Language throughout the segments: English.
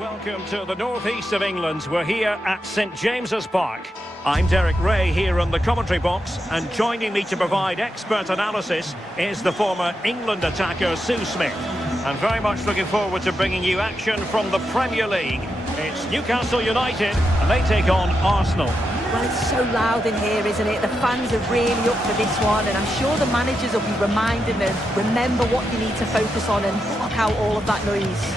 Welcome to the northeast of England. We're here at St James's Park. I'm Derek Ray here on the commentary box, and joining me to provide expert analysis is the former England attacker Sue Smith. I'm very much looking forward to bringing you action from the Premier League. It's Newcastle United and they take on Arsenal. Well, it's so loud in here, isn't it? The fans are really up for this one, and I'm sure the managers will be reminding them, remember what you need to focus on and block out all of that noise.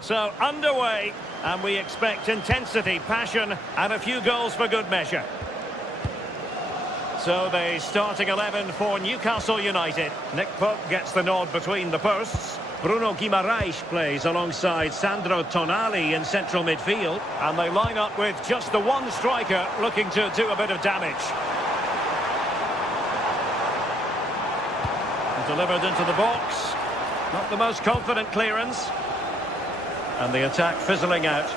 So, underway, and we expect intensity, passion, and a few goals for good measure. So, the starting 11 for Newcastle United. Nick Pope gets the nod between the posts. Bruno Guimaraes plays alongside Sandro Tonali in central midfield. And they line up with just the one striker looking to do a bit of damage. And delivered into the box. Not the most confident clearance. And the attack fizzling out.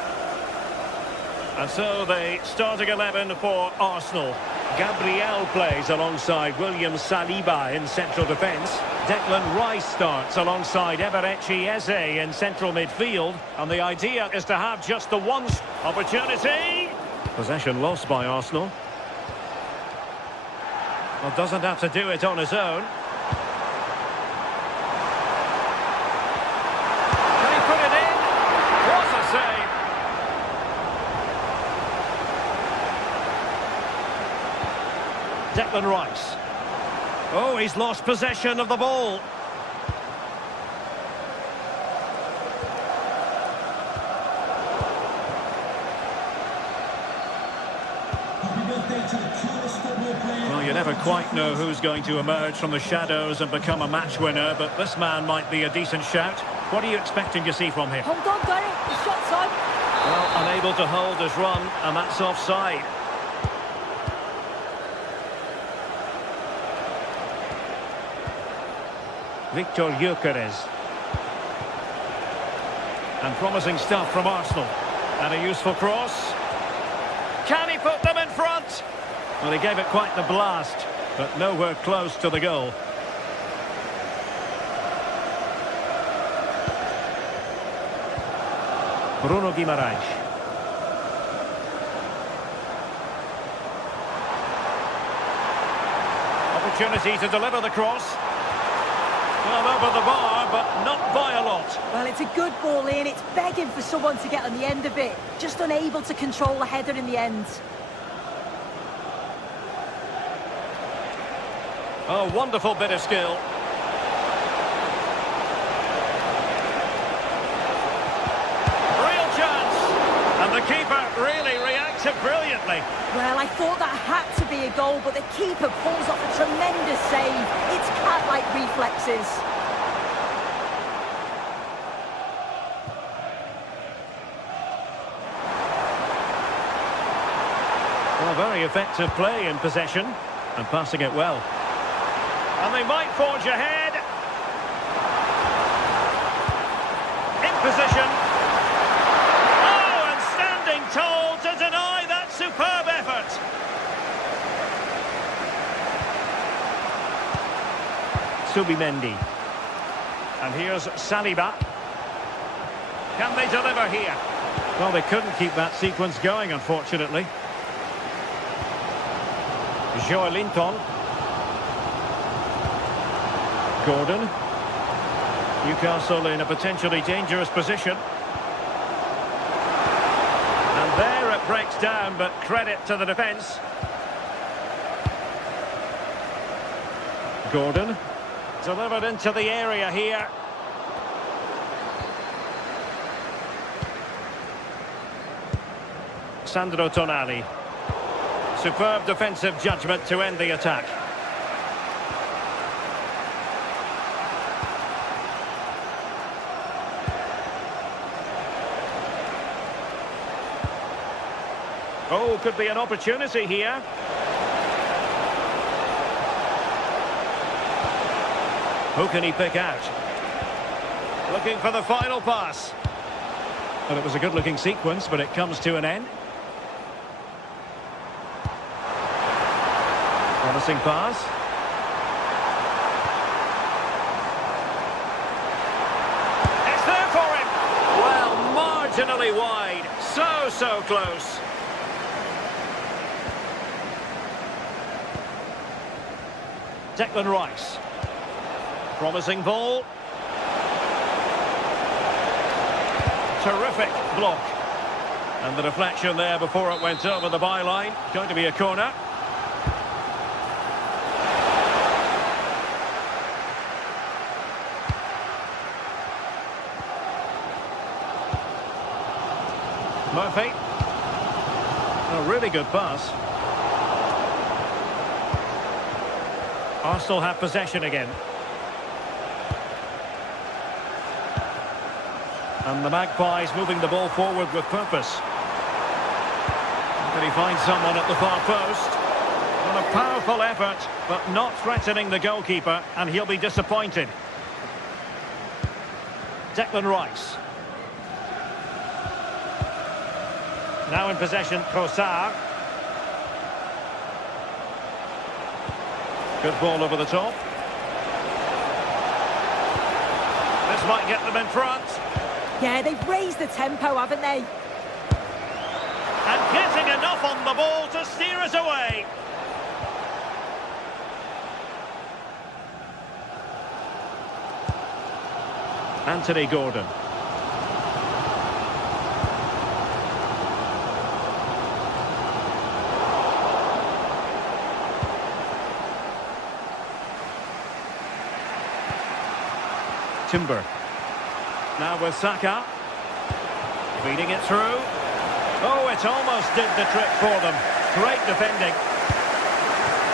And so the starting 11 for Arsenal. Gabriel plays alongside William Saliba in central defence. Declan Rice starts alongside Eberechi Eze in central midfield. And the idea is to have just the one opportunity. Possession lost by Arsenal. Well, doesn't have to do it on his own. Declan Rice. Oh, he's lost possession of the ball. Well, you never quite know who's going to emerge from the shadows and become a match winner, but this man might be a decent shout. What are you expecting to see from him? Hold on, Derek. The shot's on. Well, unable to hold his run, and that's offside. Victor Gyökeres. And promising stuff from Arsenal. And a useful cross. Can he put them in front? Well, he gave it quite the blast, but nowhere close to the goal. Bruno Guimaraes. Opportunity to deliver the cross. Well, over the bar, but not by a lot. Well, it's a good ball in. It's begging for someone to get on the end of it. Just unable to control the header in the end. Oh, wonderful bit of skill. Real chance. And the keeper really reacted brilliantly. Well, I thought that had to be a goal, but the keeper pulls off a tremendous save. It's cat-like reflexes. Well, very effective play in possession and passing it well. And they might forge ahead. In position. Oh, and standing tall to deny that superb effort. Subimendi. And here's Saliba. Can they deliver here? Well, they couldn't keep that sequence going, unfortunately. Joelinton. Gordon. Newcastle in a potentially dangerous position. And there it breaks down, but credit to the defence. Gordon. Delivered into the area here. Sandro Tonali. Superb defensive judgment to end the attack. Oh, could be an opportunity here. Who can he pick out? Looking for the final pass. Well, it was a good-looking sequence, but it comes to an end. Promising pass. It's there for him. Well, marginally wide. So close. Declan Rice. Promising ball. Terrific block. And the deflection there before it went over the byline. Going to be a corner. Murphy. A really good pass. Arsenal have possession again. And the Magpies moving the ball forward with purpose. Can he find someone at the far post? Well, a powerful effort, but not threatening the goalkeeper, and he'll be disappointed. Declan Rice. Now in possession, Trossard. Good ball over the top. This might get them in front. Yeah, they've raised the tempo, haven't they? And getting enough on the ball to steer it away. Anthony Gordon. Timber. Now with Saka. Feeding it through. Oh, it almost did the trick for them. Great defending.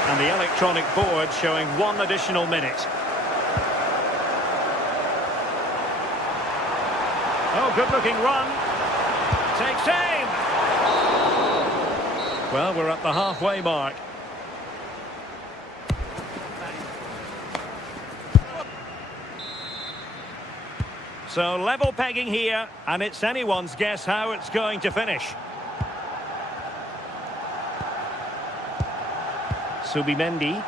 And the electronic board showing 1 additional minute. Oh, good-looking run. Takes aim. Well, we're at the halfway mark. So level pegging here, and it's anyone's guess how it's going to finish. Subimendi.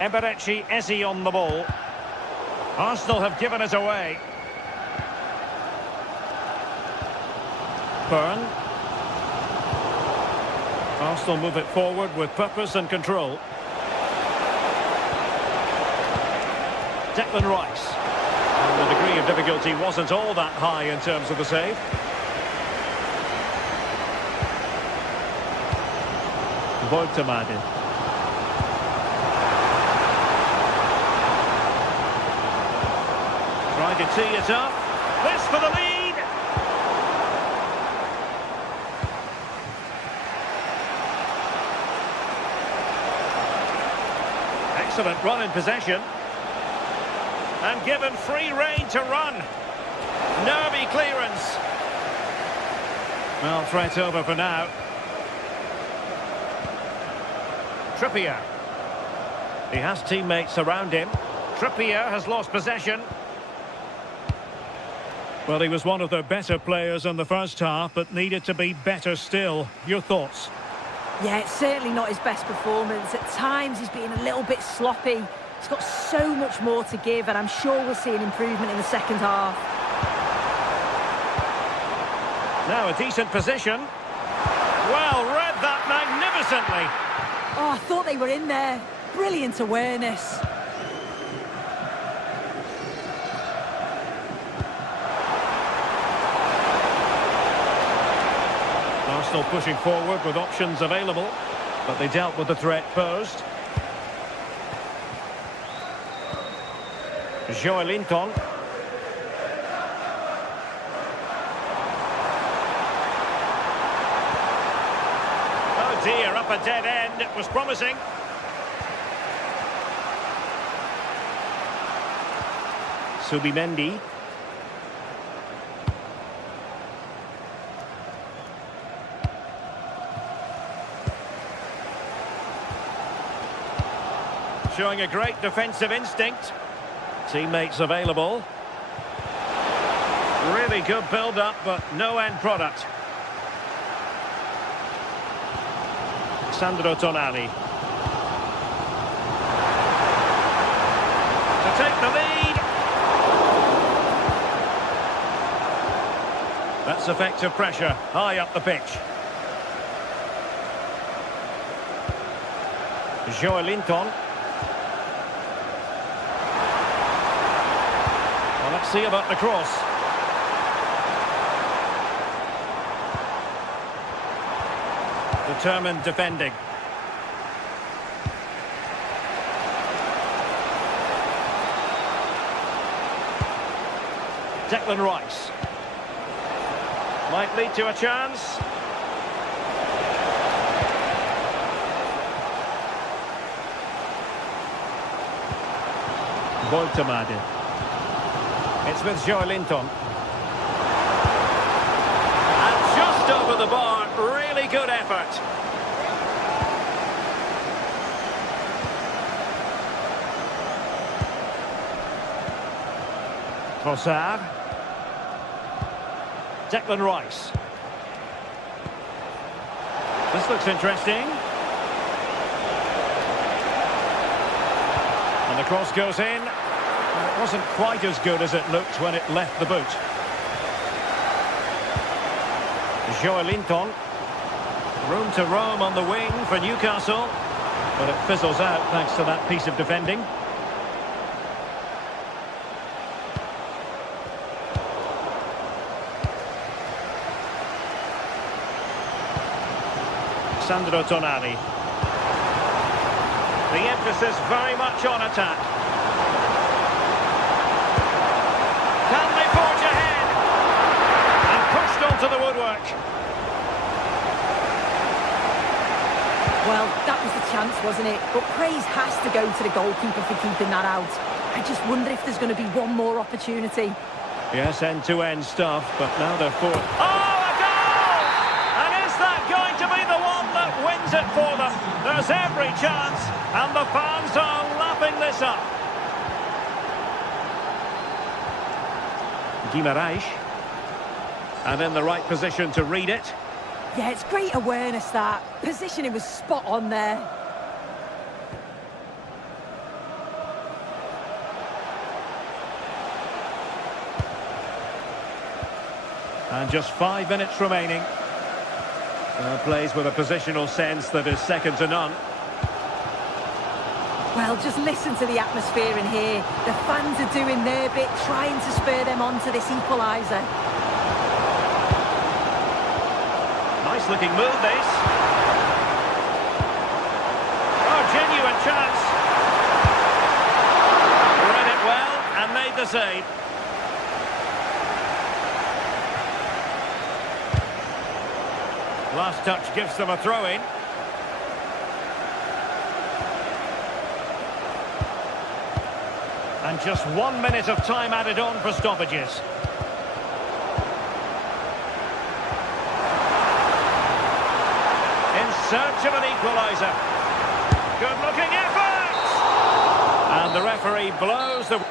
Eberechi Eze on the ball. Arsenal have given it away. Byrne. Arsenal move it forward with purpose and control. Declan Rice. And the degree of difficulty wasn't all that high in terms of the save. Voltemade. Trying to tee it up. This for the lead. Excellent run in possession. And given free rein to run. Nervy clearance. Well, threat over for now. Trippier. He has teammates around him. Trippier has lost possession. Well, he was one of the better players in the first half, but needed to be better still. Your thoughts? Yeah, it's certainly not his best performance. At times he's been a little bit sloppy. He's got so much more to give, and I'm sure we'll see an improvement in the second half. Now a decent position. Well, read that magnificently. Oh, I thought they were in there. Brilliant awareness. Arsenal pushing forward with options available, but they dealt with the threat posed. Joelinton. Oh dear, up a dead end. It was promising. Subimendi. showing a great defensive instinct. Teammates available. Really good build-up, but no end product. Sandro Tonali. To take the lead. That's effective pressure, high up the pitch. Joelinton. Well, let's see about the cross. Determined defending. Declan Rice. Might lead to a chance. Boltemade. It's with Joelinton. And just over the bar, really good effort. Trossard. Declan Rice. This looks interesting. And the cross goes in. And it wasn't quite as good as it looked when it left the boot. Joelinton. Room to roam on the wing for Newcastle. But it fizzles out thanks to that piece of defending. Sandro Tonali. The emphasis very much on attack. Can they forge ahead? And pushed onto the woodwork. Well, that was the chance, wasn't it? But praise has to go to the goalkeeper for keeping that out. I just wonder if there's going to be one more opportunity. Yes, end-to-end stuff, but now they're forward. Oh, a goal! And is that going to be the one that wins it for them? There's every chance, and the fans are lapping this up. Guimaraes. And in the right position to read it. Yeah, it's great awareness, that. Positioning was spot on there. And just 5 minutes remaining. Plays with a positional sense that is second to none. Well, just listen to the atmosphere in here. The fans are doing their bit, trying to spur them on to this equaliser. Nice looking move, this. Oh, genuine chance. Read it well and made the save. Last touch gives them a throw-in. And just 1 minute of time added on for stoppages. In search of an equaliser. Good-looking effort! And the referee blows the...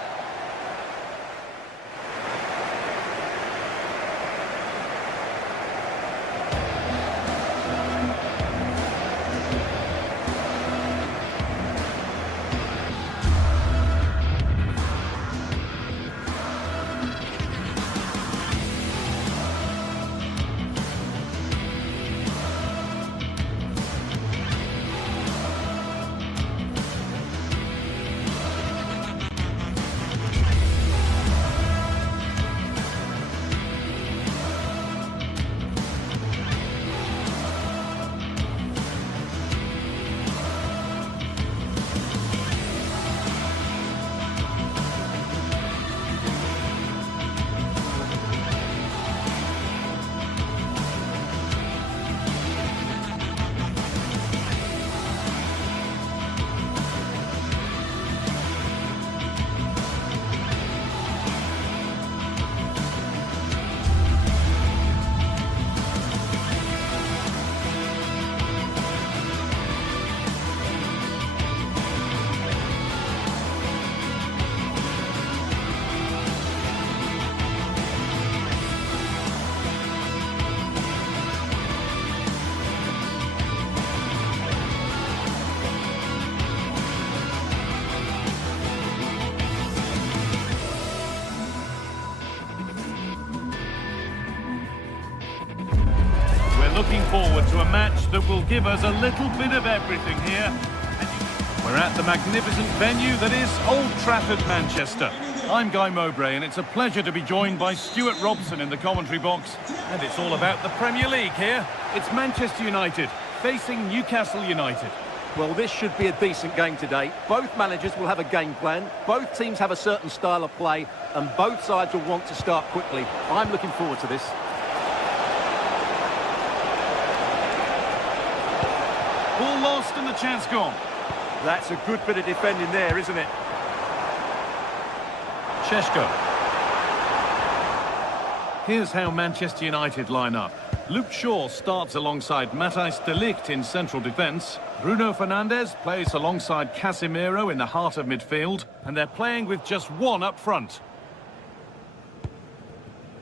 looking forward to a match that will give us a little bit of everything here. We're at the magnificent venue that is Old Trafford, Manchester. I'm Guy Mowbray, and it's a pleasure to be joined by Stuart Robson in the commentary box. And it's all about the Premier League here. It's Manchester United facing Newcastle United. Well, this should be a decent game today. Both managers will have a game plan. Both teams have a certain style of play, and both sides will want to start quickly. I'm looking forward to this. Ball lost and the chance gone. That's a good bit of defending there, isn't it? Šeško. Here's how Manchester United line up. Luke Shaw starts alongside Matthijs de Ligt in central defence. Bruno Fernandes plays alongside Casemiro in the heart of midfield. And they're playing with just one up front.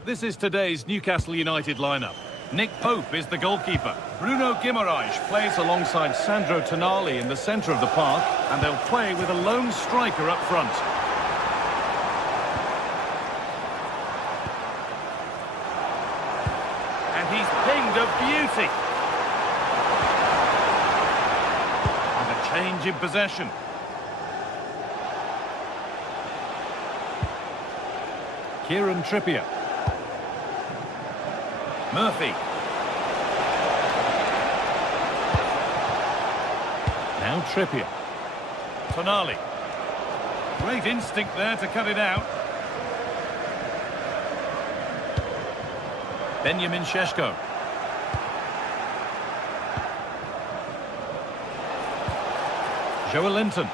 This is today's Newcastle United lineup. Nick Pope is the goalkeeper. Bruno Guimaraes plays alongside Sandro Tonali in the centre of the park. And they'll play with a lone striker up front. And he's pinged a beauty. And a change in possession. Kieran Trippier. Murphy. Now Trippier. Tonali. Great instinct there to cut it out. Benjamin Šeško. Joelinton.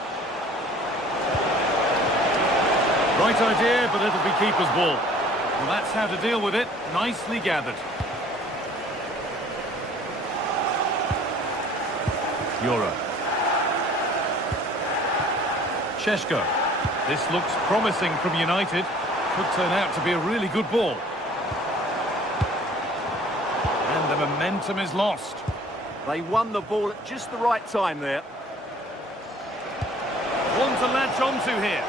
Right idea, but it'll be keeper's ball. Well, that's how to deal with it. Nicely gathered. Euro. Šeško. This looks promising from United. Could turn out to be a really good ball. And the momentum is lost. They won the ball at just the right time there. One to latch onto here.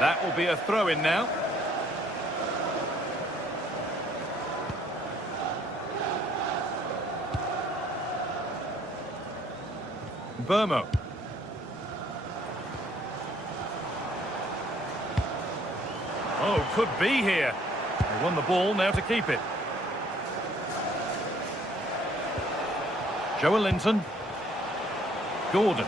That will be a throw-in now. Burmo. Oh, could be here. They won the ball, now to keep it. Joelinton. Gordon.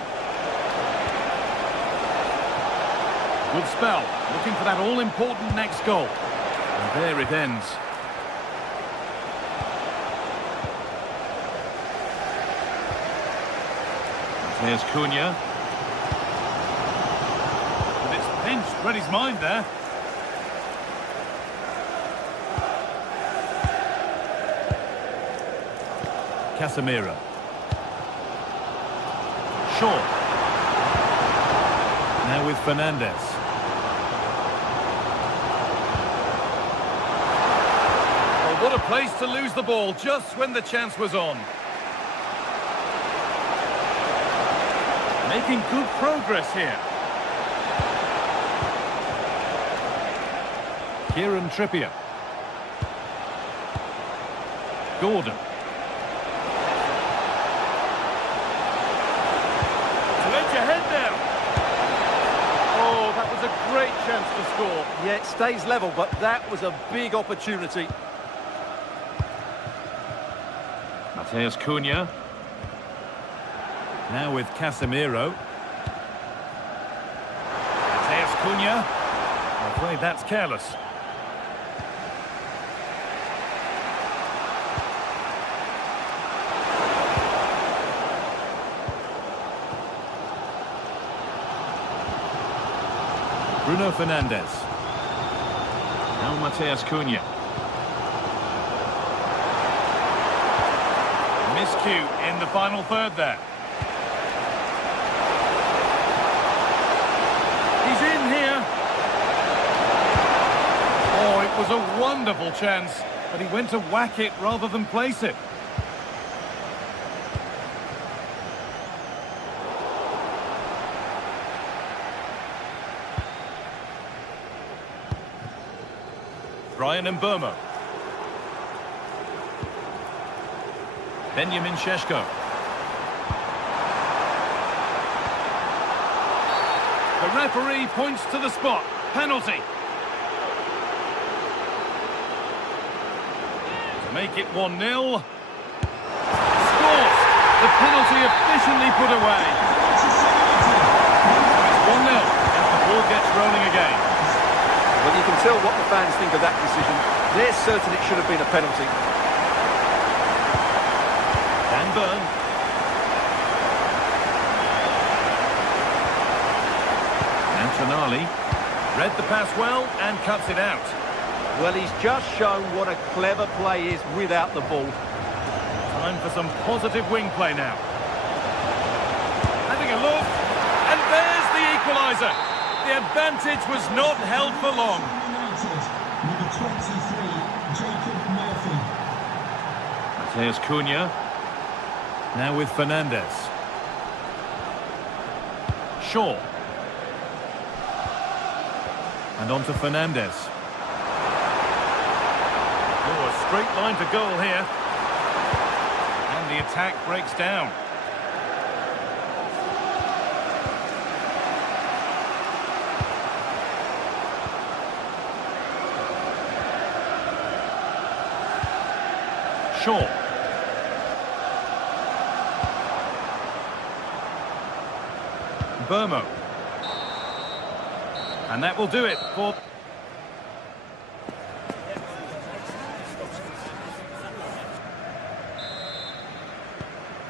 Good spell. Looking for that all-important next goal. And there it ends. There's Cunha. And it's pinched, read his mind there. Casemiro. Shaw. Now with Fernandes. Well, what a place to lose the ball just when the chance was on. Making good progress here. Kieran Trippier. Gordon. To edge ahead now. Oh, that was a great chance to score. Yeah, it stays level, but that was a big opportunity. Matheus Cunha. Now with Casemiro. Matheus Cunha. I'm afraid that's careless. Bruno Fernandes. Now Matheus Cunha. Miscue in the final third there. He's in here. Oh, it was a wonderful chance, but he went to whack it rather than place it. Bryan Mbeumo. Benjamin Šeško. The referee points to the spot. Penalty. To make it 1-0. Scores. The penalty efficiently put away. It's 1-0 as the ball gets rolling again. Well, you can tell what the fans think of that decision. They're certain it should have been a penalty. Dan Burn. Tonali read the pass well and cuts it out. Well, he's just shown what a clever play is without the ball. Time for some positive wing play now. Having a look, and there's the equaliser. The advantage was not held for long. Number 23, Jacob Murphy. Mateus Cunha. Now with Fernandes. Shaw. And on to Fernandes. Oh, a straight line to goal here. And the attack breaks down. Shaw. Burmo. And that will do it for...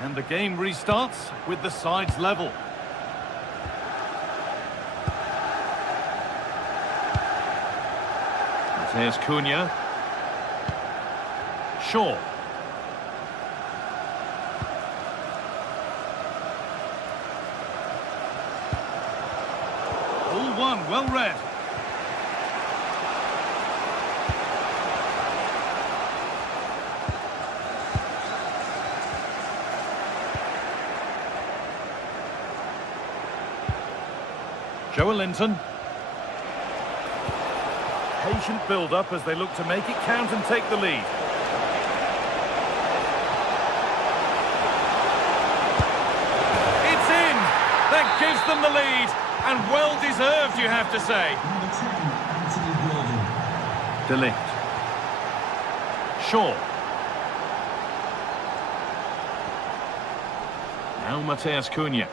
And the game restarts with the sides level. Mateus Cunha. Shaw. All one, well read. Joelinton. Patient build-up as they look to make it count and take the lead. It's in! That gives them the lead, and well-deserved, you have to say. Number 10, Anthony Gordon. De Ligt. Shaw. Now Mateus Cunha.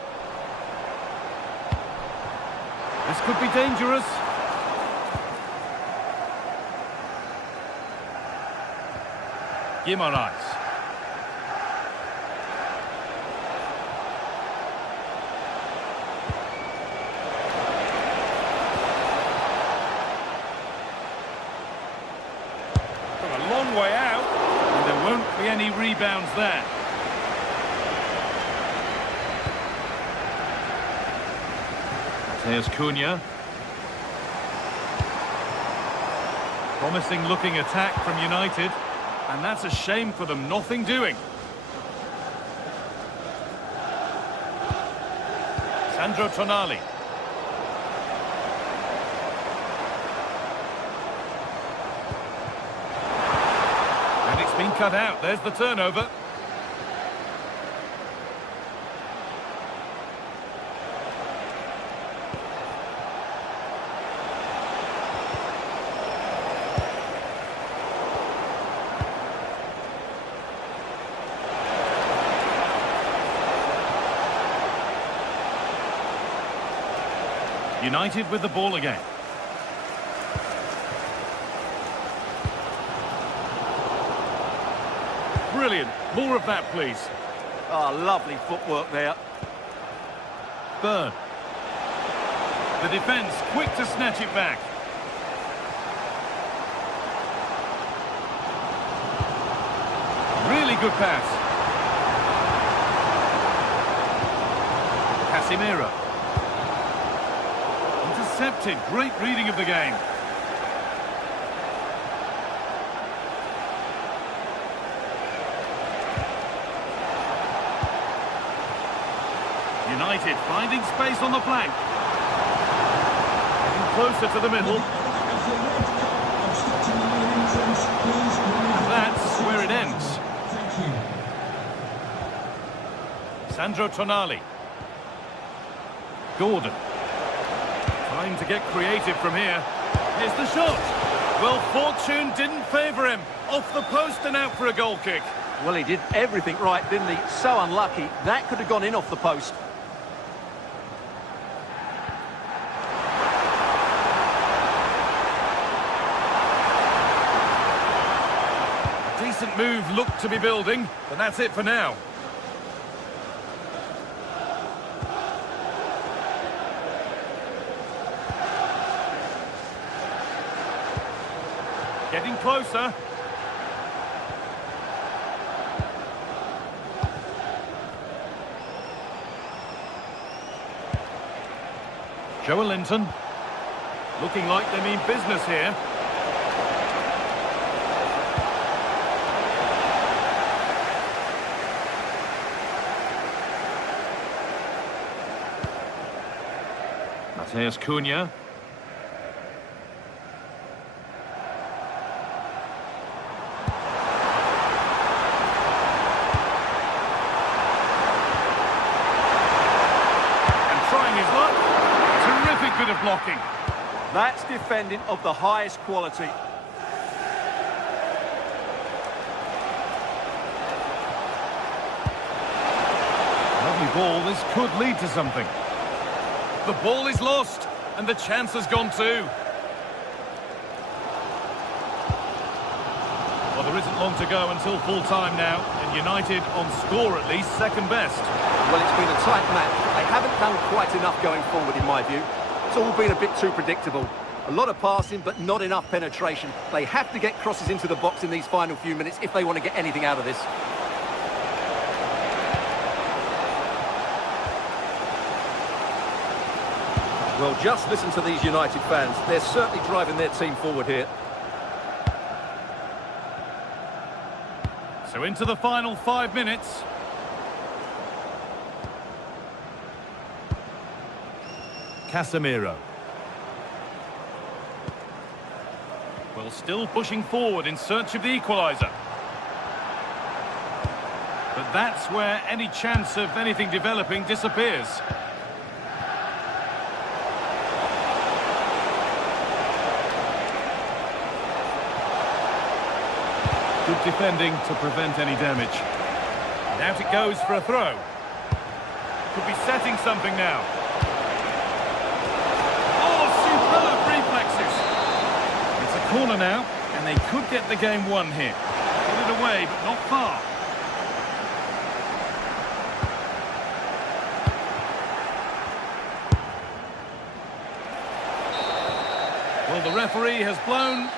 This could be dangerous. Guimaraes. From a long way out, and there won't be any rebounds there. Mateus Cunha. Promising looking attack from United, and that's a shame for them, nothing doing. Sandro Tonali. And it's been cut out, there's the turnover. United with the ball again. Brilliant. More of that, please. Oh, lovely footwork there. Burn. The defence quick to snatch it back. Really good pass. Casemiro. Intercepted. Great reading of the game. United finding space on the flank. Getting closer to the middle. And that's where it ends. Sandro Tonali. Gordon. Time to get creative from here. Here's the shot. Well, fortune didn't favour him. Off the post and out for a goal kick. Well, he did everything right, didn't he? So unlucky. That could have gone in off the post. Decent move looked to be building, but that's it for now. Getting closer. Joelinton. Looking like they mean business here. Mateus Cunha. Bit of blocking. That's defending of the highest quality. Lovely ball. This could lead to something. The ball is lost, and the chance has gone too. Well, there isn't long to go until full time now, and United on score at least second best. Well, it's been a tight match. They haven't done quite enough going forward, in my view. It's all been a bit too predictable. A lot of passing, but not enough penetration. They have to get crosses into the box in these final few minutes if they want to get anything out of this. Well, just listen to these United fans. They're certainly driving their team forward here. So into the final 5 minutes. Casemiro. Well, still pushing forward in search of the equaliser. But that's where any chance of anything developing disappears. Good defending to prevent any damage. And out it goes for a throw. Could be setting something now. Corner now, and they could get the game won here. Put it away, but not far. Well, the referee has blown.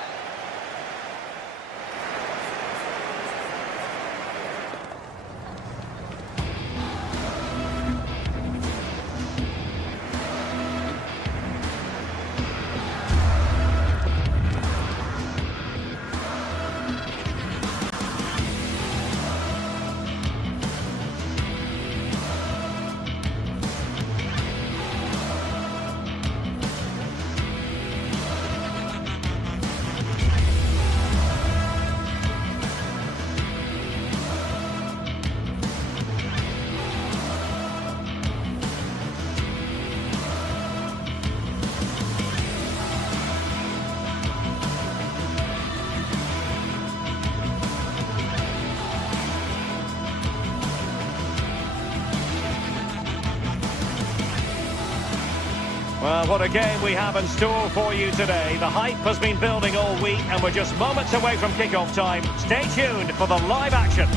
Well, what a game we have in store for you today. The hype has been building all week and we're just moments away from kickoff time. Stay tuned for the live action.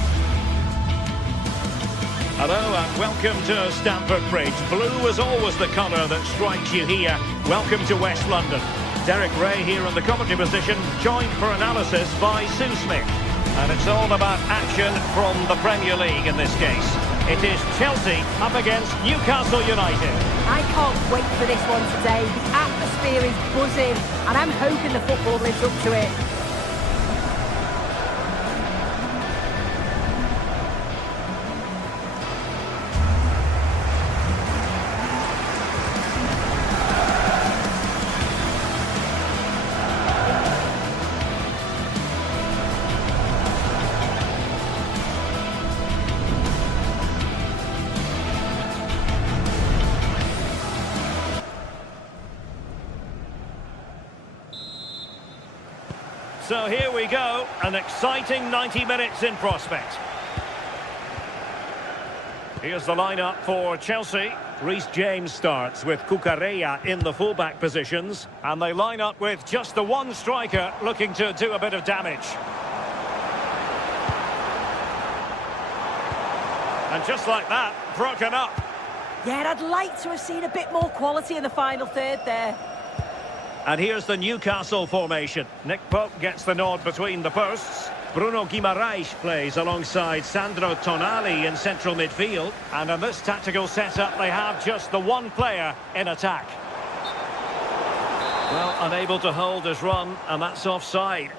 Hello and welcome to Stamford Bridge. Blue is always the colour that strikes you here. Welcome to West London. Derek Ray here in the commentary position, joined for analysis by Sue Smith. And it's all about action from the Premier League in this case. It is Chelsea up against Newcastle United. I can't wait for this one today. The atmosphere is buzzing and I'm hoping the football lives up to it. So here we go, an exciting 90 minutes in prospect. Here's the lineup for Chelsea. Reece James starts with Cucurella in the fullback positions. And they line up with just the one striker looking to do a bit of damage. And just like that, broken up. Yeah, I'd like to have seen a bit more quality in the final third there. And here's the Newcastle formation. Nick Pope gets the nod between the posts. Bruno Guimaraes plays alongside Sandro Tonali in central midfield. And in this tactical setup, they have just the one player in attack. Well, unable to hold his run, and that's offside.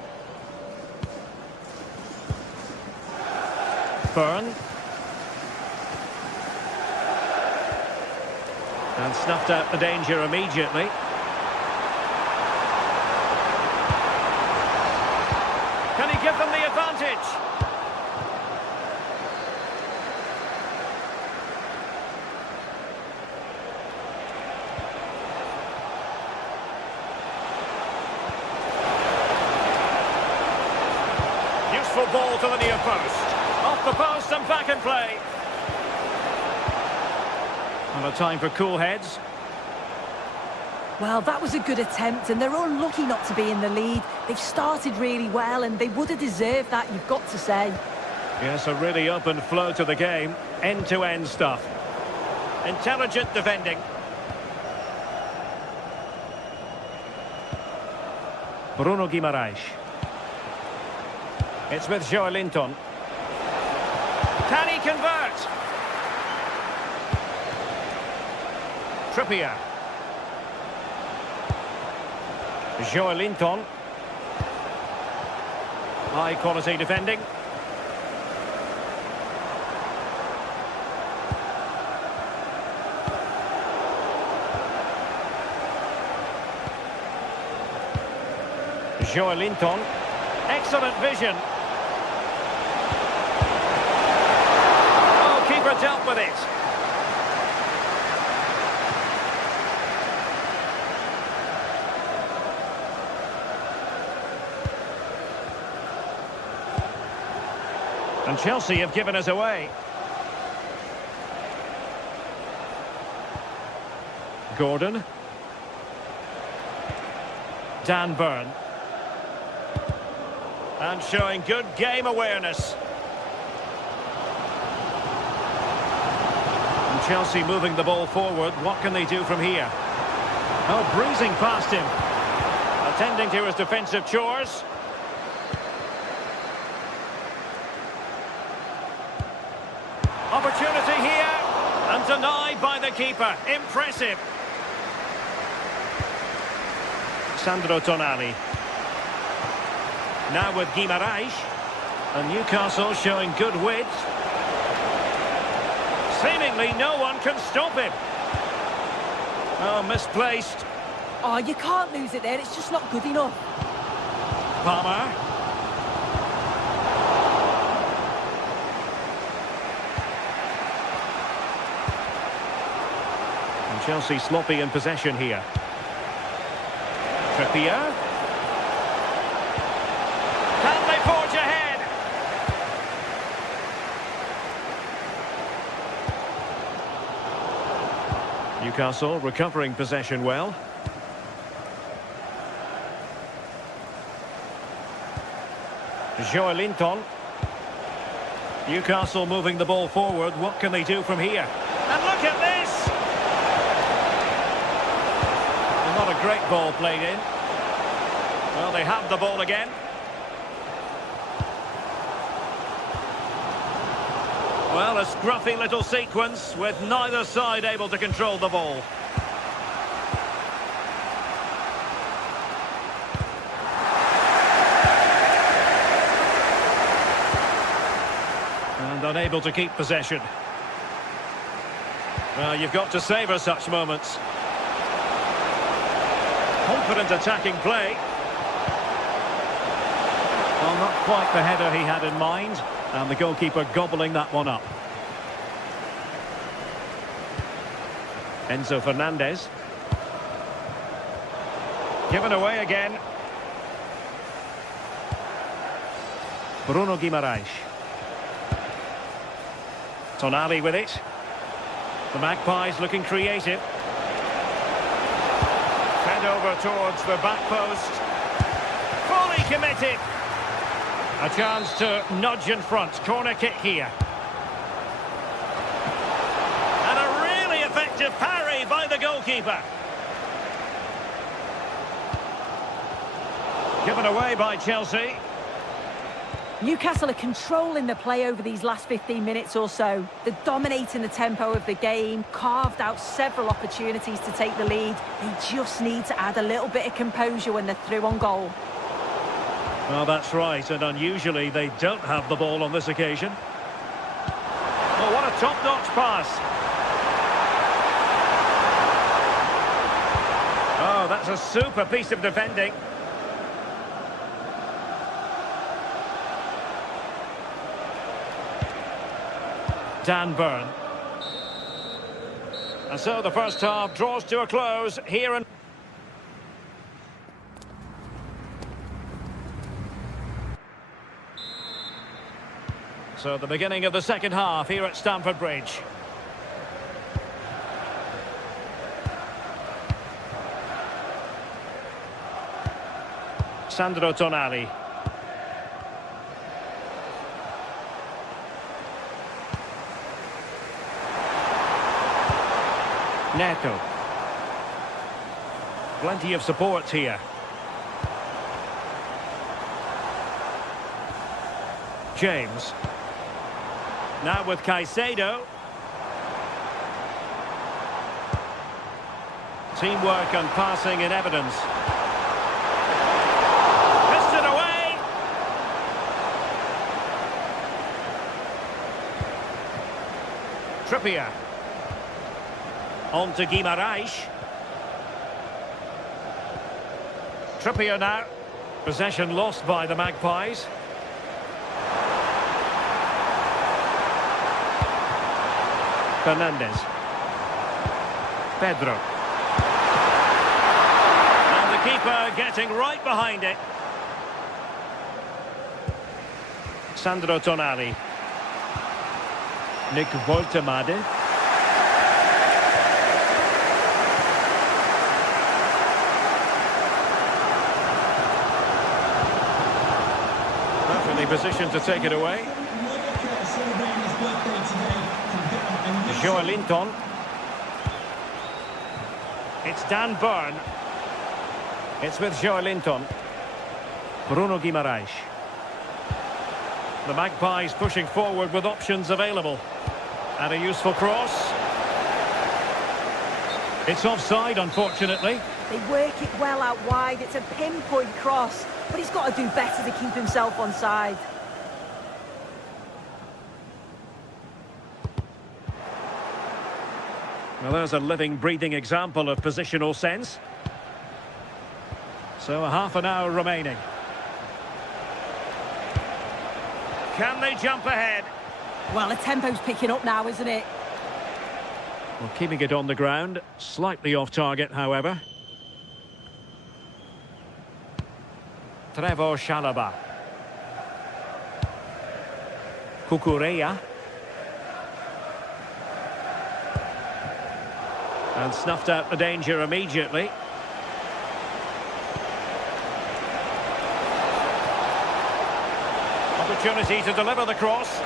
Byrne. And snuffed out the danger immediately. Can he give them the advantage? Useful ball to the near post. Off the post and back in play. And a time for cool heads. Well, that was a good attempt, and they're unlucky not to be in the lead. They've started really well, and they would have deserved that, you've got to say. Yes, a really open flow to the game. End-to-end stuff. Intelligent defending. Bruno Guimaraes. It's with Joelinton. Can he convert? Trippier. Joelinton. High quality defending. Joelinton. Excellent vision. Oh, keeper dealt with it. And Chelsea have given us away. Gordon. Dan Byrne. And showing good game awareness. And Chelsea moving the ball forward. What can they do from here? Oh, breezing past him. Attending to his defensive chores. Opportunity here, and denied by the keeper. Impressive. Sandro Tonali. Now with Guimaraes. And Newcastle showing good width. Seemingly no one can stop him. Oh, misplaced. Oh, you can't lose it there, it's just not good enough. Palmer. Chelsea sloppy in possession here. Trippier. Can they forge ahead? Newcastle recovering possession well. Joelinton. Newcastle moving the ball forward. What can they do from here? And look at this! Not a great ball played in. Well, they have the ball again. Well, a scruffy little sequence with neither side able to control the ball. And unable to keep possession. Well, you've got to savour such moments. Confident attacking play. Well, not quite the header he had in mind. And the goalkeeper gobbling that one up. Enzo Fernandez. Given away again. Bruno Guimaraes. Tonali with it. The Magpies looking creative. Fed over towards the back post. Fully committed. A chance to nudge in front. Corner kick here. And a really effective parry by the goalkeeper. Given away by Chelsea. Newcastle are controlling the play over these last 15 minutes or so. They're dominating the tempo of the game, carved out several opportunities to take the lead. They just need to add a little bit of composure when they're through on goal. Well, that's right, and unusually they don't have the ball on this occasion. Oh, what a top-notch pass. Oh, that's a super piece of defending. Dan Burn. And so the first half draws to a close here and... So the beginning of the second half here at Stamford Bridge. Sandro Tonali. Neto. Plenty of support here. James. Now with Caicedo. Teamwork and passing in evidence. Pissed it away. Trippier. On to Guimaraes. Trippier now. Possession lost by the Magpies. Fernandes. Pedro. And the keeper getting right behind it. Sandro Tonali. Nick Woltemade. Perfectly positioned to take it away. Joelinton. It's Dan Burn. It's with Joelinton. Bruno Guimaraes. The Magpies pushing forward with options available. And a useful cross. It's offside, unfortunately. They work it well out wide. It's a pinpoint cross. But he's got to do better to keep himself onside. Well, there's a living, breathing example of positional sense. So a half an hour remaining. Can they jump ahead? Well, the tempo's picking up now, isn't it? Well, keeping it on the ground. Slightly off target, however. Trevoh Chalobah. Cucurella. And snuffed out the danger immediately. Opportunity to deliver the cross.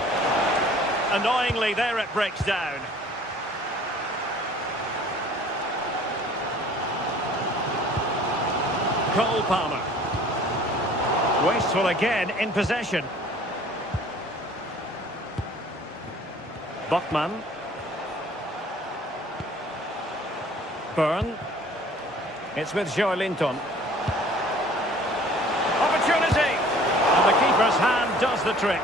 Annoyingly, there it breaks down. Cole Palmer. Wasteful again in possession. Botman. Burn. It's with Joelinton. Opportunity! And the keeper's hand does the trick.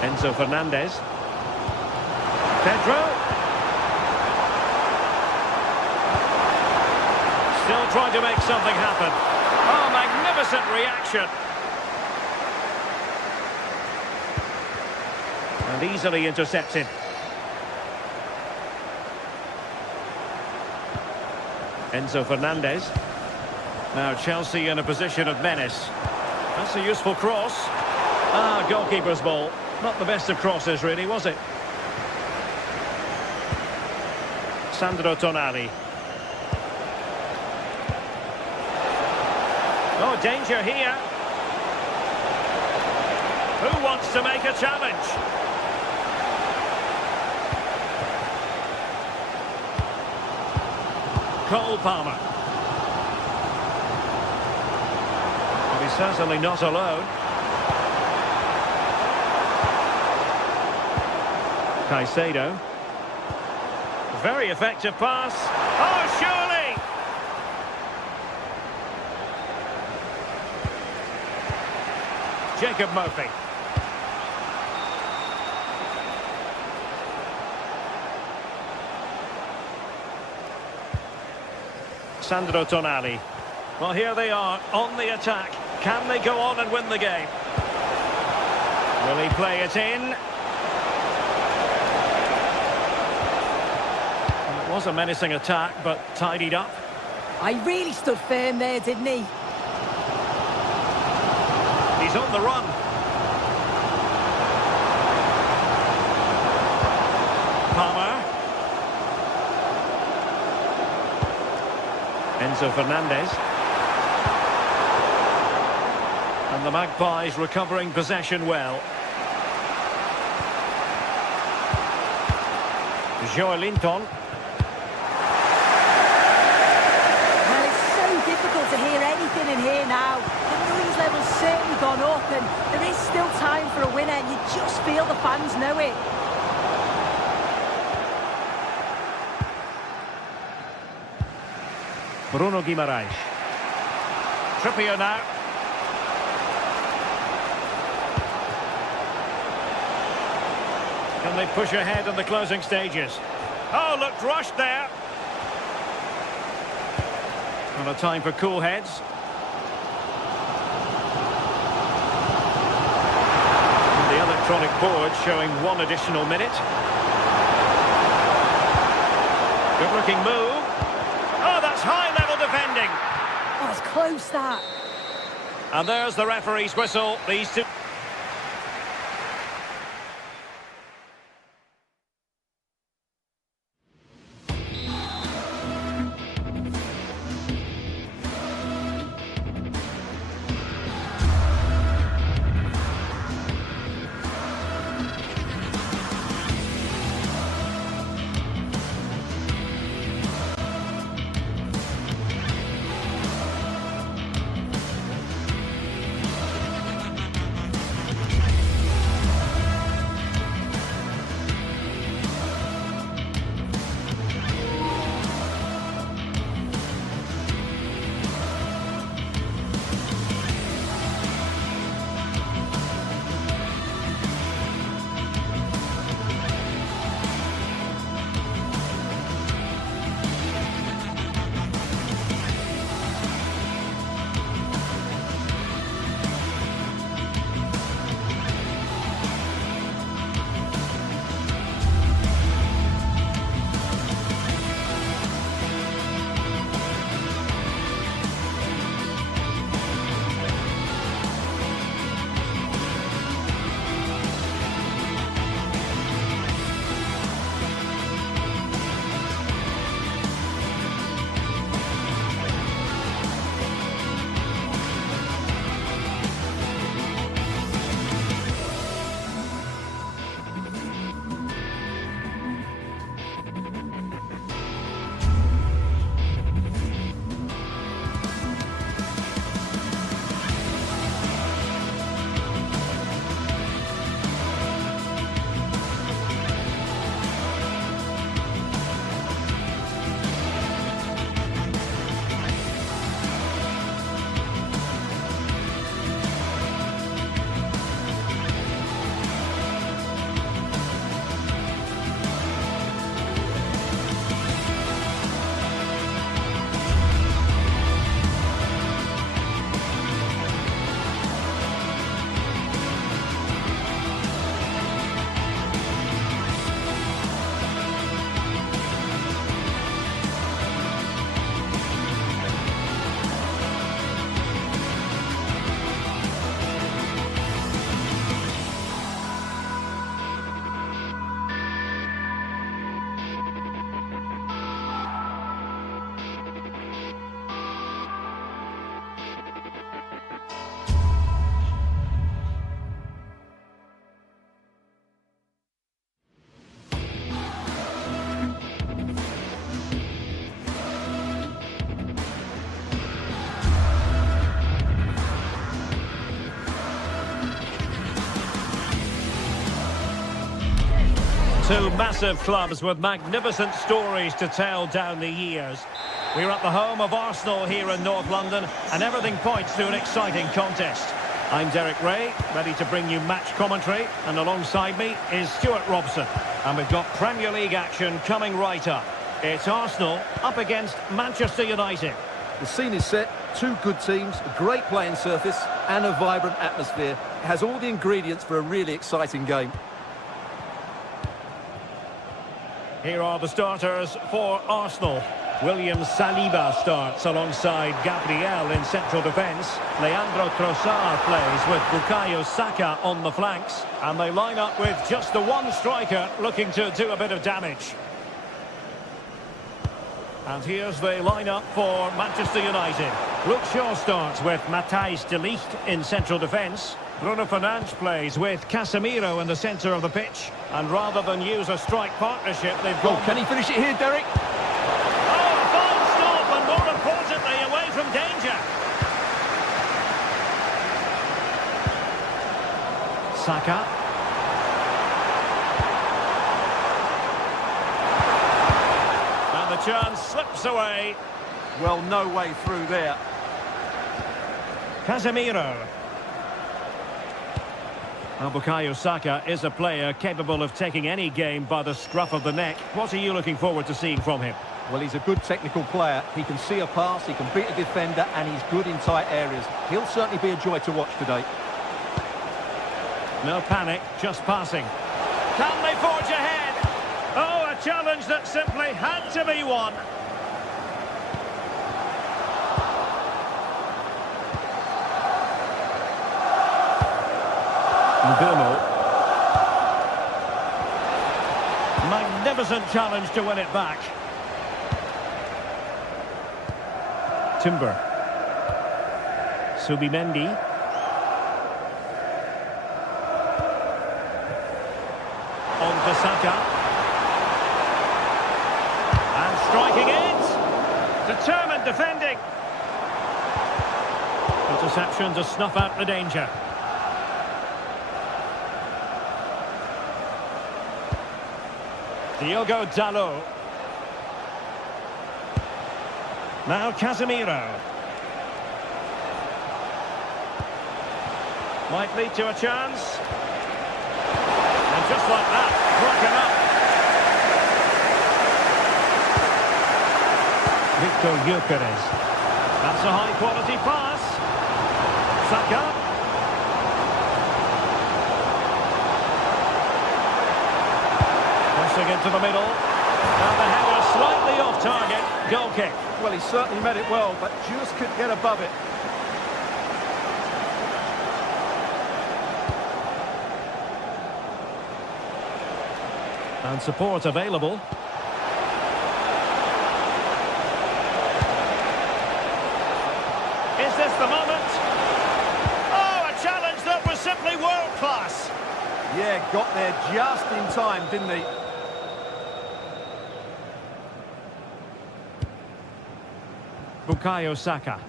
Enzo Fernandez. Pedro. Still trying to make something happen. Oh, magnificent reaction. And easily intercepted. Enzo Fernandez. Now Chelsea in a position of menace. That's a useful cross. Ah, goalkeeper's ball. Not the best of crosses, really, was it? Sandro Tonali. Oh, danger here. Who wants to make a challenge? Cole Palmer. Well, he's certainly not alone. Caicedo. Very effective pass. Oh, surely! Jacob Murphy. Sandro Tonali. Well, here they are on the attack. Can they go on and win the game? Will he play it in? Well, it was a menacing attack, but tidied up. I really stood firm there, didn't he? He's on the run. Palmer. Enzo Fernandez. And the Magpies recovering possession well. Joelinton. Well, it's so difficult to hear anything in here now. The noise level's certainly gone up and there is still time for a winner. You just feel the fans know it. Bruno Guimaraes. Trippier now. Can they push ahead in the closing stages? Oh, looked rushed there. And a time for cool heads. And the electronic board showing 1 additional minute. Good looking move. Oh, that's high-level defending. Oh, it's close, that. And there's the referee's whistle. These two... Two massive clubs with magnificent stories to tell down the years. We're at the home of Arsenal here in North London, and everything points to an exciting contest. I'm Derek Ray, ready to bring you match commentary, and alongside me is Stuart Robson. And we've got Premier League action coming right up. It's Arsenal up against Manchester United. The scene is set, two good teams, a great playing surface and a vibrant atmosphere. It has all the ingredients for a really exciting game. Here are the starters for Arsenal. William Saliba starts alongside Gabriel in central defence. Leandro Trossard plays with Bukayo Saka on the flanks. And they line up with just the one striker looking to do a bit of damage. And here's the lineup for Manchester United. Luke Shaw starts with Matthijs de Ligt in central defence. Bruno Fernandes plays with Casemiro in the centre of the pitch. And rather than use a strike partnership, they've gone... Can he finish it here, Derek? Oh, a fine stop, and more importantly, away from danger. Saka. And the chance slips away. Well, no way through there. Casemiro. Well, Bukayo Saka is a player capable of taking any game by the scruff of the neck. What are you looking forward to seeing from him? Well, he's a good technical player. He can see a pass, he can beat a defender, and he's good in tight areas. He'll certainly be a joy to watch today. No panic, just passing. Can they forge ahead? Oh, a challenge that simply had to be won. Magnificent challenge to win it back. Timber. Subimendi. On to Saka. And striking it. Determined defending. Interception to snuff out the danger. Diogo Dalot. Now Casemiro. Might lead to a chance. And just like that, broken up. Victor Gyökeres. That's a high-quality pass. Saka. Into the middle, and the header slightly off target. Goal kick. Well, he certainly met it well, but just couldn't get above it. And support available. Is this the moment? Oh, a challenge that was simply world class. Yeah, got there just in time, didn't he? Bukayo Saka.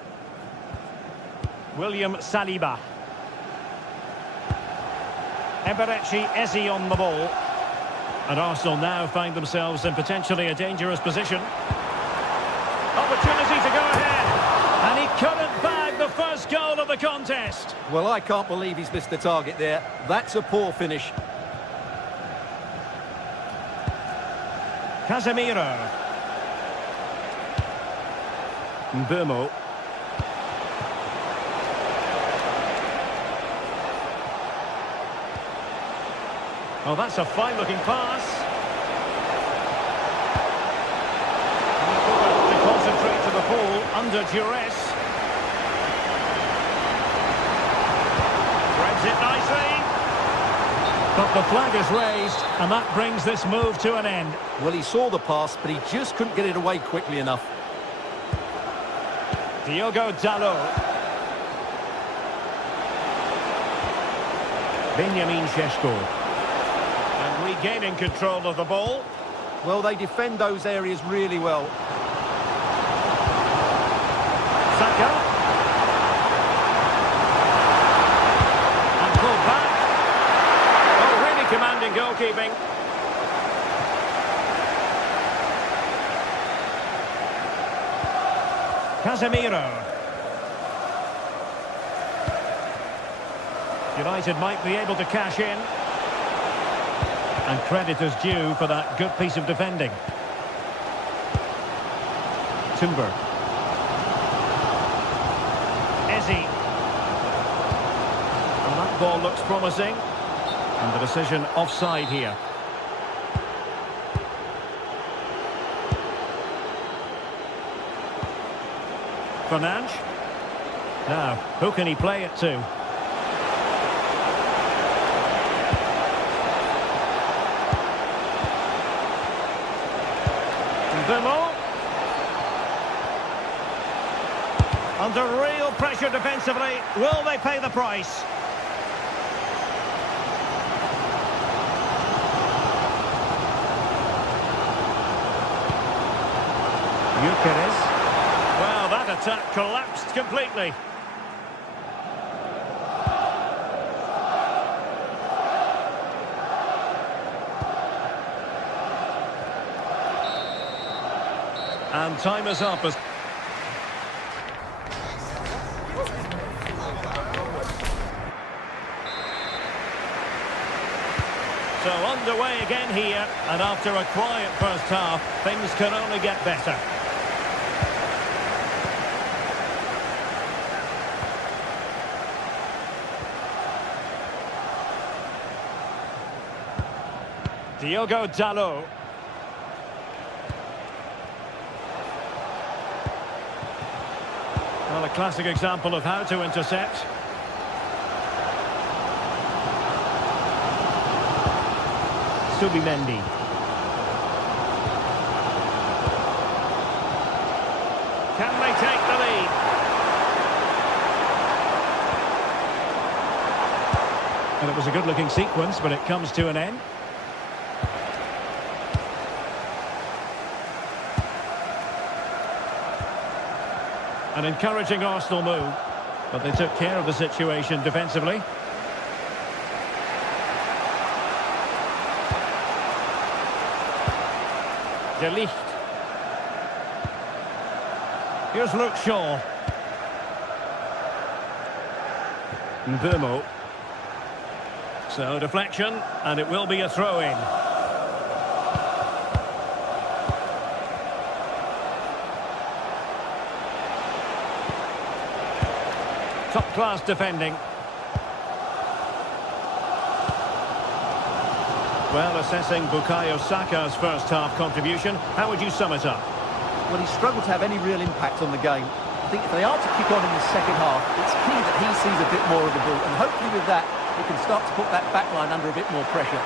William Saliba. Eberechi Eze on the ball. And Arsenal now find themselves in potentially a dangerous position. Opportunity to go ahead. And he couldn't bag the first goal of the contest. Well, I can't believe he's missed the target there. That's a poor finish. Casemiro. Mbeumo. Oh, that's a fine-looking pass. To concentrate to the ball under duress. Threads it nicely. But the flag is raised, and that brings this move to an end. Well, he saw the pass, but he just couldn't get it away quickly enough. Diogo Dalot. Benjamin Šeško. And regaining control of the ball. Well, they defend those areas really well. Saka. And pulled back. Oh, really commanding goalkeeping. Casemiro. United might be able to cash in. And credit is due for that good piece of defending. Timber. Ezzy. Well, that ball looks promising. And the decision offside here. Fernandes. Now, who can he play it to? Bimo. Under real pressure defensively. Will they pay the price? Gyökeres. Well, that attack collapsed completely. And time is up. So underway again here, and after a quiet first half, things can only get better. Diogo Dalot. Well, a classic example of how to intercept. Subimendi. Can they take the lead? And it was a good-looking sequence, but it comes to an end. An encouraging Arsenal move, but they took care of the situation defensively. De Ligt. Here's Luke Shaw. Bimo. So deflection, and it will be a throw-in. Top-class defending. Well, assessing Bukayo Saka's first half contribution, how would you sum it up? Well, he struggled to have any real impact on the game. I think if they are to kick on in the second half, it's key that he sees a bit more of the ball, and hopefully with that, he can start to put that back line under a bit more pressure.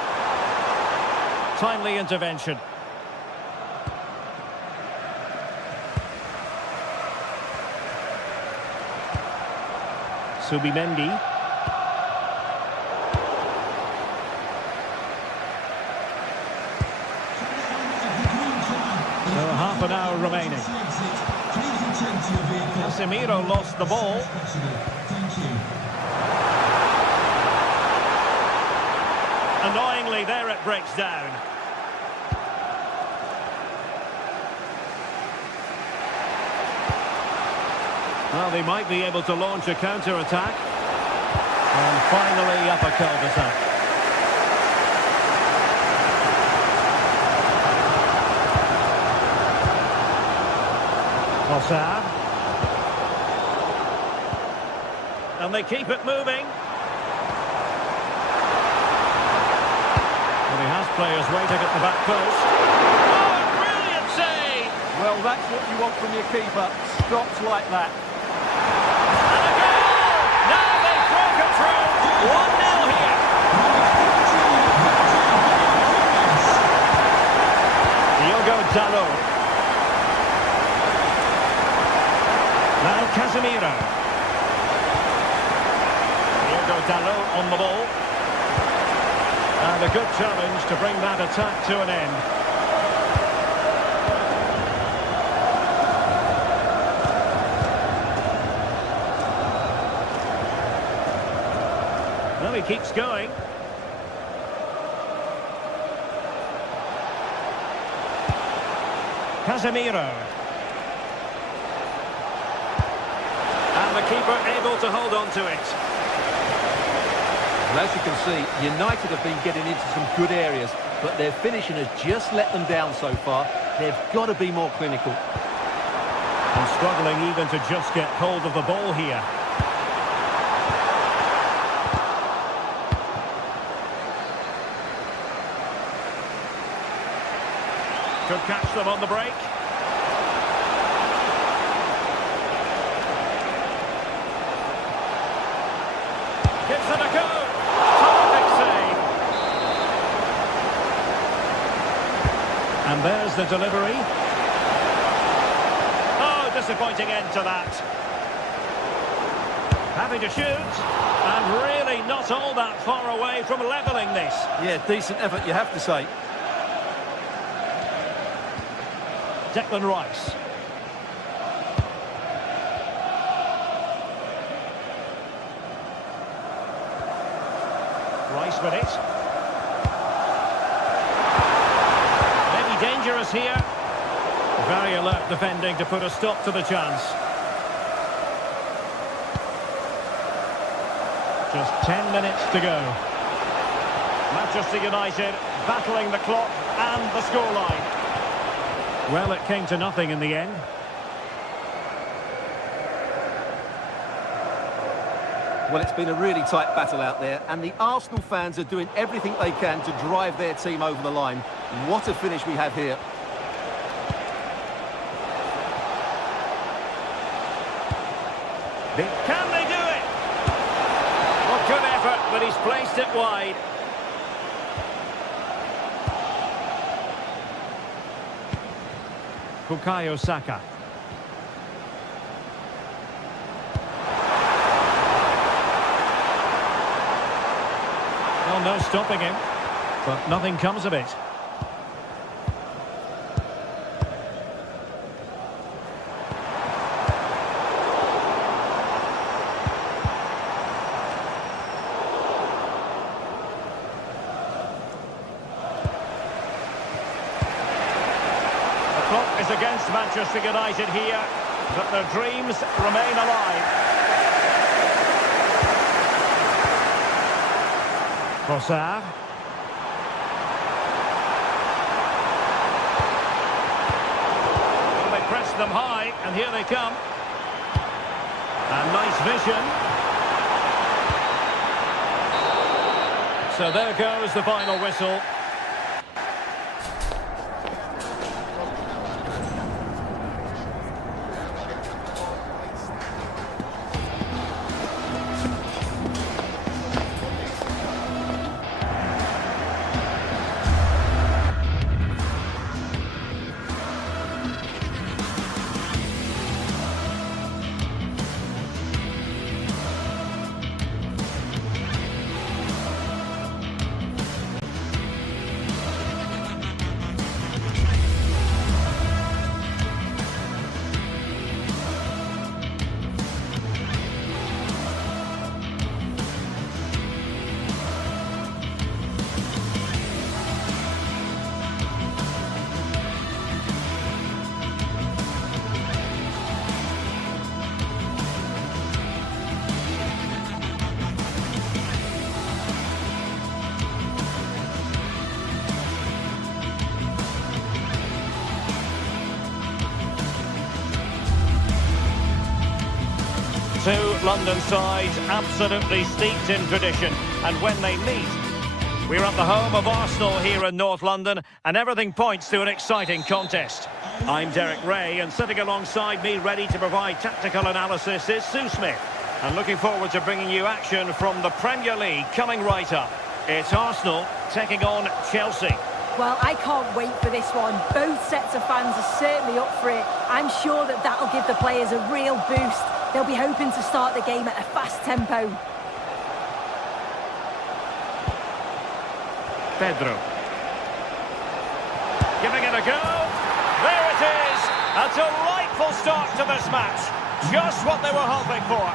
Timely intervention. Subimendi. So half an hour remaining. Casemiro lost the ball. Annoyingly, there it breaks down. Well, they might be able to launch a counter-attack. And finally up a cul-de-sac. Mossad. And they keep it moving. Well, he has players waiting at the back post. Oh, brilliant save! Well, that's what you want from your keeper. Stops like that. 1-0 here. Diogo Dalot. Now Casemiro. Diogo Dalot on the ball. And a good challenge to bring that attack to an end. Well, he keeps going. Casemiro. the keeper able to hold on to it. And as you can see, United have been getting into some good areas, but their finishing has just let them down so far. They've got to be more clinical. And struggling even to just get hold of the ball here. Could catch them on the break. Gives it a go. Terrific save. And there's the delivery. Oh, disappointing end to that. Having to shoot. And really not all that far away from levelling this. Yeah, decent effort, you have to say. Declan Rice. Rice with it. Maybe dangerous here. Very alert defending to put a stop to the chance. Just 10 minutes to go. Manchester United battling the clock and the scoreline. Well, it came to nothing in the end. Well, it's been a really tight battle out there, and the Arsenal fans are doing everything they can to drive their team over the line. What a finish we have here. Can they do it? Well, good effort, but he's placed it wide. Bukayo Saka. Well, no stopping him, but nothing comes of it. Clock is against Manchester United here, but their dreams remain alive. Trossard. Well, they pressed them high, and here they come. And nice vision. So there goes the final whistle. Two London sides absolutely steeped in tradition, and when they meet, we're at the home of Arsenal here in North London, and everything points to an exciting contest. I'm Derek Ray, and sitting alongside me ready to provide tactical analysis is Sue Smith. And looking forward to bringing you action from the Premier League coming right up. It's Arsenal taking on Chelsea. Well, I can't wait for this one. Both sets of fans are certainly up for it. I'm sure that that'll give the players a real boost. They'll be hoping to start the game at a fast tempo. Pedro. Giving it a go. There it is. A delightful start to this match. Just what they were hoping for.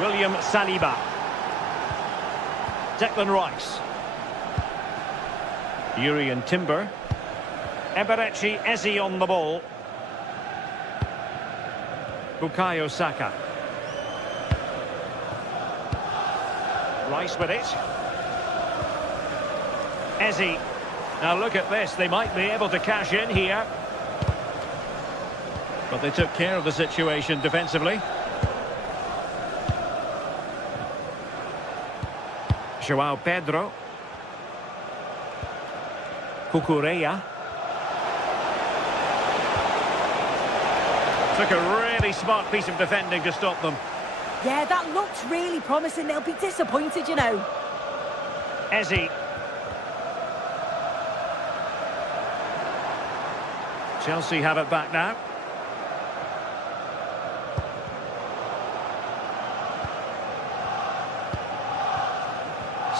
William Saliba. Declan Rice. Urian Timber. Eberechi Eze on the ball. Bukayo Saka. Rice with it. Eze. Now look at this, they might be able to cash in here. But they took care of the situation defensively. João Pedro. Cucurella. Took a really smart piece of defending to stop them. Yeah, that looked really promising. They'll be disappointed, you know. Eze. Chelsea have it back now.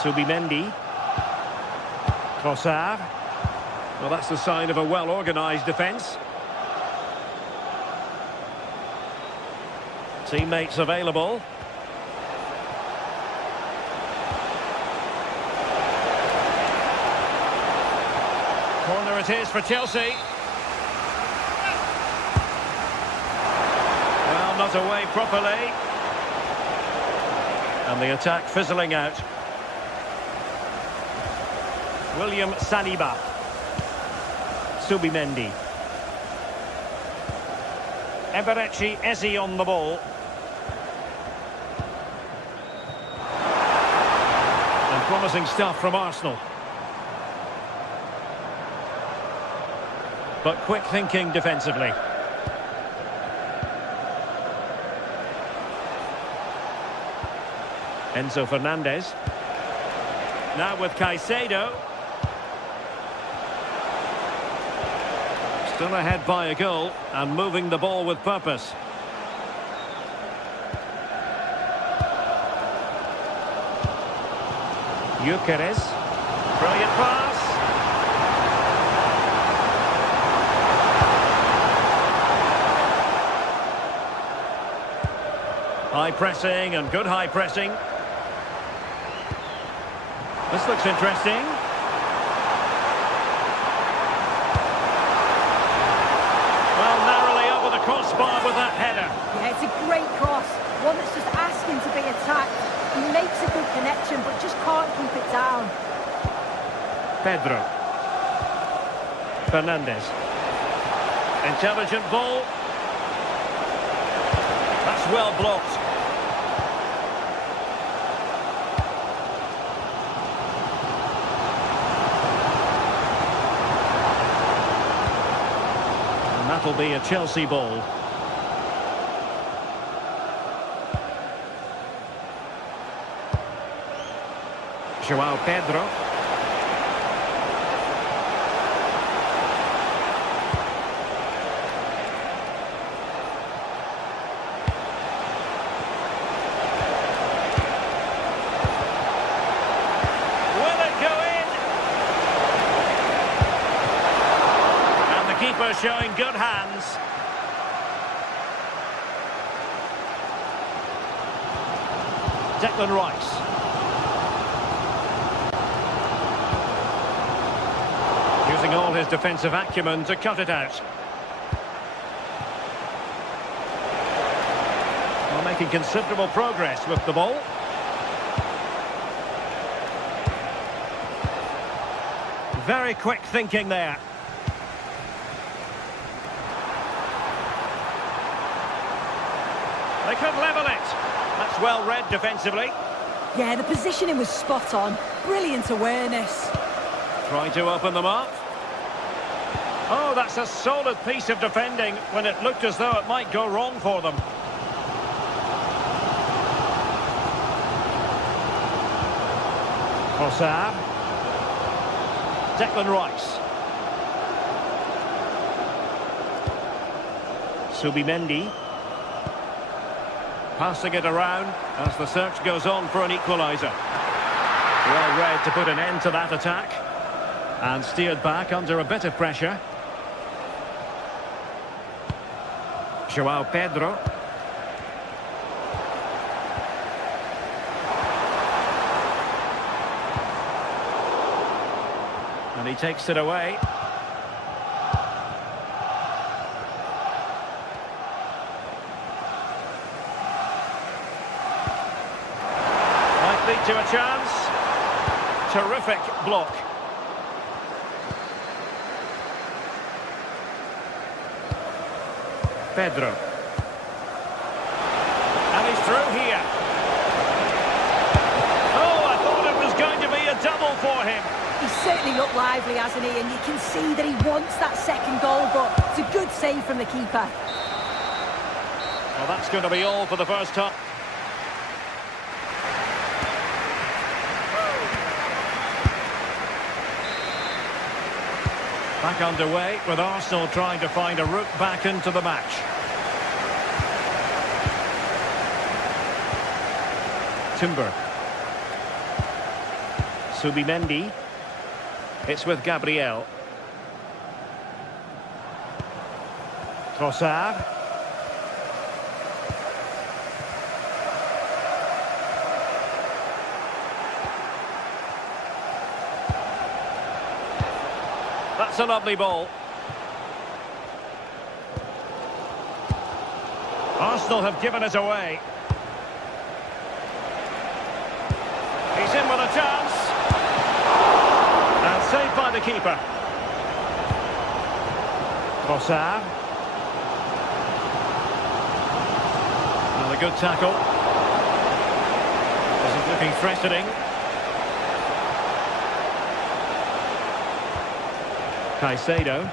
Subimendi. Trossard. Well, that's the sign of a well-organised defence. Teammates available. Corner it is for Chelsea. Well, not away properly. And the attack fizzling out. William Saliba. Subimendi. Eberechi Eze on the ball. And promising stuff from Arsenal. But quick thinking defensively. Enzo Fernandez. Now with Caicedo. Still ahead by a goal and moving the ball with purpose. Gyökeres. Brilliant pass. High pressing and good high pressing. This looks interesting. Well, narrowly over the crossbar with that header. Yeah, it's a great cross. One that's just asking to be attacked. He makes a good connection, but just can't keep it down. Pedro. Fernandez. Intelligent ball. That's well blocked. And that'll be a Chelsea ball. João Pedro. Will it go in? And the keeper showing good hands. Declan Rice. Using all his defensive acumen to cut it out. Well, making considerable progress with the ball. Very quick thinking there. They could level it. That's well read defensively. Yeah, the positioning was spot on. Brilliant awareness. Trying to open them up. Oh, that's a solid piece of defending when it looked as though it might go wrong for them. Trossard. Declan Rice. Subimendi. Passing it around as the search goes on for an equaliser. Well read to put an end to that attack. And steered back under a bit of pressure. João Pedro. And he takes it away. into a chance. Terrific block. Pedro. And he's through here. Oh, I thought it was going to be a double for him. He's certainly looked lively, hasn't he? And you can see that he wants that second goal, but it's a good save from the keeper. Well, that's going to be all for the first half. Back underway with Arsenal trying to find a route back into the match. Timber. Subimendi. It's with Gabriel. Trossard. That's a lovely ball. Arsenal have given it away. He's in with a chance. And saved by the keeper. Trossard. And a good tackle. This is looking threatening. Caicedo.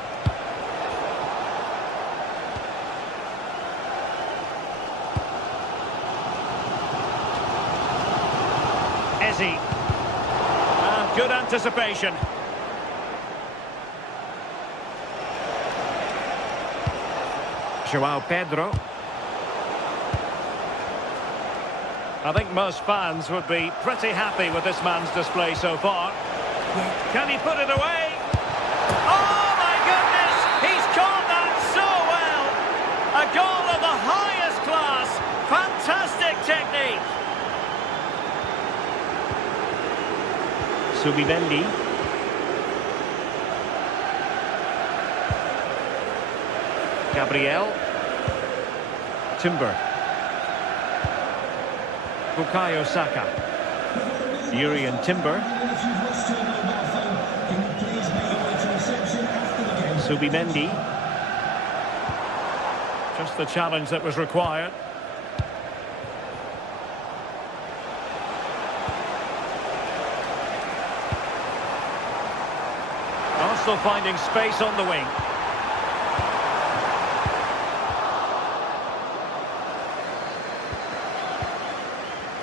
Ezzy. And good anticipation. João Pedro. I think most fans would be pretty happy with this man's display so far. Can he put it away? Oh my goodness! He's caught that so well! A goal of the highest class! Fantastic technique! Subimendi. Gabriel. Timber. Bukayo Saka. Yuri and Timber. Subimendi. Just the challenge that was required. Arsenal finding space on the wing.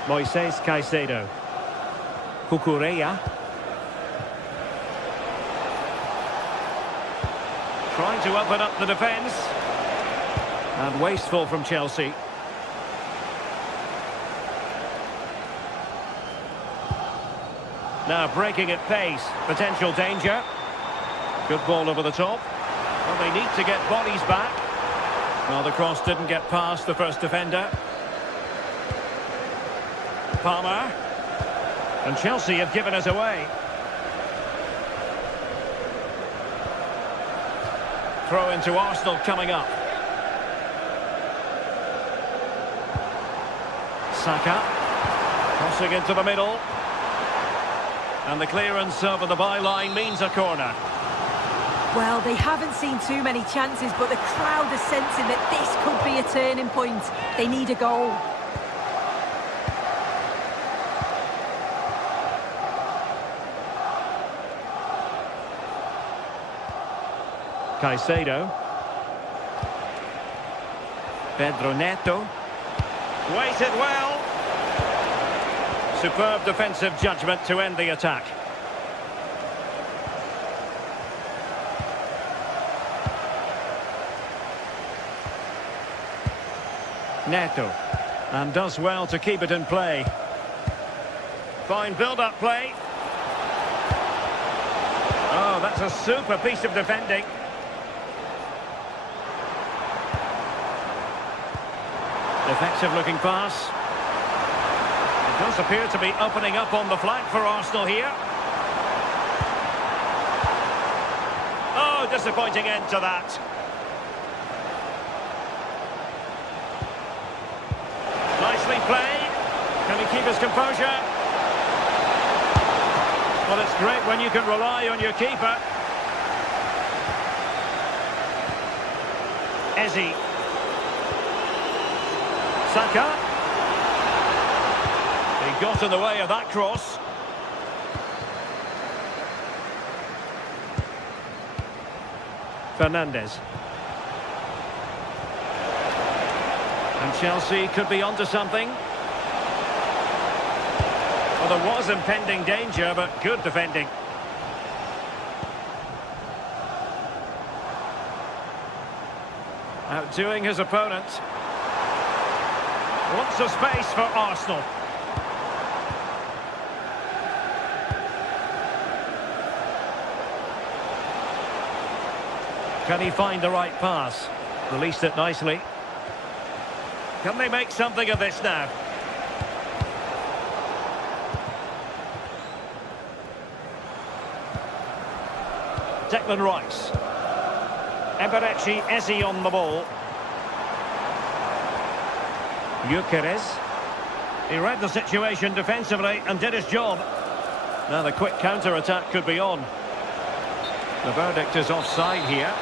Moises Caicedo. Cucurella. Trying to open up the defence. And wasteful from Chelsea. Now breaking at pace. Potential danger. Good ball over the top. Well, they need to get bodies back. Well, the cross didn't get past the first defender. Palmer. And Chelsea have given us away. Throw into Arsenal coming up. Saka. Crossing into the middle. And the clearance over the byline means a corner. Well, they haven't seen too many chances, but the crowd is sensing that this could be a turning point. They need a goal. Caicedo. Pedro Neto. Waited well. Superb defensive judgment to end the attack. Neto. And does well to keep it in play. Fine build-up play. Oh, that's a super piece of defending. Effective looking pass. It does appear to be opening up on the flank for Arsenal here. Oh, disappointing end to that. Nicely played. Can he keep his composure? Well, it's great when you can rely on your keeper. Eze. Saka. He got in the way of that cross. Fernandes. And Chelsea could be onto something. Well, there was impending danger, but good defending. Outdoing his opponent. Lots of space for Arsenal. Can he find the right pass? Released it nicely. Can they make something of this now? Declan Rice. Eberechi Eze on the ball. Gyökeres. He read the situation defensively and did his job. Now the quick counter-attack could be on. The verdict is offside here.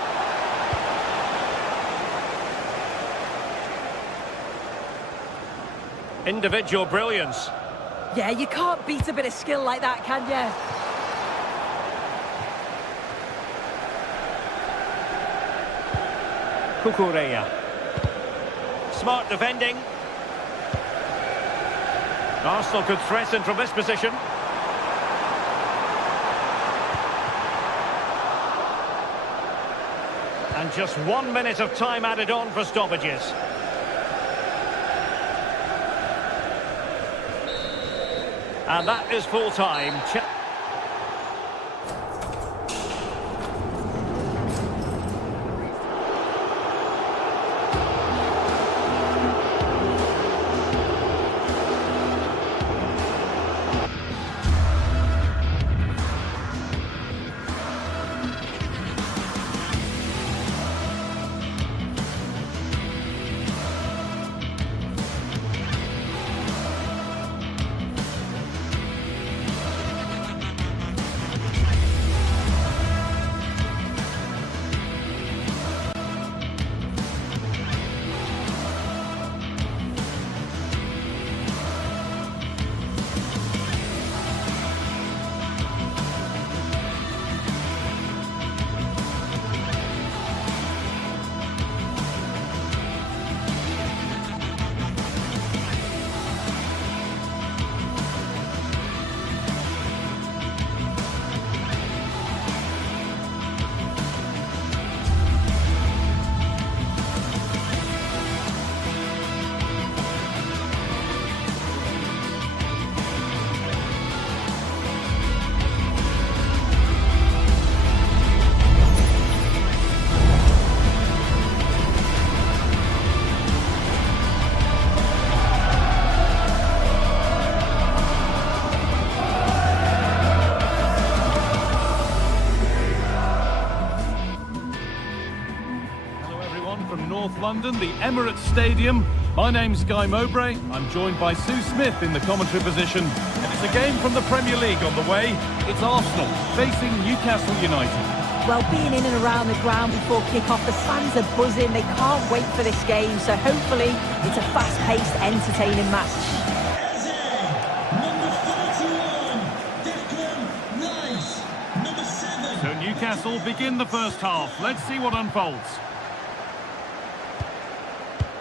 Individual brilliance. Yeah, you can't beat a bit of skill like that, can you? Cucurella. Smart defending. Arsenal could threaten from this position. And just 1 minute of time added on for stoppages. And that is full time. North London, the Emirates Stadium. My name's Guy Mowbray. I'm joined by Sue Smith in the commentary position. And it's a game from the Premier League on the way. It's Arsenal facing Newcastle United. Well, being in and around the ground before kick-off, the fans are buzzing. They can't wait for this game. So hopefully it's a fast-paced, entertaining match. So Newcastle begin the first half. Let's see what unfolds.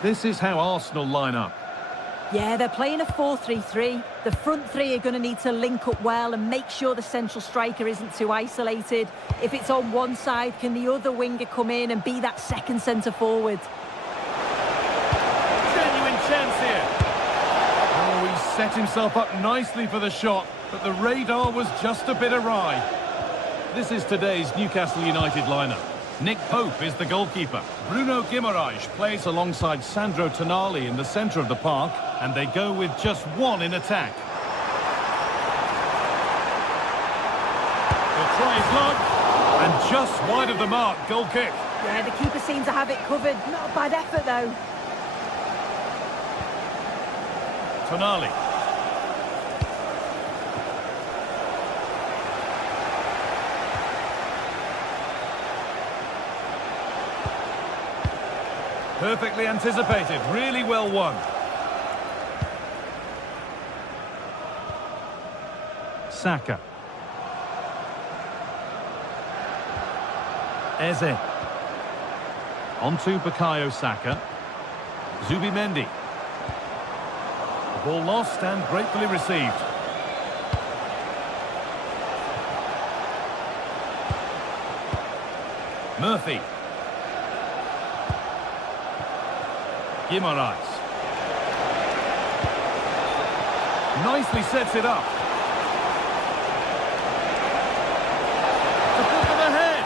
This is how Arsenal line up. Yeah, they're playing a 4-3-3. The front three are going to need to link up well and make sure the central striker isn't too isolated. If it's on one side, can the other winger come in and be that second centre-forward? Genuine chance here. Oh, he set himself up nicely for the shot, but the radar was just a bit awry. This is today's Newcastle United lineup. Nick Pope is the goalkeeper. Bruno Guimaraes plays alongside Sandro Tonali in the centre of the park, and they go with just one in attack. He'll try his luck, and just wide of the mark, goal kick. Yeah, the keeper seems to have it covered. Not a bad effort, though. Tonali. Perfectly anticipated, really well won. Saka. Eze. On to Bukayo Saka. Zubimendi. The ball lost and gratefully received. Murphy. Guimaraes. Nicely sets it up. To put them ahead.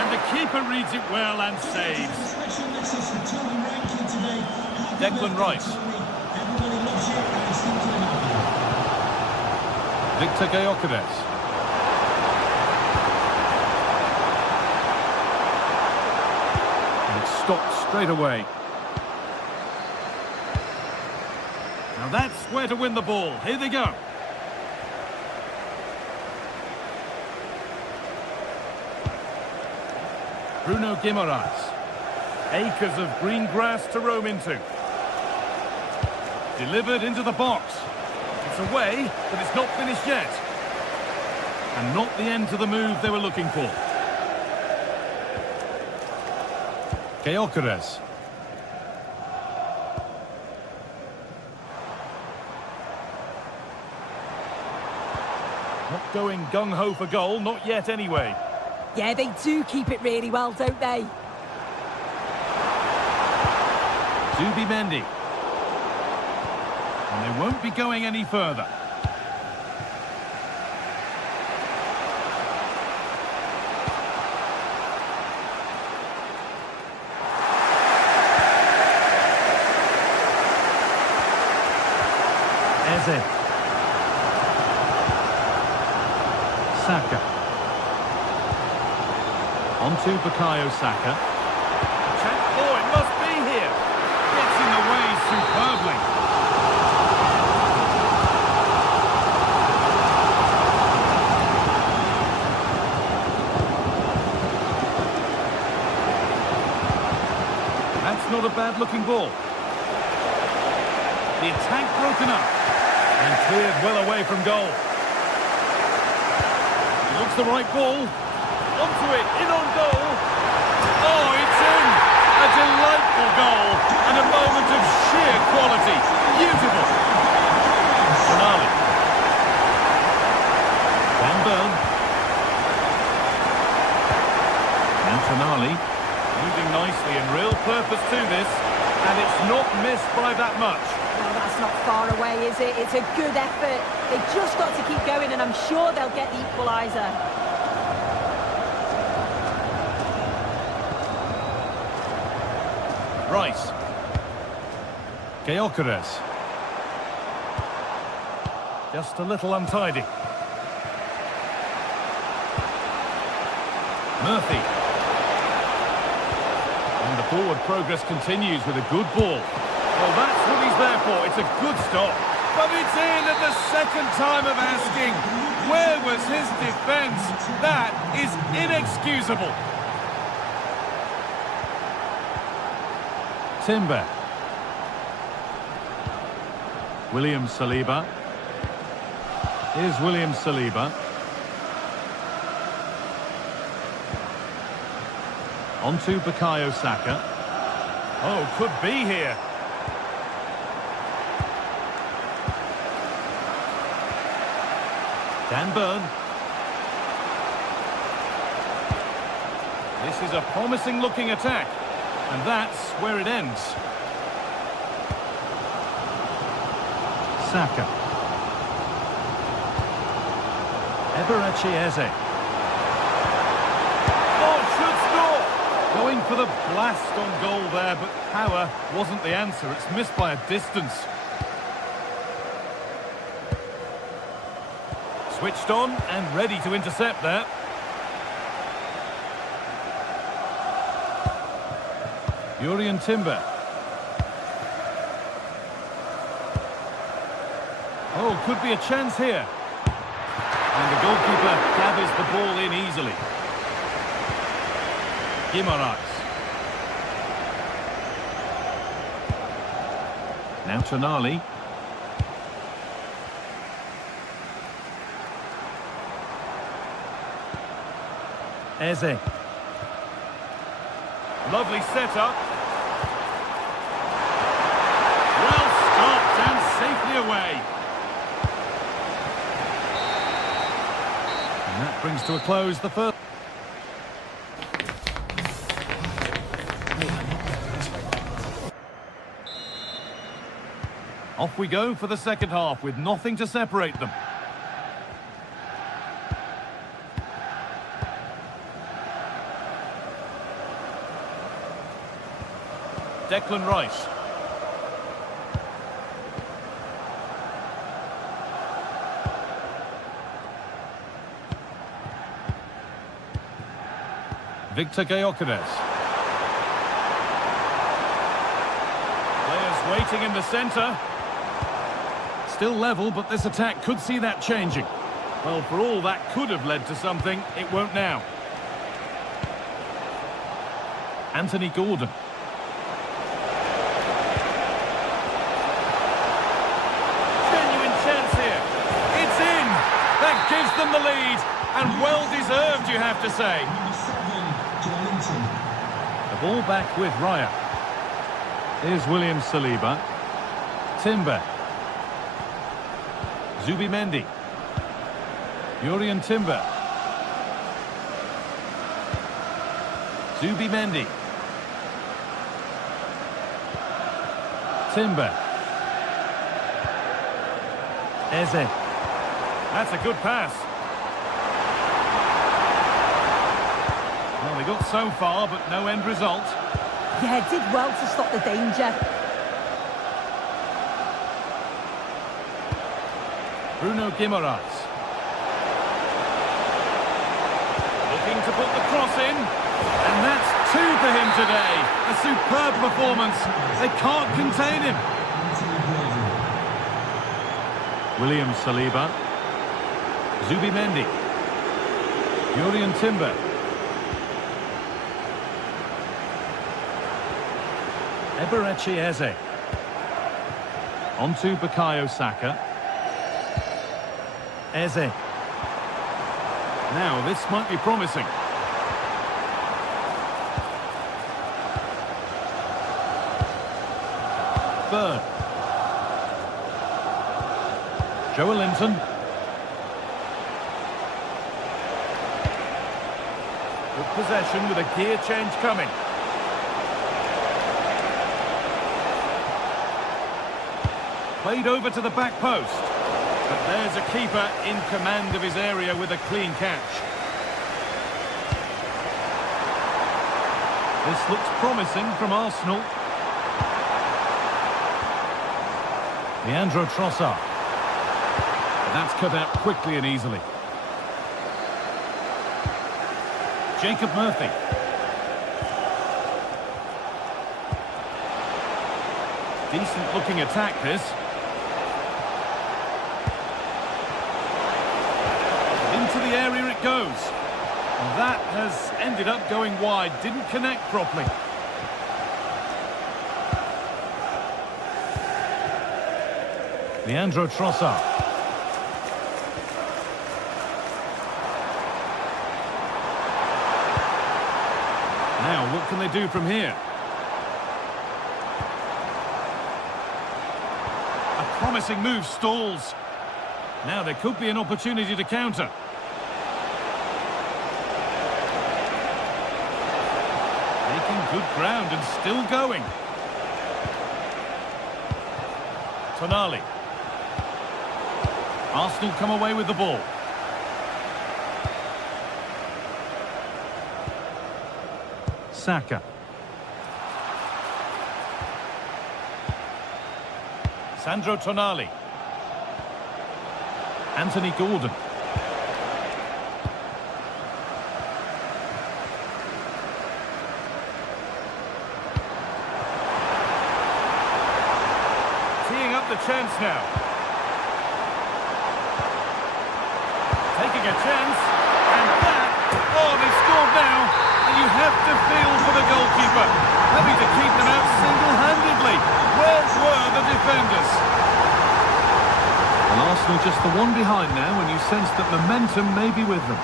And the keeper reads it well and saves. Special message from Tommy Rankin today. Declan Rice. Everybody loves you and is thinking about you. Victor Gyökeres. And it's stopped straight away. Now that's where to win the ball. Here they go. Bruno Guimaraes. Acres of green grass to roam into. Delivered into the box. It's away, but it's not finished yet. And not the end to the move they were looking for. Gyökeres. Not going gung-ho for goal, not yet anyway. Yeah, they do keep it really well, don't they? Zubimendi. And they won't be going any further. Eze. Saka. On to Bukayo Saka. Oh, it must be here. Gets in the way superbly. That's not a bad-looking ball. The attack broken up and cleared well away from goal. Looks the right ball. Onto it, in on goal. Oh, it's in! A delightful goal and a moment of sheer quality. Beautiful. Tonali. Van Burn. And Tonali. Moving nicely and real purpose to this. And it's not missed by that much. Well, that's not far away, is it? It's a good effort. They've just got to keep going, and I'm sure they'll get the equaliser. Rice. Gyökeres. Just a little untidy. Murphy. And the forward progress continues with a good ball. Well, that's what he's there for. It's a good stop. But it's in at the second time of asking. Where was his defence? That is inexcusable. Timber. William Saliba. Here's William Saliba. On to Bukayo Saka. Oh, could be here. Dan Burn. This is a promising looking attack. And that's where it ends. Saka. Eberechi Eze. Oh, should score! Going for the blast on goal there, but power wasn't the answer. It's missed by a distance. Switched on and ready to intercept there. Jurriën Timber. Oh, could be a chance here. And the goalkeeper gathers the ball in easily. Guimaraes. Now Tonali. Eze. Lovely setup. Well stopped and safely away. And that brings to a close the first. Off we go for the second half with nothing to separate them. Declan Rice. Victor Gyökeres. Players waiting in the centre. Still level, but this attack could see that changing. Well, for all that could have led to something, it won't now. Anthony Gordon. Genuine chance here. It's in. That gives them the lead. And well deserved, you have to say. The ball back with Raya. Here's William Saliba. Timber. Zubimendi. Jurrien Timber. Zubimendi. Timber. Eze. That's a good pass. Well, they got so far, but no end result. Yeah, did well to stop the danger. Bruno Guimaraes. Looking to put the cross in. And that's two for him today. A superb performance. They can't contain him. William Saliba. Zubimendi. Jurrien Timber. Eberechi Eze. On to Bukayo Saka. Eze. Now, this might be promising. Bird. Joelinton. Good possession with a gear change coming. Played over to the back post. But there's a keeper in command of his area with a clean catch. This looks promising from Arsenal. Leandro Trossard. That's cut out quickly and easily. Jacob Murphy. Decent looking attack this. Into the area it goes. And that has ended up going wide. Didn't connect properly. Leandro Trossard. Now, what can they do from here? A promising move stalls. Now there could be an opportunity to counter. Making good ground and still going. Tonali. Arsenal come away with the ball. Saka. Sandro Tonali. Anthony Gordon. Teeing up the chance now. Taking a chance. And that... Oh, they've scored now. And you have to feel for the goalkeeper, having to keep them out single-handedly. Where were the defenders? Well, Arsenal just the one behind now, and you sense that momentum may be with them.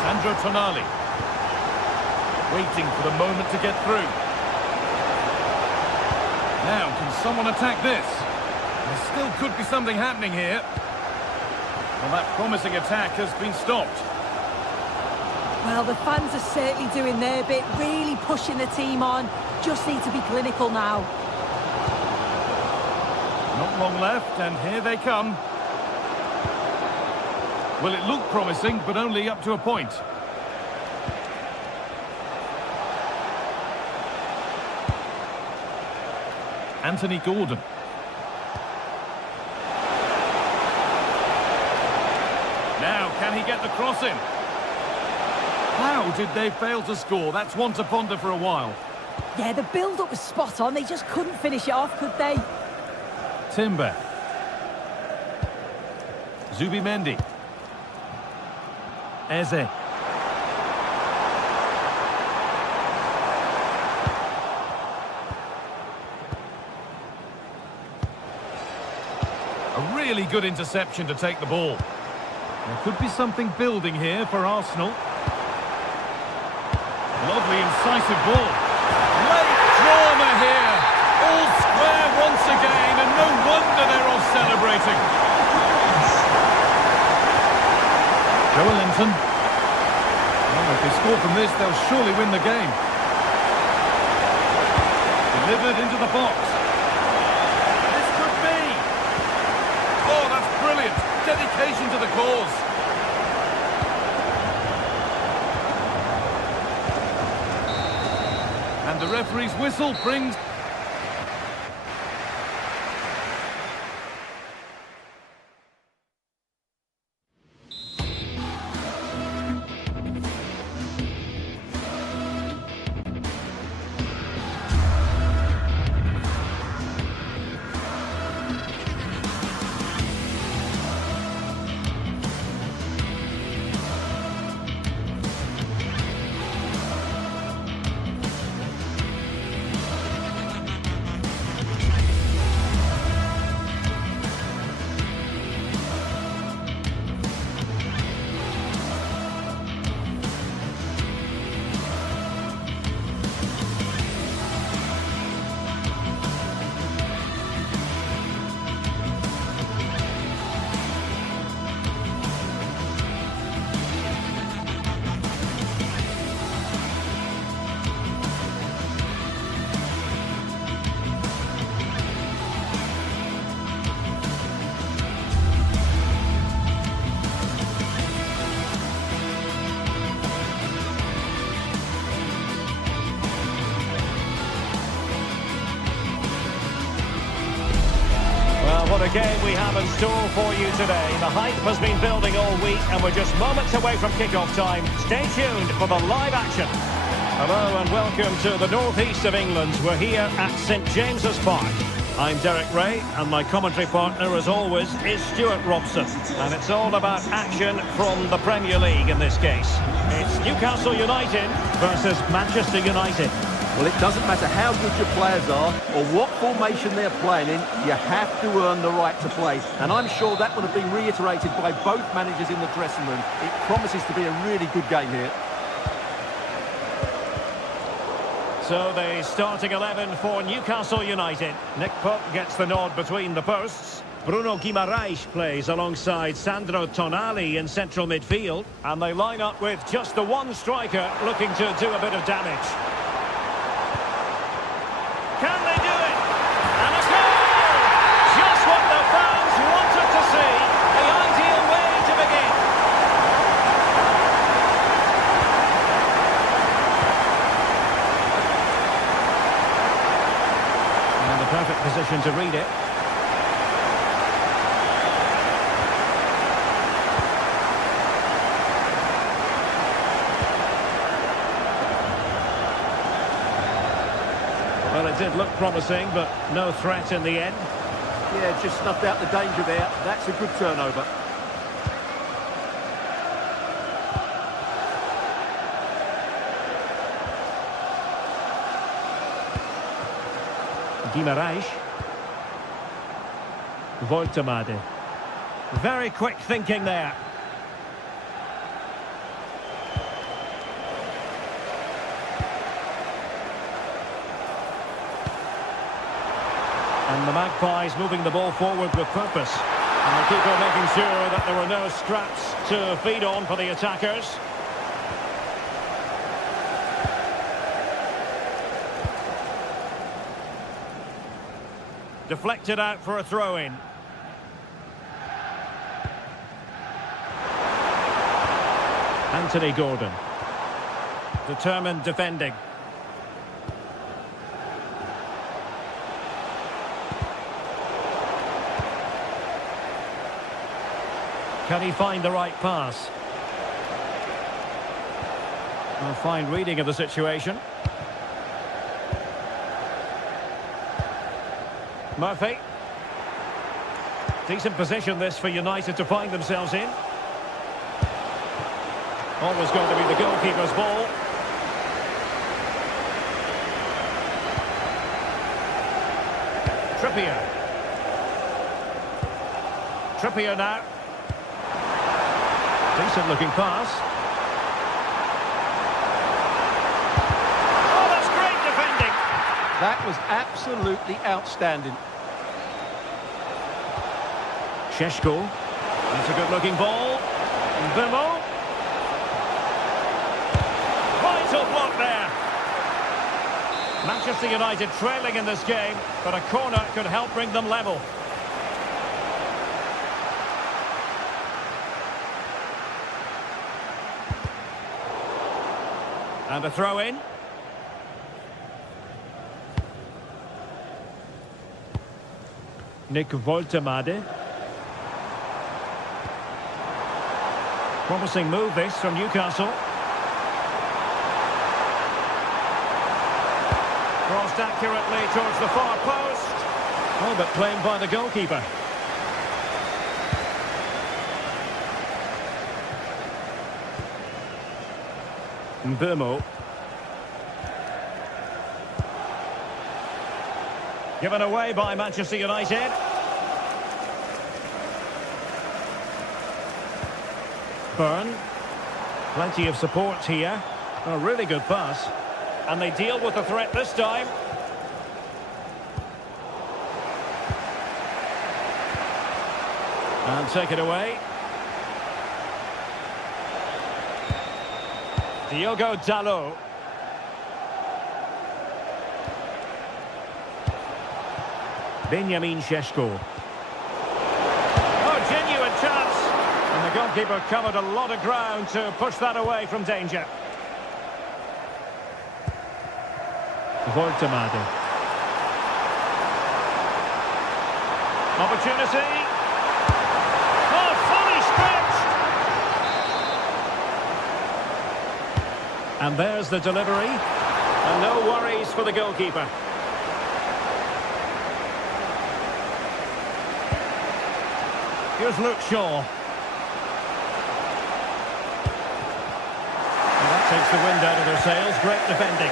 Sandro Tonali, waiting for the moment to get through. Now, can someone attack this? There still could be something happening here. Well, that promising attack has been stopped. Well, the fans are certainly doing their bit, really pushing the team on. Just need to be clinical now. Not long left, and here they come. Well, it looked promising, but only up to a point. Anthony Gordon. Now, can he get the cross in? How did they fail to score? That's one to ponder for a while. Yeah, the build-up was spot on. They just couldn't finish it off, could they? Timber. Zubimendi. Eze. A really good interception to take the ball. There could be something building here for Arsenal. Lovely incisive ball. Late drama here. All square once again, and no wonder they're all celebrating. Joel Linton. Well, if they score from this, they'll surely win the game. Delivered into the box. This could be. Oh, that's brilliant. Dedication to the cause. And the referee's whistle brings... What a game we have in store for you today. The hype has been building all week and we're just moments away from kickoff time. Stay tuned for the live action. Hello and welcome to the northeast of England. We're here at St James's Park. I'm Derek Ray and my commentary partner as always is Stuart Robson. And it's all about action from the Premier League in this case. It's Newcastle United versus Manchester United. Well, it doesn't matter how good your players are or what formation they're playing in, you have to earn the right to play. And I'm sure that would have been reiterated by both managers in the dressing room. It promises to be a really good game here. So the starting 11 for Newcastle United. Nick Pope gets the nod between the posts. Bruno Guimaraes plays alongside Sandro Tonali in central midfield. And they line up with just the one striker looking to do a bit of damage. Can they do it? And a goal! Just what the fans wanted to see. The ideal way to begin. And the perfect position to read it. Well, it did look promising, but no threat in the end. Yeah, just snuffed out the danger there. That's a good turnover. Guimaraes. Voltemade. Very quick thinking there. And the Magpies moving the ball forward with purpose. And the keeper making sure that there were no scraps to feed on for the attackers. Deflected out for a throw-in. Anthony Gordon. Determined defending. Can he find the right pass? A fine reading of the situation. Murphy. Decent position this for United to find themselves in. Always going to be the goalkeeper's ball. Trippier now. Decent looking pass. Oh, that's great defending. That was absolutely outstanding. Šeško. That's a good looking ball. Bimo. Vital block there. Manchester United trailing in this game, but a corner could help bring them level. And a throw-in. Nick Voltemade. Promising move this from Newcastle. Crossed accurately towards the far post. Oh, but claimed by the goalkeeper. Mbeumo. Given away by Manchester United. Burn. Plenty of support here. A really good pass. And they deal with the threat this time. And take it away. Diogo Dalot. Benjamin Šeško. Oh, genuine chance. And the goalkeeper covered a lot of ground to push that away from danger. Voltemade. Opportunity. Oh, fully stretched. And there's the delivery. And no worries for the goalkeeper. Here's Luke Shaw. And that takes the wind out of their sails. Great defending.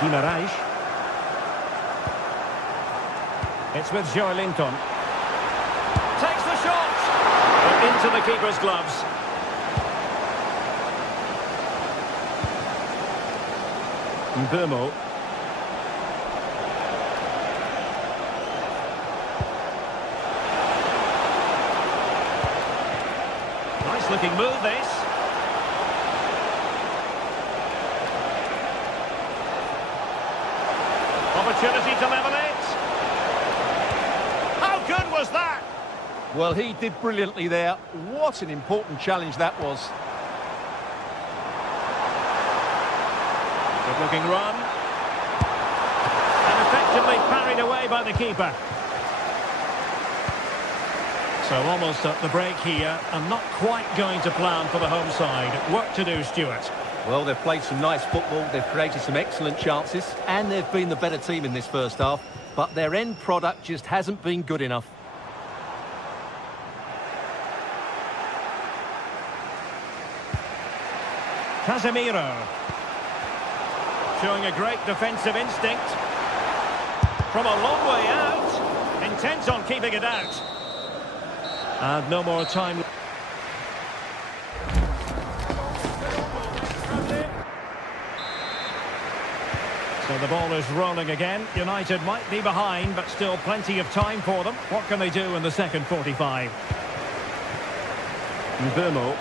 Guimaraes. It's with Joelinton. Takes the shot. But into the keeper's gloves. Mbeumo. Nice looking move this. Opportunity to level it. How good was that? Well, he did brilliantly there. What an important challenge that was. Good looking run. And effectively parried away by the keeper. So almost at the break here, and not quite going to plan for the home side. Work to do, Stuart. Well, they've played some nice football, they've created some excellent chances, and they've been the better team in this first half, but their end product just hasn't been good enough. Casemiro. Showing a great defensive instinct. From a long way out. Intent on keeping it out. And no more time. So the ball is rolling again. United might be behind, but still plenty of time for them. What can they do in the second 45? Mbeumo.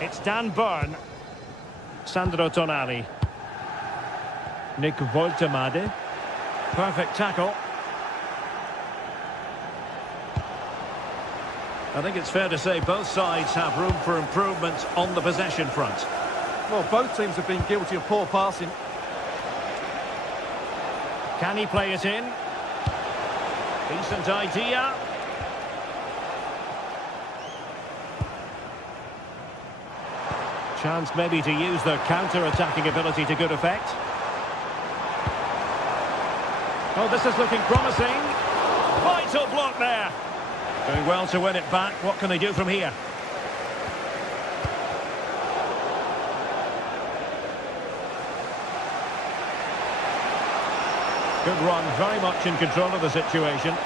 It's Dan Burn. Sandro Tonali. Nick Woltemade. Perfect tackle. I think it's fair to say both sides have room for improvement on the possession front. Well, both teams have been guilty of poor passing. Can he play it in? Decent idea. Chance maybe to use their counter-attacking ability to good effect. Oh, this is looking promising. Vital block there. Doing well to win it back. What can they do from here? Good run, very much in control of the situation.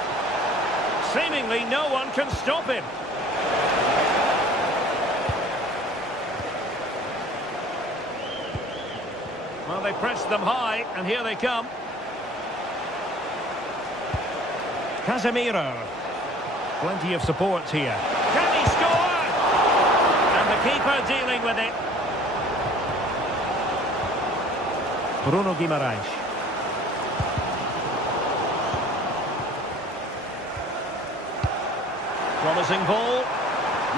Seemingly no one can stop him. Well, they pressed them high, and here they come. Casemiro. Plenty of support here. Can he score? And the keeper dealing with it. Bruno Guimaraes. Promising ball.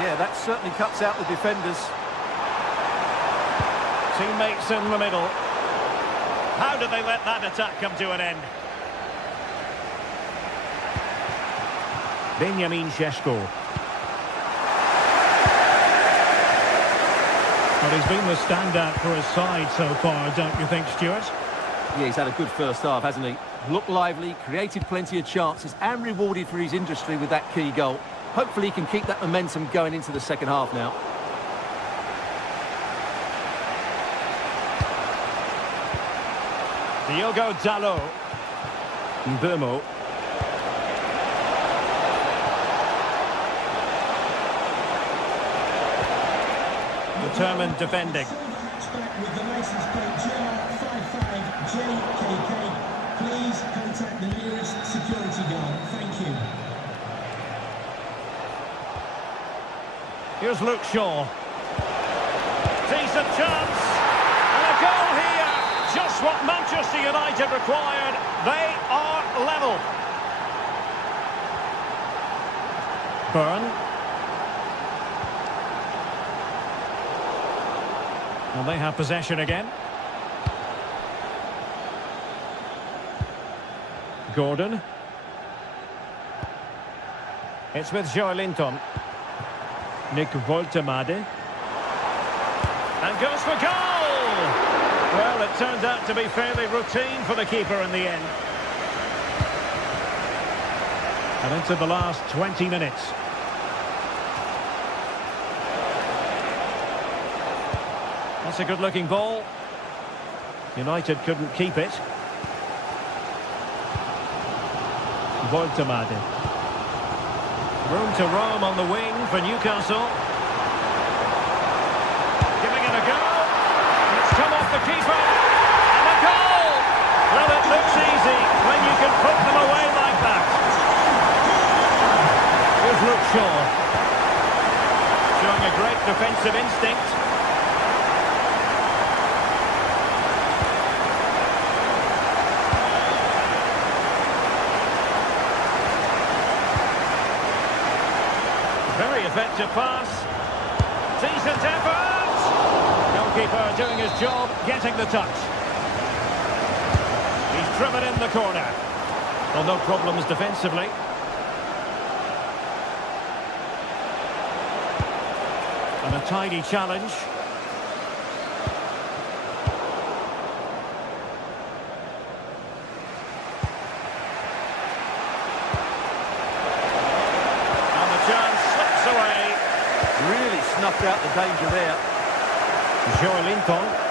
Yeah, that certainly cuts out the defenders. Teammates in the middle. How do they let that attack come to an end? Benjamin Šeško. Well, he's been the standout for his side so far, don't you think, Stuart? Yeah, he's had a good first half, hasn't he? Looked lively, created plenty of chances, and rewarded for his industry with that key goal. Hopefully he can keep that momentum going into the second half now. Diogo Dalot. Mbeumo. Determined defending. With the license plate GR55JKK, please contact the nearest security guard. Thank you. Here's Luke Shaw. Decent chance. And a goal here. Just what Manchester United required. They are level. Burn. Well, they have possession again. Gordon. It's with Joelinton. Nick Woltemade. And goes for goal! Well, it turned out to be fairly routine for the keeper in the end. And into the last 20 minutes. That's a good-looking ball. United couldn't keep it. Woltemade. Room to roam on the wing for Newcastle. Giving it a go. It's come off the keeper. And a goal! Well, it looks easy when you can put them away like that. Here's Luke Shaw. Showing a great defensive instinct. Very effective pass. Decent effort. Goalkeeper doing his job, getting the touch. He's driven in the corner. Well, no problems defensively. And a tidy challenge. And the chance slips away. snuffed out the danger there. Joelinton.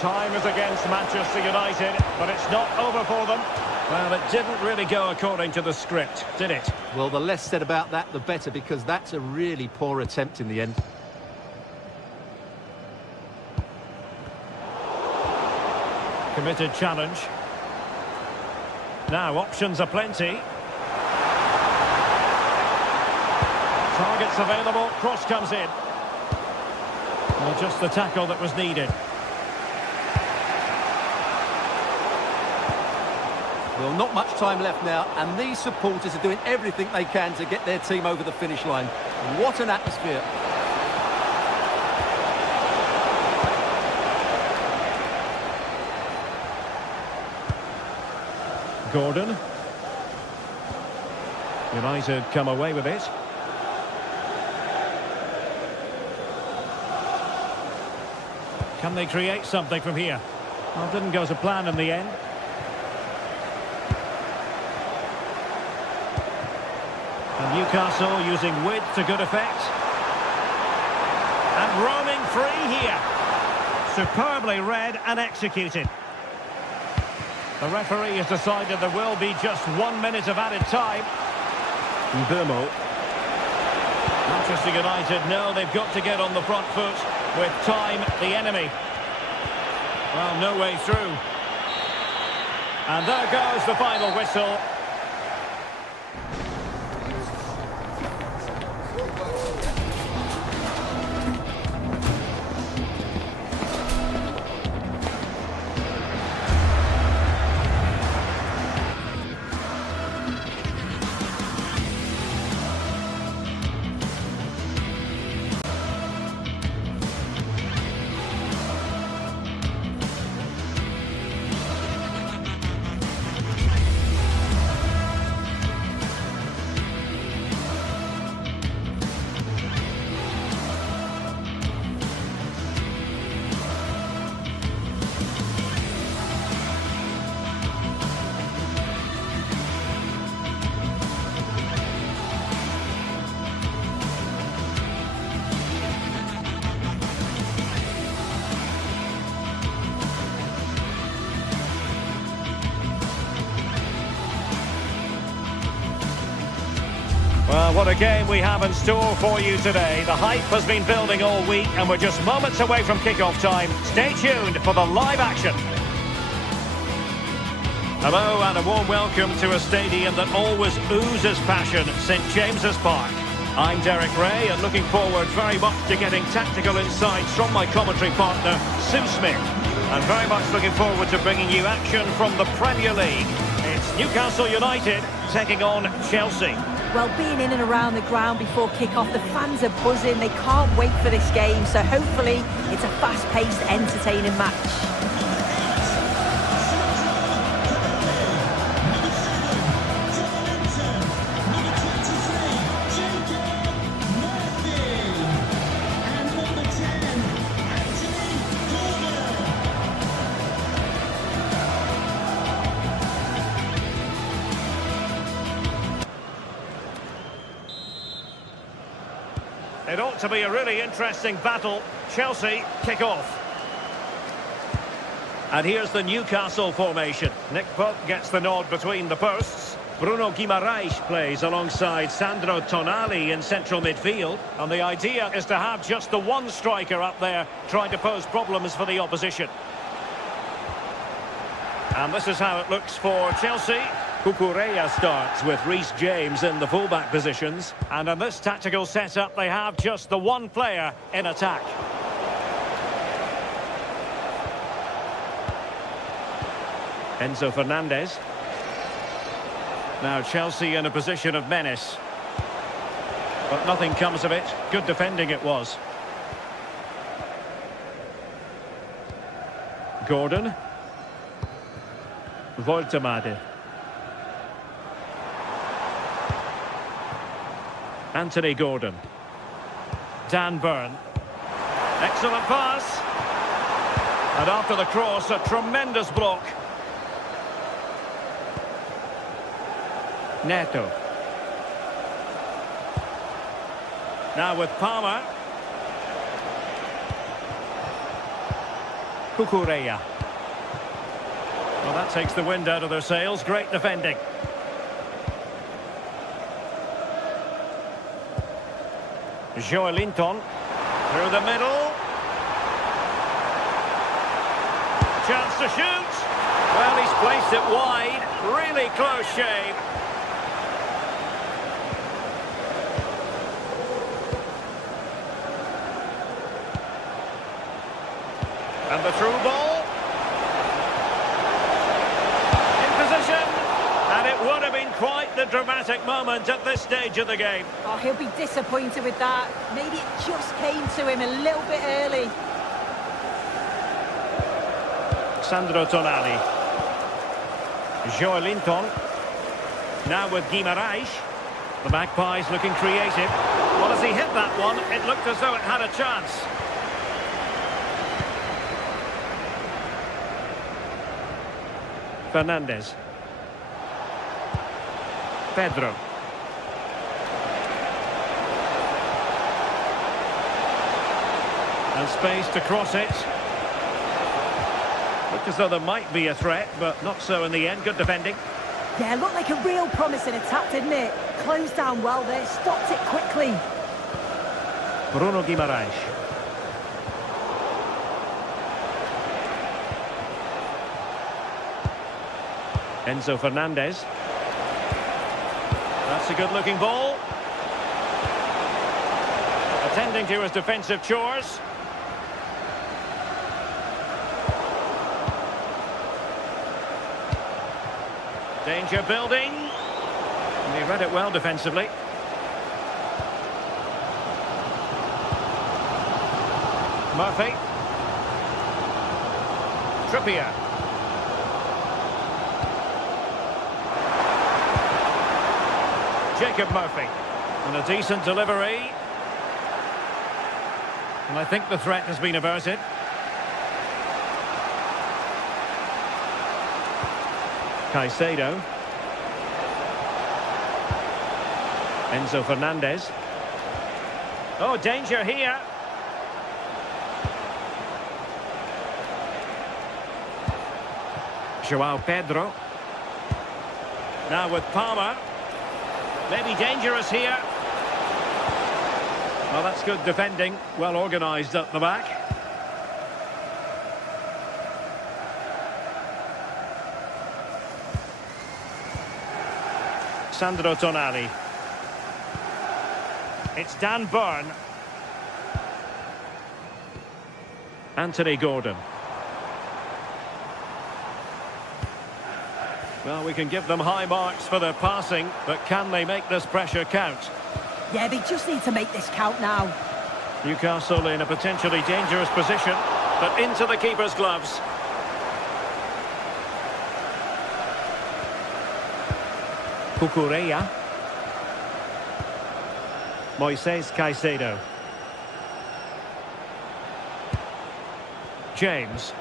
Time is against Manchester United, but it's not over for them. Well, it didn't really go according to the script, did it? Well, the less said about that, the better, because that's a really poor attempt in the end. Committed challenge. Now, options are plenty. Targets available, cross comes in. Well, just the tackle that was needed. Well, not much time left now, and these supporters are doing everything they can to get their team over the finish line. What an atmosphere. Gordon. United come away with it. Can they create something from here? Well, didn't go to plan in the end. And Newcastle using width to good effect. And roaming free here. Superbly read and executed. The referee has decided there will be just 1 minute of added time. Mbermo. Manchester United know they've got to get on the front foot with time the enemy. Well, no way through. And there goes the final whistle. Well, what a game we have in store for you today. The hype has been building all week and we're just moments away from kickoff time. Stay tuned for the live action. Hello and a warm welcome to a stadium that always oozes passion, St James's Park. I'm Derek Ray and looking forward very much to getting tactical insights from my commentary partner, Sue Smith. And very much looking forward to bringing you action from the Premier League. It's Newcastle United taking on Chelsea. Well, being in and around the ground before kick-off, the fans are buzzing. They can't wait for this game, so hopefully it's a fast-paced, entertaining match. It ought to be a really interesting battle. Chelsea kick off. And here's the Newcastle formation. Nick Pope gets the nod between the posts. Bruno Guimaraes plays alongside Sandro Tonali in central midfield. And the idea is to have just the one striker up there trying to pose problems for the opposition. And this is how it looks for Chelsea. Cucurella starts with Reece James in the fullback positions. And in this tactical setup, they have just the one player in attack. Enzo Fernandez. Now Chelsea in a position of menace. But nothing comes of it. Good defending it was. Gordon. Voltemade. Anthony Gordon. Dan Burn. Excellent pass. And after the cross, a tremendous block. Neto. Now with Palmer. Cucurella. Well, that takes the wind out of their sails. Great defending. Joelinton. Through the middle. Chance to shoot. Well, he's placed it wide. Really close shave. And the through ball. In position. And it would have been quite the dramatic moment at this stage of the game. Oh, he'll be disappointed with that. Maybe it just came to him a little bit early. Sandro Tonali. Joelinton. Now with Guimaraes. The Magpies looking creative. Well, as he hit that one, it looked as though it had a chance. Fernandes. Pedro. And space to cross it. Looked as though there might be a threat, but not so in the end. Good defending. Yeah, looked like a real promising attack, didn't it? Closed down well there, stopped it quickly. Bruno Guimaraes. Enzo Fernandez. That's a good-looking ball. Attending to his defensive chores. Danger building. And he read it well defensively. Murphy. Trippier. Jacob Murphy. And a decent delivery. And I think the threat has been averted. Caicedo. Enzo Fernandez. Oh, danger here. João Pedro. Now with Palmer. Maybe dangerous here. Well, that's good defending. Well organised up the back. Sandro Tonali. It's Dan Burn. Anthony Gordon. Well, we can give them high marks for their passing, but can they make this pressure count? Yeah, they just need to make this count now. Newcastle in a potentially dangerous position, but into the keeper's gloves. Cucurella. Moises Caicedo. James.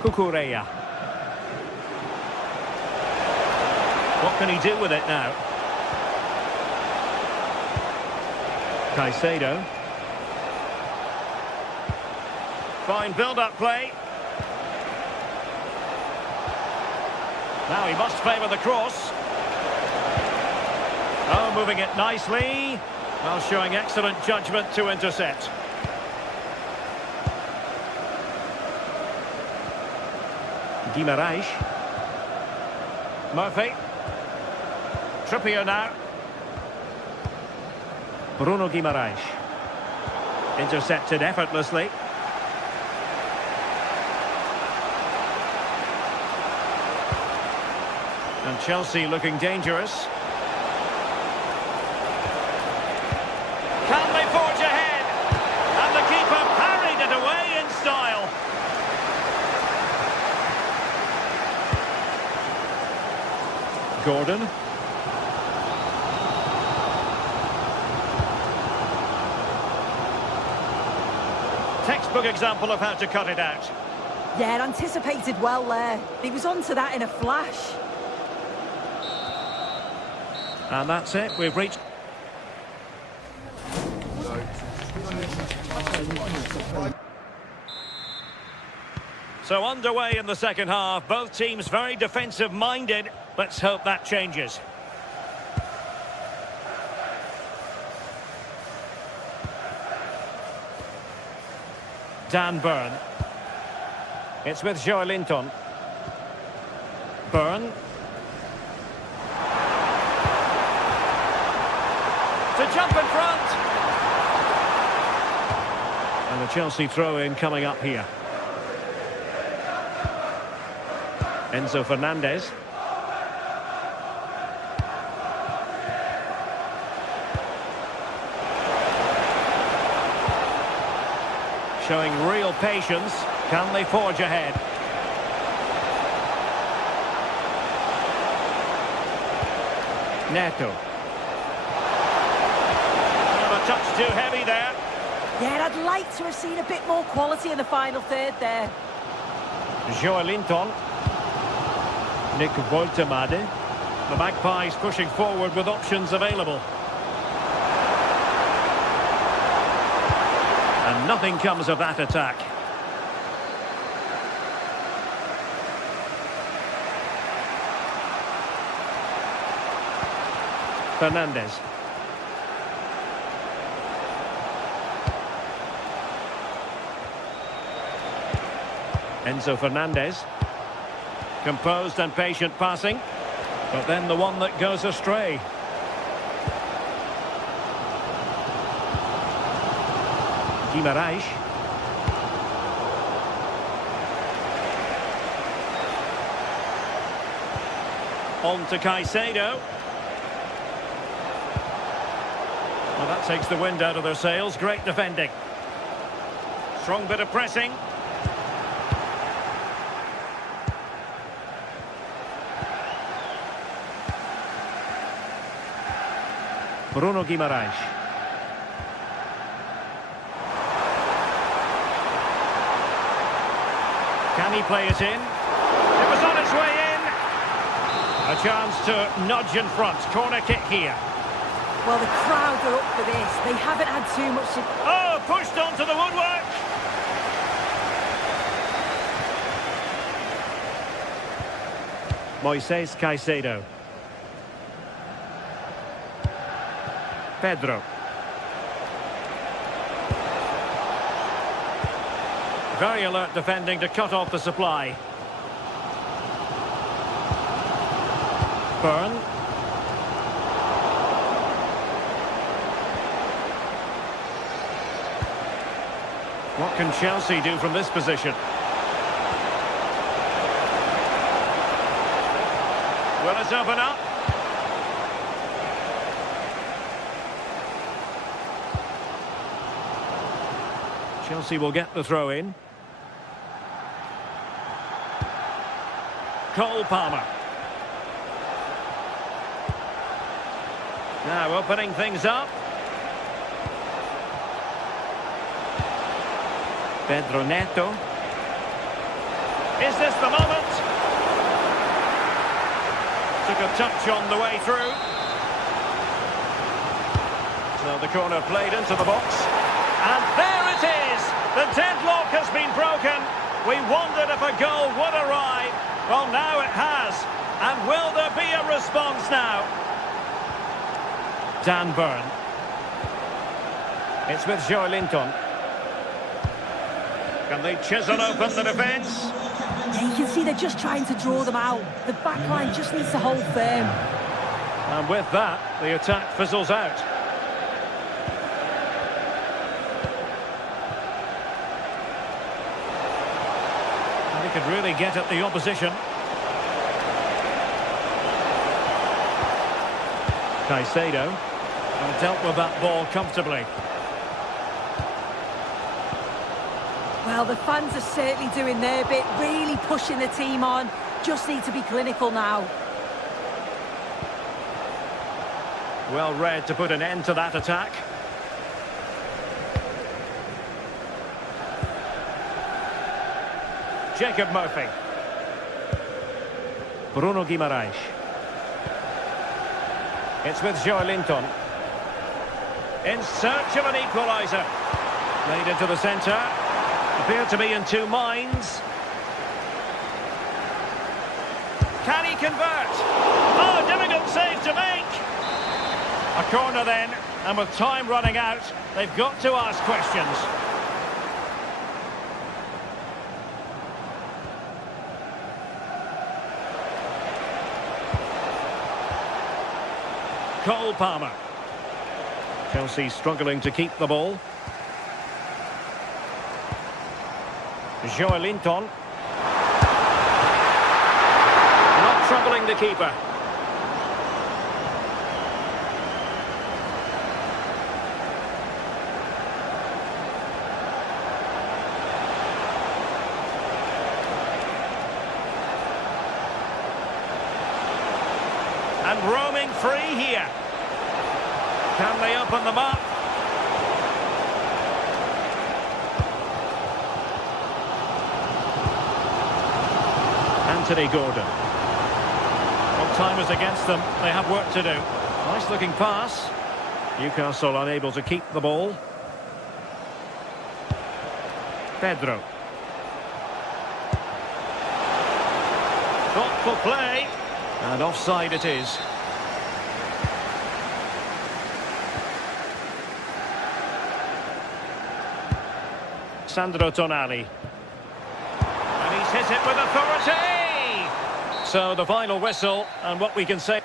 Cucurella. What can he do with it now? Caicedo. Fine build-up play. Now he must favour the cross. Oh, moving it nicely. Well, showing excellent judgment to intercept. Guimaraes. Murphy. Trippier now. Bruno Guimaraes. Intercepted effortlessly. And Chelsea looking dangerous. Can they forge ahead? And the keeper parried it away in style. Gordon. Textbook example of how to cut it out. Yeah, anticipated well there. He was onto that in a flash. And that's it, we've reached... So underway in the second half, both teams very defensive-minded. Let's hope that changes. Dan Burn. It's with Joelinton. Burn. To jump in front. And the Chelsea throw-in coming up here. Enzo Fernandez. Showing real patience. Can they forge ahead? Neto. A touch too heavy there. Yeah, I'd like to have seen a bit more quality in the final third there. Joelinton. Nick Woltemade. The Magpies pushing forward with options available. And nothing comes of that attack. Fernandez. Enzo Fernandez. Composed and patient passing. But then the one that goes astray. Guimaraes. On to Caicedo. Well, that takes the wind out of their sails. Great defending. Strong bit of pressing. Bruno Guimaraes. Can he play it in? It was on its way in. A chance to nudge in front. Corner kick here. Well, the crowd are up for this. They haven't had too much to... Oh, pushed onto the woodwork. Moises Caicedo. Pedro. Very alert defending to cut off the supply. Burn. What can Chelsea do from this position? Will it open up? Chelsea will get the throw in. Cole Palmer. Now opening things up. Pedro Neto. Is this the moment? Took a touch on the way through. So the corner played into the box. And there it is! The deadlock has been broken. We wondered if a goal would arrive. Well, now it has. And will there be a response now? Dan Burn. It's with Joelinton. Can they chisel open the defence? Yeah, you can see they're just trying to draw them out. The back line just needs to hold firm. And with that, the attack fizzles out. And he could really get at the opposition. Caicedo dealt with that ball comfortably. Well, the fans are certainly doing their bit, really pushing the team on. Just need to be clinical now. Well read to put an end to that attack. Jacob Murphy. Bruno Guimaraes. It's with Joelinton. In search of an equaliser. Laid into the centre. Appear to be in two minds. Can he convert? Oh, difficult save to make. A corner then, and with time running out, they've got to ask questions. Cole Palmer. Chelsea struggling to keep the ball. Joelinton. Not troubling the keeper. And roaming free here. Can they open them up? Anthony Gordon. Well, time is against them. They have work to do. Nice looking pass. Newcastle unable to keep the ball. Pedro. Thoughtful play. And offside it is. Sandro Tonali. And he's hit it with authority! So the final whistle, and what we can say...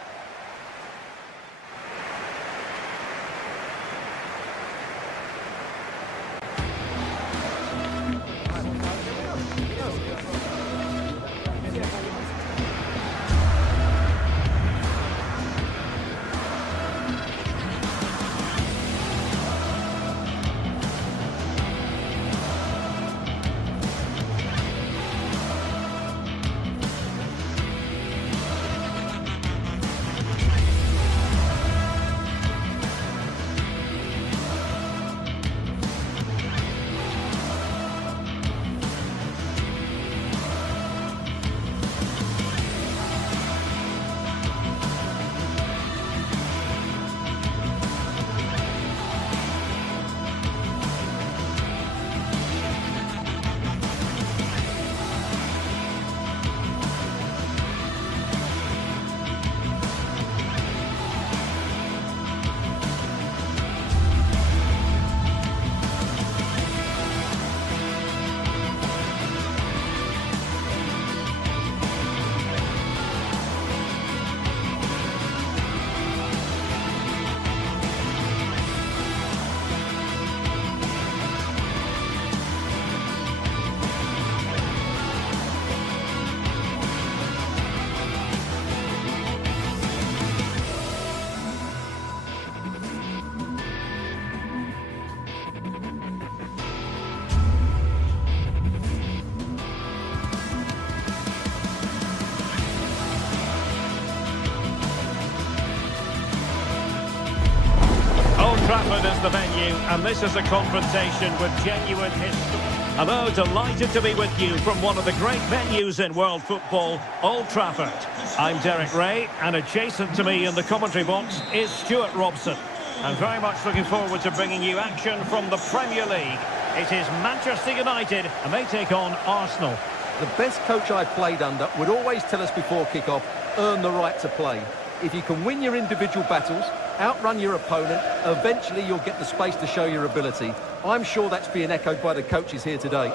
Trafford is the venue, and this is a confrontation with genuine history. Hello, delighted to be with you from one of the great venues in world football, Old Trafford. I'm Derek Ray, and adjacent to me in the commentary box is Stuart Robson. I'm very much looking forward to bringing you action from the Premier League. It is Manchester United, and they take on Arsenal. The best coach I played under would always tell us before kick-off, earn the right to play. If you can win your individual battles, outrun your opponent, eventually you'll get the space to show your ability. I'm sure that's being echoed by the coaches here today.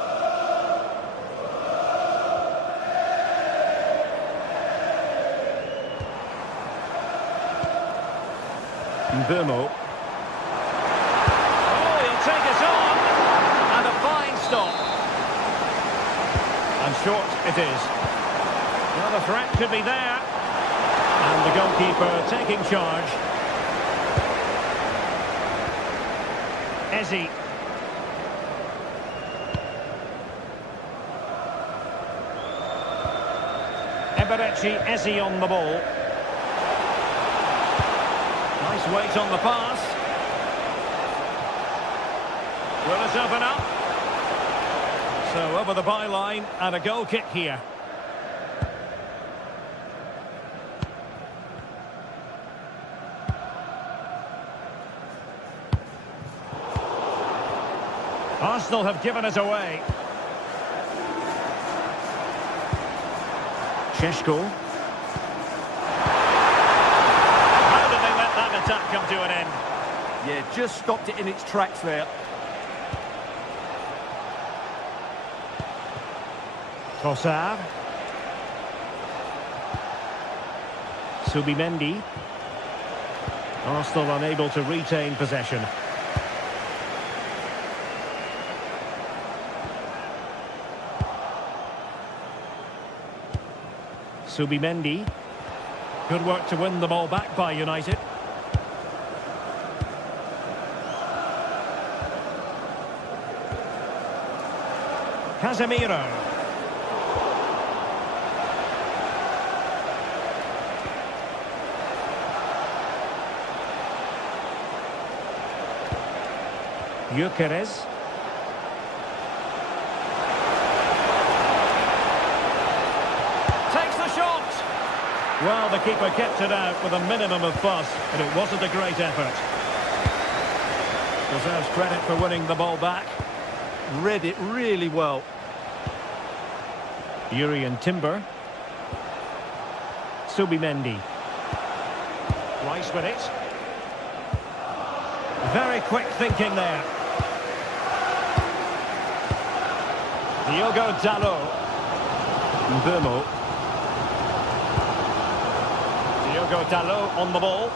Mbeumo. Oh, he'll take us on! And a fine stop. And short it is. Well, the threat could be there. And the goalkeeper taking charge. Eze. Eberechi Eze on the ball. Nice weight on the pass. Will it open up? So over the byline and a goal kick here. Arsenal have given it away. Šeško. How did they let that attack come to an end? Yeah, just stopped it in its tracks there. Trossard. Subimendi. Arsenal unable to retain possession. Subimendi. Good work to win the ball back by United. Casemiro. Gyökeres. Takes the shot. Well, the keeper kept it out with a minimum of fuss, but it wasn't a great effort. Deserves credit for winning the ball back. Read it really well. Jurriën Timber. Subimendi. Rice with it. Very quick thinking there. Diogo Dalot. Mbeumo. Diogo Dalot on the ball.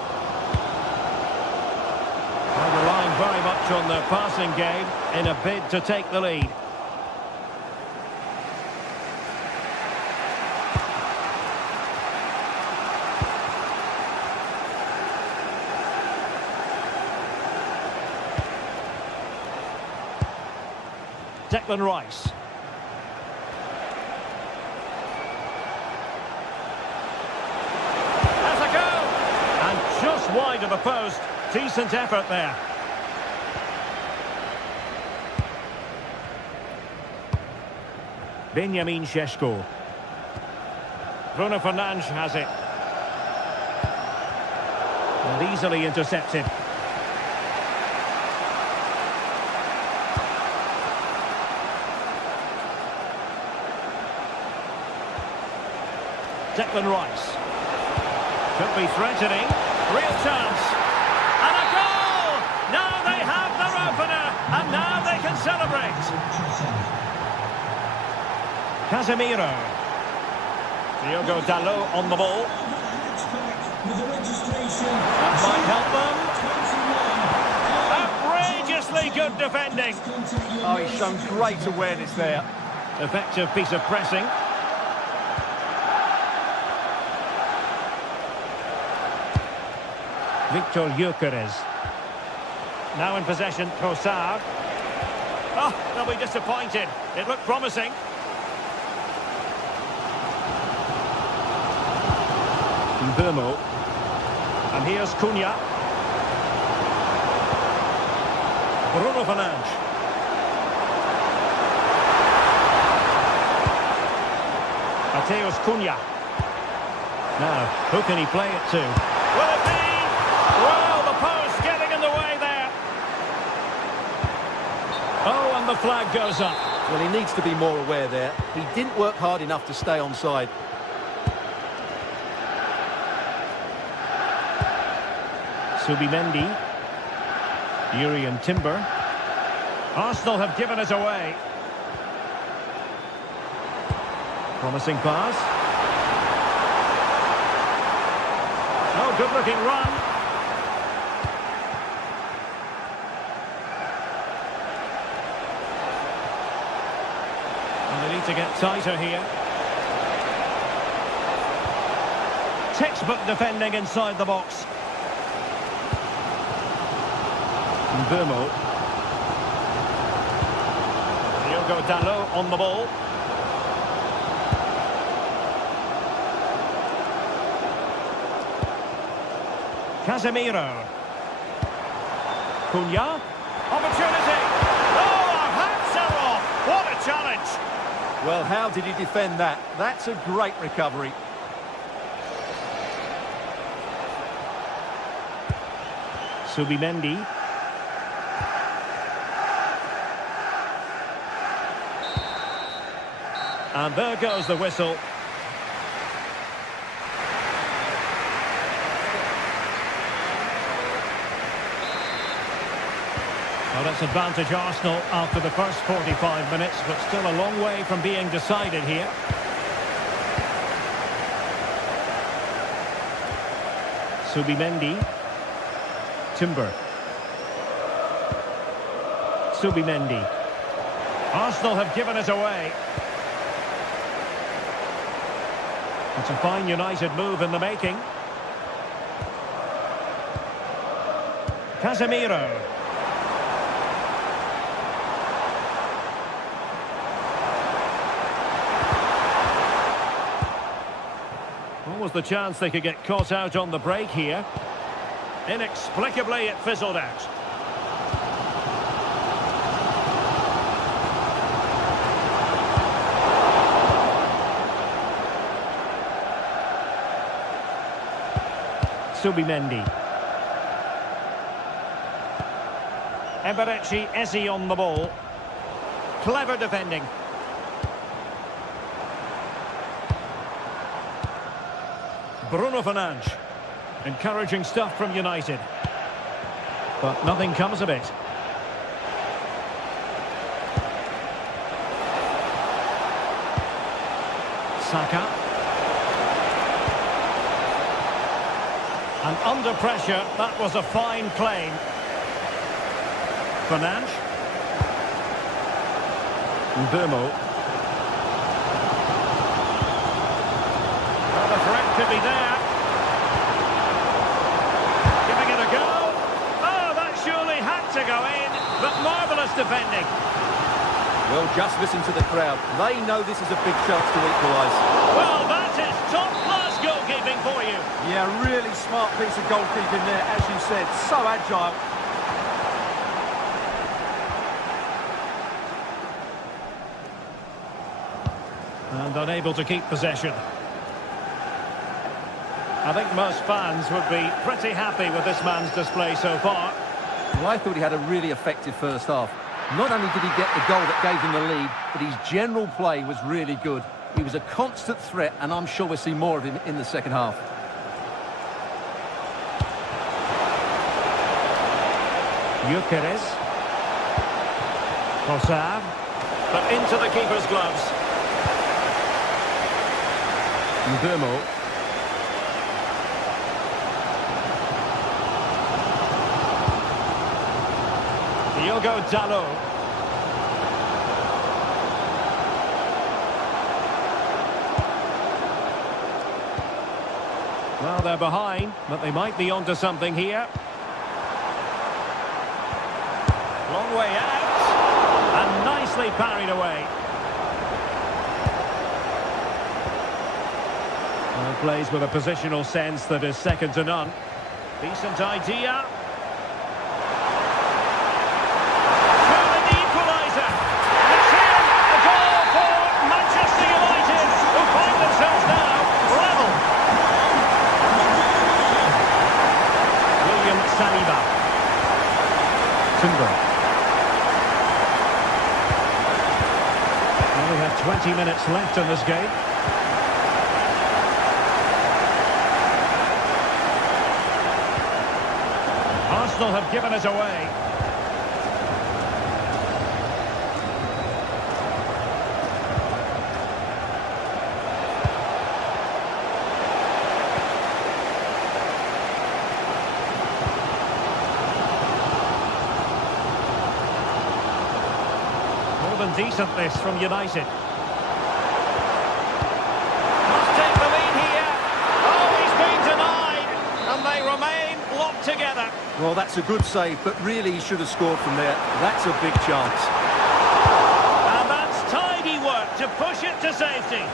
They're relying very much on their passing game in a bid to take the lead. Declan Rice. Has a go! And just wide of the post. Decent effort there. Benjamin Šeško. Bruno Fernandes has it. And easily intercepted. Declan Rice. Could be threatening. Real chance. And a goal! Now they have their opener. And now they can celebrate. Casemiro. Diogo Dalot on the ball. That might help them. Outrageously good defending. Oh, he's shown great awareness there. Effective piece of pressing. Victor Gyökeres. Now in possession, Trossard. Oh, they'll be disappointed. It looked promising. Mbeumo. And here's Cunha. Bruno Fernandes. Mateus Cunha. Now, who can he play it to? Will it be? Well, the post getting in the way there. Oh, and the flag goes up. Well, he needs to be more aware there. He didn't work hard enough to stay onside. Subimendi. Jurriën Timber. Arsenal have given it away. Promising pass. Oh, good-looking run. And they need to get tighter here. Textbook defending inside the box. Mbeumo. Diogo Dalot on the ball. Casemiro. Cunha. Opportunity. Oh, our hats are off. What a challenge. Well, how did he defend that? That's a great recovery. And there goes the whistle. Well, it's advantage Arsenal after the first 45 minutes, but still a long way from being decided here. Subimendi. Timber. Subimendi. Arsenal have given it away. It's a fine United move in the making. Casemiro. What was the chance they could get caught out on the break here? Inexplicably, it fizzled out. Subimendi. Eberechi Eze on the ball. Clever defending. Bruno Fernandes. Encouraging stuff from United. But nothing comes of it. Saka. And under pressure, that was a fine claim. Fernandes. Mbeumo. Well, the threat could be there. Giving it a go. Oh, that surely had to go in. But marvellous defending. Well, just listen to the crowd. They know this is a big chance to equalise. Well, that is top-class goalkeeping for you. Yeah, really smart piece of goalkeeping there, as you said. So agile. And unable to keep possession. I think most fans would be pretty happy with this man's display so far. Well, I thought he had a really effective first half. Not only did he get the goal that gave him the lead, but his general play was really good. He was a constant threat, and I'm sure we'll see more of him in the second half. Gyökeres. Trossard. But into the keeper's gloves. Mbeumo. Diogo Dalot. Well, they're behind, but they might be onto something here. Long way out. And nicely parried away. Well, plays with a positional sense that is second to none. Decent idea. Surely the equaliser. It's in. A goal for Manchester United, who find themselves now level. William Saliba. Timber. Well, we have 20 minutes left in this game. Arsenal have given it away. More than decent this from United. Must take the lead here. Oh, he's been denied. And they remain locked together. Well, that's a good save, but really he should have scored from there. That's a big chance. And that's tidy work to push it to safety.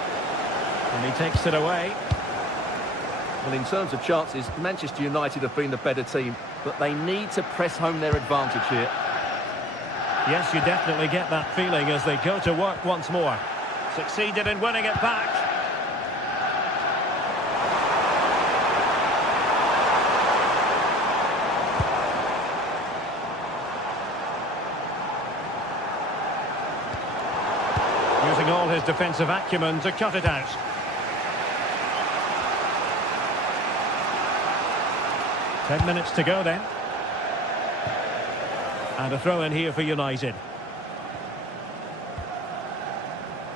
And he takes it away. Well, in terms of chances, Manchester United have been the better team, but they need to press home their advantage here. Yes, you definitely get that feeling as they go to work once more. Succeeded in winning it back. Using all his defensive acumen to cut it out. Ten minutes to go then. And a throw in here for United.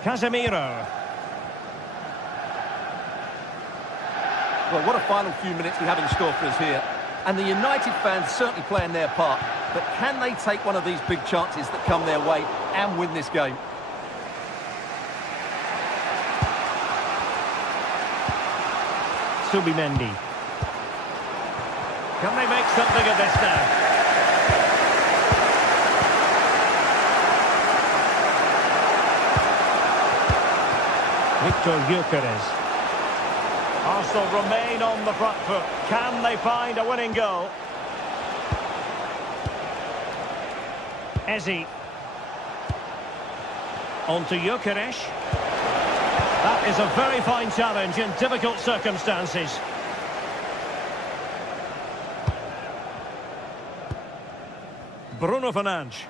Casemiro. Well, what a final few minutes we have in store for us here. And the United fans certainly playing their part. But can they take one of these big chances that come their way and win this game? Subimendi. Can they make something of this now? Victor Gyökeres. Arsenal remain on the front foot. Can they find a winning goal? Eze. On to Gyökeres. That is a very fine challenge in difficult circumstances. Bruno Fernandes.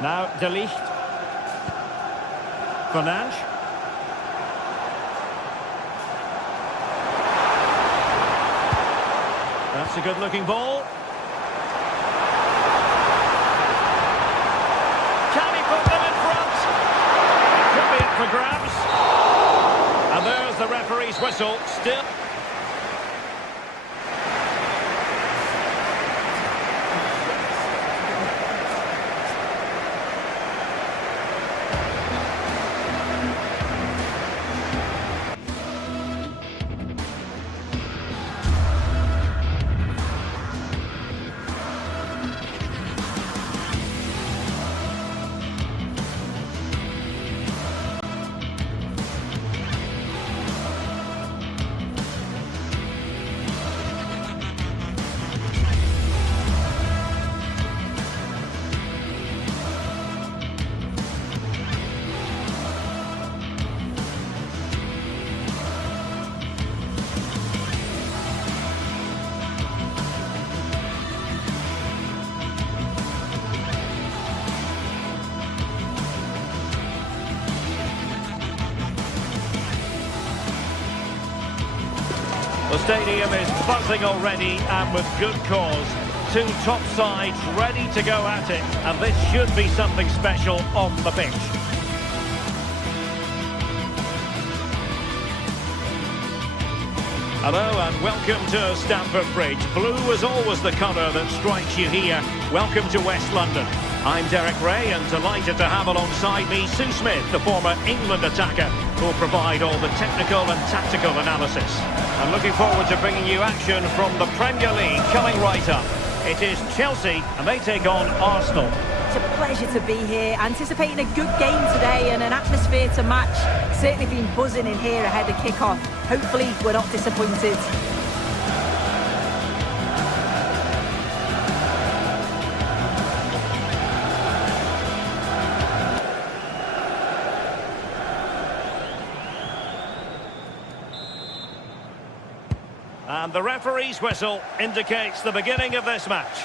Now De Ligt. Fernandes. That's a good-looking ball. Can he put them in front? It could be up for grabs. And there's the referee's whistle. Still. The stadium is buzzing already, and with good cause. Two top sides ready to go at it, and this should be something special on the pitch. Hello and welcome to Stamford Bridge. Blue is always the colour that strikes you here. Welcome to West London. I'm Derek Ray and delighted to have alongside me Sue Smith, the former England attacker, who will provide all the technical and tactical analysis. I'm looking forward to bringing you action from the Premier League coming right up. It is Chelsea and they take on Arsenal. It's a pleasure to be here, anticipating a good game today and an atmosphere to match. Certainly been buzzing in here ahead of kick-off. Hopefully we're not disappointed. And the referee's whistle indicates the beginning of this match.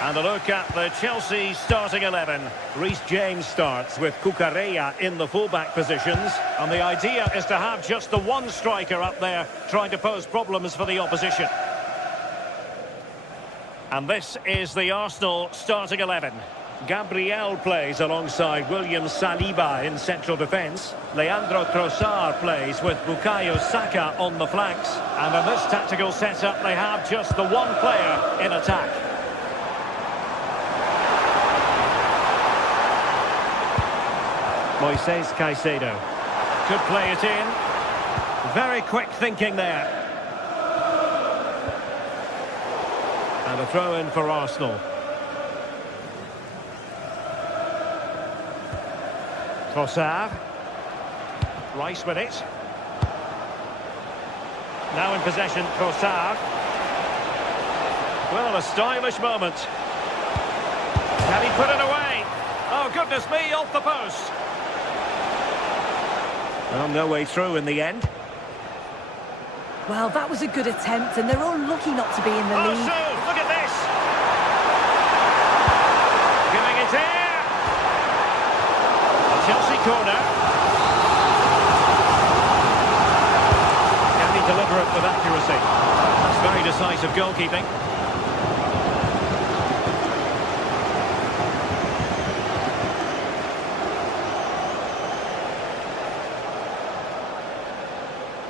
And a look at the Chelsea starting 11. Reece James starts with Cucurella in the fullback positions. And the idea is to have just the one striker up there trying to pose problems for the opposition. And this is the Arsenal starting 11. Gabriel plays alongside William Saliba in central defence. Leandro Trossard plays with Bukayo Saka on the flanks. And in this tactical setup, they have just the one player in attack. Moises Caicedo could play it in. Very quick thinking there. And a throw in for Arsenal. Trossard. Rice with it. Now in possession, Trossard. Well, a stylish moment. Can he put it away? Oh, goodness me, off the post. Well, no way through in the end. Well, that was a good attempt, and they're unlucky not to be in the Oh, lead. so, look at this! Giving it here! A Chelsea corner. Can he deliver it with accuracy? That's very decisive goalkeeping.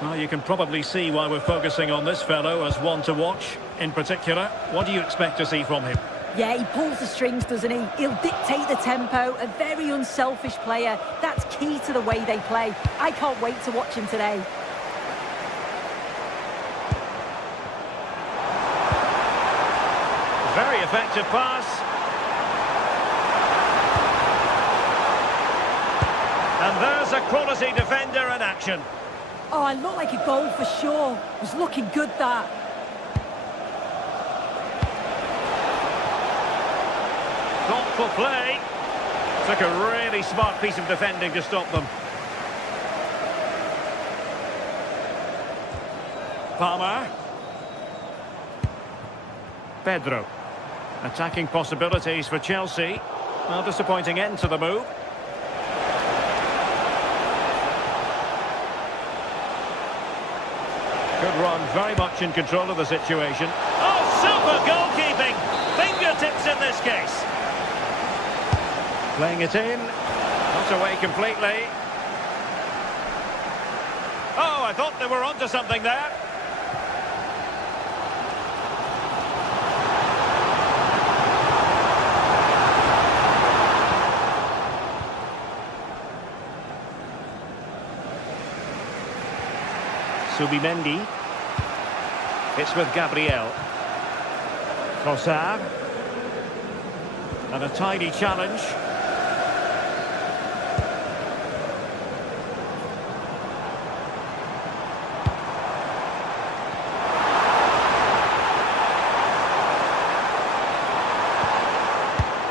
Well, you can probably see why we're focusing on this fellow as one to watch. In particular, what do you expect to see from him? Yeah, he pulls the strings, doesn't he? He'll dictate the tempo, a very unselfish player. That's key to the way they play. I can't wait to watch him today. Very effective pass. And there's a quality defender in action. Oh, it looked like a goal for sure. It was looking good, that. Thoughtful play. Took a really smart piece of defending to stop them. Palmer. Pedro. Attacking possibilities for Chelsea. Well, disappointing end to the move. Good run, very much in control of the situation. Oh, super goalkeeping! Fingertips in this case. Playing it in. Not away completely. Oh, I thought they were onto something there. Subimendi. It's with Gabriel. Trossard. And a tidy challenge.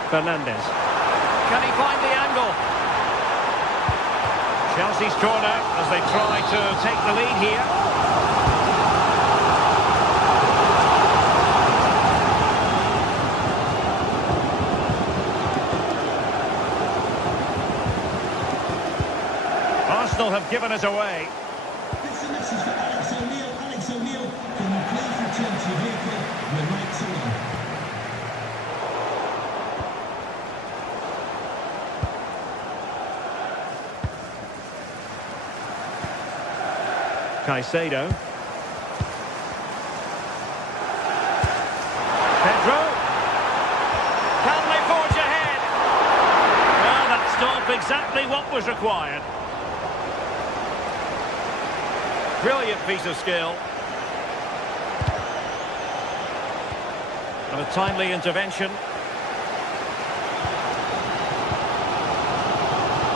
Fernandez. Can he find the angle? Chelsea's corner as they try to take the lead here. Arsenal have given us away. This is a message for Alex O'Neill. Alex O'Neill, can you please return to your vehicle? We're right to know. Caicedo. Pedro. Can they forge ahead? Well, that stopped exactly what was required. Brilliant piece of skill. And a timely intervention.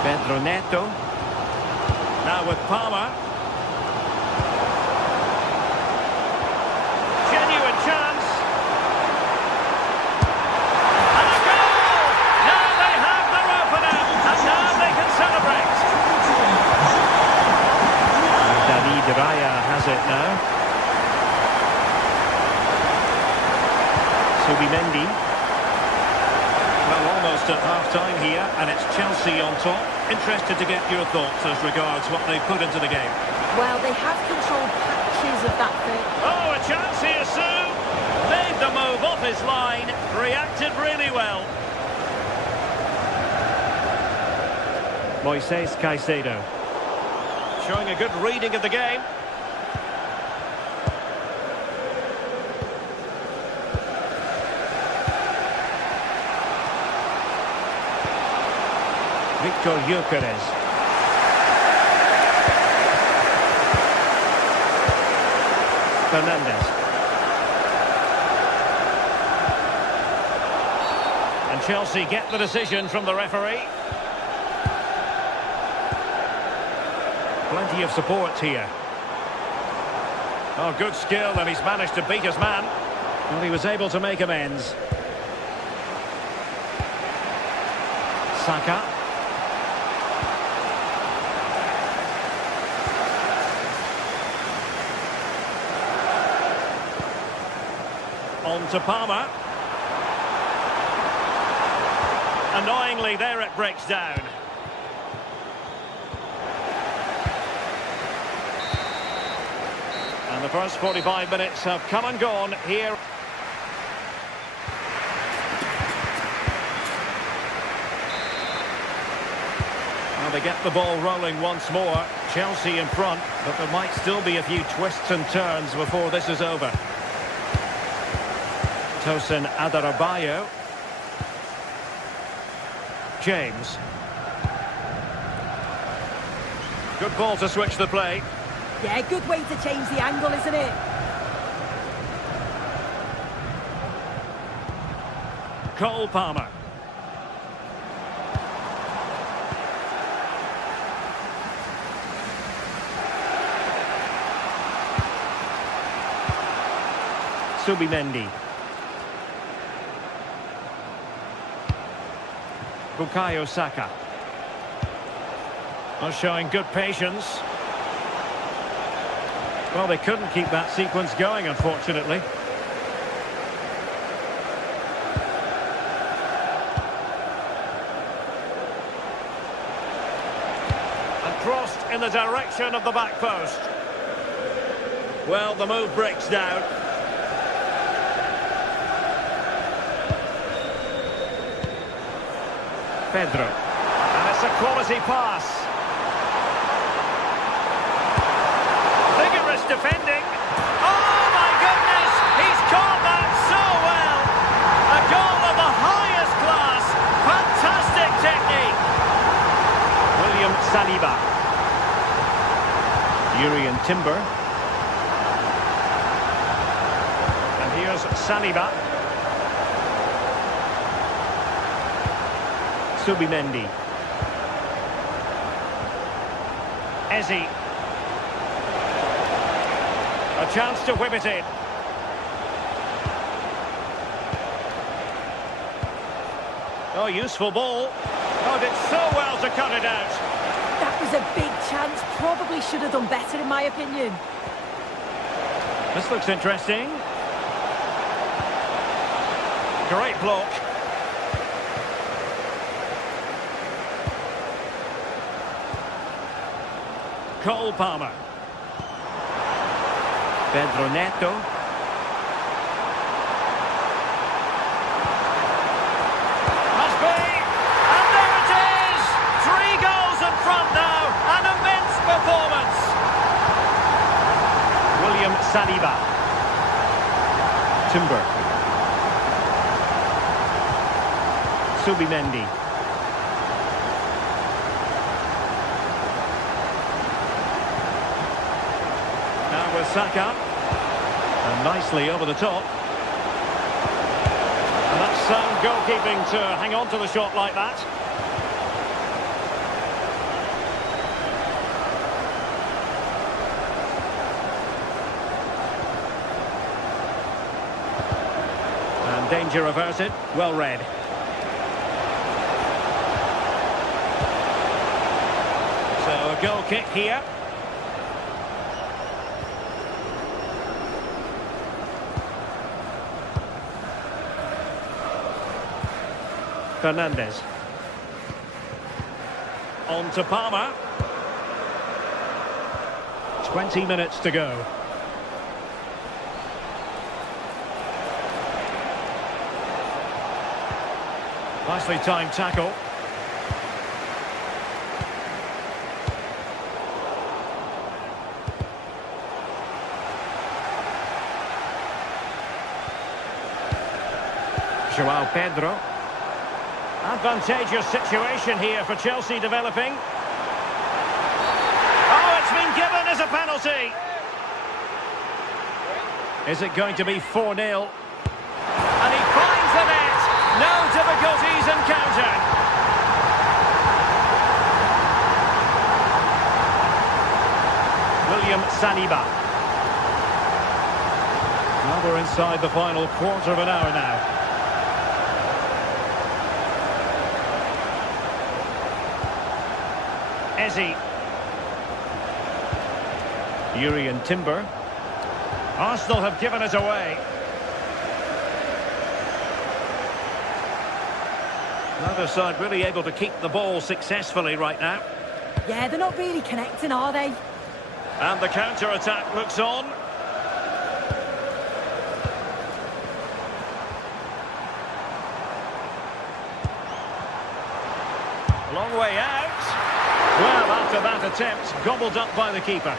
Pedro Neto. Now with Palmer. Genuine chance. And a goal! Now they have their opener. And now they can celebrate. David Raya has it now. Subimendi. Well, almost at half-time here, and it's Chelsea on top. Interested to get your thoughts as regards what they put into the game. Well, they have controlled patches of that bit. Oh, a chance here, Sue! Made the move off his line, reacted really well. Moises Caicedo. Showing a good reading of the game. Victor Gyökeres. Fernandez. And Chelsea get the decision from the referee. Plenty of support here. Oh, good skill, and he's managed to beat his man. Well, he was able to make amends. Saka. On to Palmer. Annoyingly, there it breaks down. And the first 45 minutes have come and gone here. Well, they get the ball rolling once more. Chelsea in front, but there might still be a few twists and turns before this is over. Tosin Adarabioyo. James. Good ball to switch the play. Yeah, good way to change the angle, isn't it? Cole Palmer. Subimendi. Bukayo Saka. Not showing good patience. Well, they couldn't keep that sequence going, unfortunately. And crossed in the direction of the back post. Well, the move breaks down. Pedro. And it's a quality pass. Vigorous defending. Oh, my goodness! He's caught that so well! A goal of the highest class. Fantastic technique. William Saliba. Urian Timber. And here's Saliba. Subimendi. Eze. A chance to whip it in. Oh, useful ball. Oh, did so well to cut it out. That was a big chance. Probably should have done better, in my opinion. This looks interesting. Great block. Cole Palmer. Pedro Neto. Must be! And there it is! 3 goals in front now. An immense performance. William Saliba. Timber. Subimendi. With Saka, and nicely over the top. And that's sound goalkeeping to hang on to the shot like that. And danger averted, well read. So a goal kick here. Fernandez. On to Palmer. 20 minutes to go. Nicely timed tackle. João Pedro. Advantageous situation here for Chelsea developing. Oh, it's been given as a penalty. Is it going to be 4-0? And he finds the net. No difficulties encountered. William Saliba. Well, we're inside the final quarter of an hour now. Eze. Urian Timber. Arsenal have given it away. Neither side really able to keep the ball successfully right now. Yeah, they're not really connecting, are they? And the counter-attack looks on. Long way out. Well, after that attempt, gobbled up by the keeper.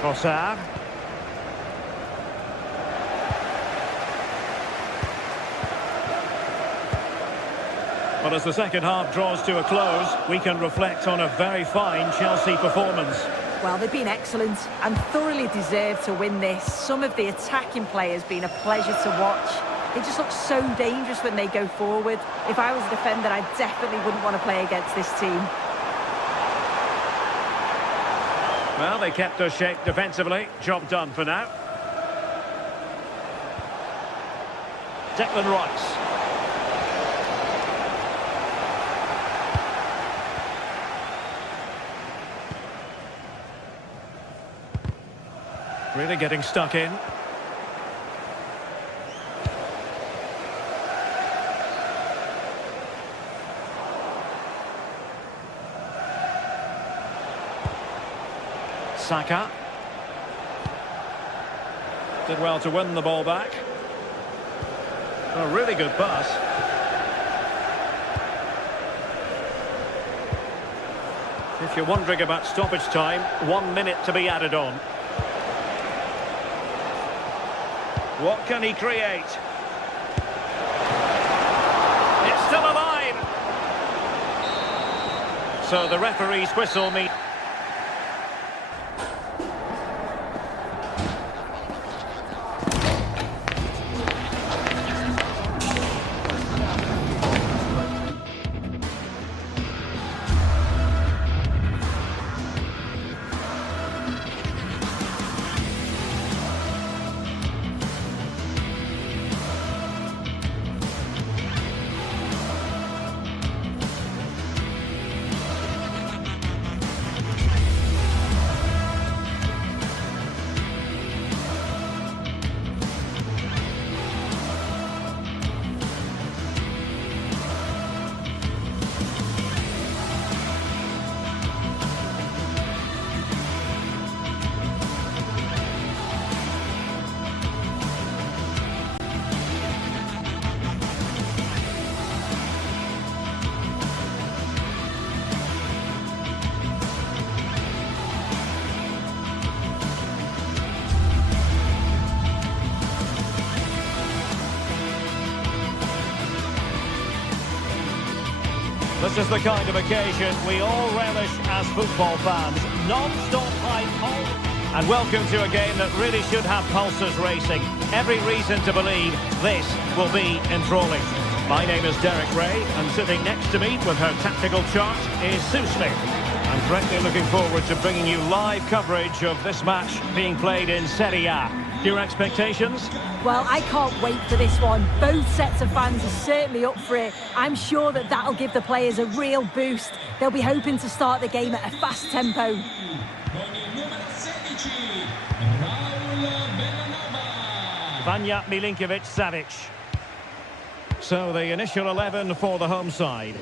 Trossard. But as the second half draws to a close, we can reflect on a very fine Chelsea performance. Well, they've been excellent and thoroughly deserved to win this. Some of the attacking players been a pleasure to watch. They just look so dangerous when they go forward. If I was a defender, I definitely wouldn't want to play against this team. Well, they kept us shape defensively. Job done for now. Declan Rice. Really getting stuck in. Saka. Did well to win the ball back. A really good pass. If you're wondering about stoppage time, 1 minute to be added on. What can he create? It's still alive. So the referee's whistle means... This is the kind of occasion we all relish as football fans. Non-stop hype. And welcome to a game that really should have pulses racing. Every reason to believe this will be enthralling. My name is Derek Ray, and sitting next to me with her tactical chart is Sue Smith. I'm greatly looking forward to bringing you live coverage of this match being played in Serie A. Your expectations? Well, I can't wait for this one. Both sets of fans are certainly up for it. I'm sure that that'll give the players a real boost. They'll be hoping to start the game at a fast tempo. Vanja Milinkovic-Savic. So the initial 11 for the home side.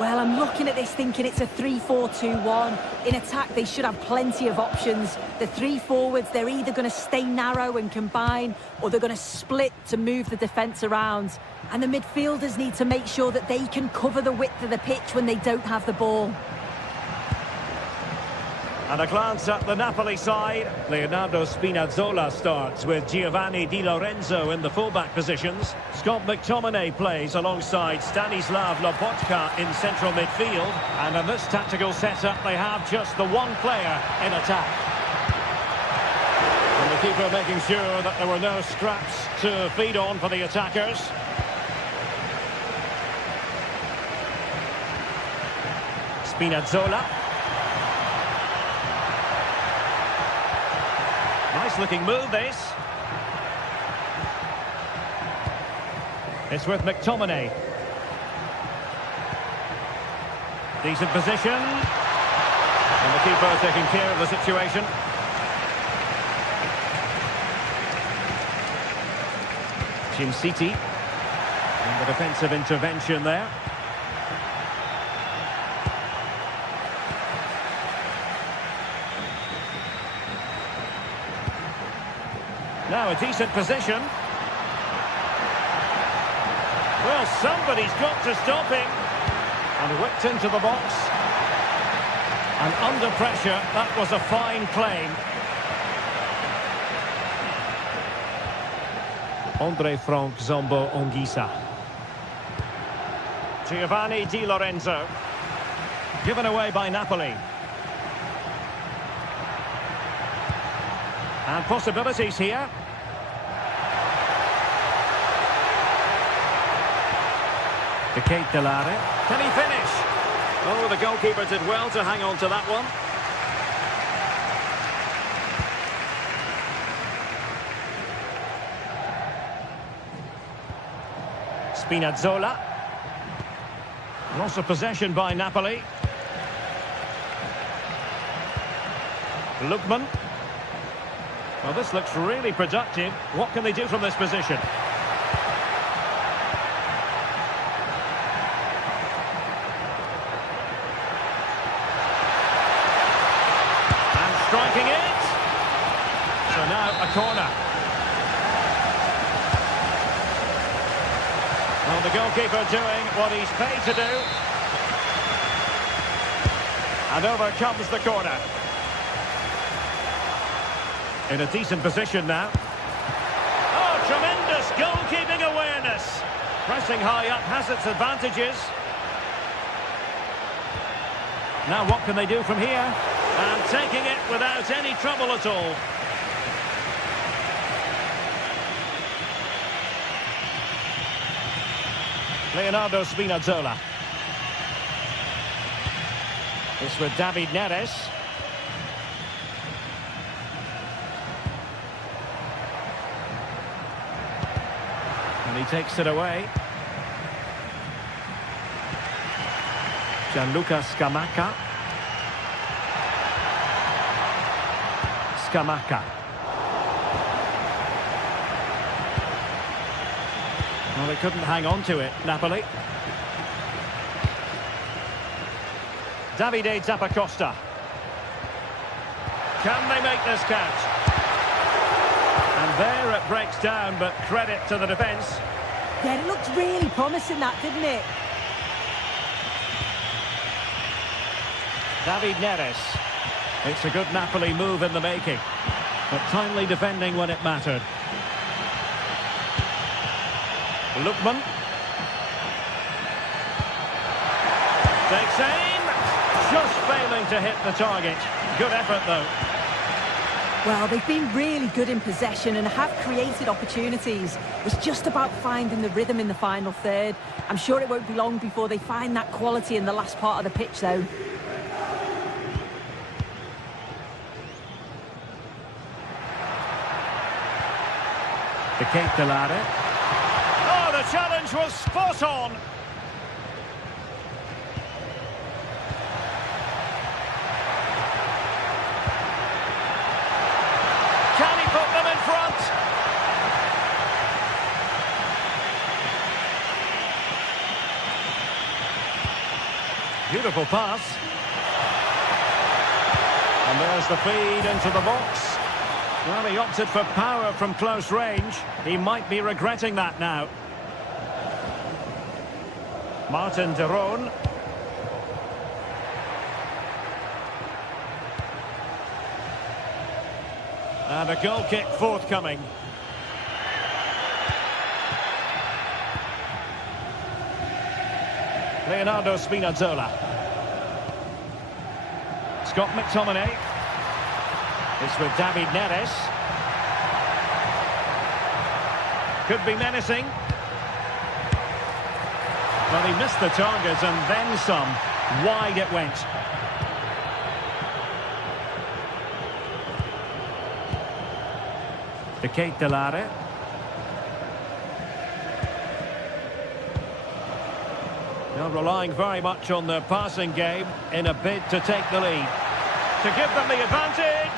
Well, I'm looking at this thinking it's a 3-4-2-1. In attack, they should have plenty of options. The three forwards, they're either going to stay narrow and combine, or they're going to split to move the defence around. And the midfielders need to make sure that they can cover the width of the pitch when they don't have the ball. And a glance at the Napoli side. Leonardo Spinazzola starts with Giovanni Di Lorenzo in the fullback positions. Scott McTominay plays alongside Stanislav Lobotka in central midfield. And in this tactical setup, they have just the one player in attack. And the keeper making sure that there were no scraps to feed on for the attackers. Spinazzola. Nice looking move, this. It's with McTominay. Decent position. And the keeper taking care of the situation. City. And the defensive intervention there. Now a decent position. Well, somebody's got to stop him. And whipped into the box. And under pressure, that was a fine claim. Andre Frank Zombo Ongisa. Giovanni Di Lorenzo. Given away by Napoli. And possibilities here. The Kate Delare. Can he finish? Oh, the goalkeeper did well to hang on to that one. Spinazzola. Loss of possession by Napoli. Lookman. Well, this looks really productive. What can they do from this position? And striking it. So now a corner. Well, the goalkeeper doing what he's paid to do. And over comes the corner. In a decent position now. Oh, tremendous goalkeeping awareness. Pressing high up has its advantages. Now what can they do from here? And taking it without any trouble at all. Leonardo Spinazzola. It's with David Neres. And he takes it away. Gianluca Scamacca. Scamacca. Well, they couldn't hang on to it, Napoli. Davide Zappacosta. Can they make this count? And there it breaks down, but credit to the defence. Yeah, it looked really promising, that, didn't it? David Neres. It's a good Napoli move in the making, but timely defending when it mattered. Lookman. Takes aim. Just failing to hit the target. Good effort, though. Well, they've been really good in possession and have created opportunities. It's just about finding the rhythm in the final third. I'm sure it won't be long before they find that quality in the last part of the pitch, though. The Kate Delare. Oh, the challenge was spot on. Can he put them in front? Beautiful pass. And there's the feed into the box. Well, he opted for power from close range. He might be regretting that now. Martin de Roon. And a goal kick forthcoming. Leonardo Spinazzola. Scott McTominay. It's with David Neres. Could be menacing. Well, he missed the target and then some. Wide it went. The Kate Delare. They're relying very much on their passing game in a bid to take the lead. To give them the advantage.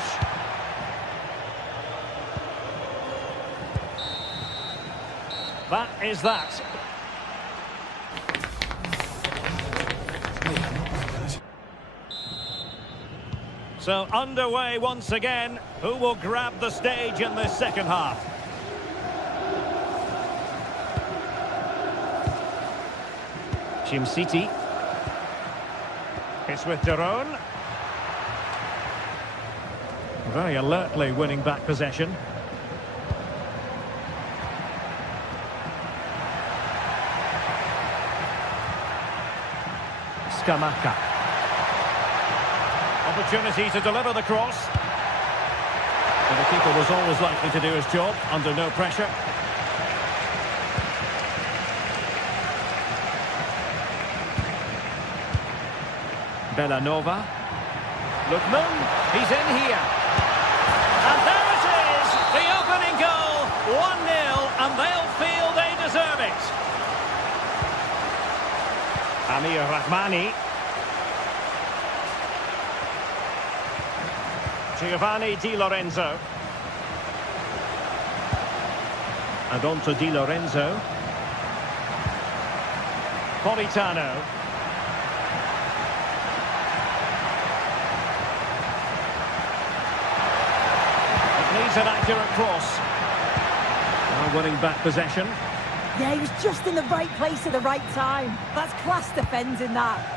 That is that. So underway once again. Who will grab the stage in this second half? Jim City. It's with Daron. Very alertly winning back possession. Scamacca. Opportunity to deliver the cross. And the keeper was always likely to do his job under no pressure. Bellanova. Lookman, he's in here. And there it is, the opening goal, 1-0, and they'll feel they deserve it. Amir Rahmani. Giovanni Di Lorenzo. And on to Di Lorenzo. Politano. Needs an accurate cross. Now winning back possession. Yeah, he was just in the right place at the right time. That's class defending, that.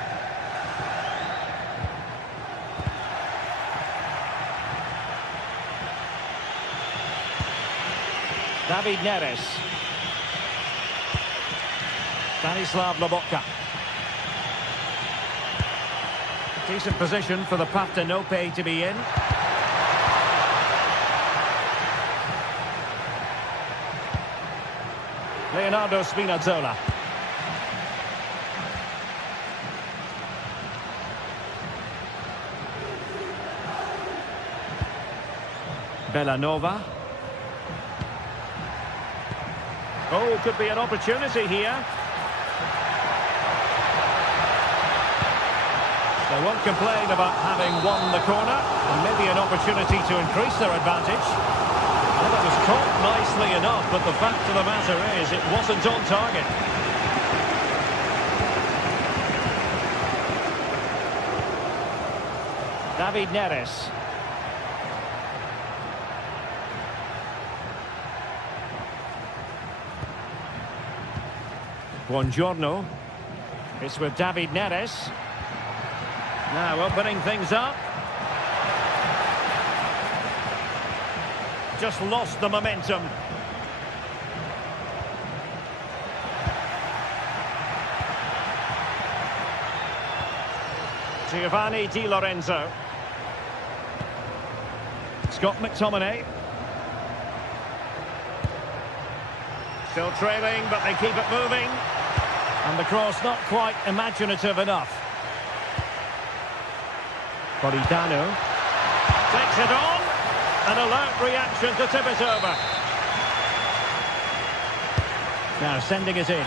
David Neres. Stanislav Lobotka. Decent position for the Partenope to be in. Leonardo Spinazzola. Bellanova. Oh, could be an opportunity here. They won't complain about having won the corner, and maybe an opportunity to increase their advantage. Well, it was caught nicely enough, but the fact of the matter is it wasn't on target. David Neres. Buongiorno. It's with David Neres. Now opening things up. Just lost the momentum. Giovanni Di Lorenzo. Scott McTominay. Still trailing, but they keep it moving. And the cross not quite imaginative enough. Politano. Takes it on. An alert reaction to tip it over. Now sending it in.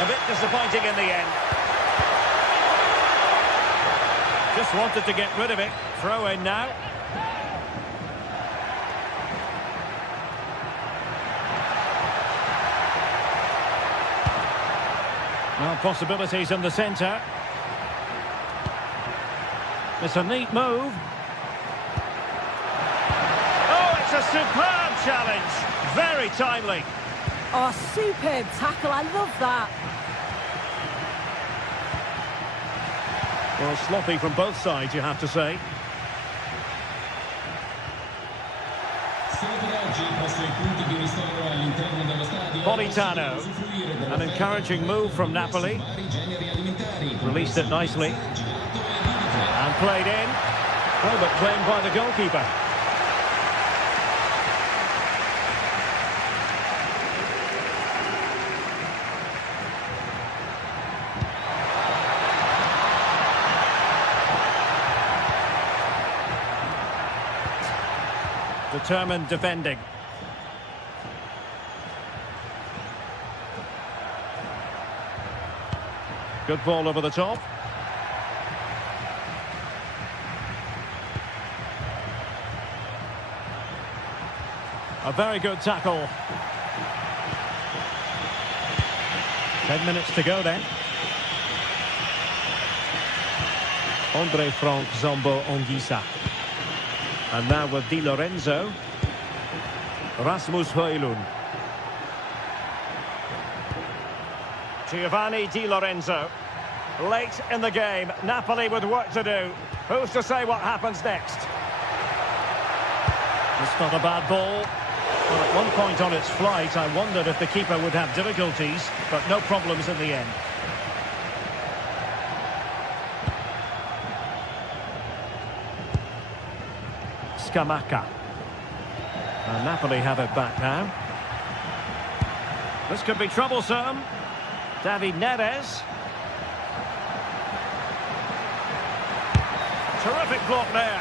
A bit disappointing in the end. Just wanted to get rid of it. Throw in now. Well, possibilities in the centre. It's a neat move. Oh, it's a superb challenge. Very timely. Oh, superb tackle. I love that. Well, sloppy from both sides, you have to say. Politano. An encouraging move from Napoli. Released it nicely. And played in. Oh, but claimed by the goalkeeper. Determined defending. Good ball over the top. A very good tackle. 10 minutes to go then. Andre Frank Zombo Onguissa. And now with Di Lorenzo. Rasmus Højlund. Giovanni Di Lorenzo. Late in the game, Napoli with work to do. Who's to say what happens next? It's not a bad ball. Well, at one point on its flight, I wondered if the keeper would have difficulties, but no problems in the end. Scamacca. And Napoli have it back now. This could be troublesome. David Neres. Terrific block there.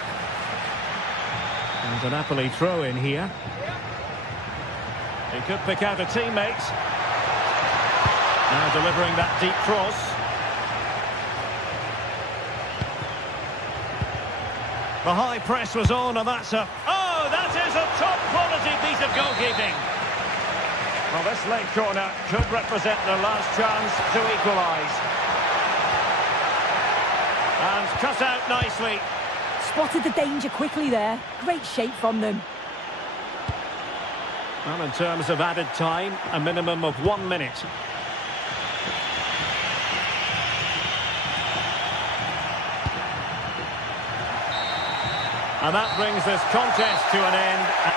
And a Napoli throw in here. He could pick out a teammate. Now delivering that deep cross. The high press was on, and that's a... Oh, that is a top-quality piece of goalkeeping. Well, this late corner could represent their last chance to equalise. And cut out nicely. Spotted the danger quickly there. Great shape from them. Well, in terms of added time, a minimum of 1 minute. And that brings this contest to an end.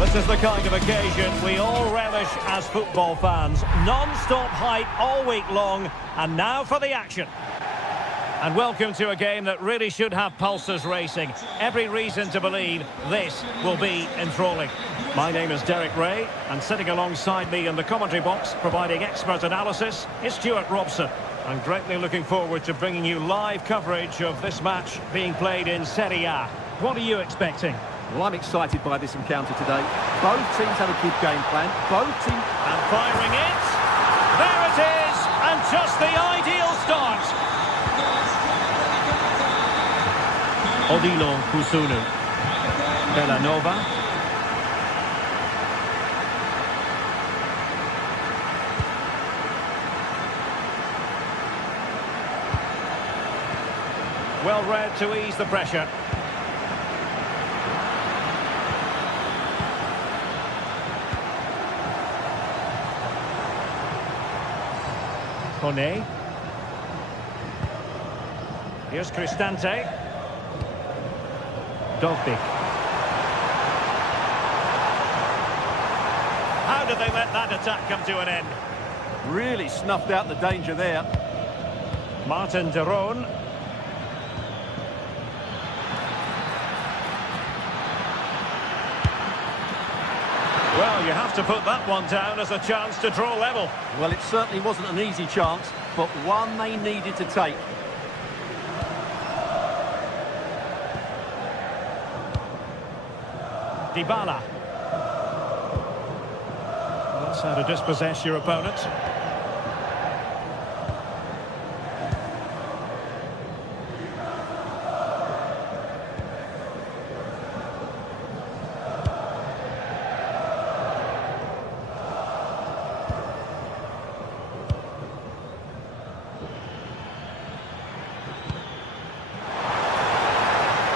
This is the kind of occasion we all relish as football fans. Non-stop hype all week long, and now for the action. And welcome to a game that really should have pulses racing. Every reason to believe this will be enthralling. My name is Derek Ray, and sitting alongside me in the commentary box, providing expert analysis, is Stuart Robson. I'm greatly looking forward to bringing you live coverage of this match being played in Serie A. What are you expecting? Well, I'm excited by this encounter today. Both teams have a good game plan. Both teams... And firing it. There it is. And just the ideal start. Odilon Kusunu. Bellanova. Well read to ease the pressure. Kone. Here's Cristante. Dogbik. How did they let that attack come to an end? Really snuffed out the danger there. Martin de Roon. Well, you have to put that one down as a chance to draw level. Well, it certainly wasn't an easy chance, but one they needed to take. Dybala. That's how to dispossess your opponent.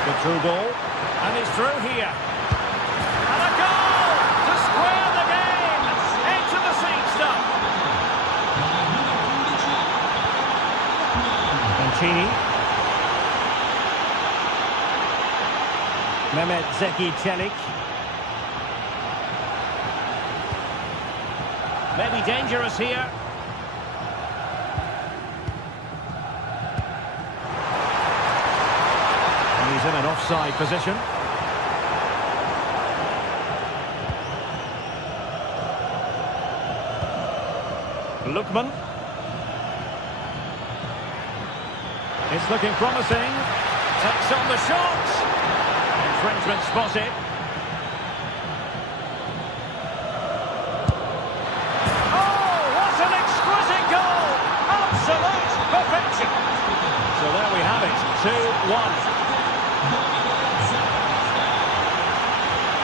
The through ball, and he's through here. And a goal to square the game. Into the seat stuff. Mancini. Mehmet Zeki Çelik. Maybe dangerous here. He's in an offside position. Lookman. It's looking promising. Takes on the shot. Infringement spotted. Oh, what an exquisite goal! Absolute perfection. So there we have it, 2-1.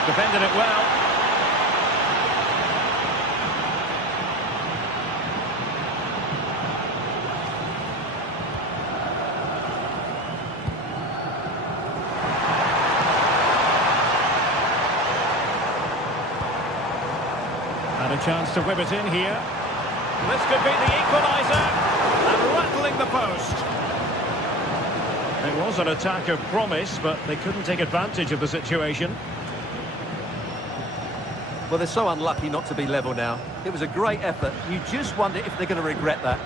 Defended it well. And a chance to whip it in here. This could be the equaliser. And rattling the post. It was an attack of promise, but they couldn't take advantage of the situation. Well, they're so unlucky not to be level now. It was a great effort. You just wonder if they're going to regret that.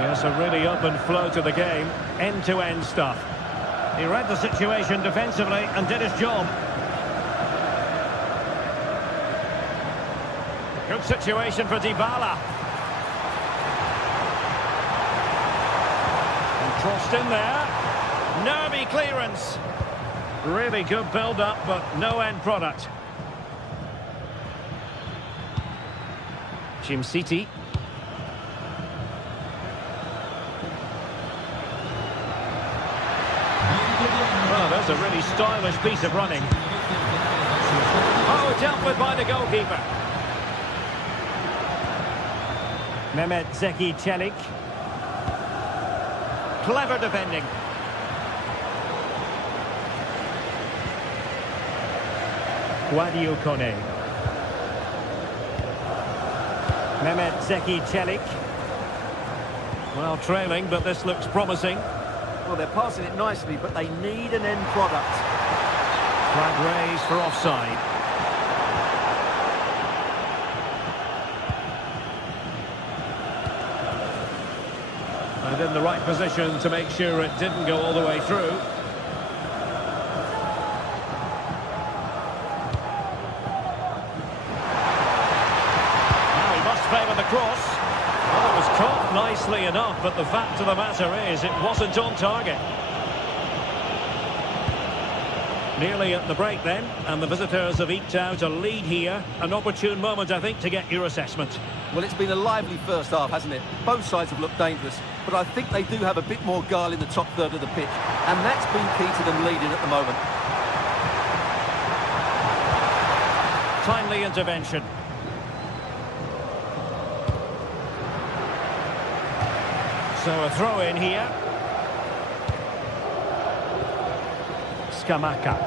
Yes, a really open flow to the game. End-to-end stuff. He read the situation defensively and did his job. Good situation for Dybala. And crossed in there. Nervy clearance. Really good build-up, but no end product. Jim City. Well, that's a really stylish piece of running. Oh, dealt with by the goalkeeper. Mehmet Zeki Çelik. Clever defending. Guadio Kone. Mehmet Zeki Çelik. Well, trailing, but this looks promising. Well, they're passing it nicely, but they need an end product. Flag raised for offside. And in the right position to make sure it didn't go all the way through. Favour the cross. Well, it was caught nicely enough, but the fact of the matter is it wasn't on target. Nearly at the break then, and the visitors have eked out a lead here. An opportune moment, I think, to get your assessment. Well, it's been a lively first half, hasn't it? Both sides have looked dangerous, but I think they do have a bit more guile in the top third of the pitch, and that's been key to them leading at the moment. Timely intervention. So a throw in here. Scamacca.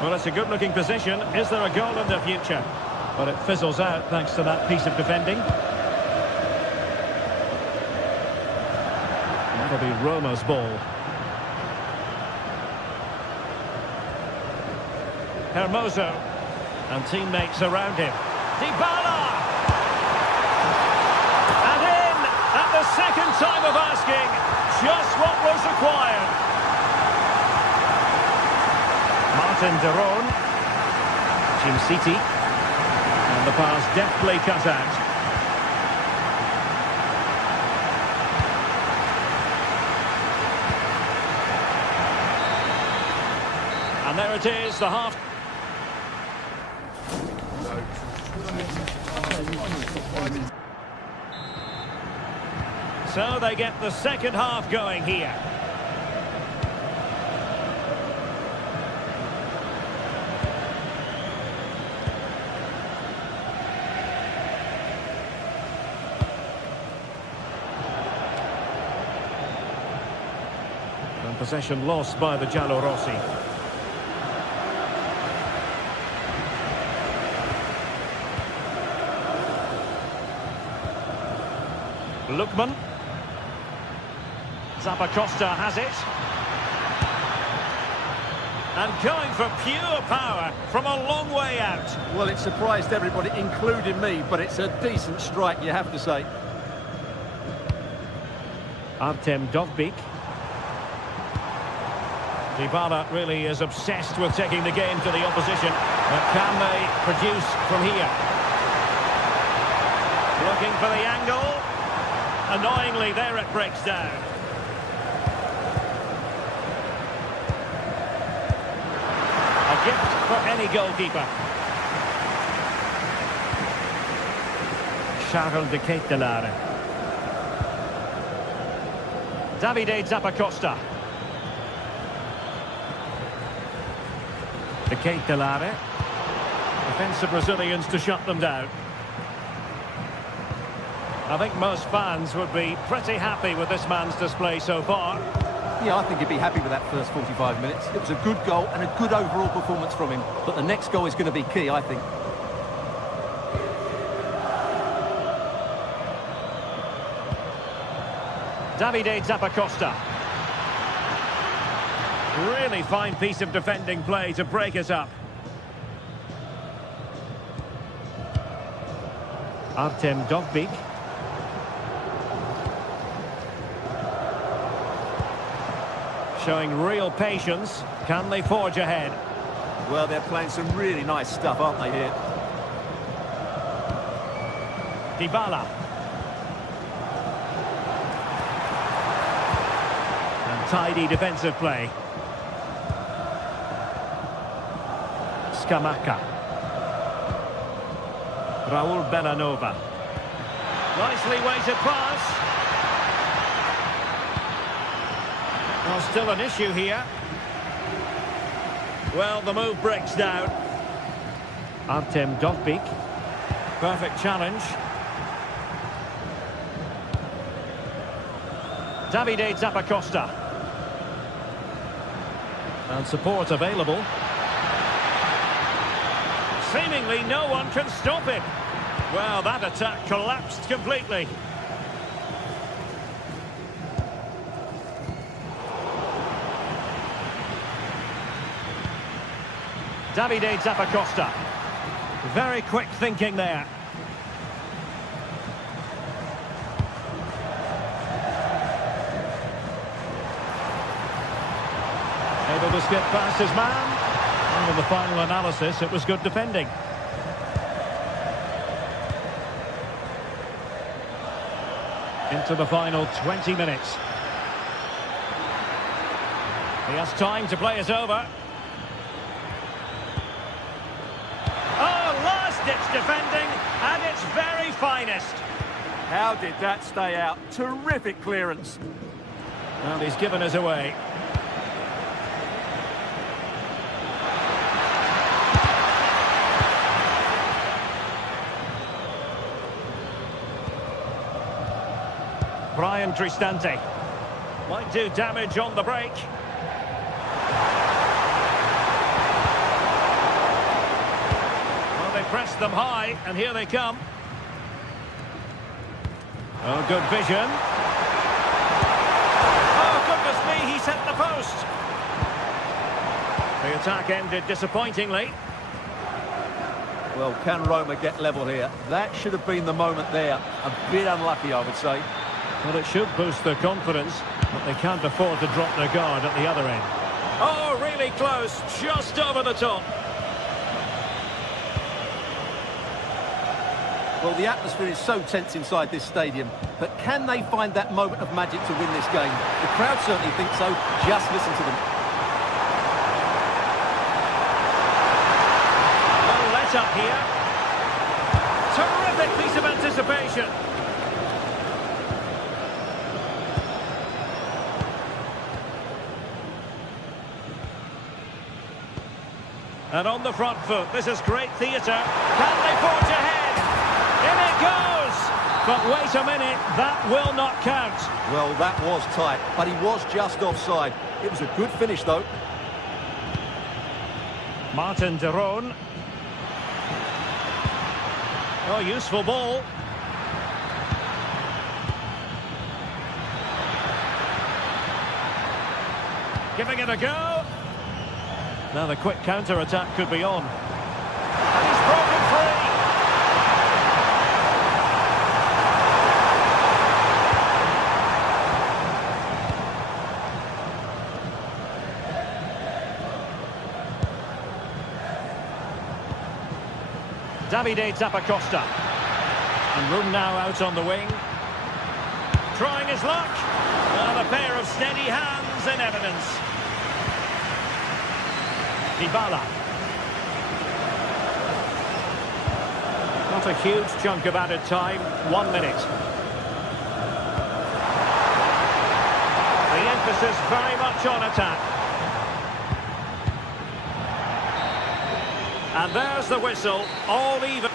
Well, it's a good-looking position. Is there a goal in the future? But it fizzles out thanks to that piece of defending. That'll be Roma's ball. Hermoso, and teammates around him. Dybala! And in, at the second time of asking, just what was required. Martin de Roon. Jim City. And And the pass deftly cut out. And there it is, the half. So they get the second half going here. And possession lost by the Giallorossi. Lookman. Zappacosta has it. And going for pure power from a long way out. Well, it surprised everybody, including me, but it's a decent strike, you have to say. Artem Dovbyk. Dybala really is obsessed with taking the game to the opposition. But can they produce from here? Looking for the angle. Annoyingly, there it breaks down. A gift for any goalkeeper. Charles de Ketelaere. Davide Zappacosta. De Ketelaere. Defensive Brazilians to shut them down. I think most fans would be pretty happy with this man's display so far. Yeah, I think he'd be happy with that first 45 minutes. It was a good goal and a good overall performance from him. But the next goal is going to be key, I think. Davide Zappacosta. Really fine piece of defending play to break us up. Artem Dovbyk. Showing real patience. Can they forge ahead? Well, they're playing some really nice stuff, aren't they, here? Dybala. And tidy defensive play. Scamacca. Raul Bellanova. Nicely weighted pass. Well, still an issue here. Well, the move breaks down. Artem Dovbyk. Perfect challenge. Davide Zappacosta. And support available. Seemingly no one can stop him. Well, that attack collapsed completely. Davide Zappacosta. Very quick thinking there. Able to skip past his man. And in the final analysis, it was good defending. Into the final 20 minutes. He has time to play us over. Last-ditch defending at its very finest. How did that stay out? Terrific clearance. Well, he's given us away. Brian Cristante might do damage on the break. Well, they pressed them high, and here they come. Oh, good vision. Oh, goodness me, he's hit the post. The attack ended disappointingly. Well, can Roma get level here? That should have been the moment there. A bit unlucky, I would say. Well, it should boost their confidence, but they can't afford to drop their guard at the other end. Oh, really close, just over the top. Well, the atmosphere is so tense inside this stadium, but can they find that moment of magic to win this game? The crowd certainly think so. Just listen to them. Well, let up here. Terrific piece of anticipation. And on the front foot, this is great theatre. Can they forge ahead? In it goes! But wait a minute, that will not count. Well, that was tight, but he was just offside. It was a good finish, though. Martin de Roon. Oh, useful ball. Giving it a go. Now the quick counter-attack could be on. And he's broken free. Davide Zappacosta. And room now out on the wing. Trying his luck. And a pair of steady hands in evidence. Dybala. Not a huge chunk of added time. 1 minute. The emphasis very much on attack. And there's the whistle. All even.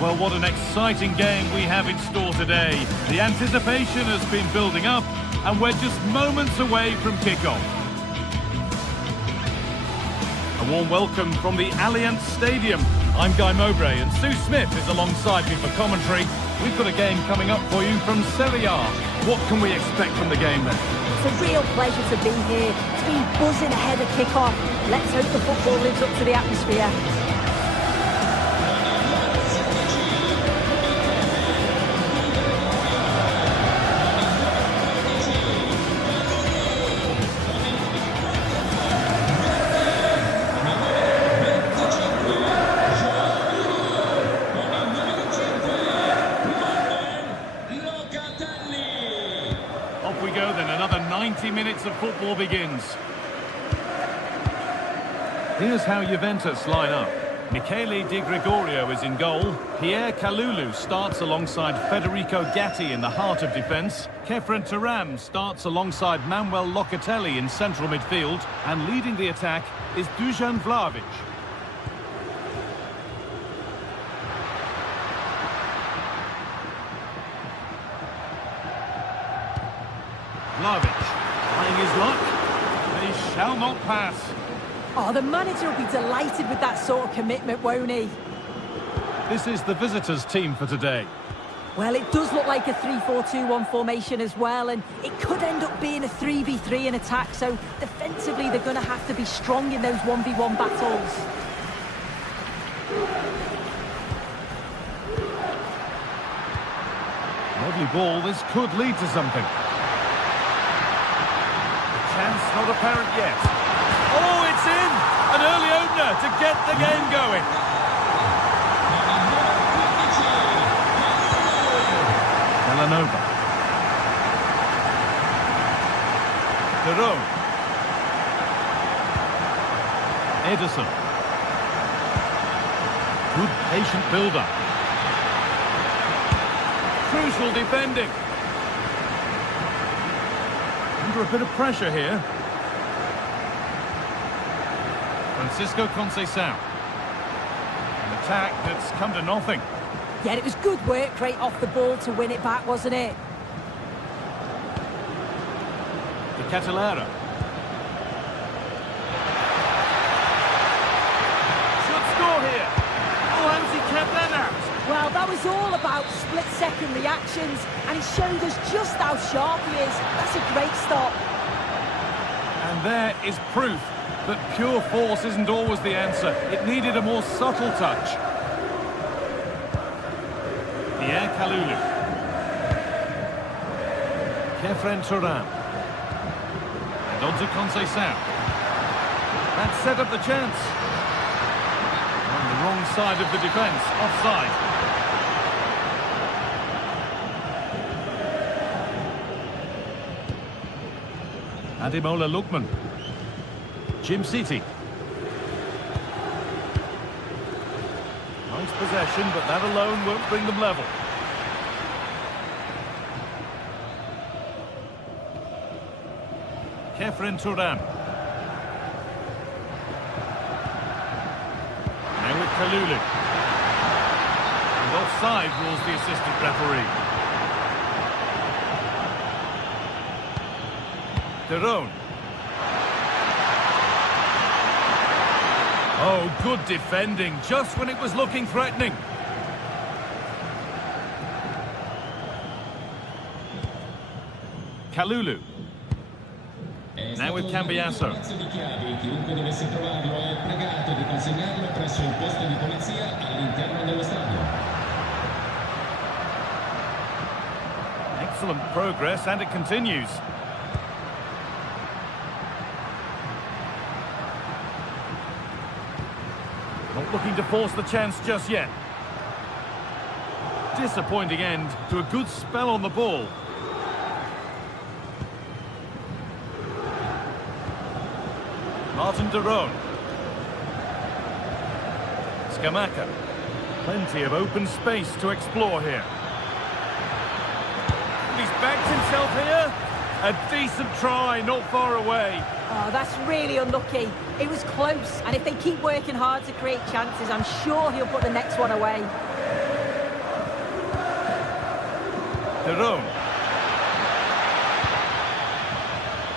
Well, what an exciting game we have in store today. The anticipation has been building up, and we're just moments away from kickoff. A warm welcome from the Allianz Stadium. I'm Guy Mowbray, and Sue Smith is alongside me for commentary. We've got a game coming up for you from Serie A. What can we expect from the game then? It's a real pleasure to be here. It's been buzzing ahead of kickoff. Let's hope the football lives up to the atmosphere. We go then, another 90 minutes of football begins. Here's how Juventus line up. Michele Di Gregorio is in goal. Pierre Kalulu starts alongside Federico Gatti in the heart of defence. Kefren Turam starts alongside Manuel Locatelli in central midfield. And leading the attack is Dusan Vlahovic. Vlahovic, trying his luck. They shall not pass. Oh, the manager will be delighted with that sort of commitment, won't he? This is the visitors' team for today. Well, it does look like a 3-4-2-1 formation as well, and it could end up being a 3v3 in attack, so defensively they're going to have to be strong in those 1v1 battles. Lovely ball, this could lead to something. Chance not apparent yet. Oh, it's in! An early opener to get the game going. Villanova. De Roon. Ederson. Good patient build-up. Crucial defending. Under a bit of pressure here. Francisco Conceição. An attack that's come to nothing. Yeah, it was good work right off the ball to win it back, wasn't it? De Ketelaere. Should score here. Oh, how's he kept that out? Well, that was all about split-second reactions, and he showed us just how sharp he is. That's a great stop. And there is proof that pure force isn't always the answer. It needed a more subtle touch. Pierre Kalulu. Kefren Turan. And on to Conceição. That set up the chance. On the wrong side of the defence, offside. Ademola Lookman. Jim City. Nice possession, but that alone won't bring them level. Kefren Turan. Now with Kalulu. And offside rules the assistant referee. Derone. Oh, good defending, just when it was looking threatening. Kalulu. Now with Cambiasso. Chiunque dovesse trovarlo è pregato di consegnarlo presso il posto di polizia all'interno dello stadio. Excellent progress, and it continues. Not looking to force the chance just yet. Disappointing end to a good spell on the ball. Martin Derone. Scamacca. Plenty of open space to explore here. He's backed himself here. A decent try, not far away. Oh, that's really unlucky. It was close, and if they keep working hard to create chances, I'm sure he'll put the next one away. Derone.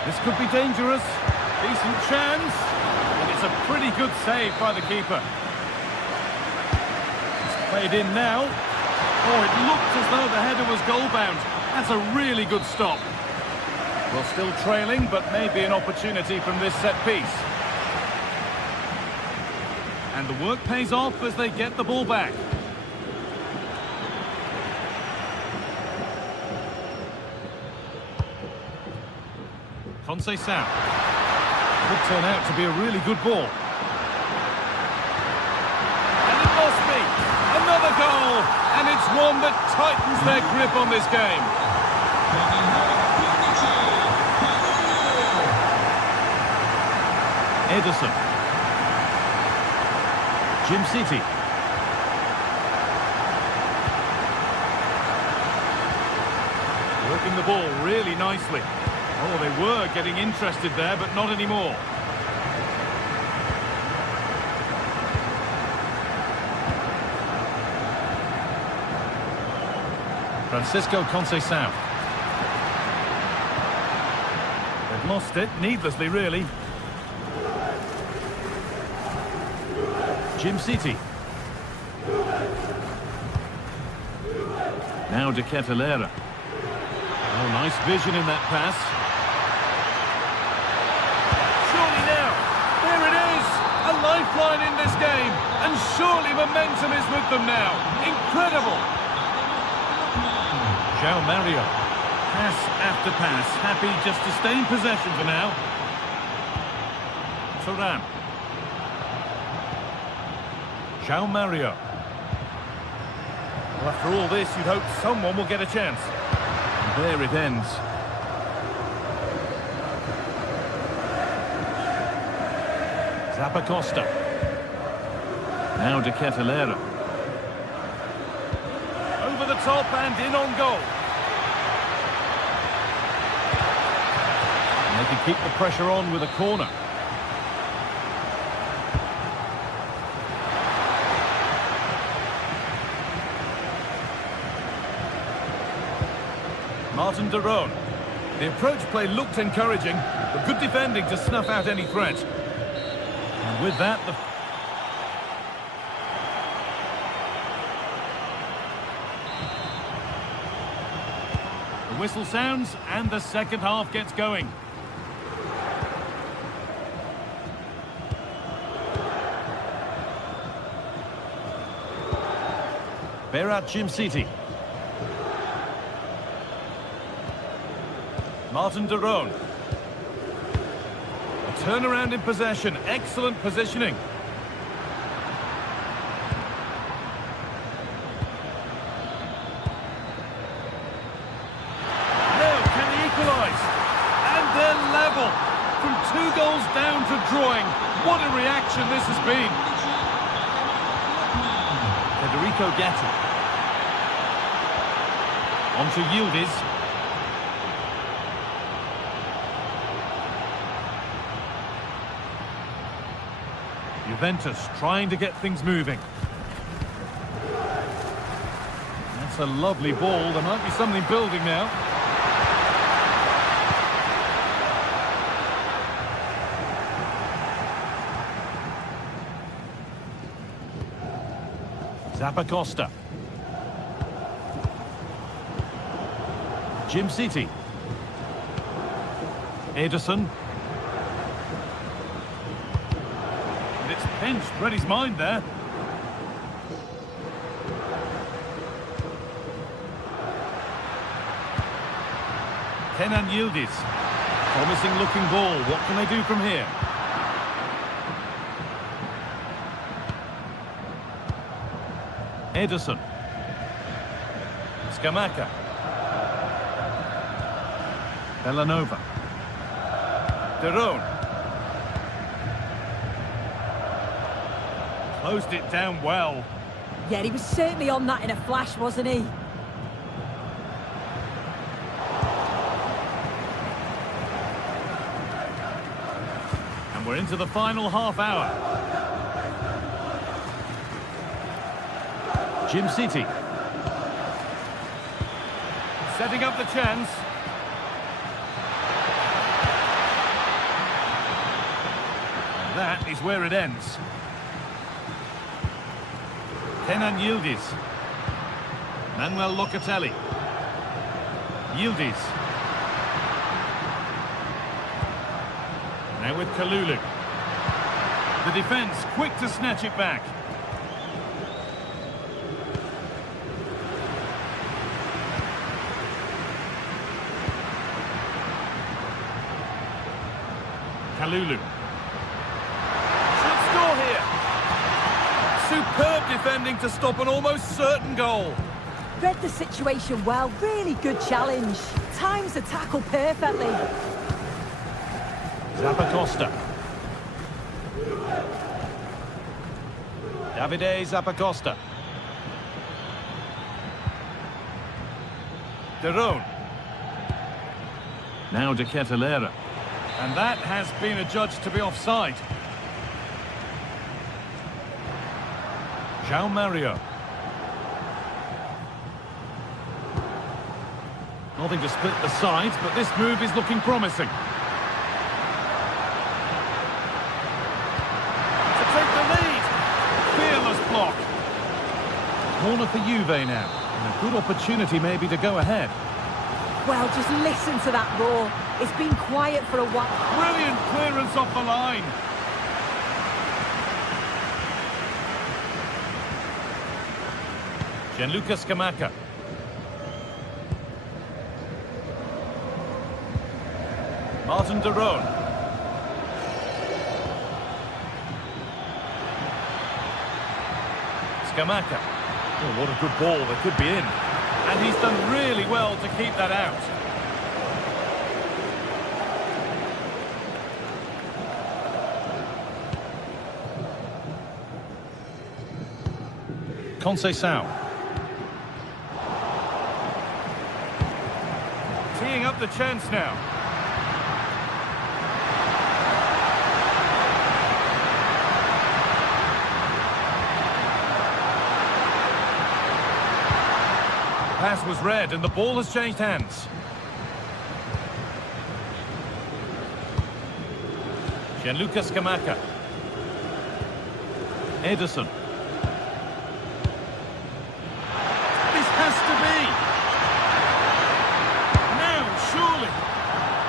This could be dangerous. Decent chance. And it's a pretty good save by the keeper. It's played in now. Oh, it looked as though the header was goal-bound. That's a really good stop. Well, still trailing, but maybe an opportunity from this set piece. And the work pays off as they get the ball back. Conceição. Could turn out to be a really good ball. And it must be another goal, and it's one that tightens their grip on this game. Ederson. Jim City. Working the ball really nicely. Oh, they were getting interested there, but not anymore. Francisco Conceição. They've lost it, needlessly, really. Jim City. Now De Ketelaere. Oh, nice vision in that pass. Surely now. There it is. A lifeline in this game. And surely momentum is with them now. Incredible. João Mario. Pass after pass. Happy just to stay in possession for now. Turan. João Mario. Well, after all this, you'd hope someone will get a chance. And there it ends. Zappacosta. Now De Ketelaere. Over the top and in on goal. And they can keep the pressure on with a corner. Martin de Roon. The approach play looked encouraging, but good defending to snuff out any threat. And with that, the whistle sounds and the second half gets going. Berat City. Martin de Roon. A turnaround in possession. Excellent positioning. Now, can they equalise? And they're level. From 2 goals down to drawing. What a reaction this has been. Federico Gatti. On to Yildiz. Juventus trying to get things moving. That's a lovely ball. There might be something building now. Zappacosta. City. Ederson. And it's pinched. Read his mind there. Kenan Yildiz. Promising looking ball. What can they do from here? Ederson. Scamacca. Bellanova. De Roon. Closed it down well. Yeah, he was certainly on that in a flash, wasn't he? And we're into the final half hour. City. Setting up the chance. And that is where it ends. Kenan Yildiz. Manuel Locatelli. Yildiz. Now with Kalulu. The defence quick to snatch it back. Kalulu. Should score here. Superb defending to stop an almost certain goal. Read the situation well. Really good challenge. Times the tackle perfectly. Zappacosta. Davide Zappacosta. De Roon. Now De Ketelaere. And that has been adjudged to be offside. João Mario. Nothing to split the sides, but this move is looking promising. To take the lead. Fearless block. Corner for Juve now. And a good opportunity maybe to go ahead. Well, just listen to that roar. It's been quiet for a while. Brilliant clearance off the line. Gianluca Scamacca. Martin de Roon. Scamacca. Oh, what a good ball. They could be in. And he's done really well to keep that out. Conceição. Teeing up the chance now. Pass was read and the ball has changed hands. Gianluca Scamacca. Ederson. This has to be. Now, surely.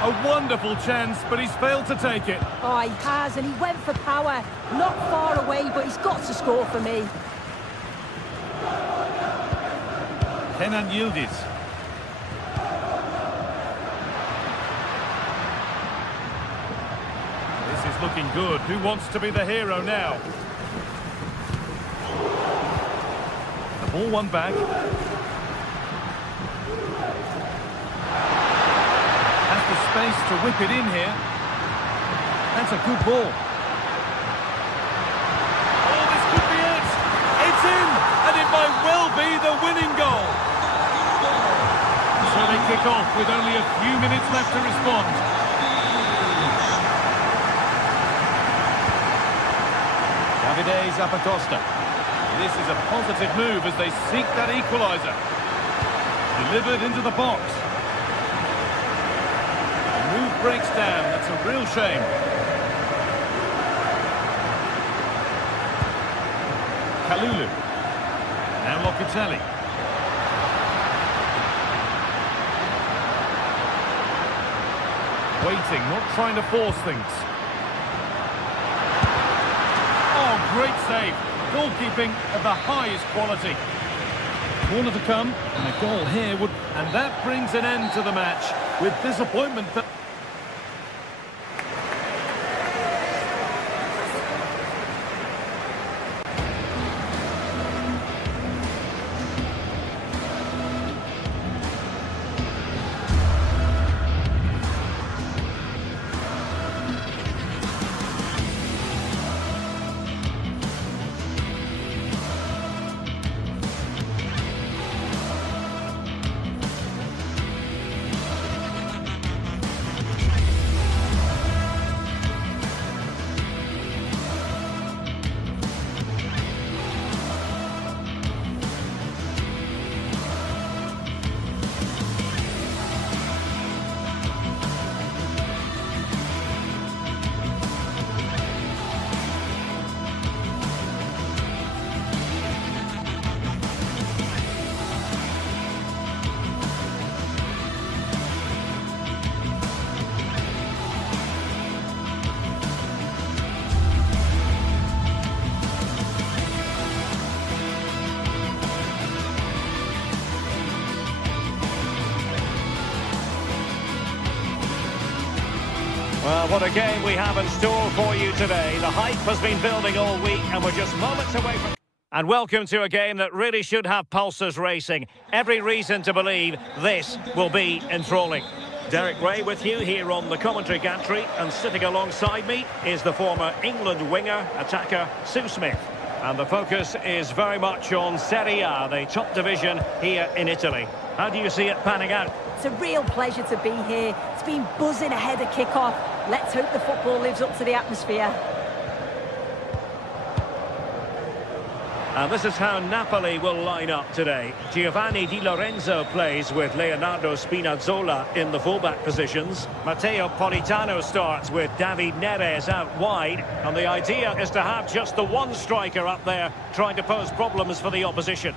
A wonderful chance, but he's failed to take it. Oh, he has, and he went for power. Not far away, but he's got to score for me. Kenan Yildiz. This is looking good. Who wants to be the hero now? The ball won back. Has the space to whip it in here. That's a good ball. Oh, this could be it. It's in, and it might well be the winning goal. So they kick off with only a few minutes left to respond. Davide Zappacosta. This is a positive move as they seek that equaliser. Delivered into the box. The move breaks down. That's a real shame. Kalulu. Now Locatelli. Waiting, not trying to force things. Oh, great save. Goalkeeping of the highest quality. Corner to come, and a goal here would... And that brings an end to the match with disappointment. Well, what a game we have in store for you today. The hype has been building all week and we're just moments away from... And welcome to a game that really should have pulses racing. Every reason to believe this will be enthralling. Derek Ray with you here on the commentary gantry, and sitting alongside me is the former England winger, attacker Sue Smith. And the focus is very much on Serie A, the top division here in Italy. How do you see it panning out? It's a real pleasure to be here. It's been buzzing ahead of kick-off. Let's hope the football lives up to the atmosphere. And this is how Napoli will line up today. Giovanni Di Lorenzo plays with Leonardo Spinazzola in the fullback positions. Matteo Politano starts with David Neres out wide. And the idea is to have just the one striker up there trying to pose problems for the opposition.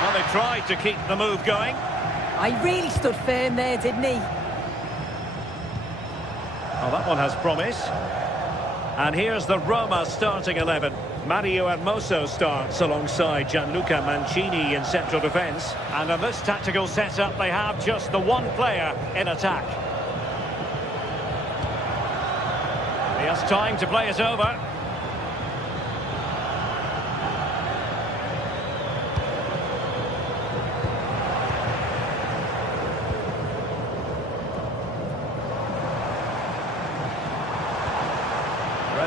Well, they tried to keep the move going. I really stood firm there, didn't he? Oh, that one has promise. And here's the Roma starting 11. Mario Hermoso starts alongside Gianluca Mancini in central defence. And in this tactical setup, they have just the one player in attack. He has time to play it over.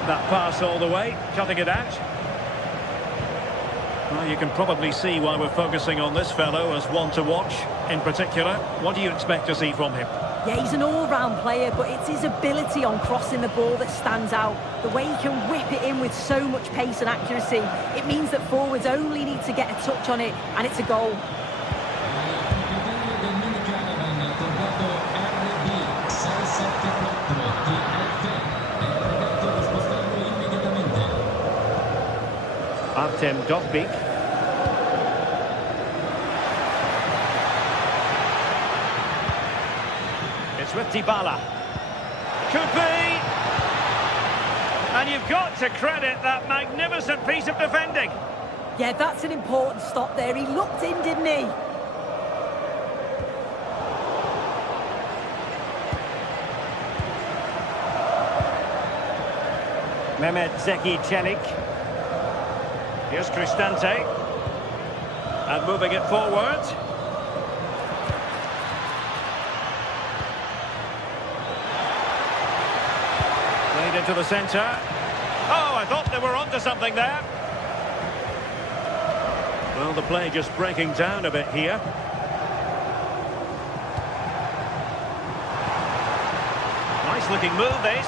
That pass all the way, cutting it out. Well, you can probably see why we're focusing on this fellow as one to watch in particular. What do you expect to see from him? Yeah, he's an all-round player, but it's his ability on crossing the ball that stands out. The way he can whip it in with so much pace and accuracy. It means that forwards only need to get a touch on it, and it's a goal. Tim Dovbyk. It's with Dybala. Could be! And you've got to credit that magnificent piece of defending. Yeah, that's an important stop there. He looked in, didn't he? Mehmet Zeki Çelik. Here's Cristante. And moving it forward. Played into the centre. Oh, I thought they were onto something there. Well, the play just breaking down a bit here. Nice looking move, this.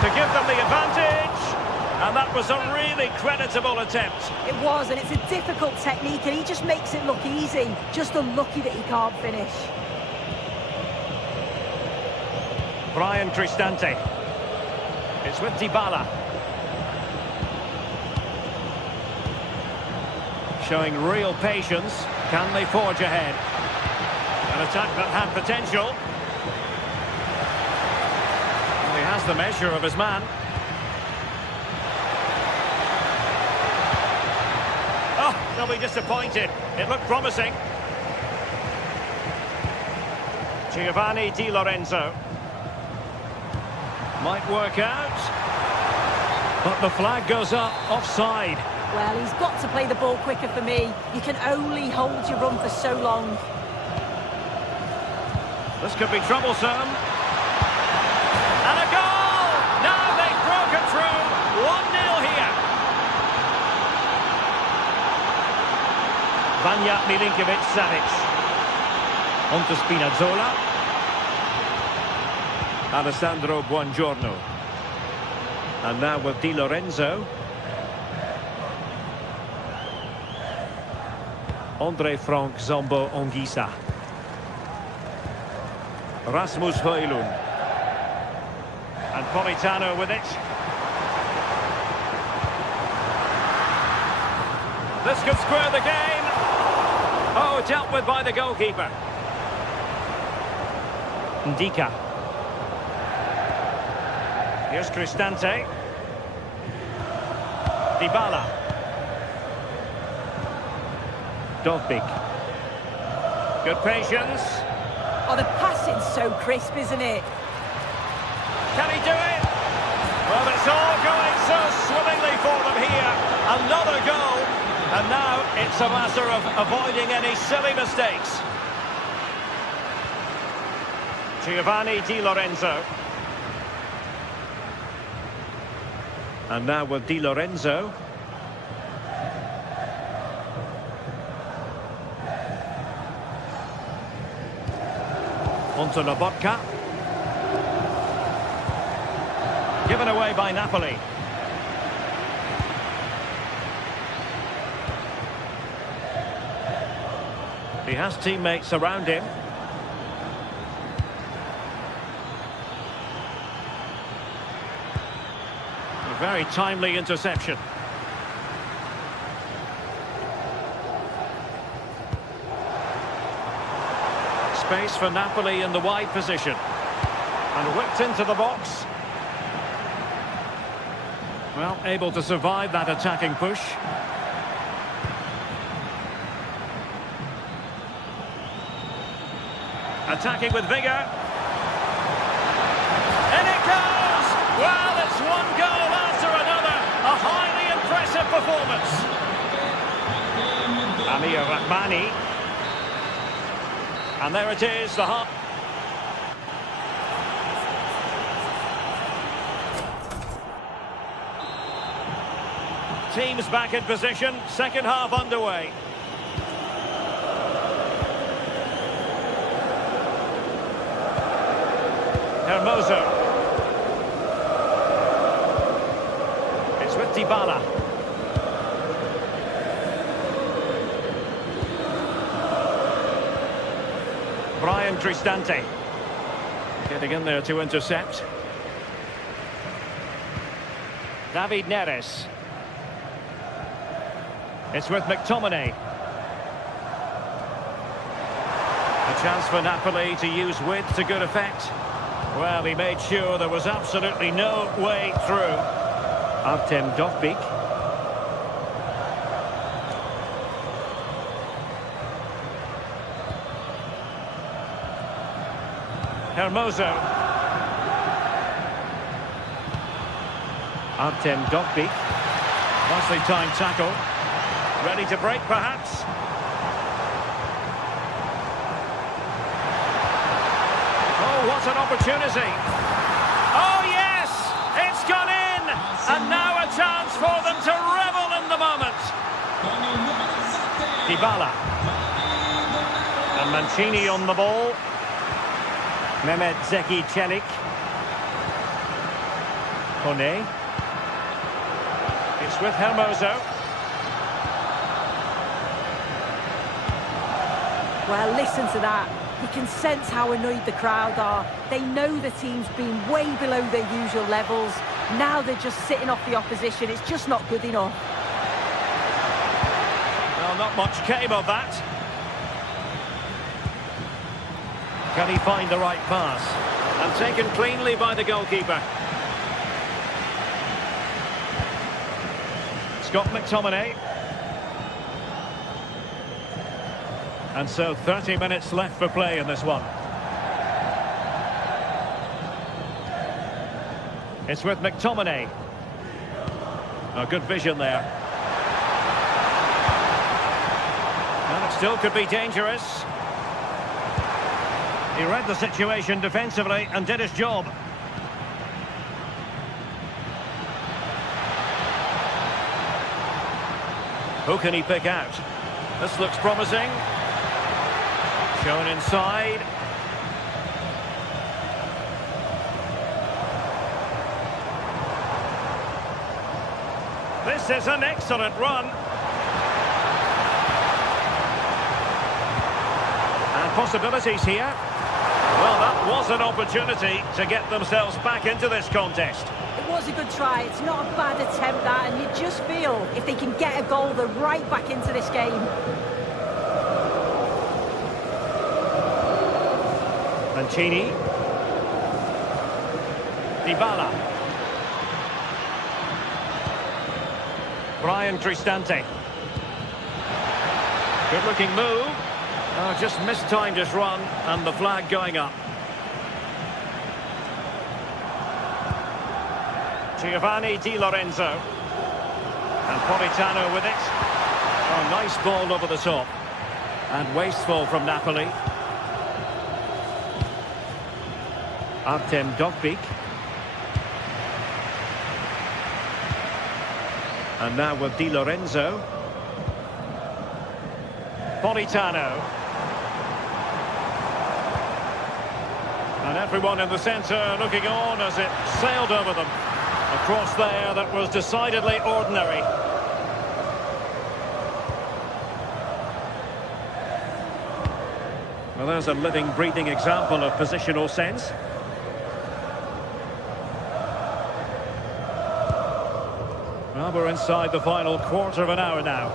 To give them the advantage. And that was a really creditable attempt. It was, and it's a difficult technique, and he just makes it look easy. Just unlucky that he can't finish. Brian Cristante. It's with Dybala. Showing real patience. Can they forge ahead? An attack that had potential. Well, he has the measure of his man. Oh, they'll be disappointed. It looked promising. Giovanni Di Lorenzo. Might work out. But the flag goes up, offside. Well, he's got to play the ball quicker for me. You can only hold your run for so long. This could be troublesome. And a goal! Now they've broken through. 1-0 here. Vanja Milinkovic-Savic. On to Spinazzola. Alessandro Buongiorno. And now with Di Lorenzo. André Frank Zambo Ongisa. Rasmus Højlund. And Politano with it. This could square the game. Oh, dealt with by the goalkeeper. Ndika. Here's Cristante. Dybala. Dovbyk. Good patience. Oh, the passing's so crisp, isn't it? Can he do it? Well, it's all going so swimmingly for them here. Another goal. And now it's a matter of avoiding any silly mistakes. Giovanni Di Lorenzo. And now with Di Lorenzo. Onto Lobotka. Given away by Napoli. He has teammates around him. A very timely interception. Space for Napoli in the wide position. And whipped into the box. Well, able to survive that attacking push. Attacking with vigour. And it goes! Well, it's one goal after another. A highly impressive performance. Amir Rahmani. And there it is, the half. Teams back in position, second half underway. Hermoso. It's with Dybala. Brian Cristante. Getting in there to intercept. David Neres. It's with McTominay. A chance for Napoli to use width to good effect. Well, he made sure there was absolutely no way through. Artem Dovbyk. Hermoso. Artem Dovbyk. Nicely timed tackle. Ready to break, perhaps. Oh, what an opportunity. Oh, yes! It's gone in! And now a chance for them to revel in the moment. Dybala. And Mancini on the ball. Mehmet Zeki Çelik. Kone. It's with Hermoso. Well, listen to that. You can sense how annoyed the crowd are. They know the team's been way below their usual levels. Now they're just sitting off the opposition. It's just not good enough. Well, not much came of that. Can he find the right pass? And taken cleanly by the goalkeeper. Scott McTominay. And so 30 minutes left for play in this one. It's with McTominay. Oh, good vision there. Well, it still could be dangerous. He read the situation defensively and did his job. Who can he pick out? This looks promising. Shown inside. This is an excellent run. And possibilities here. Well, that was an opportunity to get themselves back into this contest. It was a good try. It's not a bad attempt, that, and you just feel if they can get a goal, they're right back into this game. Mancini. Dybala. Brian Cristante. Good looking move. Just mistimed his run and the flag going up. Giovanni Di Lorenzo. And Politano with it. Oh, nice ball over the top. And wasteful from Napoli. Artem Dovbyk. And now with Di Lorenzo. Politano. And everyone in the centre looking on as it sailed over them. A cross there that was decidedly ordinary. Well, there's a living, breathing example of positional sense. Well, we're inside the final quarter of an hour now.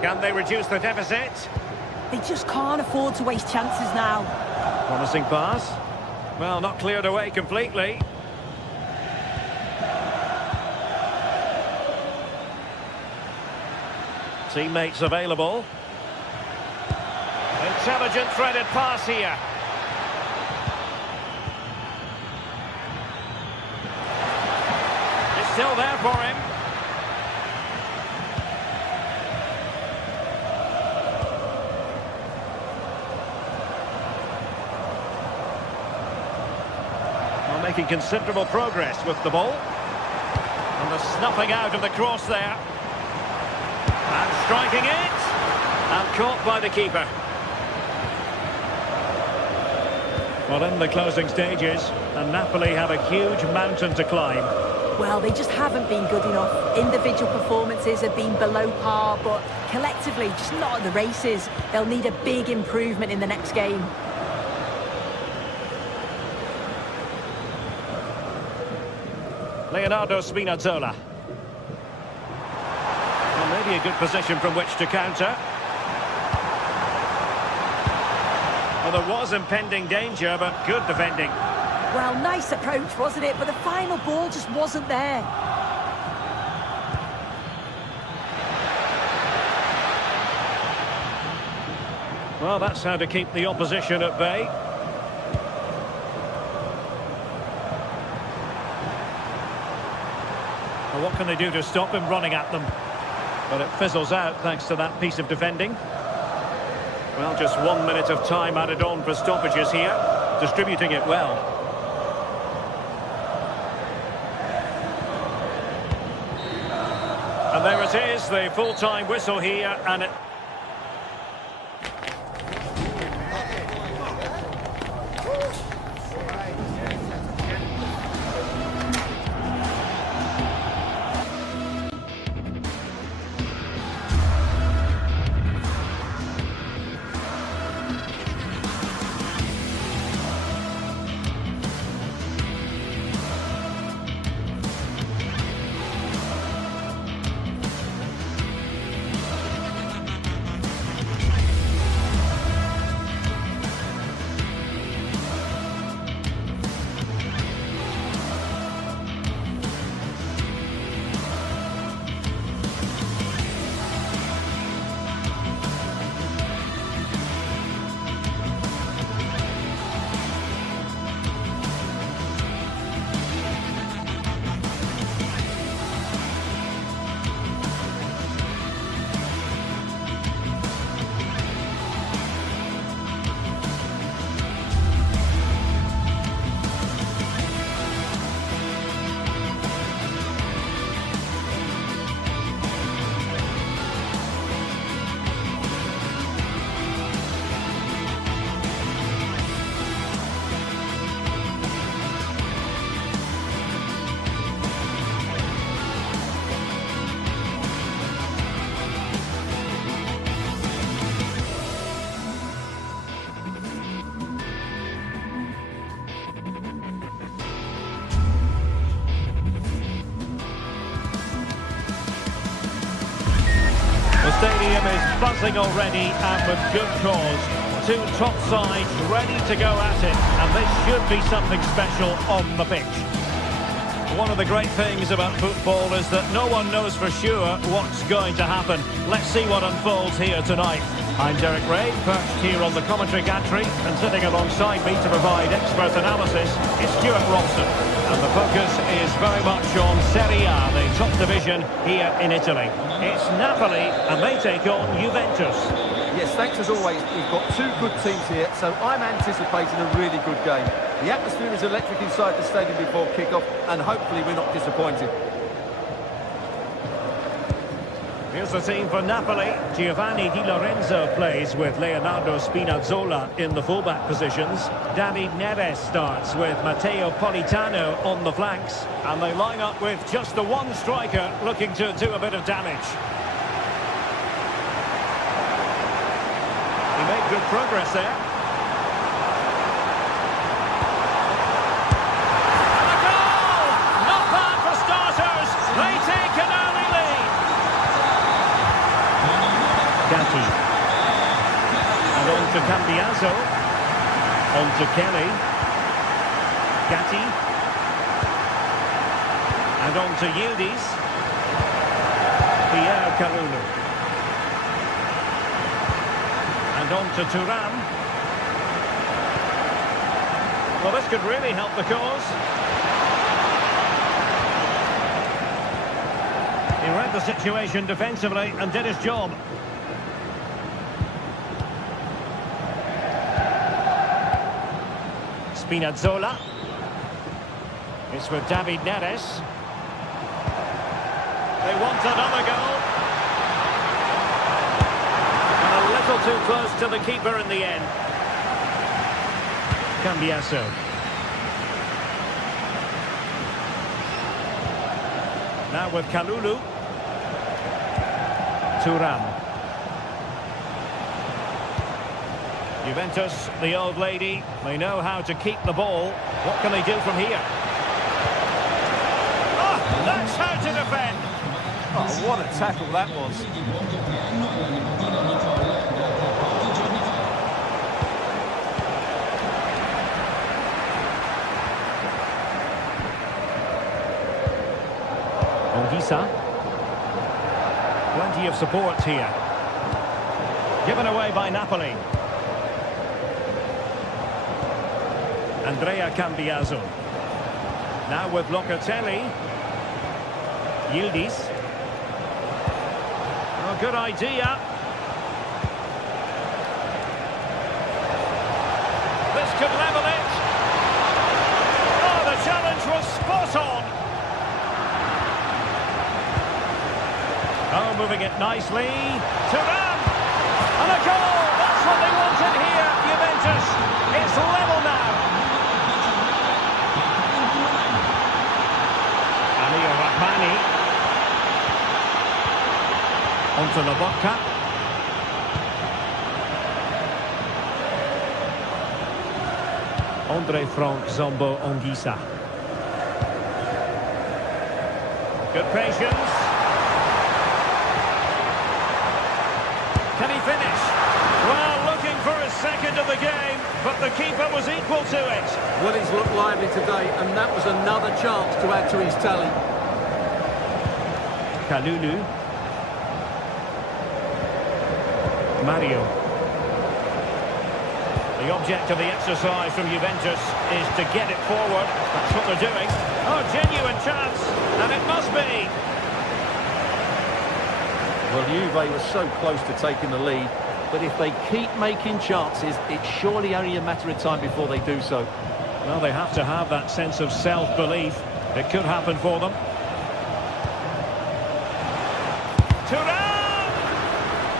Can they reduce the deficit? They just can't afford to waste chances now. Promising pass. Well, not cleared away completely. Teammates available. Intelligent threaded pass here. It's still there for him. Making considerable progress with the ball. And the snuffing out of the cross there. And striking it. And caught by the keeper. Well, in the closing stages, and Napoli have a huge mountain to climb. Well, they just haven't been good enough. Individual performances have been below par, but collectively, just not at the races. They'll need a big improvement in the next game. Leonardo Spinazzola. Well, maybe a good position from which to counter. Well, there was impending danger, but good defending. Well, nice approach, wasn't it? But the final ball just wasn't there. Well, that's how to keep the opposition at bay. Well, what can they do to stop him running at them? But it fizzles out thanks to that piece of defending. Well, just 1 minute of time added on for stoppages here. Distributing it well. And there it is, the full-time whistle here, and it... The stadium is buzzing already, and with good cause. Two top sides ready to go at it, and this should be something special on the pitch. One of the great things about football is that no one knows for sure what's going to happen. Let's see what unfolds here tonight. I'm Derek Ray, perched here on the commentary gantry, and sitting alongside me to provide expert analysis is Stuart Robson. And the focus is very much on Serie A, the top division here in Italy. It's Napoli, and they take on Juventus. Yes, thanks as always. We've got two good teams here, so I'm anticipating a really good game. The atmosphere is electric inside the stadium before kick-off, and hopefully we're not disappointed. Here's the team for Napoli. Giovanni Di Lorenzo plays with Leonardo Spinazzola in the fullback positions. David Neres starts with Matteo Politano on the flanks. And they line up with just the one striker looking to do a bit of damage. He made good progress there. And a goal! Not bad for starters. They take an early lead. Gatti. And on to Cambiaso. On to Kelly. Gatti. And on to Yildiz. Pierre Kalulu. And on to Thuram. Well, this could really help the cause. He read the situation defensively and did his job. Spinazzola. It's with David Neres. They want another goal. And a little too close to the keeper in the end. Cambiaso. Now with Kalulu. Thuram. Juventus, the old lady, they know how to keep the ball. What can they do from here? Oh, Oh, what a tackle that was. Ongisa. Plenty of support here. Given away by Napoli. Andrea Cambiaso. Now with Locatelli. Yildiz. Oh, good idea. This could level it. Oh, the challenge was spot on. Oh, moving it nicely. Thuram! And a goal! That's what they wanted here, Juventus. It's level now. Alio Rahmani. Onto Lobotka. Andre Frank Zombo Ongisa. Good patience. Can he finish? Well, looking for his second of the game, but the keeper was equal to it. Well, he's looked lively today, and that was another chance to add to his tally. Kalulu. Mario. The object of the exercise from Juventus is to get it forward. That's what they're doing. Oh, genuine chance, and it must be. Well, Juve was so close to taking the lead, but if they keep making chances, it's surely only a matter of time before they do so. Well, they have to have that sense of self-belief. It could happen for them. Thuram!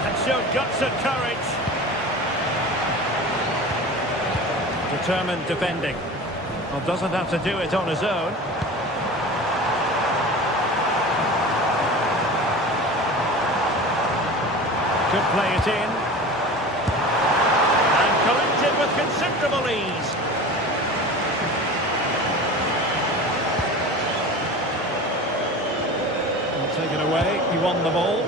And showed guts and courage. Determined defending. Well, doesn't have to do it on his own. Could play it in. And collected with considerable ease. And taken away, he won the ball.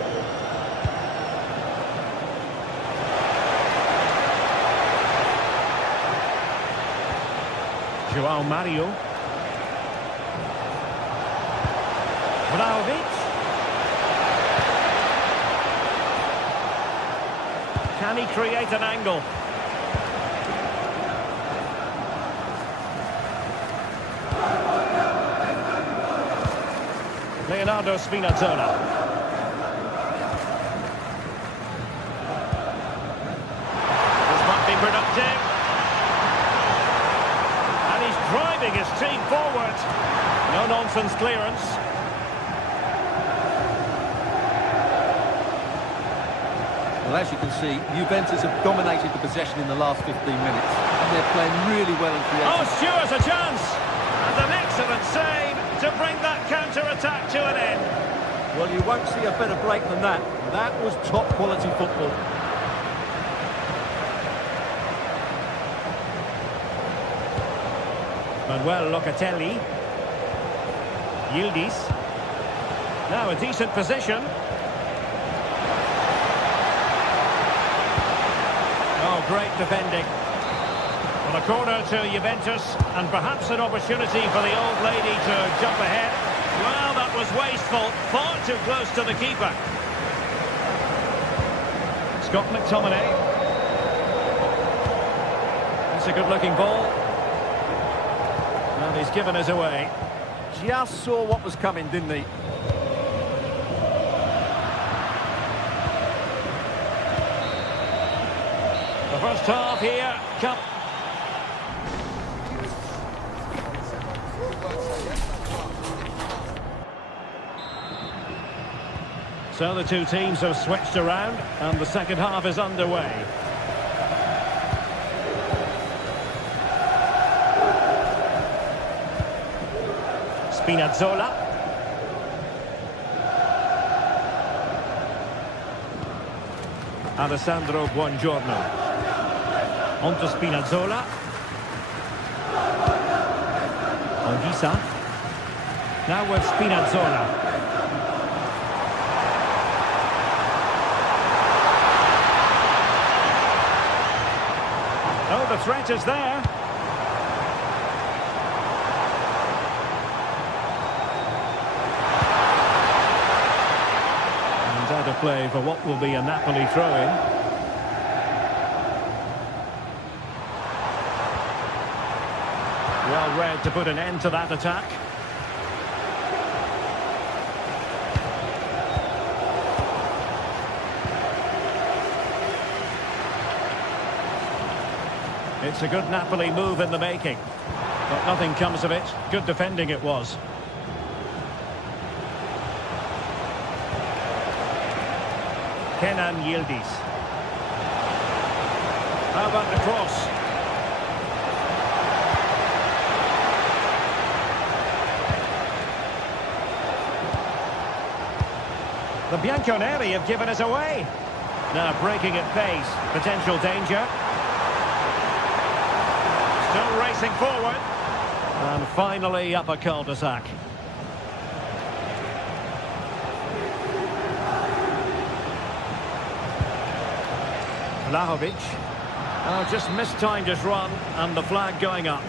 João Mario. Vlahovic. Can he create an angle? Leonardo Spinazzola. This might be productive. And he's driving his team forward. No-nonsense clearance. Well, as you can see, Juventus have dominated the possession in the last 15 minutes, and they're playing really well in creating. Oh, Stewart's a chance! And an excellent save to bring that counter-attack to an end. Well, you won't see a better break than that. That was top-quality football. Manuel Locatelli. Yildiz. Now a decent position. Oh, great defending. Well, a corner to Juventus, and perhaps an opportunity for the old lady to jump ahead. Well, that was wasteful, far too close to the keeper. Scott McTominay. That's a good-looking ball. And he's given us away. Just saw what was coming, didn't he? The first half here. So the two teams have switched around, and the second half is underway. Spinazzola. Alessandro Buongiorno. On to Spinazzola. Ongisa. Now with Spinazzola. threat is there. And out of play for what will be a Napoli throw-in. Well read to put an end to that attack. It's a good Napoli move in the making, but nothing comes of it. Good defending it was. Kenan Yildiz. How about the cross? The Bianconeri have given us away. Now breaking at pace. Potential danger. Still racing forward. And finally up a cul-de-sac. Vlahovic. Oh, just mistimed his run and the flag going up.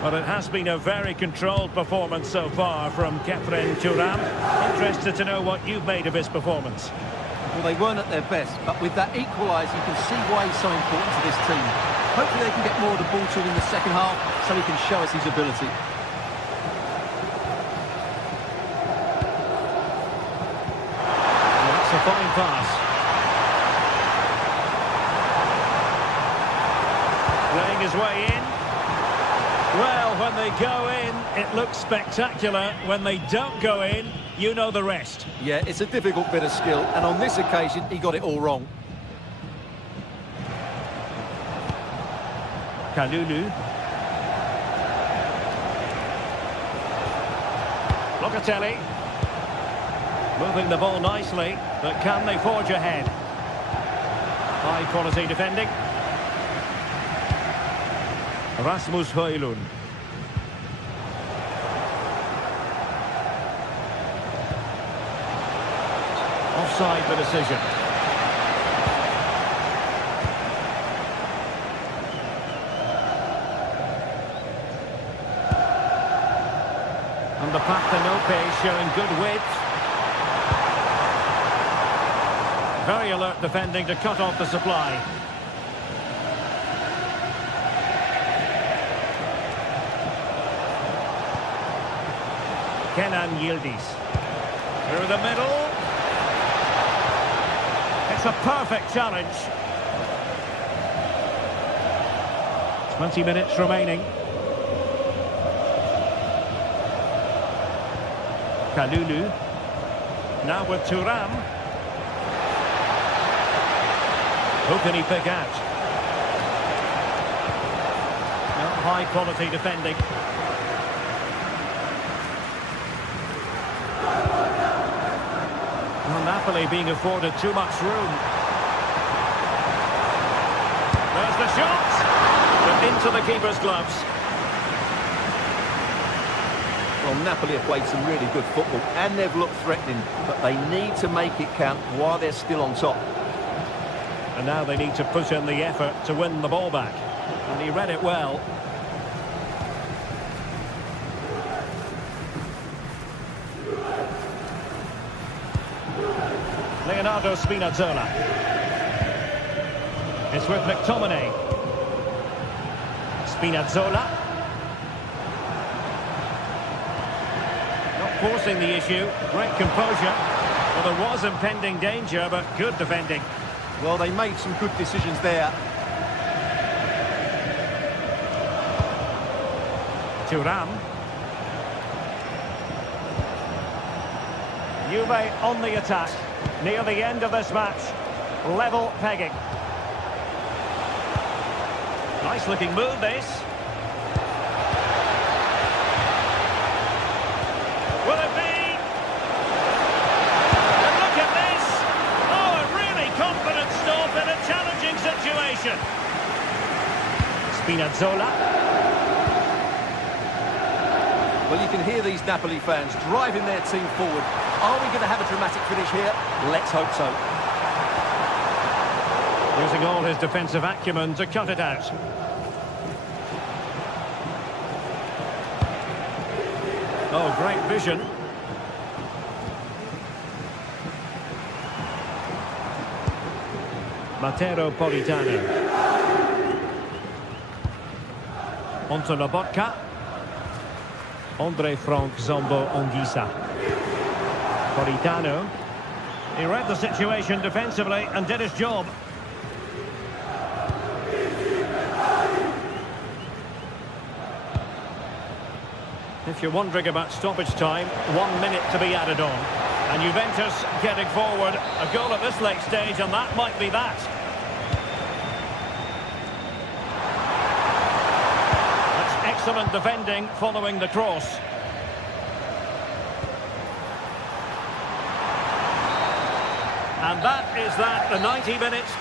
But it has been a very controlled performance so far from Kefren Thuram. Interested to know what you've made of his performance. Well, they weren't at their best, but with that equaliser, you can see why he's so important to this team. Hopefully they can get more of the ball to him in the second half, so he can show us his ability. Well, that's a fine pass. Playing his way in. Well, when they go in, it looks spectacular. When they don't go in, you know the rest. Yeah, it's a difficult bit of skill, and on this occasion, he got it all wrong. Kalulu. Locatelli. Moving the ball nicely, but can they forge ahead? High quality defending. Rasmus Højlund. Offside the decision. And the Partenope showing good width. Very alert defending to cut off the supply. Kenan Yildiz. Through the middle. It's a perfect challenge. 20 minutes remaining. Kalulu. Now with Thuram. Who can he pick out? No, high quality defending. Well, Napoli being afforded too much room. There's the shot! But into the keeper's gloves. Well, Napoli have played some really good football, and they've looked threatening, but they need to make it count while they're still on top. And now they need to put in the effort to win the ball back. And he read it well. Leonardo Spinazzola. It's with McTominay. Spinazzola. Not forcing the issue. Great composure. Well, there was impending danger, but good defending. Well, they made some good decisions there. Thuram. Juve on the attack. Near the end of this match. Level pegging. Nice looking move, this. Will it be? And look at this! Oh, a really confident stop in a challenging situation. Spinazzola. Well, you can hear these Napoli fans driving their team forward. Are we going to have a dramatic finish here? Let's hope so. Using all his defensive acumen to cut it out. Oh, great vision. Matteo Politano. Onto Lobotka. Andre Frank Zombo Onguisa. Politano. He read the situation defensively and did his job. If you're wondering about stoppage time, 1 minute to be added on. And Juventus getting forward, a goal at this late stage, and that might be that. That's excellent defending following the cross. And that is that, the 90 minutes.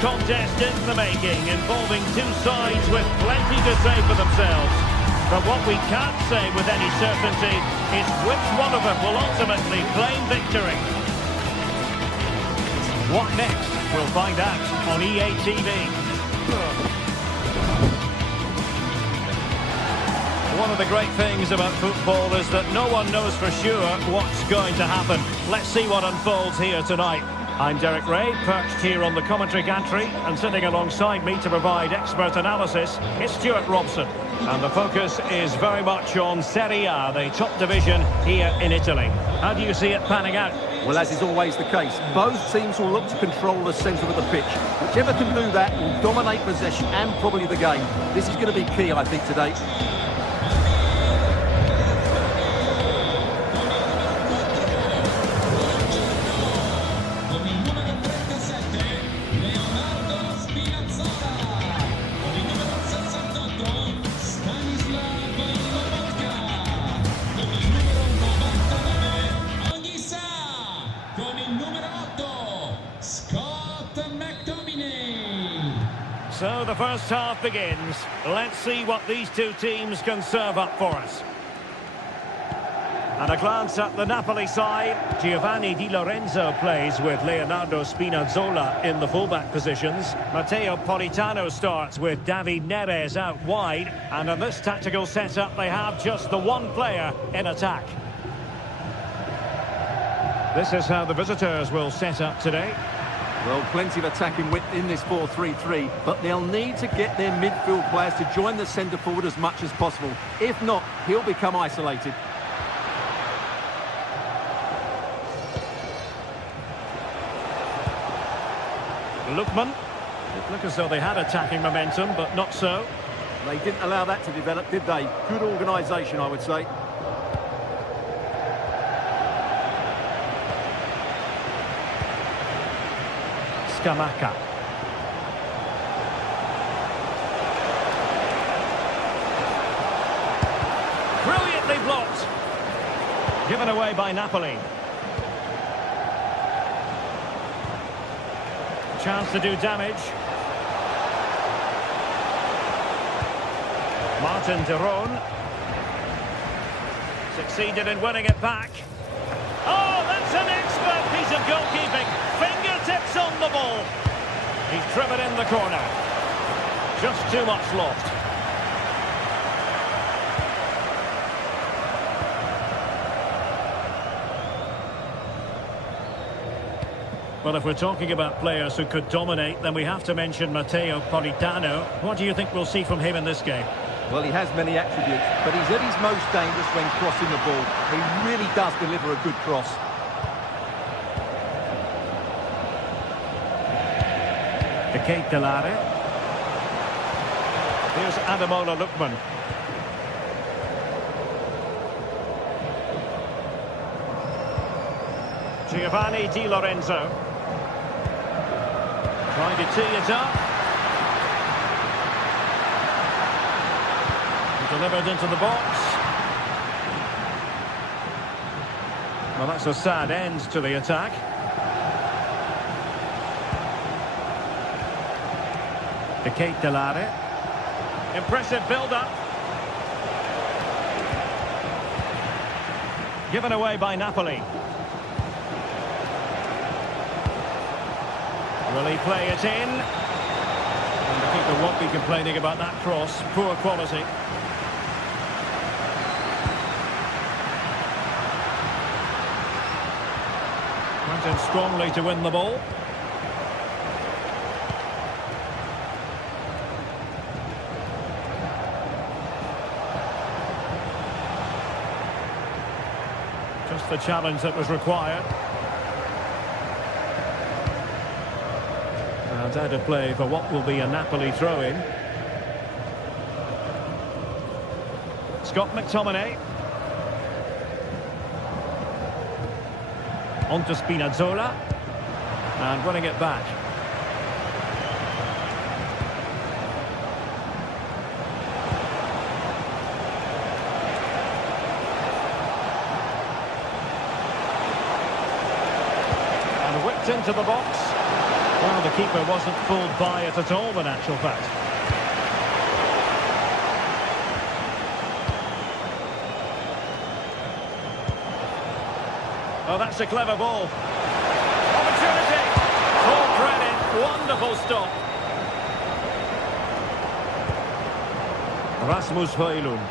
contest in the making, involving two sides with plenty to say for themselves. But what we can't say with any certainty is which one of them will ultimately claim victory. What next? We'll find out on EA TV. One of the great things about football is that no one knows for sure what's going to happen. Let's see what unfolds here tonight. I'm Derek Ray, perched here on the commentary gantry, and sitting alongside me to provide expert analysis is Stuart Robson. And the focus is very much on Serie A, the top division here in Italy. How do you see it panning out? Well, as is always the case, both teams will look to control the centre of the pitch. Whichever can do that will dominate possession and probably the game. This is going to be key, I think, today. So the first half begins. Let's see what these two teams can serve up for us. And a glance at the Napoli side. Giovanni Di Lorenzo plays with Leonardo Spinazzola in the fullback positions. Matteo Politano starts with David Neres out wide. And in this tactical setup, they have just the one player in attack. This is how the visitors will set up today. Well, plenty of attacking width in this 4-3-3, but they'll need to get their midfield players to join the centre forward as much as possible. If not, he'll become isolated. Lookman. It looked as though they had attacking momentum, but not so. They didn't allow that to develop, did they? Good organisation, I would say. Scamacca. Brilliantly blocked. Given away by Napoli. Chance to do damage. Martin de Roon. Succeeded in winning it back. Oh, that's an expert piece of goalkeeping. Fingertips on the ball. He's driven in the corner. Just too much loft. Well, if we're talking about players who could dominate, then we have to mention Matteo Politano. What do you think we'll see from him in this game? Well, he has many attributes, but he's at his most dangerous when crossing the ball. He really does deliver a good cross. Kate Delare. Here's Ademola Lookman. Giovanni Di Lorenzo. Trying to tee it up. Delivered into the box. Well, that's a sad end to the attack. Kate Delare. Impressive build-up. Given away by Napoli. Will he play it in? And the keeper won't be complaining about that cross. Poor quality. Went in strongly to win the ball. Just the challenge that was required. And out of play for what will be a Napoli throw-in. Scott McTominay. On to Spinazzola. And running it back. And whipped into the box. Well, the keeper wasn't fooled by it at all, in actual fact. Oh, that's a clever ball. Opportunity. Full credit. Wonderful stop. Rasmus Højlund.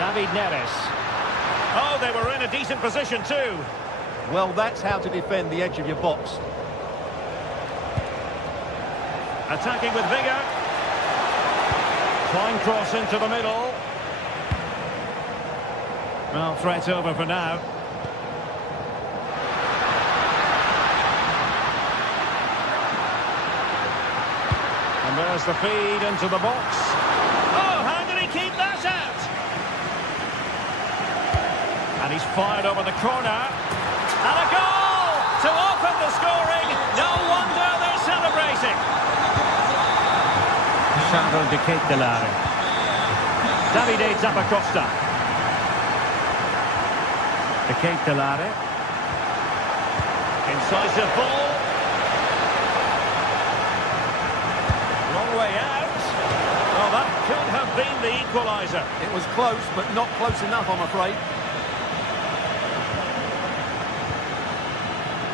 David Neres. Oh, they were in a decent position too. Well, that's how to defend the edge of your box. Attacking with vigour. Fine cross into the middle. Well, threat over for now. And there's the feed into the box. Oh, how did he keep that out? And he's fired over the corner. And a goal to open the scoring. No wonder they're celebrating. Sandro de Ketelare. Davide Zappacosta. De Ketelare. Incisive ball. Long way out. Well, that could have been the equaliser. It was close, but not close enough, I'm afraid.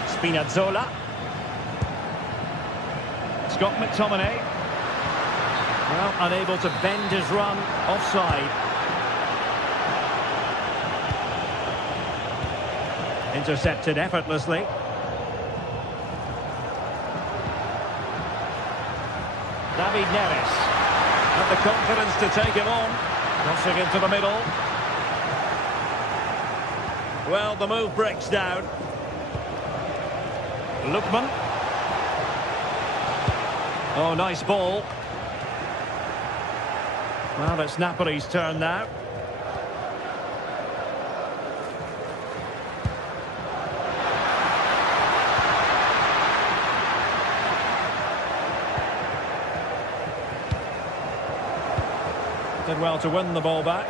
Spinazzola. Scott McTominay. Well, unable to bend his run. Offside. Intercepted effortlessly. David Neres. Had the confidence to take him on. Crossing into the middle. Well, the move breaks down. Lookman. Oh, nice ball. Well, it's Napoli's turn now. Did well to win the ball back.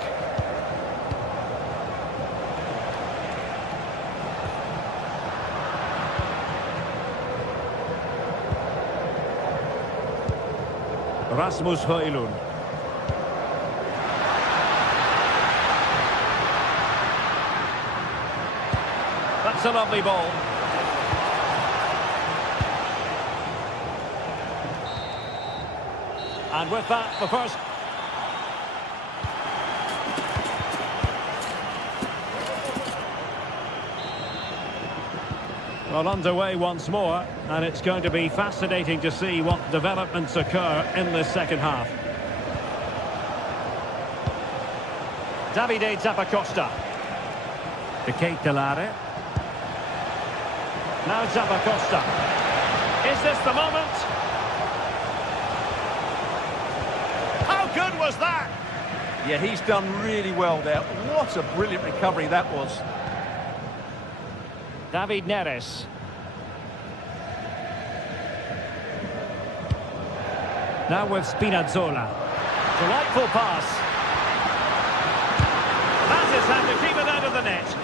Rasmus Højlund. That's a lovely ball. And with that, the first... Well, underway once more, and it's going to be fascinating to see what developments occur in this second half. Davide Zappacosta. De Ketelare. Now Zappacosta. Is this the moment? How good was that? Yeah, he's done really well there. What a brilliant recovery that was. David Neres. Now with Spinazzola. Delightful pass. That is how to keep it out of the net.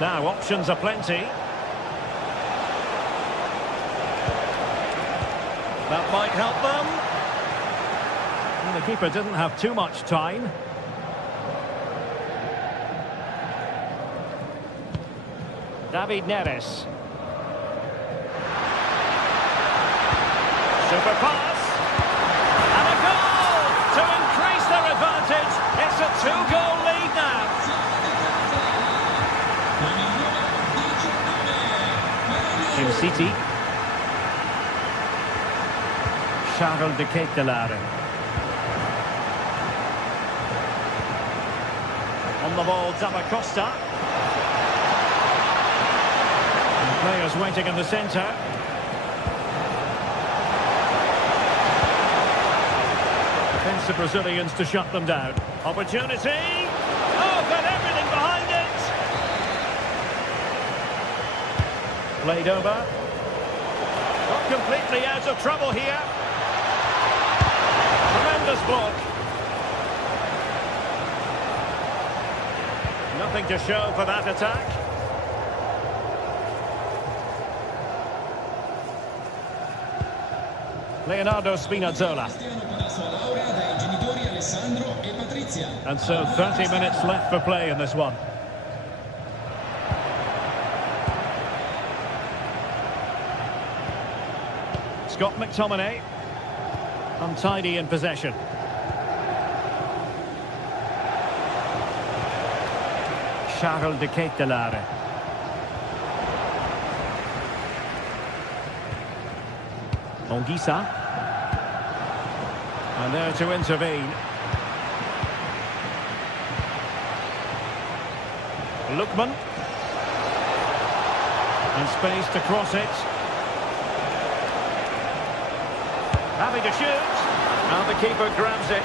Now options are plenty. That might help them. And the keeper didn't have too much time. David Neres. Super pass. And a goal to increase their advantage. It's a two-goal lead now. In City. Charles de Ketelare. On the ball, Zappacosta. Players waiting in the centre. Defensive Brazilians to shut them down. Opportunity. Oh, got everything behind it. Played over. Not completely out of trouble here. Tremendous block. Nothing to show for that attack. Leonardo Spinazzola. And so 30 minutes left for play in this one. Scott McTominay. Untidy in possession. Charles de Ketelaere. Onguissa. And there to intervene. Lookman. And space to cross it. Having to shoot. And the keeper grabs it.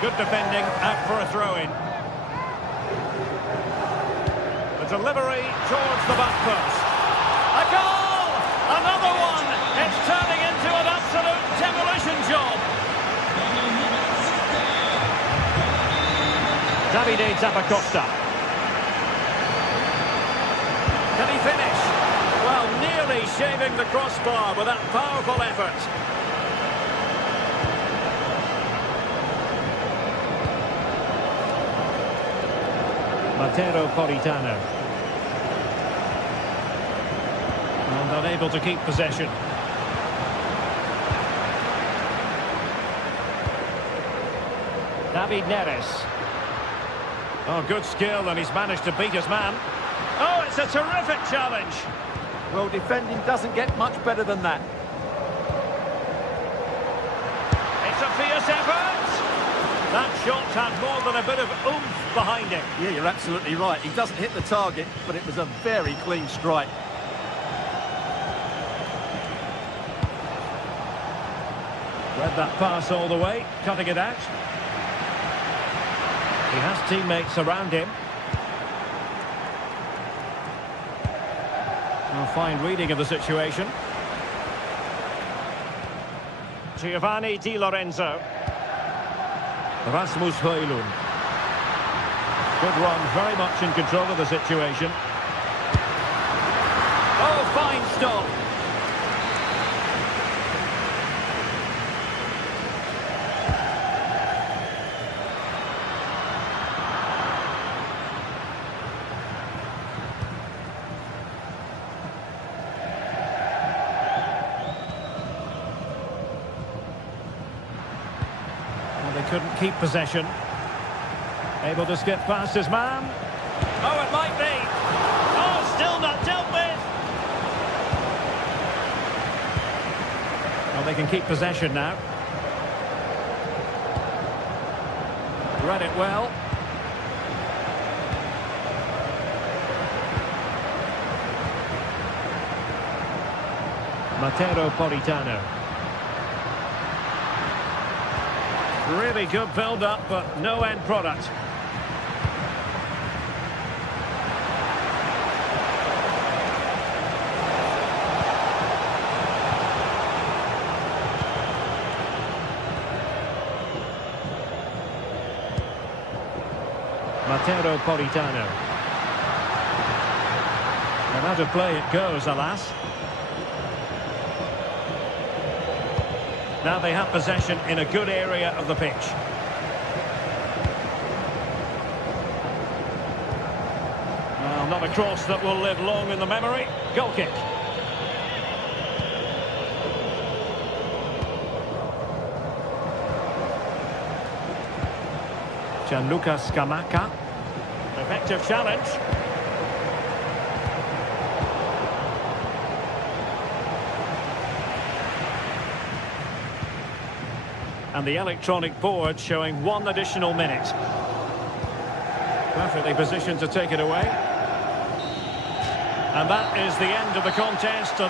Good defending, out for a throw-in. The delivery towards the back post. A goal! Another one! It's turning into an absolute demolition job. Davide Zappacosta. Can he finish? Well, nearly shaving the crossbar with that powerful effort. Matteo Politano. And unable to keep possession. David Neres. Oh, good skill, and he's managed to beat his man. Oh, it's a terrific challenge. Well, defending doesn't get much better than that. It's a fierce effort. That shot had more than a bit of oomph behind it. Yeah, you're absolutely right. He doesn't hit the target, but it was a very clean strike. Read that pass all the way, cutting it out. He has teammates around him. A fine reading of the situation. Giovanni Di Lorenzo. Rasmus Højlund. Good run, very much in control of the situation. Oh, fine stop. Couldn't keep possession. Able to skip past his man. Oh, it might be. Oh, still not dealt with. Well, they can keep possession now. Read it well. Matteo Politano. Really good build-up, but no end product. Matteo Politano. And out of play it goes, alas. Now they have possession in a good area of the pitch. Well, not a cross that will live long in the memory. Goal kick. Gianluca Scamacca. Effective challenge. And the electronic board showing 1 additional minute. Perfectly positioned to take it away. And that is the end of the contest.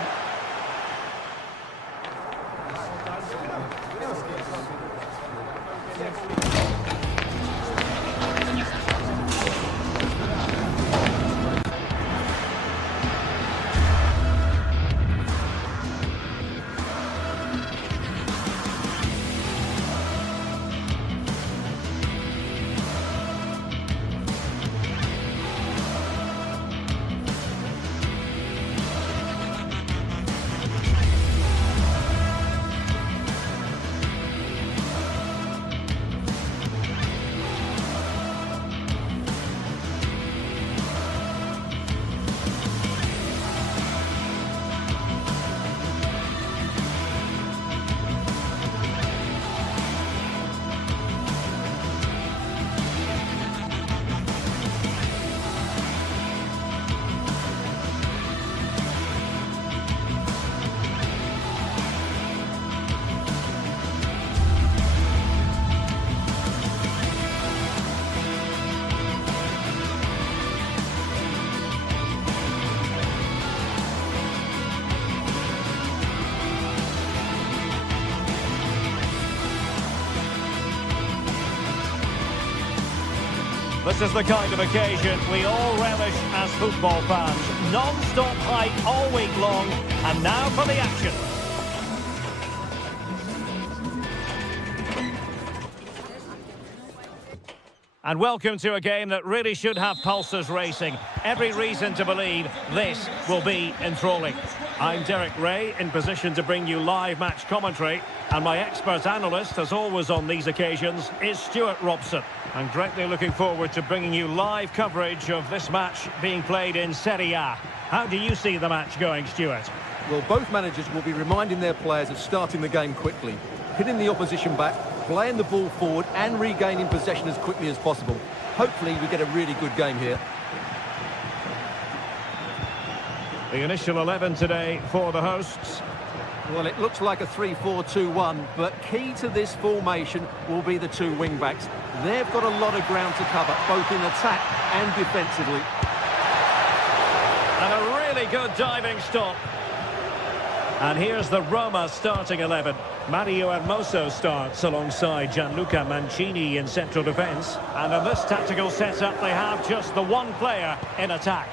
is the kind of occasion we all relish as football fans. Non-stop hype all week long, and now for the action. And welcome to a game that really should have pulses racing. Every reason to believe this will be enthralling. I'm Derek Ray, in position to bring you live match commentary. And my expert analyst, as always on these occasions, is Stuart Robson. I'm greatly looking forward to bringing you live coverage of this match being played in Serie A. How do you see the match going, Stuart? Well, both managers will be reminding their players of starting the game quickly, hitting the opposition back, playing the ball forward and regaining possession as quickly as possible. Hopefully we get a really good game here. The initial 11 today for the hosts. Well, it looks like a 3-4-2-1, but key to this formation will be the two wing-backs. They've got a lot of ground to cover, both in attack and defensively. And a really good diving stop. And here's the Roma starting 11. Mario Hermoso starts alongside Gianluca Mancini in central defence. And in this tactical setup, they have just the one player in attack.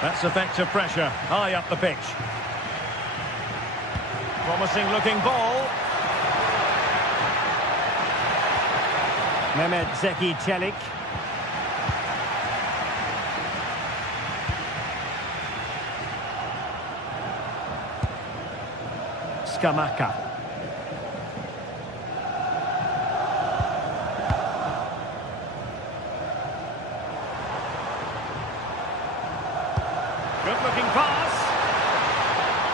That's effective pressure, high up the pitch. Promising looking ball. Mehmet Zeki Çelik. Scamacca. Good-looking pass.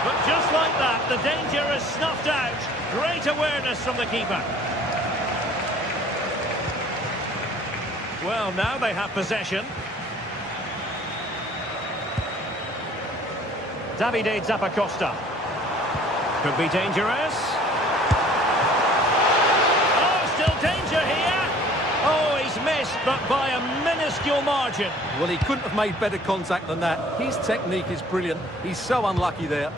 But just like that, the danger is snuffed out. Great awareness from the keeper. Well, now they have possession. Davide Zappacosta. Could be dangerous. Oh, still danger here. Oh, he's missed, but by a minuscule margin. Well, he couldn't have made better contact than that. His technique is brilliant. He's so unlucky there.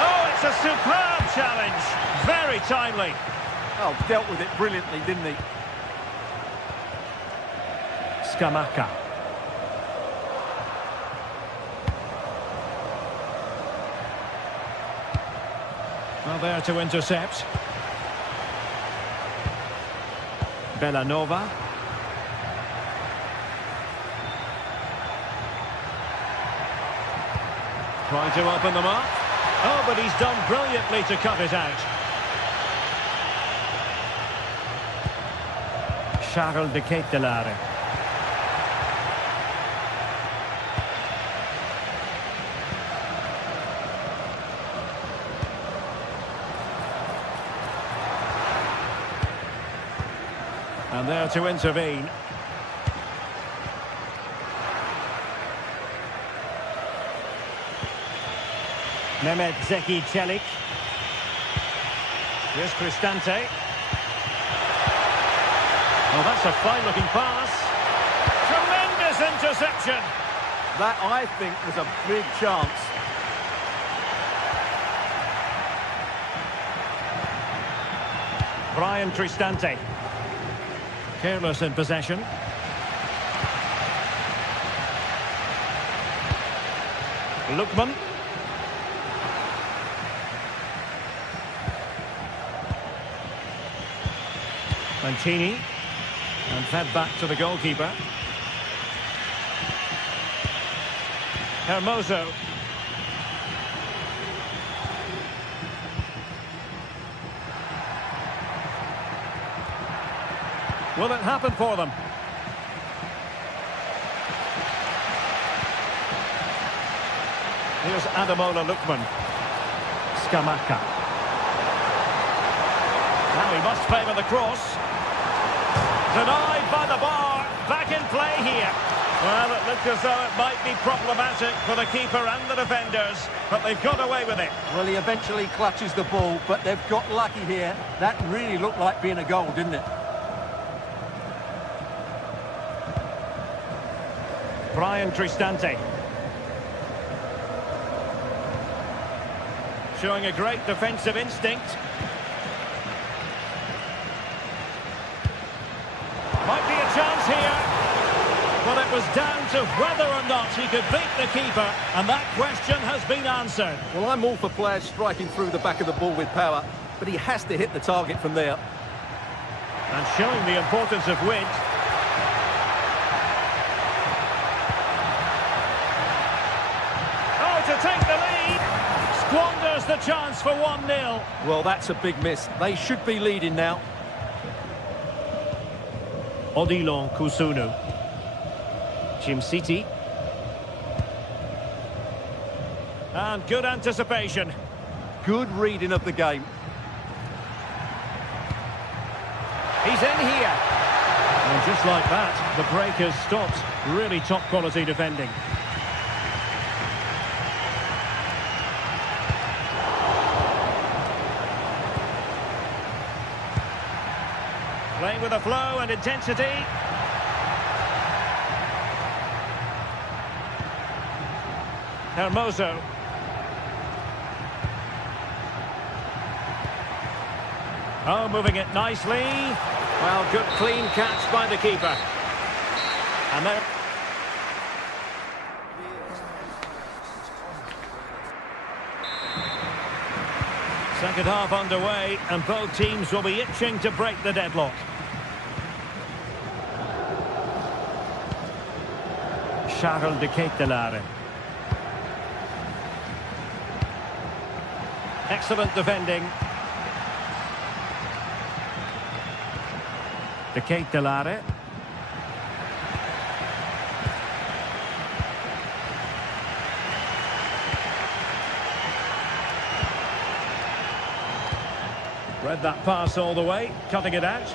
Oh, it's a superb challenge. Very timely. Oh, dealt with it brilliantly, didn't he? Scamacca. Well, there to intercept. Bellanova. Trying to open them up. Oh, but he's done brilliantly to cut it out. Charles de Ketelaere. And there to intervene. Mehmet Zeki Çelik. Here's Cristante. Well, that's a fine-looking pass. Tremendous interception. That, I think, was a big chance. Brian Cristante. Careless in possession. Lookman. Mancini. And fed back to the goalkeeper. Hermoso. Will it happen for them? Here's Ademola Lookman. Scamacca. Now he must favour the cross. Denied by the bar. Back in play here. Well, it looked as though it might be problematic for the keeper and the defenders, but they've got away with it. Well, he eventually clutches the ball, but they've got lucky here. That really looked like being a goal, didn't it? Brian Cristante. Showing a great defensive instinct. Might be a chance here. Well, it was down to whether or not he could beat the keeper, and that question has been answered. Well, I'm all for players striking through the back of the ball with power, but he has to hit the target from there. And showing the importance of width. Oh, to take the lead. Squanders the chance for 1-0. Well, that's a big miss. They should be leading now. Odilon Kusunu. Jim City. And good anticipation. Good reading of the game. He's in here. And just like that, the break has stopped. Really top quality defending. Playing with a flow and intensity. Hermoso. Oh, moving it nicely. Well, good clean catch by the keeper. And there... Second half underway, and both teams will be itching to break the deadlock. Charles de Ketelaere. Excellent defending. De Ketelaere. Read that pass all the way, cutting it out.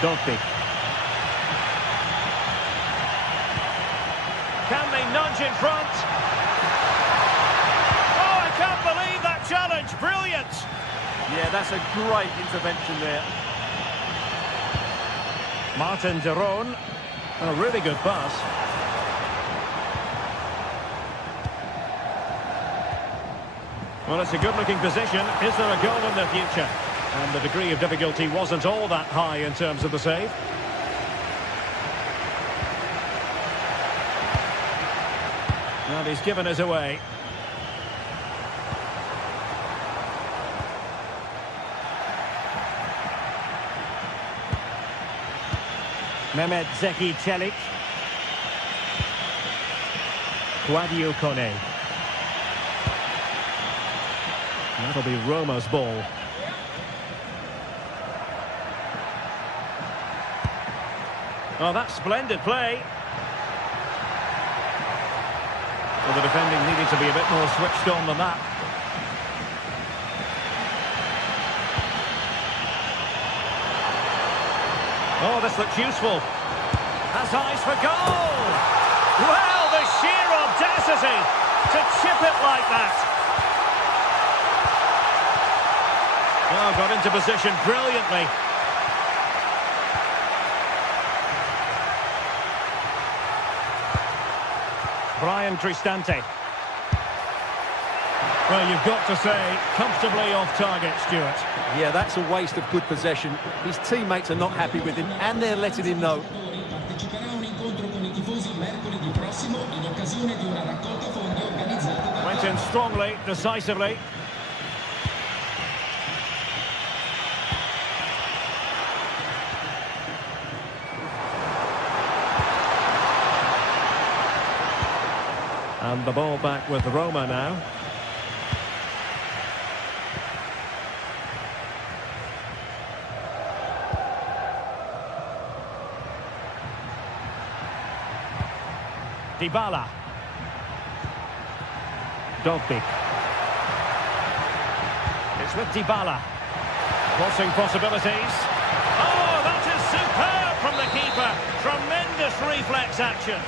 Dortmund. Can they nudge in front? Oh, I can't believe that challenge. Brilliant. Yeah, that's a great intervention there. Martin de Roon. A really good pass. Well, it's a good-looking position. Is there a goal in the future? And the degree of difficulty wasn't all that high in terms of the save. And he's given us away. Mehmet Zeki Çelik. Guadio Kone. That'll be Roma's ball. Oh, that's splendid play. Well, the defending needed to be a bit more switched on than that. Oh, this looks useful. Has eyes for goal. Well, the sheer audacity to chip it like that. Oh, got into position brilliantly. Brian Cristante. Well, you've got to say, comfortably off target, Stuart. Yeah, that's a waste of good possession. His teammates are not happy with him, and they're letting him know. Went in strongly, decisively. And the ball back with Roma now. Dybala. Dortmund. It's with Dybala. Crossing possibilities. Oh, that is superb from the keeper. Tremendous reflex action.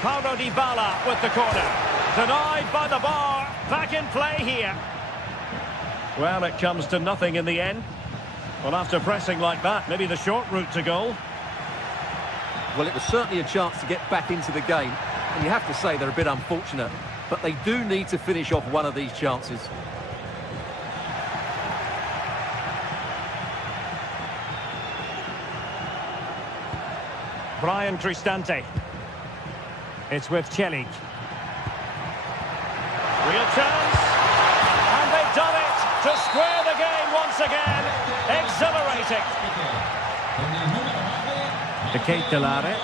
Paulo Dybala with the corner. Denied by the bar. Back in play here. Well, it comes to nothing in the end. Well, after pressing like that, maybe the short route to goal. Well, it was certainly a chance to get back into the game. And you have to say they're a bit unfortunate. But they do need to finish off one of these chances. Brian Cristante. It's with Celik. Real chance. And they've done it to square the game once again. Exhilarating. To Kate Delare.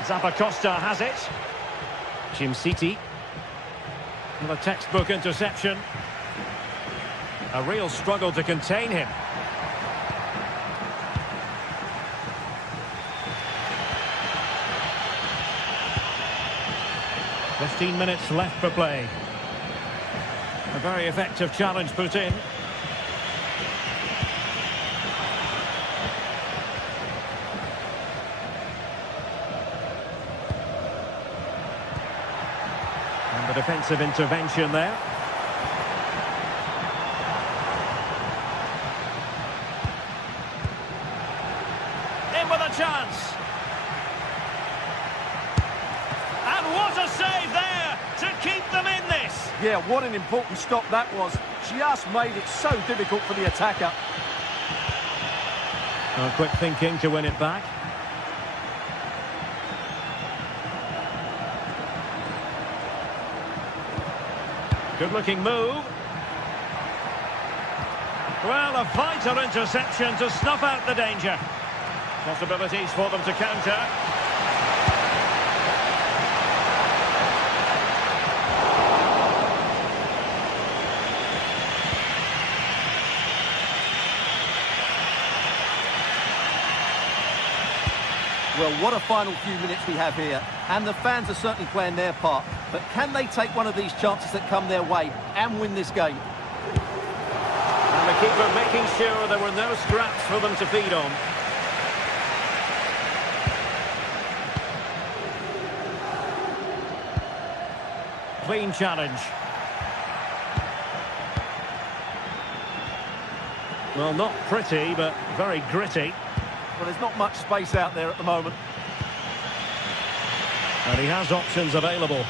Zappacosta has it. Jim City. With a textbook interception. A real struggle to contain him. "15 minutes left for play." A very effective challenge put in. And the defensive intervention there. In with a chance. And what a save there to keep them in this. Yeah, what an important stop that was. Just made it so difficult for the attacker. Well, quick thinking to win it back. Good looking move. Well, a vital interception to snuff out the danger. Possibilities for them to counter. Well, what a final few minutes we have here. And the fans are certainly playing their part. But can they take one of these chances that come their way and win this game? And the keeper making sure there were no scraps for them to feed on. Clean challenge. Well, not pretty, but very gritty. Well, there's not much space out there at the moment. And he has options available.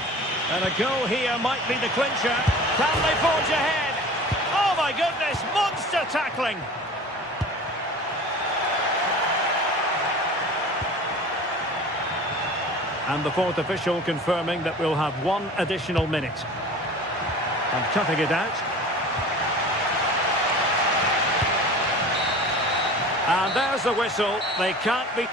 And a goal here might be the clincher. Can they forge ahead? Oh my goodness, monster tackling! And the fourth official confirming that we'll have one additional minute. And cutting it out. And there's the whistle. They can't be...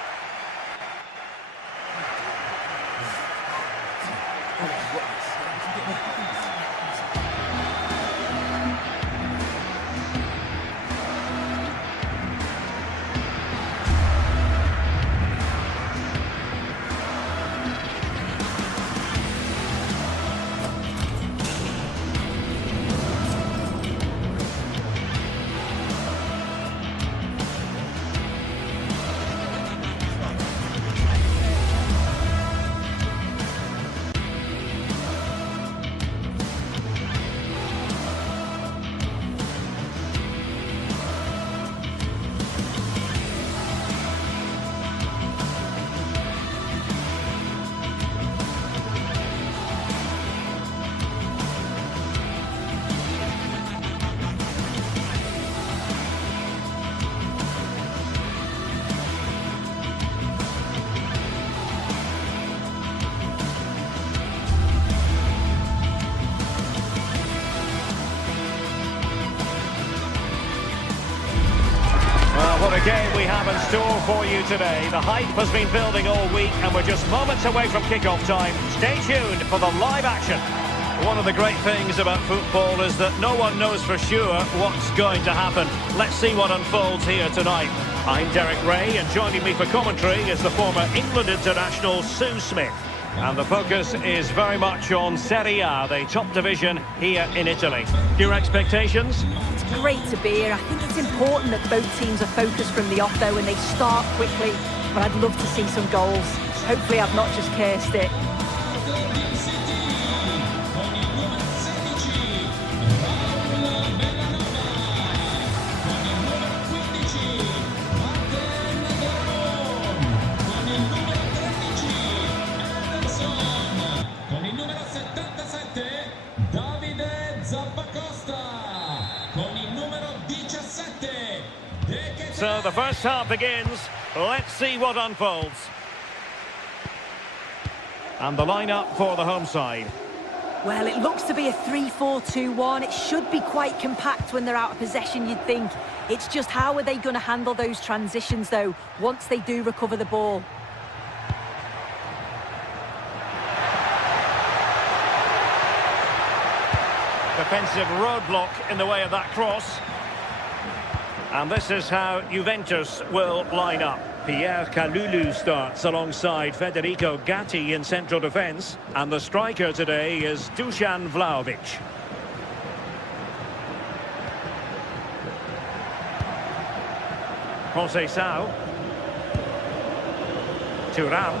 What a game we have in store for you today. The hype has been building all week and we're just moments away from kickoff time. Stay tuned for the live action. One of the great things about football is that no one knows for sure what's going to happen. Let's see what unfolds here tonight. I'm Derek Ray and joining me for commentary is the former England international Sue Smith. And the focus is very much on Serie A, the top division here in Italy. Your expectations? It's great to be here. I think it's important that both teams are focused from the off, though, and they start quickly. But I'd love to see some goals. Hopefully I've not just cursed it. So the first half begins. Let's see what unfolds. And the lineup for the home side. Well, it looks to be a 3-4-2-1. It should be quite compact when they're out of possession, you'd think. It's just how are they going to handle those transitions, though, once they do recover the ball? Defensive roadblock in the way of that cross. And this is how Juventus will line up. Pierre Kalulu starts alongside Federico Gatti in central defence. And the striker today is Dusan Vlahovic. Conceição. Thuram.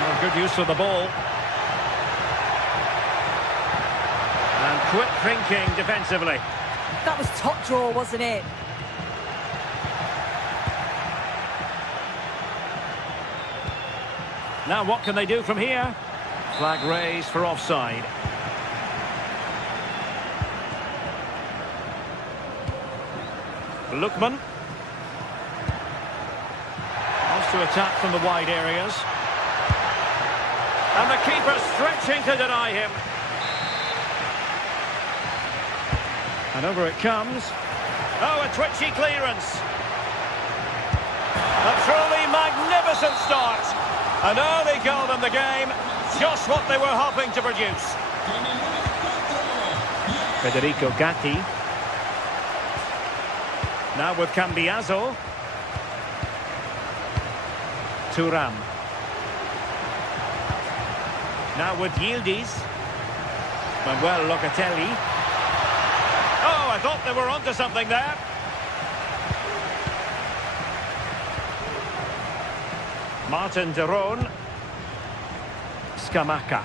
Oh, good use of the ball. And quick thinking defensively. That was top draw, wasn't it? Now what can they do from here? Flag raised for offside. Lookman. Wants to attack from the wide areas. And the keeper stretching to deny him. And over it comes. Oh, a twitchy clearance. A truly magnificent start. An early goal in the game. Just what they were hoping to produce. Federico Gatti. Now with Cambiaso. Thuram. Now with Yildiz. Manuel Locatelli. Oh, I thought they were onto something there. Martin de Roon. Scamacca.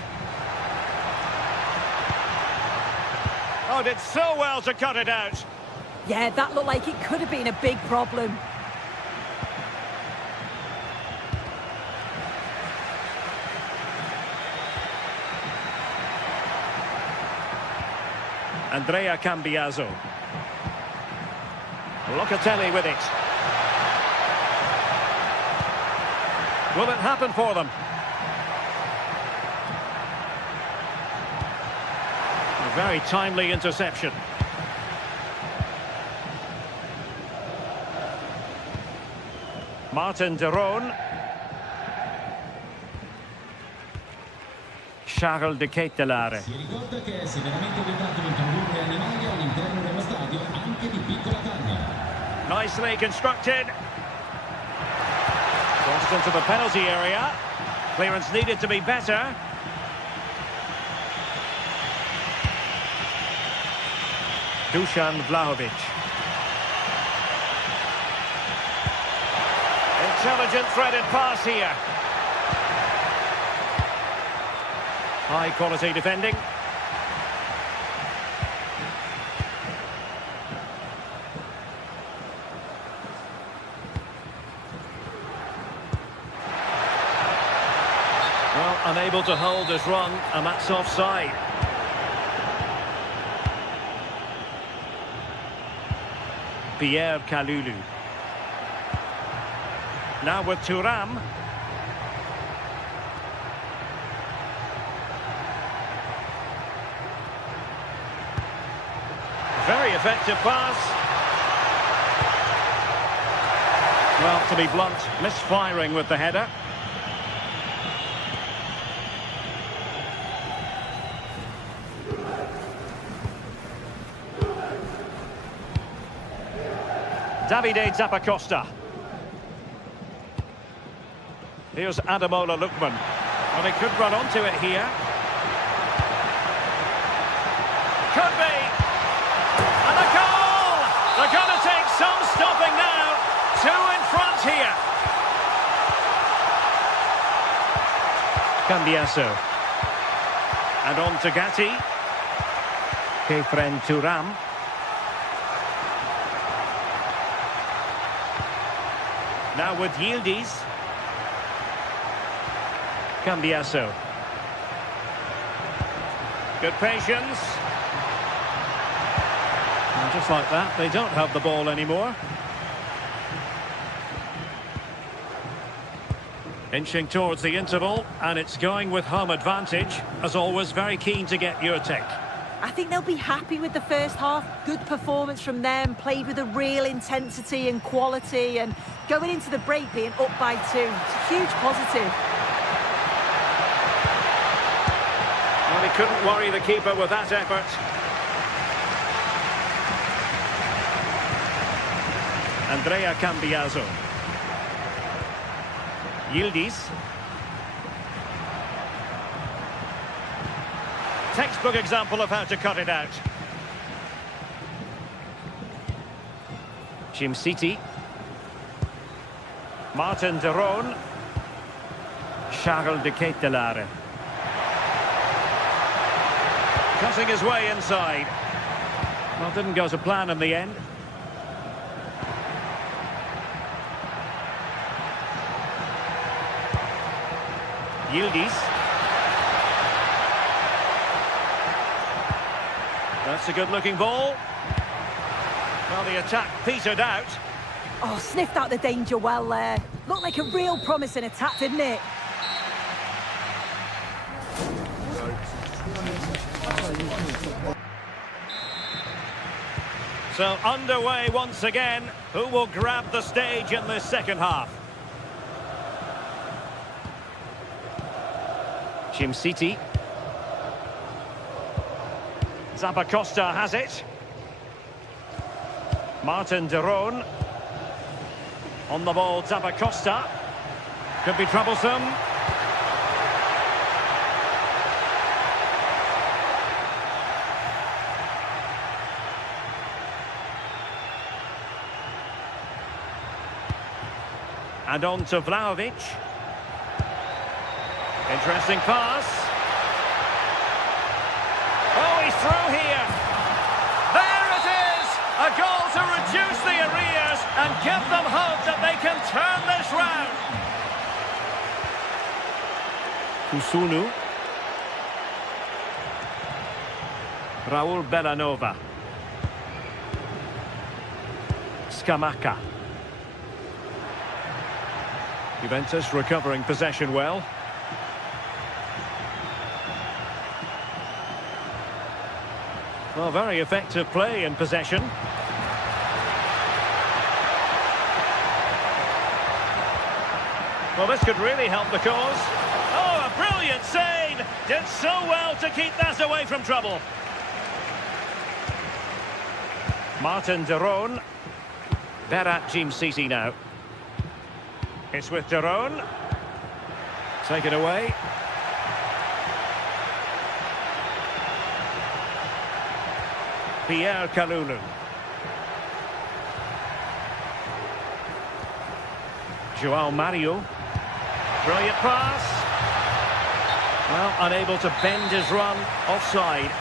Oh, did so well to cut it out. Yeah, that looked like it could have been a big problem. Andrea Cambiaso. Locatelli with it. Will it happen for them? A very timely interception. Martin de Roon. Charles de Ketelare. Si ricorda che è severamente vietato introdurre animali all'interno dello stadio, anche di piccola taglia. Nicely constructed. Crossed into the penalty area. Clearance needed to be better. Dusan Vlahovic. Intelligent threaded pass here. High quality defending. Well, unable to hold his run, and that's offside. Pierre Kalulu. Now with Thuram. Very effective pass. Well, to be blunt, misfiring with the header. Davide Zappacosta. Here's Ademola Lookman. Well, they could run onto it here. Could be. And a goal! They're going to take some stopping now. Two in front here. Cambiaso. And on to Gatti. Kefren Thuram. Now with Yildiz. Cambiaso. Good patience. And Just like that, they don't have the ball anymore. Inching towards the interval, and it's going with home advantage. As always, very keen to get your take. I think they'll be happy with the first half. Good performance from them, played with a real intensity and quality, and going into the break being up by 2. It's a huge positive. Well, he couldn't worry the keeper with that effort. Andrea Cambiaso. Yildiz. Textbook example of how to cut it out. Jim City. Martin de Roon. Charles de Ketelaere. Cutting his way inside. Well, didn't go to plan in the end. Yildiz. That's a good-looking ball. Well, the attack petered out. Oh, sniffed out the danger well there. Looked like a real promising attack, didn't it? So underway once again. Who will grab the stage in this second half? Jim City. Zappacosta has it. Martin de Roon. On the ball, Zappacosta. Could be troublesome. And on to Vlahovic. Interesting pass. Oh, he's through here. There it is! A goal to reduce the arrears and give them hope that they can turn this round. Kusunu. Raul Bellanova. Scamacca. Juventus recovering possession well. Well, very effective play in possession. Well, this could really help the cause. Oh, a brilliant save! Did so well to keep that away from trouble. Martin de Roon. Berat Jim City now. It's with de Roon. Taken away. Pierre Kalulu. João Mario. Brilliant pass. Well, unable to bend his run. Offside.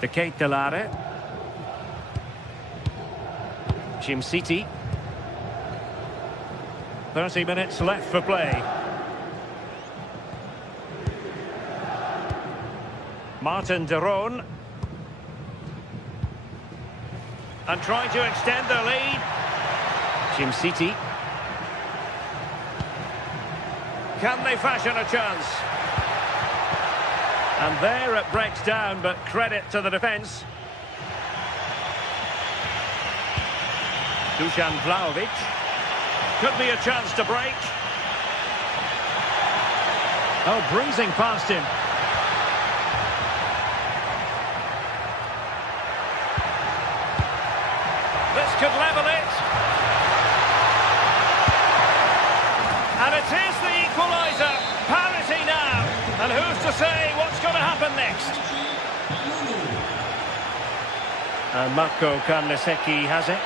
De Ketelaere. Jim City. 30 minutes left for play. Martin de Roon. And trying to extend their lead. Jim City. Can they fashion a chance? And there it breaks down, but credit to the defence. Dusan Vlahovic. Could be a chance to break. Oh, breezing past him. This could level it. And it is the equaliser. Parity now. And who's to say what's going to happen next? And Marco Carnesecchi has it.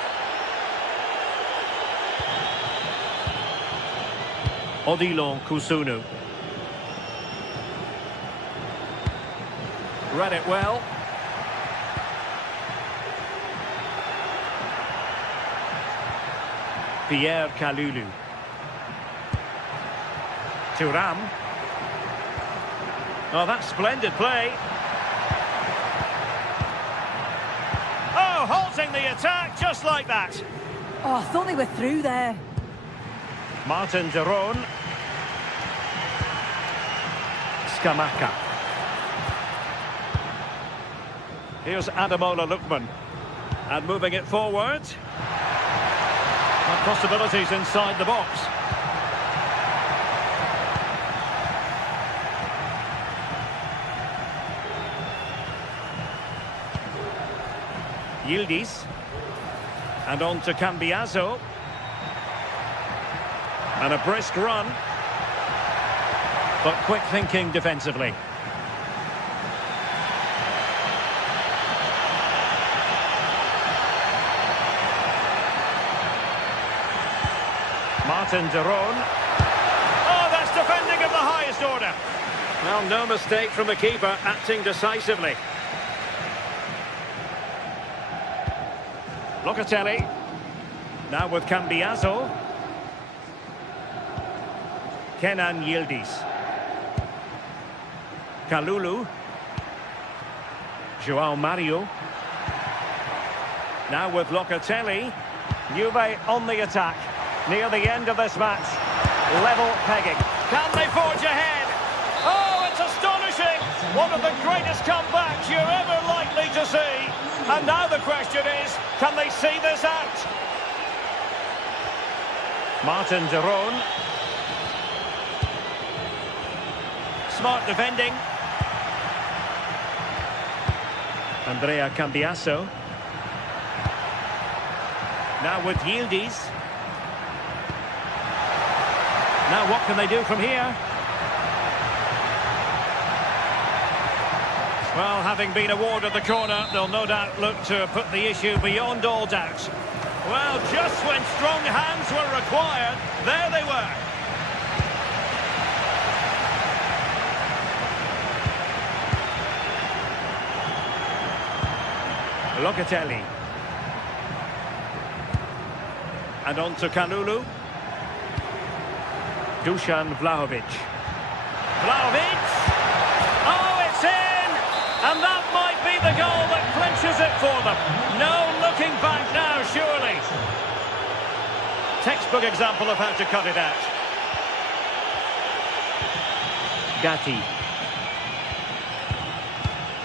Odilon Kusunu. Read it well. Pierre Kalulu. Thuram. Oh, that's splendid play. Oh, halting the attack just like that. Oh, I thought they were through there. Martin de Roon. Scamacca. Here's Ademola Lookman. And moving it forward. And possibilities inside the box. Yildiz. And on to Cambiaso. And a brisk run. But quick thinking defensively. Martin de Roon. Oh, that's defending of the highest order. Well, no mistake from the keeper, acting decisively. Locatelli. Now with Cambiaso. Kenan Yildiz. Kalulu. João Mario. Now with Locatelli. Juve on the attack. Near the end of this match. Level pegging. Can they forge ahead? Oh, it's astonishing! One of the greatest comebacks you're ever likely to see. And now the question is, can they see this out? Martin de Roon. Smart defending. Andrea Cambiaso. Now with Yildiz. Now what can they do from here? Well, having been awarded the corner, they'll no doubt look to put the issue beyond all doubt. Well, just when strong hands were required, there they were. Locatelli. And on to Kalulu. Dusan Vlahovic. Vlahovic! Oh, it's in! And that might be the goal that clinches it for them. No looking back now, surely. Textbook example of how to cut it out. Gatti.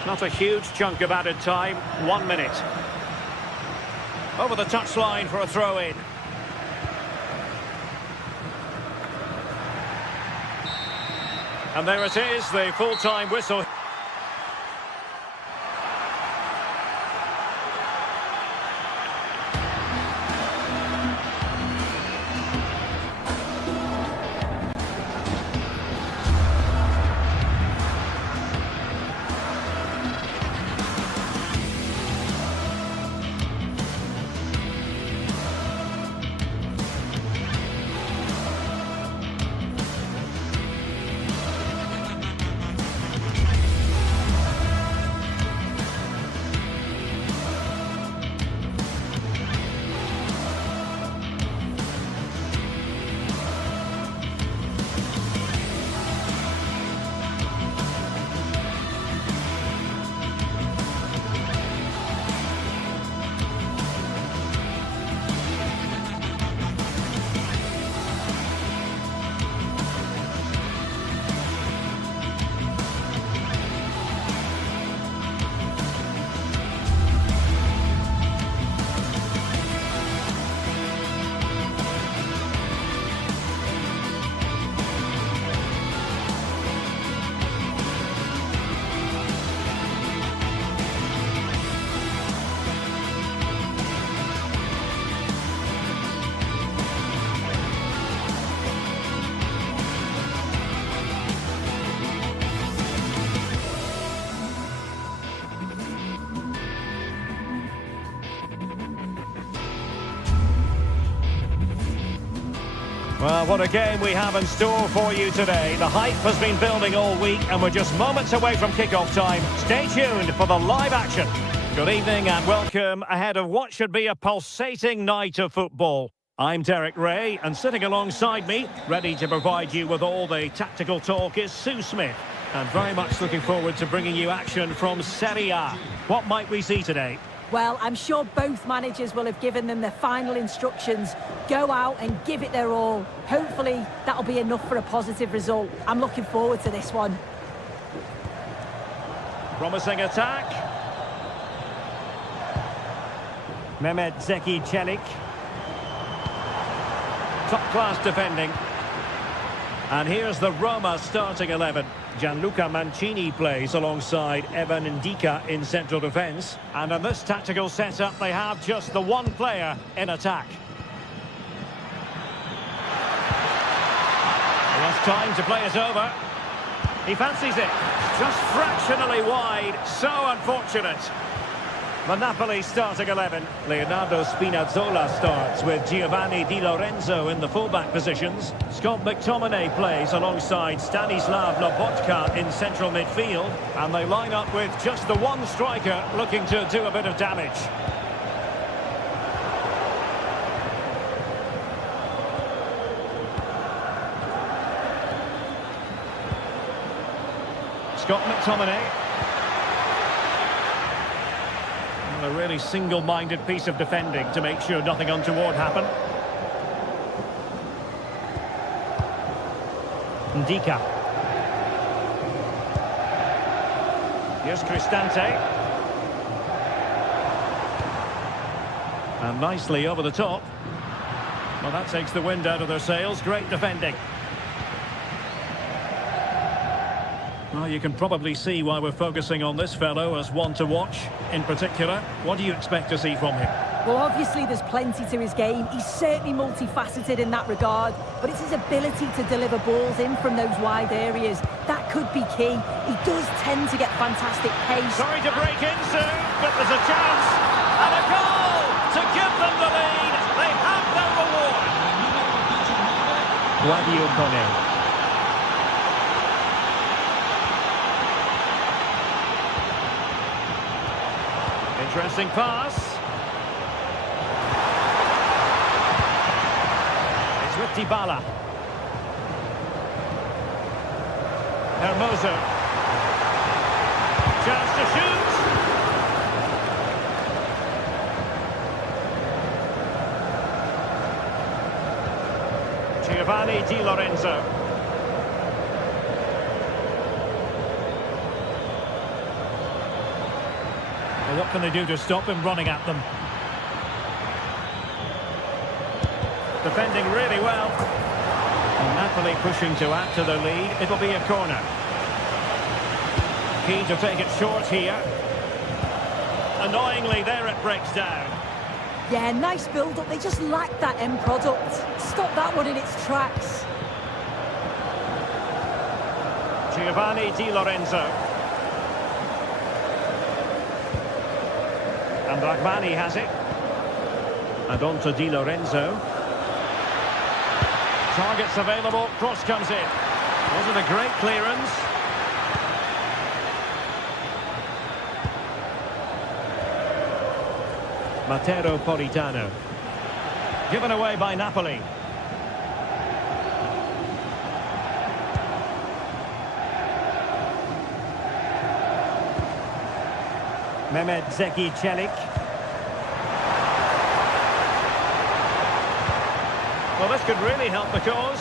Not a huge chunk of added time. 1 minute. Over the touchline for a throw-in. And there it is, the full-time whistle. Well, what a game we have in store for you today. The hype has been building all week and we're just moments away from kickoff time. Stay tuned for the live action. Good evening and welcome ahead of what should be a pulsating night of football. I'm Derek Ray and sitting alongside me, ready to provide you with all the tactical talk, is Sue Smith. And very much looking forward to bringing you action from Serie A. What might we see today? Well, I'm sure both managers will have given them their final instructions. Go out and give it their all. Hopefully, that'll be enough for a positive result. I'm looking forward to this one. Promising attack. Mehmet Zeki Çelik. Top-class defending. And here's the Roma starting 11. Gianluca Mancini plays alongside Evan Ndika in central defence. And in this tactical setup, they have just the one player in attack. He has time to play it over. He fancies it. Just fractionally wide. So unfortunate. The Napoli starting 11. Leonardo Spinazzola starts with Giovanni Di Lorenzo in the fullback positions. Scott McTominay plays alongside Stanislav Lobotka in central midfield. And they line up with just the one striker looking to do a bit of damage. Scott McTominay. A really single-minded piece of defending to make sure nothing untoward happened. Ndika. Here's Cristante. And nicely over the top. Well, that takes the wind out of their sails. Great defending. Well, you can probably see why we're focusing on this fellow as one to watch. In particular, what do you expect to see from him? Well, obviously there's plenty to his game. He's certainly multifaceted in that regard, but it's his ability to deliver balls in from those wide areas. That could be key. He does tend to get fantastic pace. Sorry to break in soon, but there's a chance. And a goal to give them the lead. They have their reward. Guadio Kone. Interesting pass. It's with Dybala. Hermoso. Chance to shoot. Giovanni Di Lorenzo. What can they do to stop him running at them? Defending really well. And Napoli pushing to add to the lead. It'll be a corner. Keen to take it short here. Annoyingly, there it breaks down. Yeah, nice build-up. They just lack that end product. Stop that one in its tracks. Giovanni Di Lorenzo. And Rahmani has it. And on to Di Lorenzo. Targets available. Cross comes in. Was it a great clearance? Matteo Politano. Given away by Napoli. Mehmet Zeki Çelik. Well, this could really help the cause.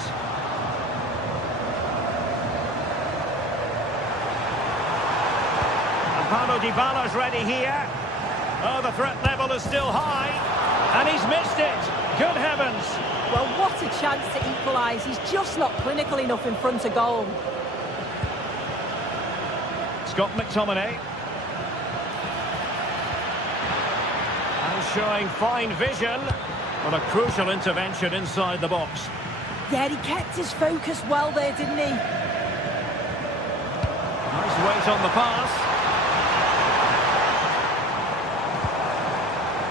And Paulo Dybala's ready here. Oh, the threat level is still high. And he's missed it. Good heavens. Well, what a chance to equalise. He's just not clinical enough in front of goal. Scott McTominay. Showing fine vision. What a crucial intervention inside the box. Yeah, he kept his focus well there, didn't he? Nice weight on the pass.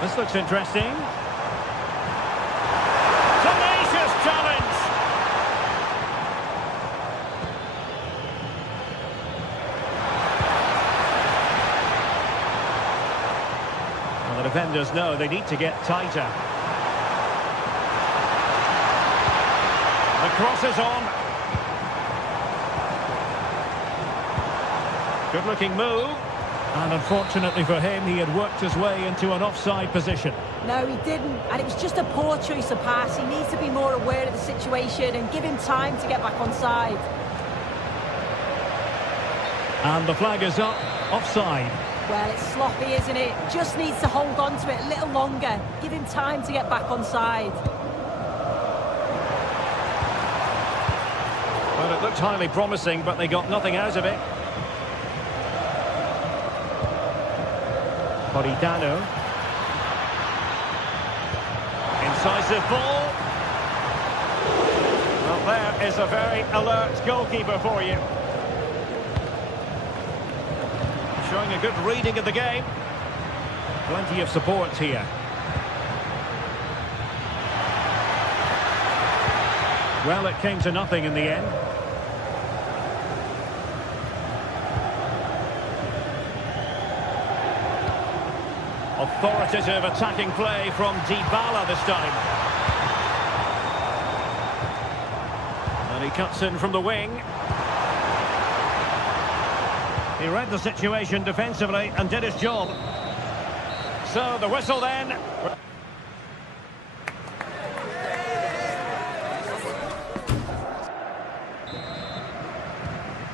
This looks interesting. Tenacious challenge. Well, the defenders know they need to get tighter. The cross is on. Good looking move. And unfortunately for him, he had worked his way into an offside position. No, he didn't. And it was just a poor choice of pass. He needs to be more aware of the situation and give him time to get back on side. And the flag is up. Offside. Well, it's sloppy, isn't it? Just needs to hold on to it a little longer. Give him time to get back on side. Well, it looked highly promising, but they got nothing out of it. Politano. Incisive ball. Well, there is a very alert goalkeeper for you. Showing a good reading of the game. Plenty of support here. Well, it came to nothing in the end. Authoritative attacking play from Dybala this time. And he cuts in from the wing. He read the situation defensively and did his job. So the whistle then.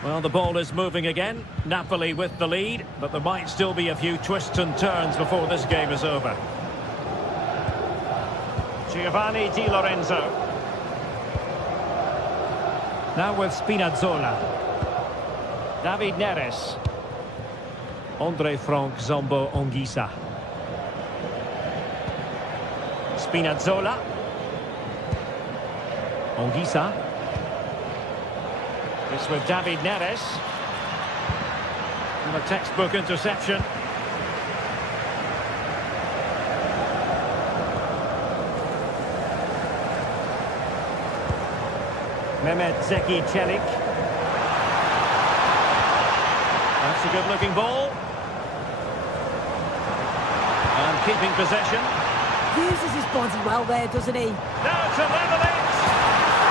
Well, the ball is moving again. Napoli with the lead, but there might still be a few twists and turns before this game is over. Giovanni Di Lorenzo. Now with Spinazzola. David Neres. Andre Frank Zombo Anguissa. Spinazzola. Anguissa. It's with David Neres. And a textbook interception. Mehmet Zeki Çelik. That's a good-looking ball. And keeping possession. Uses his body well there, doesn't he? Now to level it.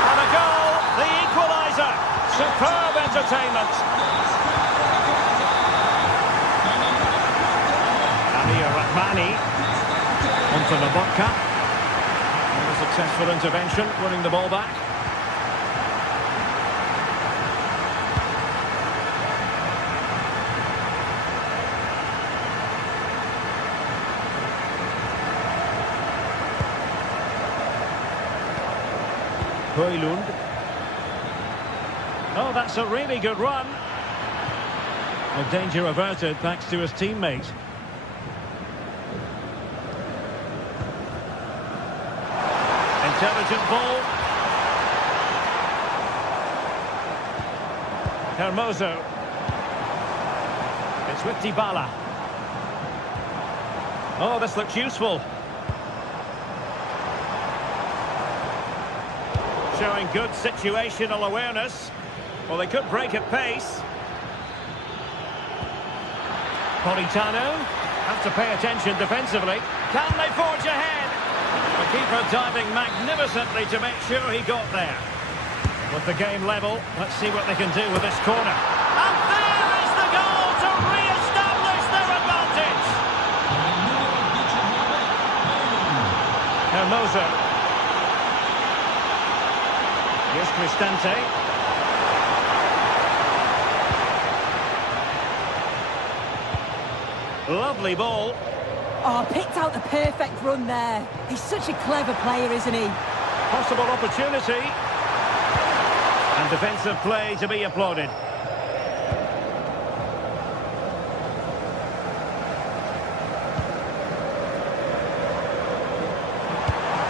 And a goal, the equaliser. Superb entertainment. Amir Rahmani. Onto Nabotka. And a successful intervention, winning the ball back. Højlund. Oh, that's a really good run. Well, danger averted thanks to his teammate. Intelligent ball. Hermoso. It's with Dybala. Oh, this looks useful. Showing good situational awareness. Well, they could break at pace. Politano have to pay attention defensively. Can they forge ahead? The keeper diving magnificently to make sure he got there. With the game level, let's see what they can do with this corner. And there is the goal to re-establish their advantage. Hermoso. Here's Cristante. Lovely ball. Oh, picked out the perfect run there. He's such a clever player, isn't he? Possible opportunity. And defensive play to be applauded.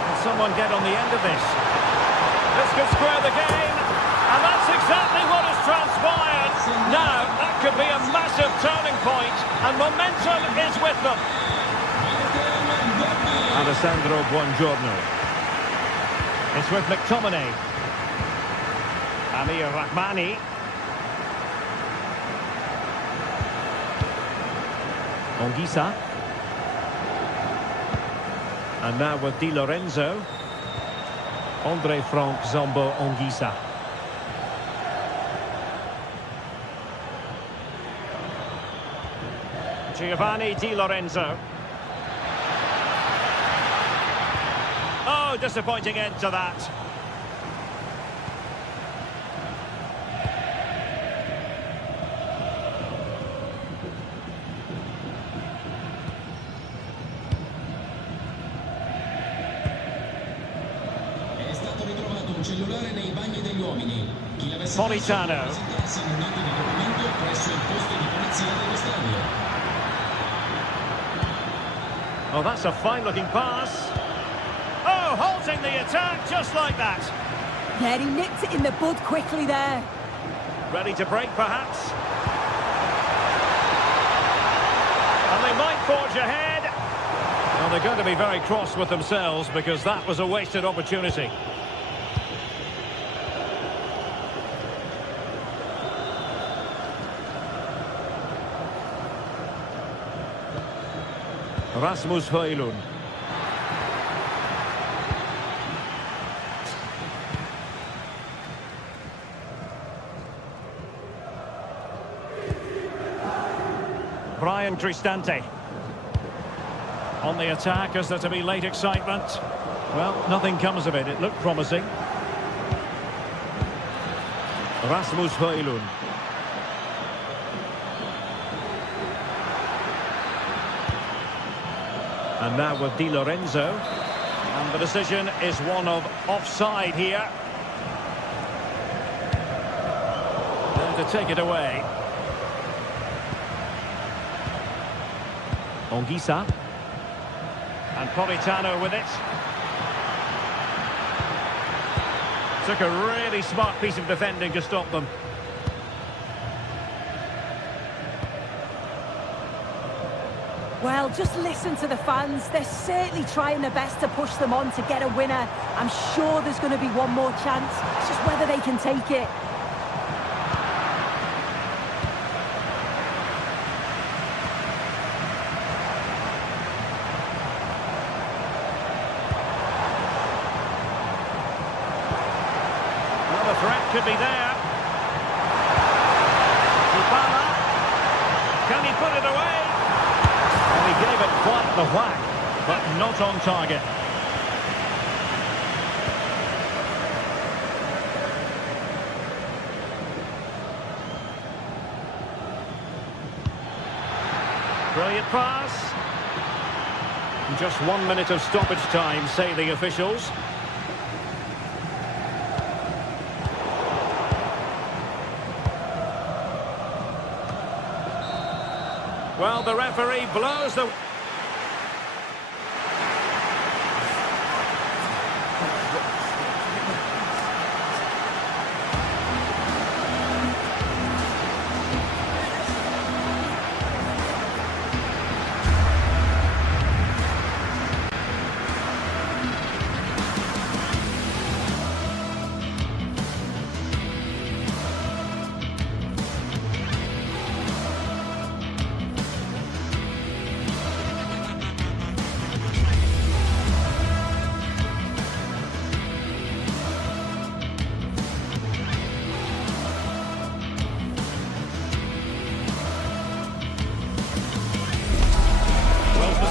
Can someone get on the end of this? This could square the game. And that's exactly what has transpired. Now, that could be a massive turning point, and momentum is with them. Alessandro Buongiorno. It's with McTominay. Amir Rahmani. Anguissa. And now with Di Lorenzo. Andre Frank Zombo Anguissa. Giovanni Di Lorenzo. Oh, disappointing end to that. È stato ritrovato un cellulare nei bagni degli uomini. Chi l'avesse Politano. presentarsi in un atto di documento presso il posto di polizia dello stadio. Oh, that's a fine-looking pass. Oh, halting the attack just like that. Yeah, he nipped it in the bud quickly there. Ready to break, perhaps. And they might forge ahead. Well, they're going to be very cross with themselves because that was a wasted opportunity. Rasmus Højlund. Brian Cristante. On the attack, is there to be late excitement? Well, nothing comes of it. It looked promising. Rasmus Højlund. And now with Di Lorenzo. And the decision is one of offside here. There to take it away. Onguisa. And Politano with it. Took a really smart piece of defending to stop them. Well, just listen to the fans. They're certainly trying their best to push them on to get a winner. I'm sure there's going to be one more chance. It's just whether they can take it. Well, the threat could be there. Dybala. Can he put it away? He gave it quite the whack, but not on target. Brilliant pass. Just 1 minute of stoppage time, say the officials. Well, the referee blows the...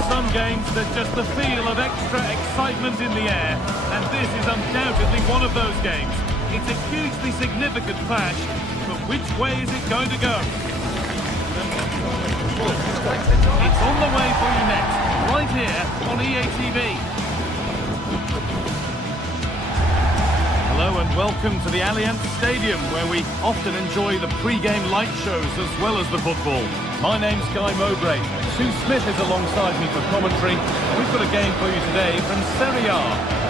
Some games, there's just the feel of extra excitement in the air, and this is undoubtedly one of those games. It's a hugely significant clash, but which way is it going to go? It's on the way for you next, right here on EA TV. Hello and welcome to the Allianz Stadium, where we often enjoy the pre-game light shows as well as the football. My name's Guy Mowbray. Sue Smith is alongside me for commentary. We've got a game for you today from Serie A.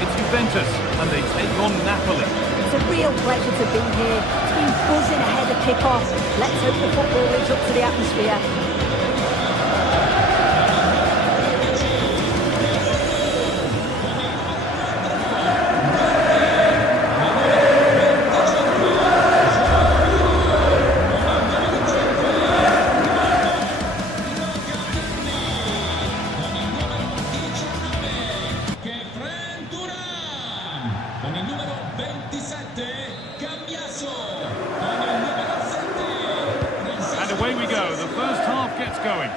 It's Juventus, and they take on Napoli. It's a real pleasure to be here. It's been buzzing ahead of kick-off. Let's hope the football lives up to the atmosphere. And away we go. The first half gets going.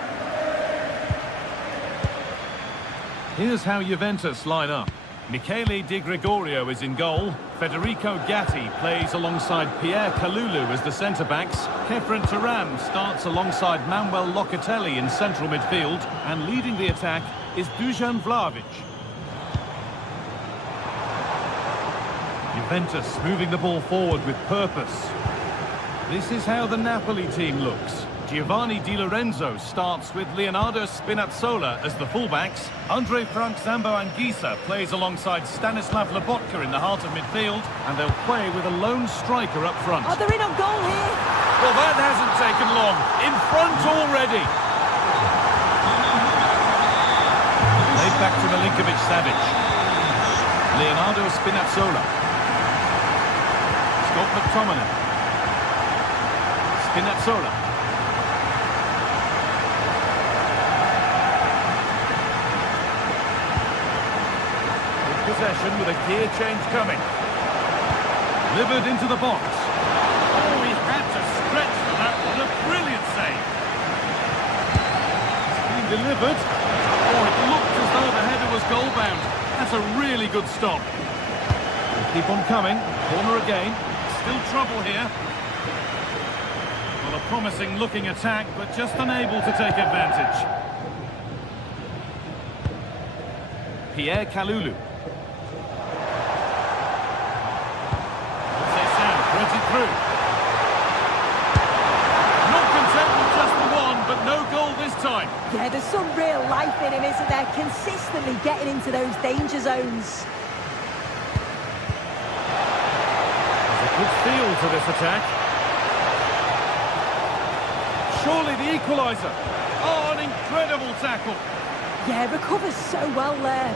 Here's how Juventus line up. Michele Di Gregorio is in goal. Federico Gatti plays alongside Pierre Kalulu as the centre-backs. Kefren Turam starts alongside Manuel Locatelli in central midfield. And leading the attack is Dusan Vlahovic. Juventus moving the ball forward with purpose. This is how the Napoli team looks. Giovanni Di Lorenzo starts with Leonardo Spinazzola as the fullbacks. Andre Frank Zambo Anguissa plays alongside Stanislav Lobotka in the heart of midfield, and they'll play with a lone striker up front. Oh, they're in on goal here. Well, that hasn't taken long. In front already. Laid back to Milinkovic-Savic. Leonardo Spinazzola. Scott McTominay. Spinazzola. Possession with a gear change coming. Delivered into the box. Oh, he had to stretch for that one. A brilliant save. It's been delivered. Oh, it looked as though the header was goal-bound. That's a really good stop. We'll keep on coming. Corner again. Still trouble here. Well, a promising looking attack, but just unable to take advantage. Pierre Kalulu. Through. Not content with just the one, but no goal this time. Yeah, there's some real life in him, isn't there? Consistently getting into those danger zones. There's a good feel to this attack. Surely the equaliser. Oh, an incredible tackle. Yeah, recovers so well there.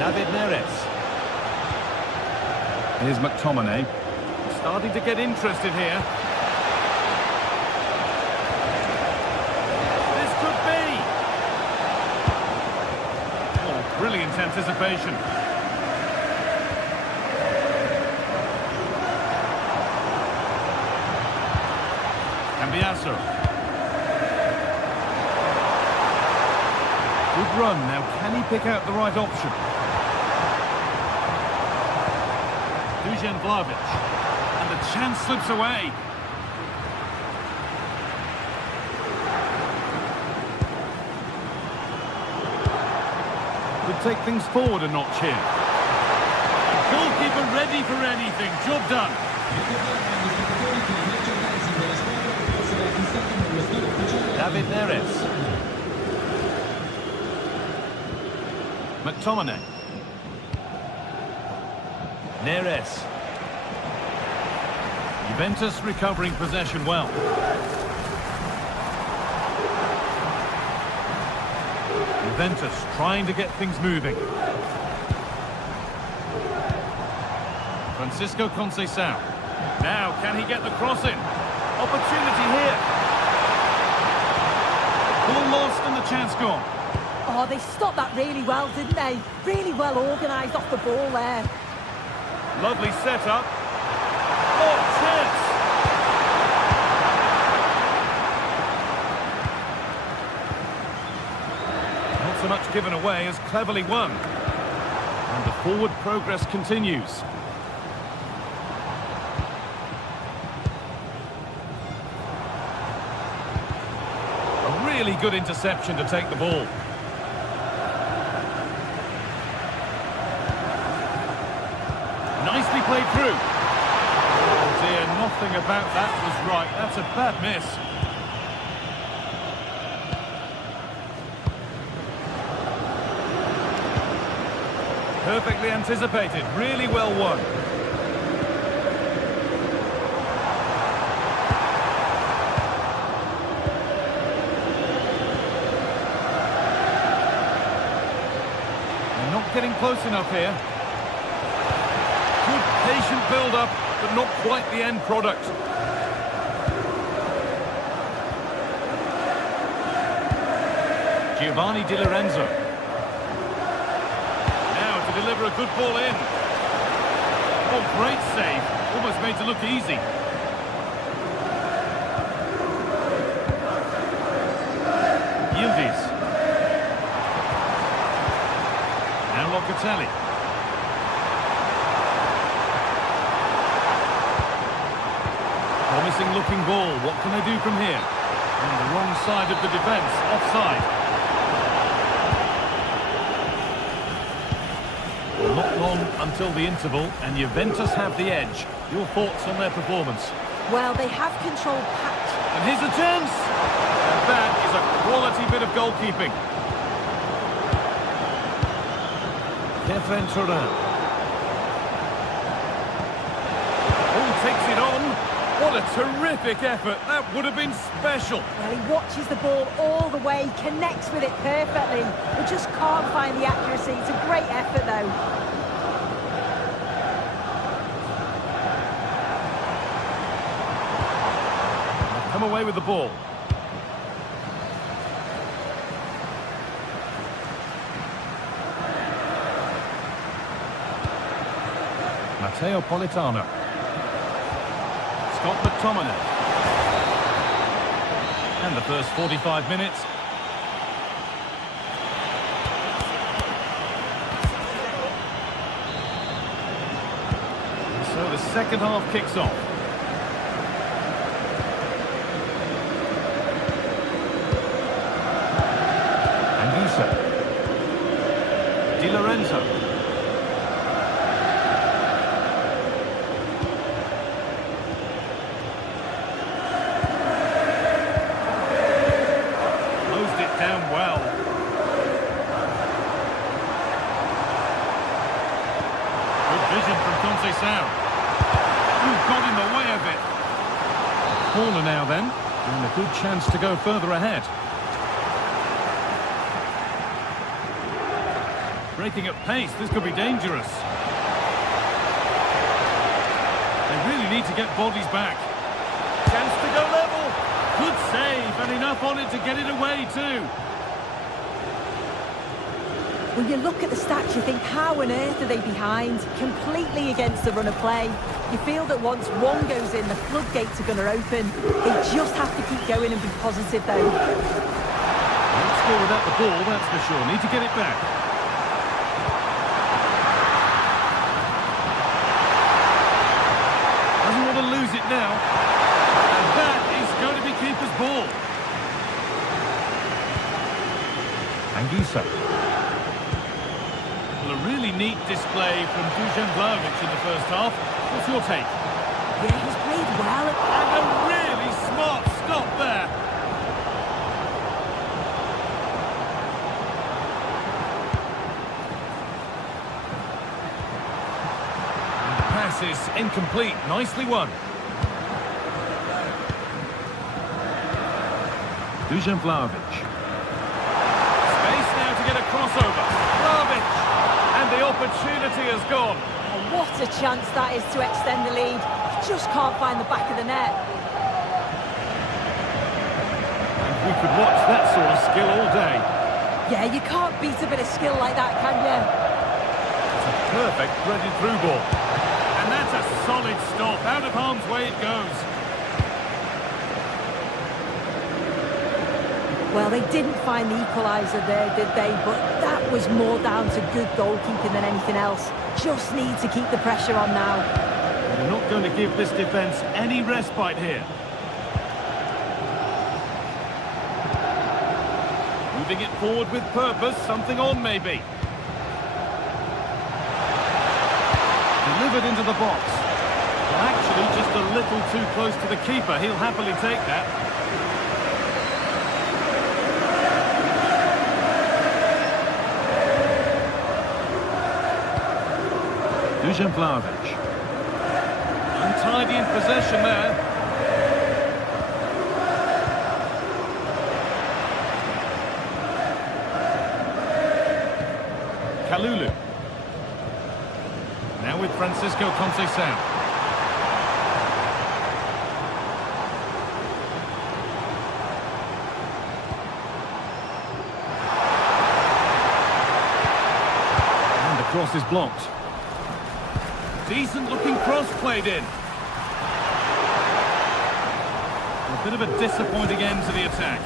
David Neres. Here's McTominay. Starting to get interested here. This could be. Oh, brilliant anticipation. Cambiasso. Good run. Now, can he pick out the right option? Dusan Vlahovic, and the chance slips away. Could take things forward a notch here. Goalkeeper ready for anything. Job done. David Neres. McTominay. Neres. Juventus recovering possession well. Juventus trying to get things moving. Francisco Conceição. Now, can he get the cross in? Opportunity here. Ball lost and the chance gone. Oh, they stopped that really well, didn't they? Really well organised off the ball there. Lovely setup. Oh, chance! Not so much given away as cleverly won. And the forward progress continues. A really good interception to take the ball. Nicely played through. Oh dear, nothing about that was right. That's a bad miss. Perfectly anticipated, really well won. They're not getting close enough here. Good patient build-up, but not quite the end product. Giovanni Di Lorenzo. Now to deliver a good ball in. Oh, great save. Almost made to look easy. Yildiz. Now Locatelli. Promising looking ball. What can they do from here? On the wrong side of the defence. Offside. Not long until the interval, and Juventus have the edge. Your thoughts on their performance? Well, they have controlled patch. And here's a chance! And that is a quality bit of goalkeeping. Kefren Turan. Oh, takes it on. What a terrific effort. That would have been special. Well, he watches the ball all the way, connects with it perfectly. He just can't find the accuracy. It's a great effort, though. Come away with the ball. Matteo Politano. Scott McTominay. And the first 45 minutes. And so the second half kicks off. Di Lorenzo. Closed it down well. Good vision from Conceição. Ooh, got in the way of it. Corner now then, and a good chance to go further ahead. Breaking at pace, this could be dangerous. They really need to get bodies back. Chance to go level. Good save, and enough on it to get it away too. When you look at the stats, you think, how on earth are they behind? Completely against the run of play. You feel that once one goes in, the floodgates are going to open. They just have to keep going and be positive, though. Won't score without the ball, that's for sure. Need to get it back. Lose it now, and that is going to be keeper's ball. Anguissa. Well, a really neat display from Dusan Vlahovic in the first half. What's your take? Yeah, he's played well. And a really smart stop there. And the pass is incomplete. Nicely won. Dusan Vlahovic. Space now to get a crossover. Vlahovic! And the opportunity has gone. Oh, what a chance that is to extend the lead. Just can't find the back of the net. And we could watch that sort of skill all day. Yeah, you can't beat a bit of skill like that, can you? It's a perfect threaded through ball. And that's a solid stop. Out of harm's way it goes. Well, they didn't find the equaliser there, did they? But that was more down to good goalkeeping than anything else. Just need to keep the pressure on now. They're not going to give this defence any respite here. Moving it forward with purpose, something on maybe. Delivered into the box. Well, actually, just a little too close to the keeper. He'll happily take that. Dusan Vlahovic. Untidy in possession there. Kalulu. Now with Francisco Conceição. And the cross is blocked. Decent looking cross played in. Bit of a disappointing end to the attack.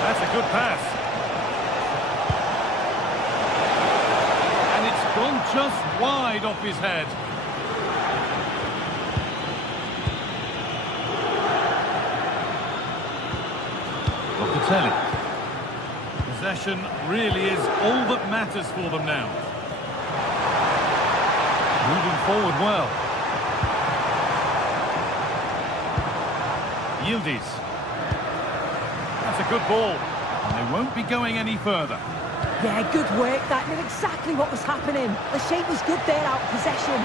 That's a good pass. And it's gone just wide off his head. Locatelli. Possession really is all that matters for them now. Moving forward well. Yildiz. That's a good ball. And they won't be going any further. Yeah, good work. That knew exactly what was happening. The shape was good there, out of possession.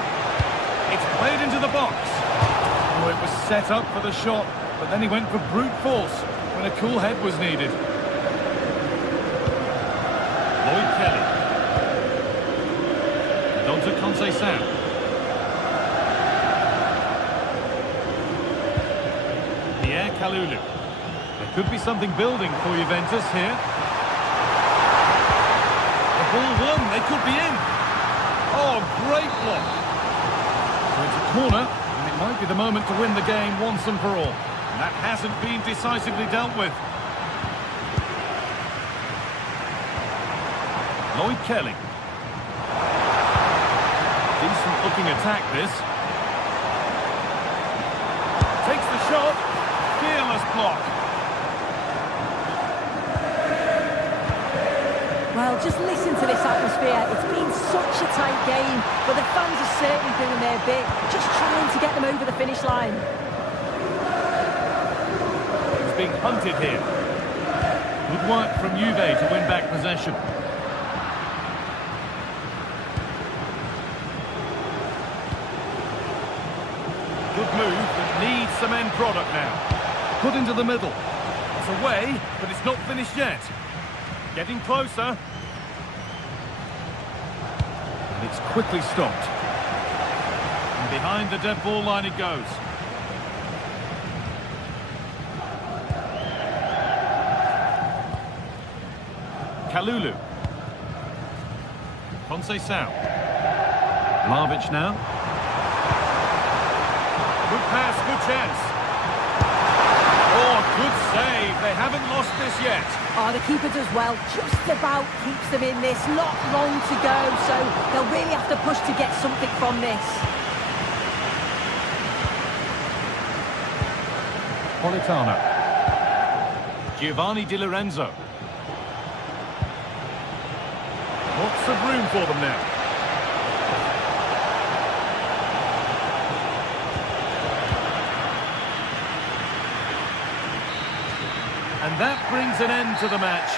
It's played into the box. Oh, it was set up for the shot, but then he went for brute force when a cool head was needed. Lloyd Kelly. And on to Conceição. Kalulu. There could be something building for Juventus here. The ball won, they could be in. Oh, great block. So it's a corner, and it might be the moment to win the game once and for all. And that hasn't been decisively dealt with. Lloyd Kelly. Decent looking attack this. Takes the shot. Fearless block. Well, just listen to this atmosphere. It's been such a tight game, but the fans are certainly doing their bit, just trying to get them over the finish line. He's being hunted here. Good work from Juve to win back possession. Good move, but needs some end product now. Put into the middle. It's away, but it's not finished yet. Getting closer. And it's quickly stopped. And behind the dead ball line it goes. Kalulu. Conceição. Vlahovic now. Good pass, good chance. Oh, good save. They haven't lost this yet. Oh, the keeper does well. Just about keeps them in this. Not long to go, so they'll really have to push to get something from this. Politano. Giovanni Di Lorenzo. Lots of room for them now. And that brings an end to the match.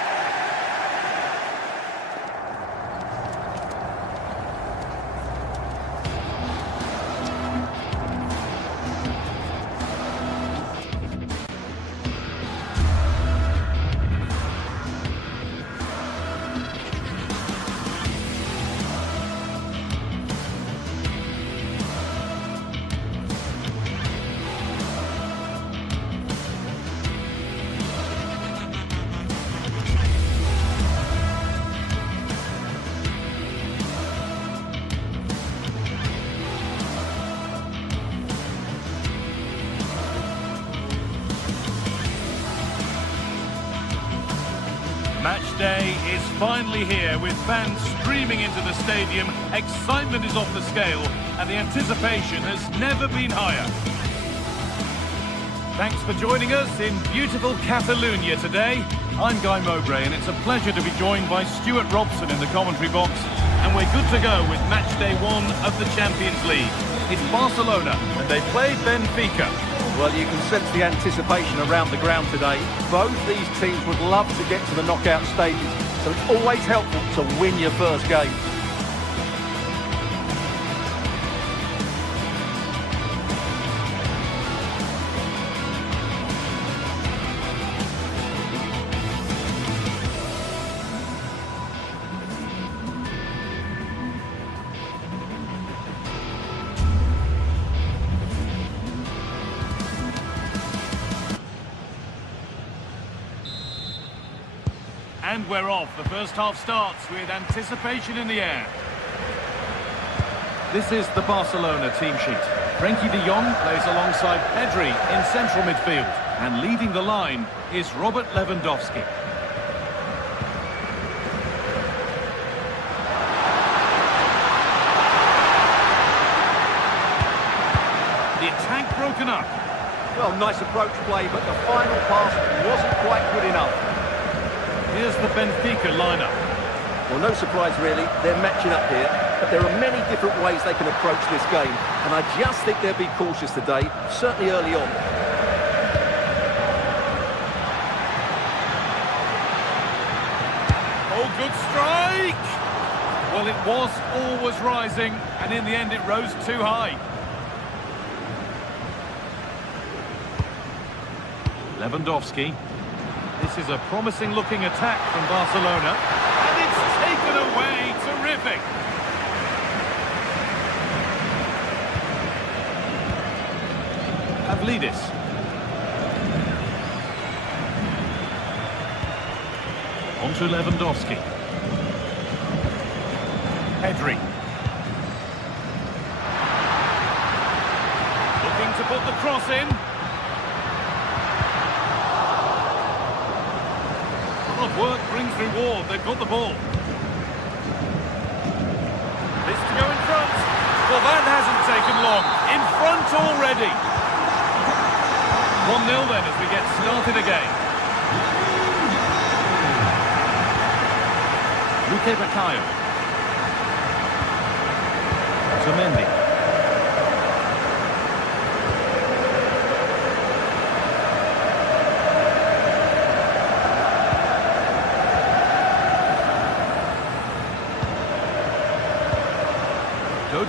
Match day is finally here, with fans streaming into the stadium. Excitement is off the scale, and the anticipation has never been higher. Thanks for joining us in beautiful Catalonia today. I'm Guy Mowbray, and it's a pleasure to be joined by Stuart Robson in the commentary box. And we're good to go with match day 1 of the Champions League. It's Barcelona, and they play Benfica. Well, you can sense the anticipation around the ground today. Both these teams would love to get to the knockout stages, so it's always helpful to win your first game. And we're off. The first half starts with anticipation in the air. This is the Barcelona team sheet. Frenkie de Jong plays alongside Pedri in central midfield. And leading the line is Robert Lewandowski. The attack broken up. Well, nice approach play, but the final pass wasn't quite good enough. Here's the Benfica lineup. Well, no surprise really, they're matching up here, but there are many different ways they can approach this game, and I just think they'll be cautious today, certainly early on. Oh, good strike! Well, it was always rising, and in the end it rose too high. Lewandowski. This is a promising-looking attack from Barcelona. And it's taken away. Terrific. Pavlidis. On to Lewandowski. Pedri. Looking to put the cross in. Hard work brings reward. They've got the ball. This to go in front. Well, that hasn't taken long. In front already. 1-0 then as we get started again. Luque Baccaio. To Mendy.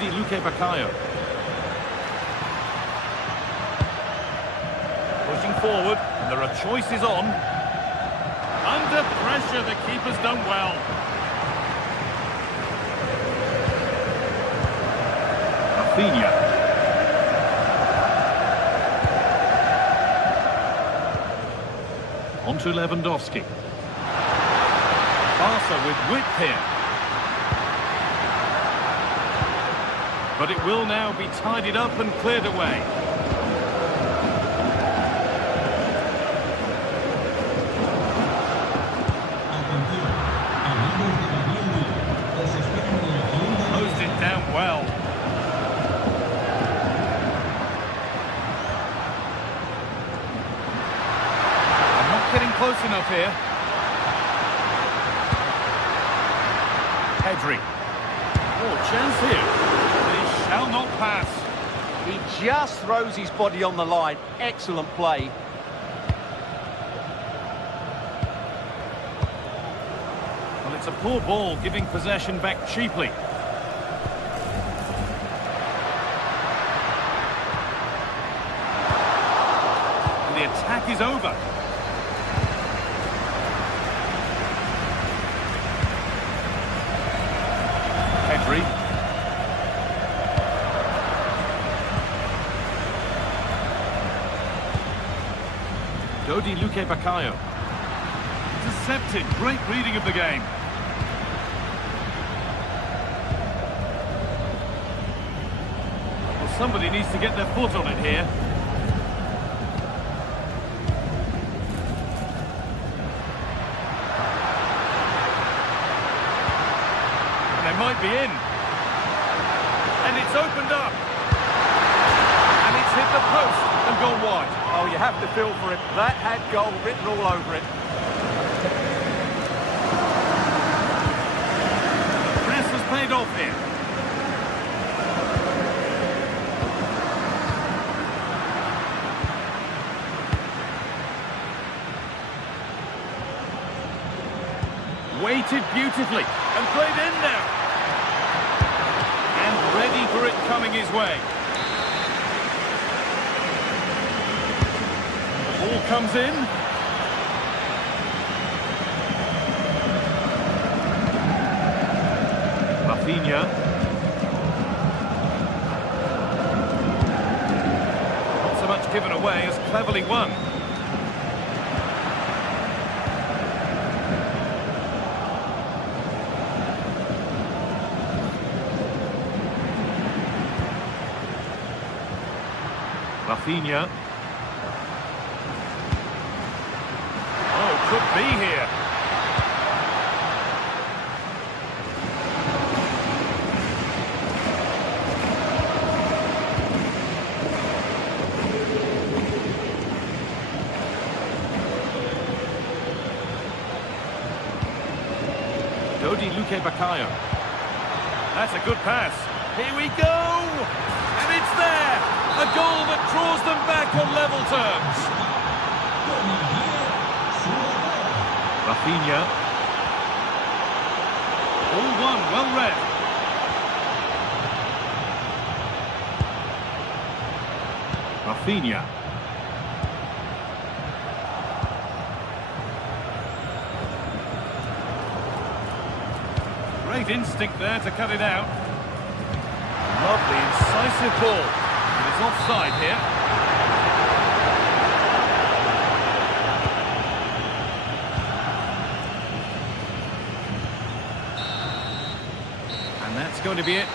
Luque Baccaio. Pushing forward, and there are choices on. Under pressure, the keeper's done well. Rafinha. On to Lewandowski. Barca with width here. But it will now be tidied up and cleared away. Closed it down well. I'm not getting close enough here. Pedri. Oh, chance here. Shall not pass. He just throws his body on the line. Excellent play. Well, it's a poor ball, giving possession back cheaply. And the attack is over. Pedri. Luque Baccaio. Intercepted. Great reading of the game. Well, somebody needs to get their foot on it here. And they might be in. And it's opened up. And it's hit the post and gone wide. Oh, you have to feel for him. That had goal written all over it. The press has paid off here. Waited beautifully and played in now. And ready for it coming his way. Ball comes in. Rafinha. Not so much given away as cleverly won. Rafinha. Oh, could be here. Bakayo. That's a good pass. Here we go! And it's there! A goal that draws them back on level terms. Rafinha. All one, well read. Rafinha. Great instinct there to cut it out. Lovely, incisive ball. But it's offside here. And that's going to be it.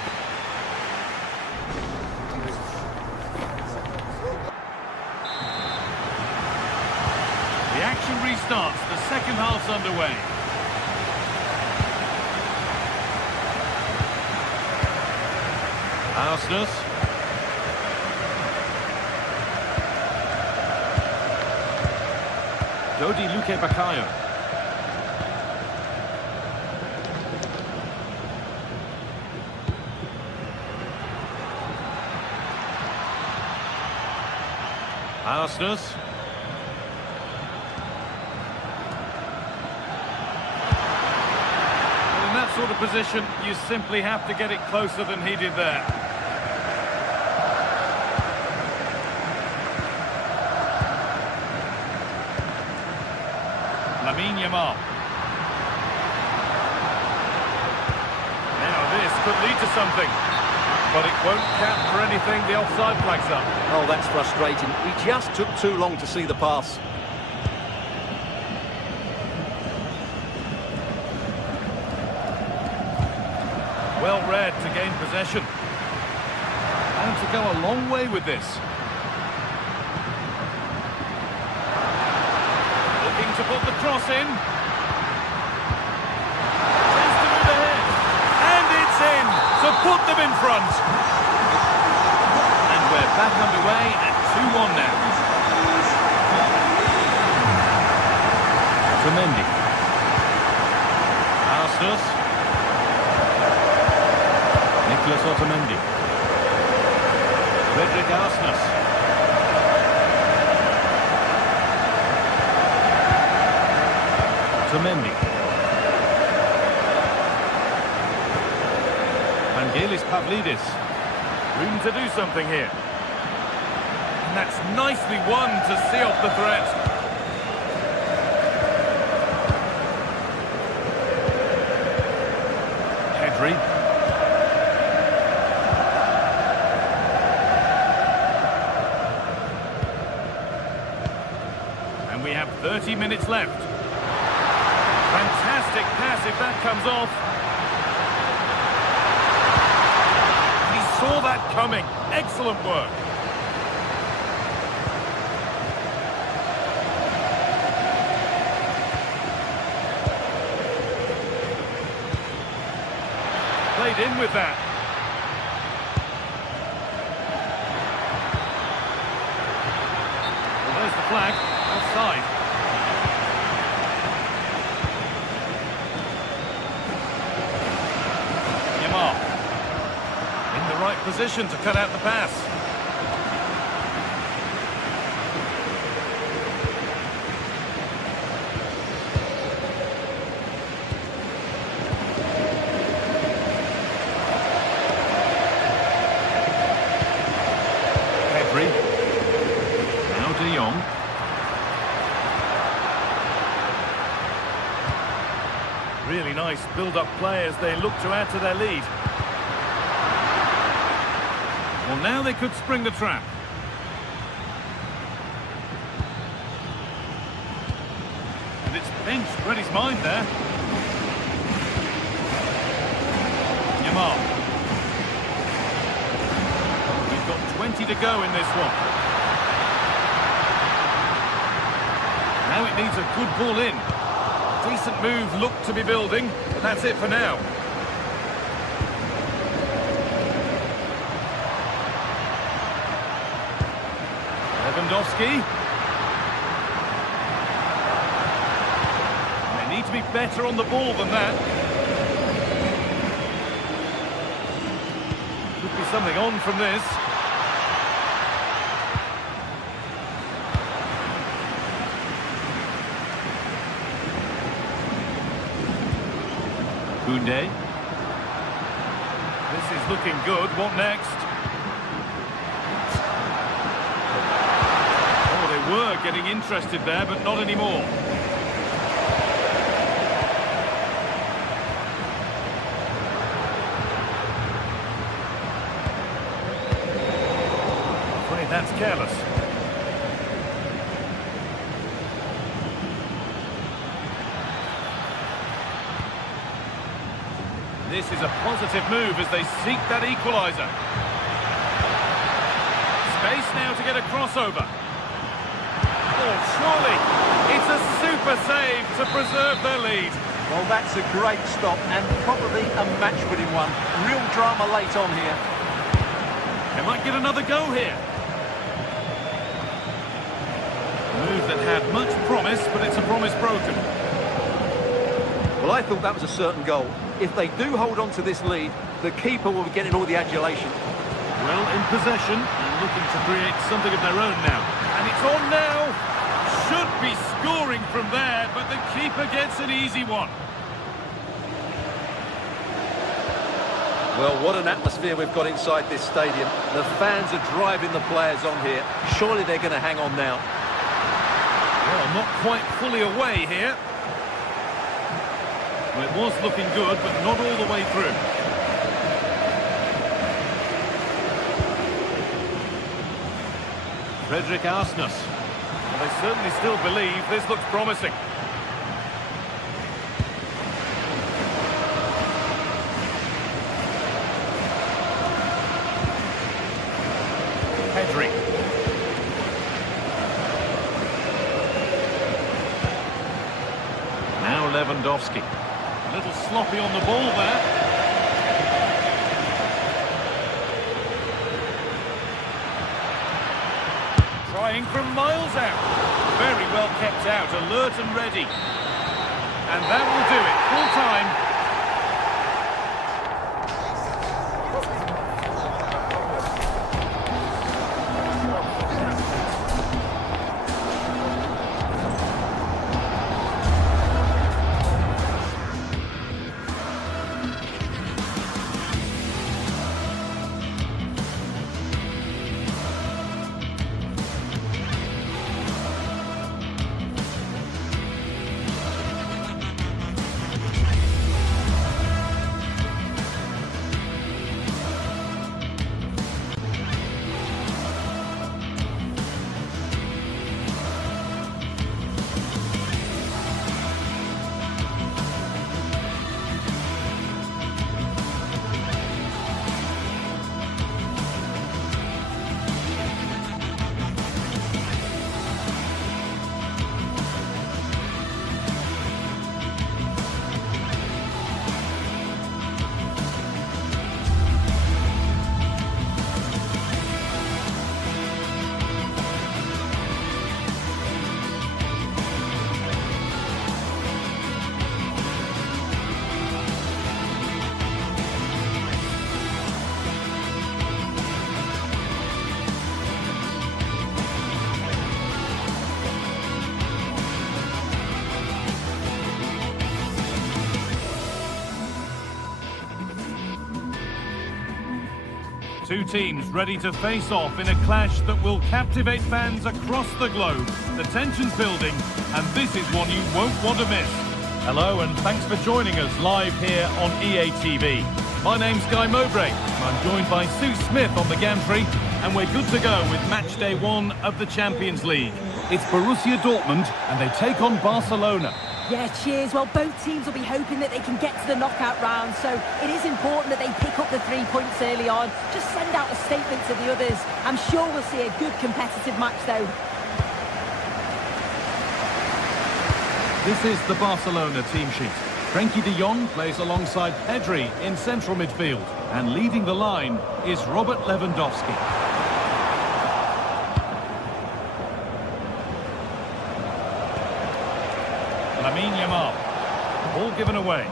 The action restarts. The second half's underway. Arsenal. Dodi Luke Bakayo. Arsenal. In that sort of position, you simply have to get it closer than he did there. Yamal. Now this could lead to something, but it won't count for anything. The offside flag's up. Oh, that's frustrating. He just took too long to see the pass. Well read to gain possession. And to go a long way with this. To put the cross in. Tries to move ahead. And it's in to put them in front. And we're back underway at 2-1 now. Otamendi. Arsenal. Nicholas Otamendi. Frederick Arsenal. Otamendi. Vangelis Pavlidis. Room to do something here. And that's nicely won to see off the threat. Pedri. And we have 30 minutes left. Fantastic pass if that comes off. He saw that coming. Excellent work. Played in with that. Well, there's the flag. Offside. In the right position to cut out the pass. Pedri. Now De Jong. Really nice build-up play as they look to add to their lead. Well, now they could spring the trap. And it's pinched. Read his mind there. Yamal. We've got 20 to go in this one. needs a good ball in. Decent move looked to be building, but that's it for now. Lewandowski. They need to be better on the ball than that. Could be something on from this. Koundé. This is looking good. What next? Oh, they were getting interested there, but not anymore. Afraid that's careless. This is a positive move as they seek that equaliser. Space now to get a crossover. Oh, surely it's a super save to preserve their lead. Well, that's a great stop and probably a match-winning one. Real drama late on here. They might get another go here. A move that had much promise, but it's a promise broken. Well, I thought that was a certain goal. If they do hold on to this lead, the keeper will be getting all the adulation. Well in possession and looking to create something of their own now. And it's on now. Should be scoring from there, but the keeper gets an easy one. Well, what an atmosphere we've got inside this stadium. The fans are driving the players on here. Surely they're going to hang on now. Well, not quite fully away here. Well, it was looking good, but not all the way through. Frederick Arsnus. Well, they certainly still believe this looks promising. Pedri. Now Lewandowski. A little sloppy on the ball there. Trying from miles out. Very well kept out, alert and ready. And that will do it. Full time. Two teams ready to face off in a clash that will captivate fans across the globe. The tension's building, and this is one you won't want to miss. Hello, and thanks for joining us live here on EA TV. My name's Guy Mowbray, and I'm joined by Sue Smith on the gantry, and we're good to go with match day 1 of the Champions League. It's Borussia Dortmund, and they take on Barcelona. Yeah, cheers. Well, both teams will be hoping that they can get to the knockout round, so it is important that they pick up the 3 points early on. Just send out a statement to the others. I'm sure we'll see a good competitive match, though. This is the Barcelona team sheet. Frenkie de Jong plays alongside Pedri in central midfield. And leading the line is Robert Lewandowski. Lamine Yamal. Ball given away.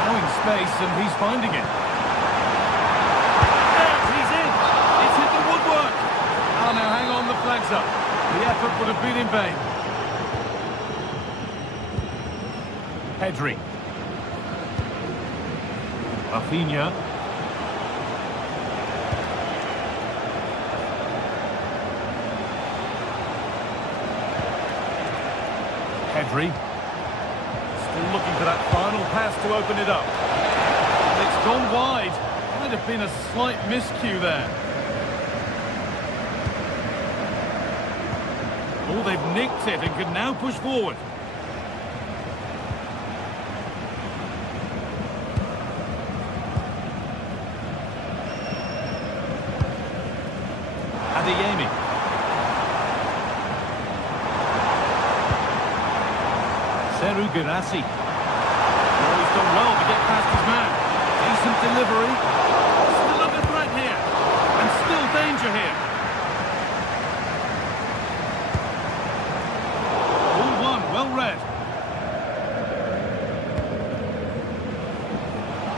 Now in space and he's finding it. Yes, he's in. It's hit the woodwork. Oh, now hang on, the flag's up. The effort would have been in vain. Pedri. Rafinha. Pedri. Still looking for that final pass to open it up. And it's gone wide. Might have been a slight miscue there. Oh, they've nicked it and can now push forward. Adeyemi. Seru Girassi. Oh, he's done well to get past his man. Decent delivery. Still under threat here. And still danger here. All one, well read.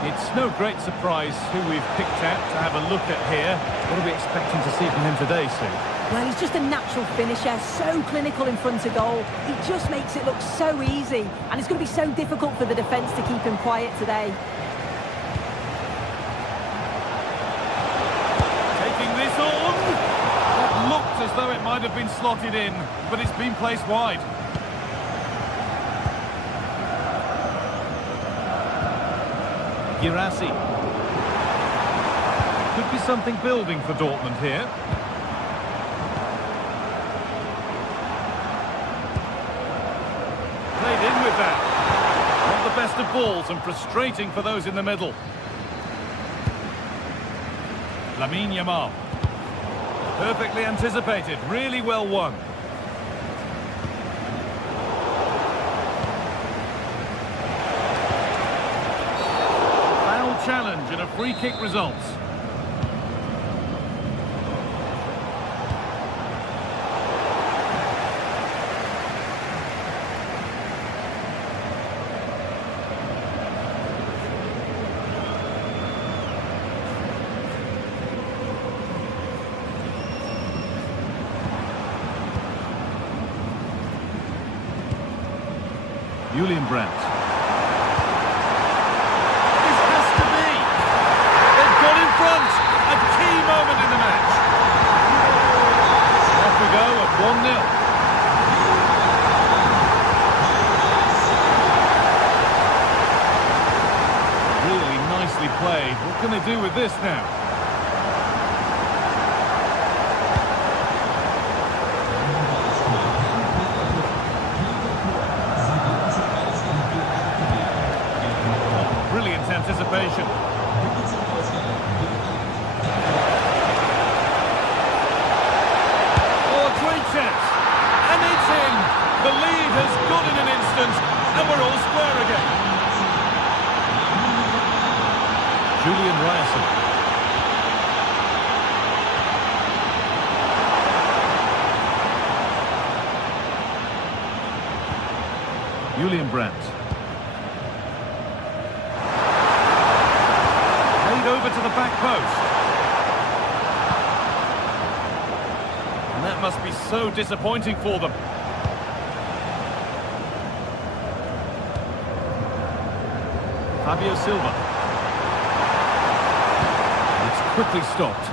It's no great surprise who we've picked out to have a look at here. What are we expecting to see from him today, Sue? Well, he's just a natural finisher, so clinical in front of goal. He just makes it look so easy, and it's going to be so difficult for the defence to keep him quiet today. Taking this on. That looked as though it might have been slotted in, but it's been placed wide. Girassi. Could be something building for Dortmund here. Played in with that. Not the best of balls and frustrating for those in the middle. Lamine Yamal. Perfectly anticipated, really well won. Foul challenge and a free kick results. Julian Brandt. This has to be. They've got in front. A key moment in the match. Off we go at 1-0. Really nicely played. What can they do with this now? Anticipation. Oh, great chance. And it's in. The lead has gone in an instant, and we're all square again. Julian Ryerson. Julian Brandt. Over to the back post. And that must be so disappointing for them. Fabio Silva. It's quickly stopped.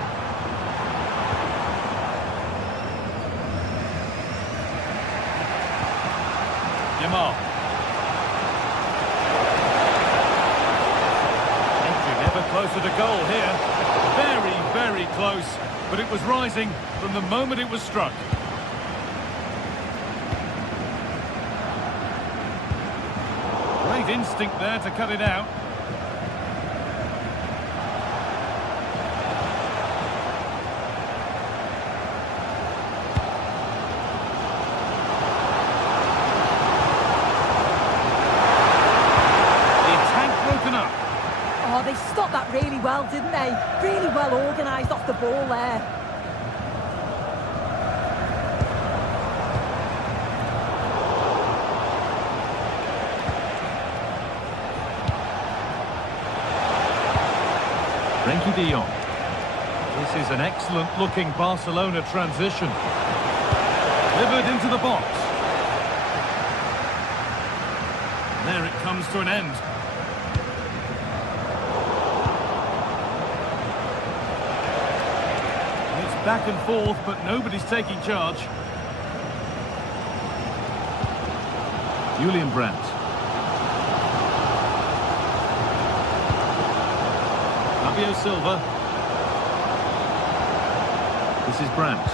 Yamal. Closer to goal here. Very, very close. But it was rising from the moment it was struck. Great instinct there to cut it out. didn't they? Really well organised off the ball there. Frenkie de Jong. This is an excellent-looking Barcelona transition. Delivered into the box. There it comes to an end. It's back and forth, but nobody's taking charge. Julian Brandt. Fabio Silva. This is Brandt.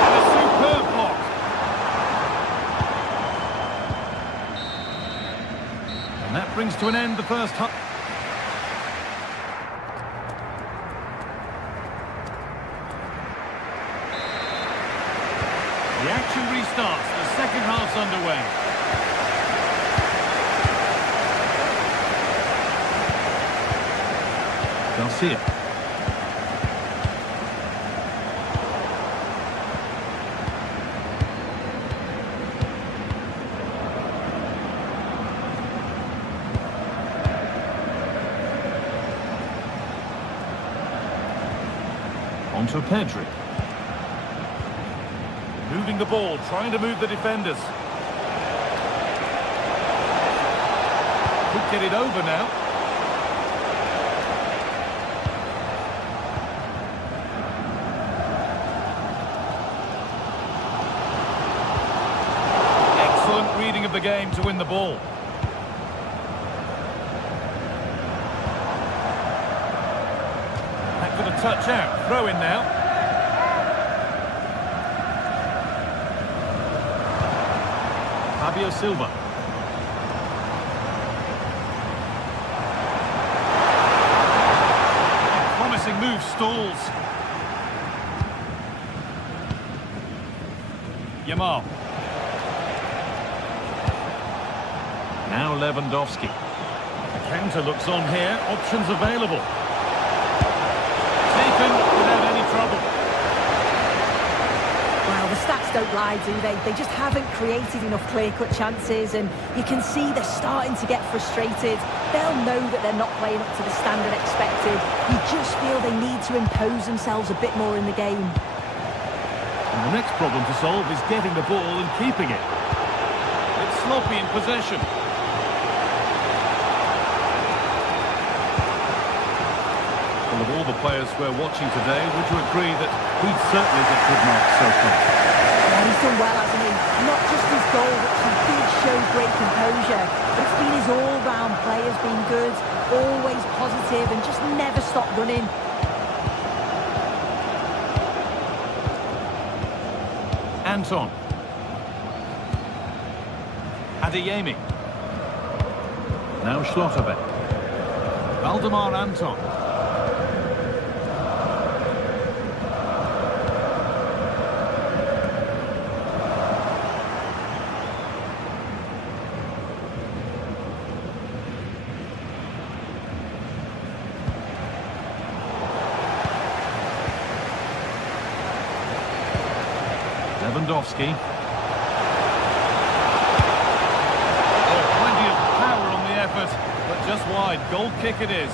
And a superb block. And that brings to an end the first half. The action restarts. The second half's underway. Garcia. On to Pedri. Moving the ball, trying to move the defenders. Could get it over now. Reading of the game to win the ball. That could have touched out. Throw in now. Fabio Silva. Promising move stalls. Yamal. Now Lewandowski. The counter looks on here. Options available. Taken without any trouble. Well, the stats don't lie, do they? They just haven't created enough clear-cut chances, and you can see they're starting to get frustrated. They'll know that they're not playing up to the standard expected. You just feel they need to impose themselves a bit more in the game. And the next problem to solve is getting the ball and keeping it. It's sloppy in possession. Of all the players we're watching today, would you agree that he'd certainly get good marks so far? Yeah, he's done well, hasn't he? Not just his goal, which he did show great composure, but it's been his all-round play has been good, always positive and just never stopped running. Anton. Adeyemi. Now Schlotterbeck. Valdemar Anton. Lewandowski. Oh, plenty of power on the effort, but just wide. Goal kick it is.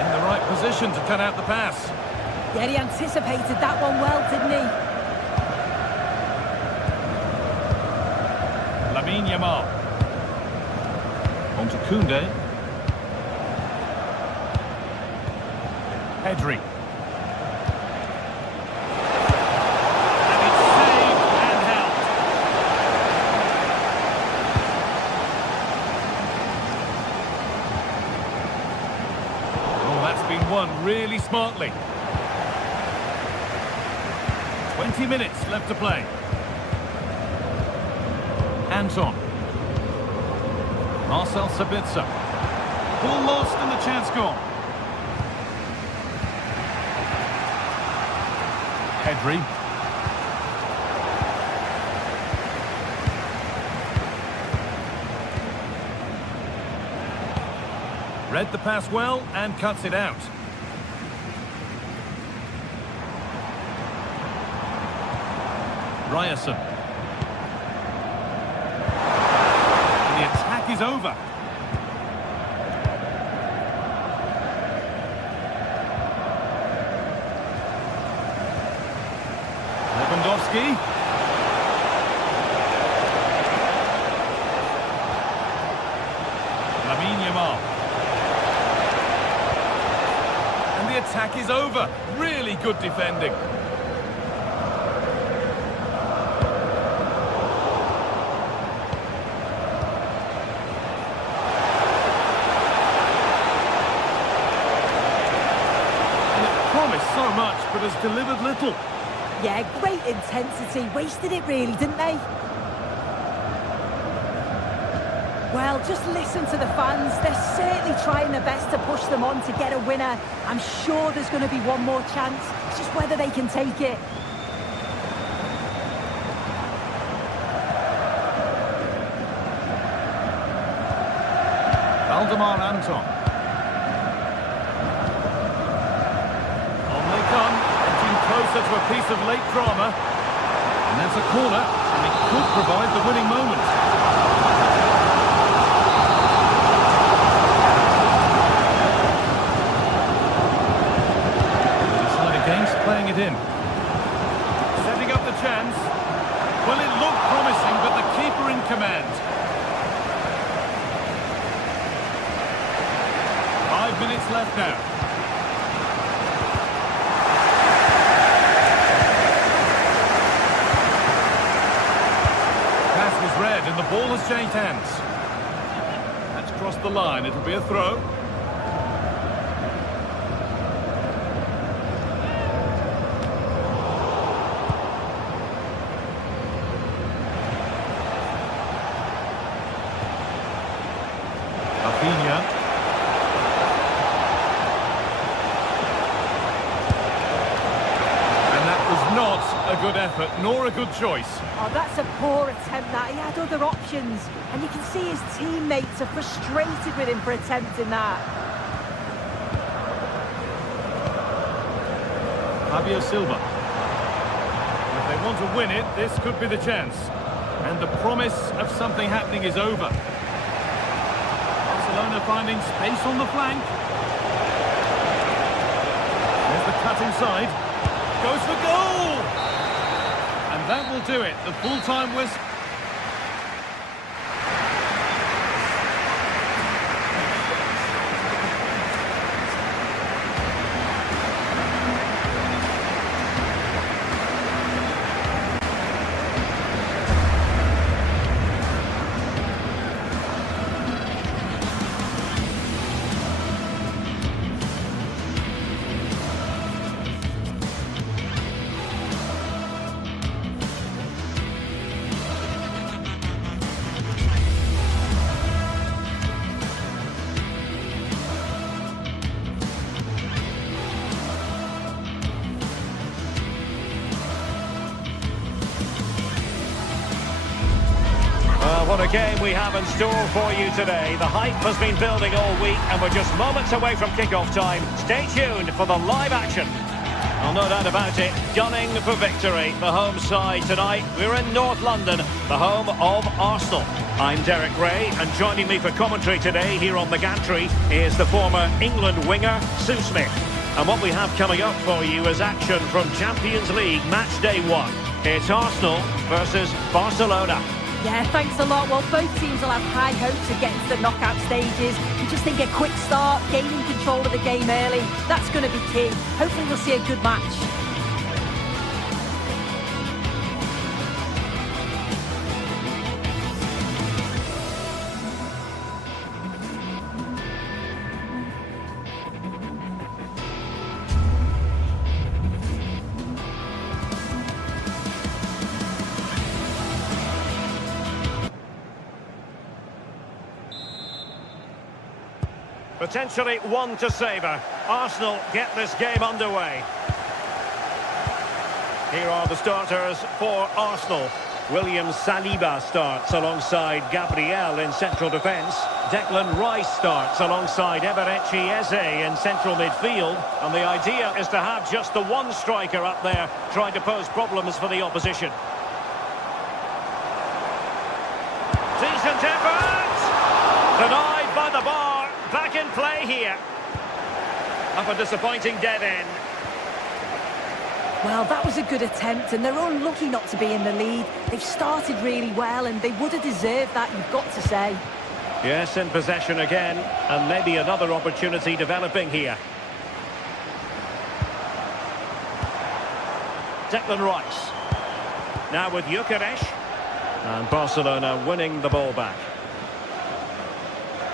In the right position to cut out the pass. Yeah, he anticipated that one well, didn't he? Lamine Yamal. On to Koundé. Pedri. And it's saved and held. Oh, that's been won really smartly. 20 minutes left to play. Anton. Marcel Sabitzer. Ball lost and the chance gone. Pedri. Read the pass well and cuts it out. Ryerson. And the attack is over. Lewandowski. And the attack is over. Really good defending. And it promised so much, but has delivered little. Yeah, great intensity. Wasted it really, didn't they? Well, just listen to the fans. They're certainly trying their best to push them on to get a winner. I'm sure there's going to be one more chance. It's just whether they can take it. Valdemar Anton. On they come, edging closer to a piece of late drama. And that's a corner, and it could provide the winning moment. Playing it in. Setting up the chance. Well, it looked promising, but the keeper in command. 5 minutes left now. Pass was read and the ball has changed hands. That's crossed the line. It'll be a throw. A good effort, nor a good choice. Oh, that's a poor attempt, that. He had other options. And you can see his teammates are frustrated with him for attempting that. Fabio Silva. If they want to win it, this could be the chance. And the promise of something happening is over. Barcelona finding space on the flank. There's the cut inside. Goes for goal! And that will do it. The full-time whistle. What a game we have in store for you today. The hype has been building all week and we're just moments away from kickoff time. Stay tuned for the live action. Well, no doubt about it, gunning for victory. The home side tonight. We're in North London, the home of Arsenal. I'm Derek Ray, and joining me for commentary today here on the gantry is the former England winger, Sue Smith. And what we have coming up for you is action from Champions League match day 1. It's Arsenal versus Barcelona. Yeah, thanks a lot. Well, both teams will have high hopes of getting to the knockout stages. You just think a quick start, gaining control of the game early, that's going to be key. Hopefully we'll see a good match. Potentially one to savour. Arsenal get this game underway. Here are the starters for Arsenal. William Saliba starts alongside Gabriel in central defence. Declan Rice starts alongside Eberechi Eze in central midfield. And the idea is to have just the one striker up there trying to pose problems for the opposition. Decent effort! Denied by the bar. Back in play here. Up a disappointing dead end. Well, that was a good attempt, and they're unlucky not to be in the lead. They've started really well, and they would have deserved that, you've got to say. Yes, in possession again, and maybe another opportunity developing here. Declan Rice. Now with Gyökeres. And Barcelona winning the ball back.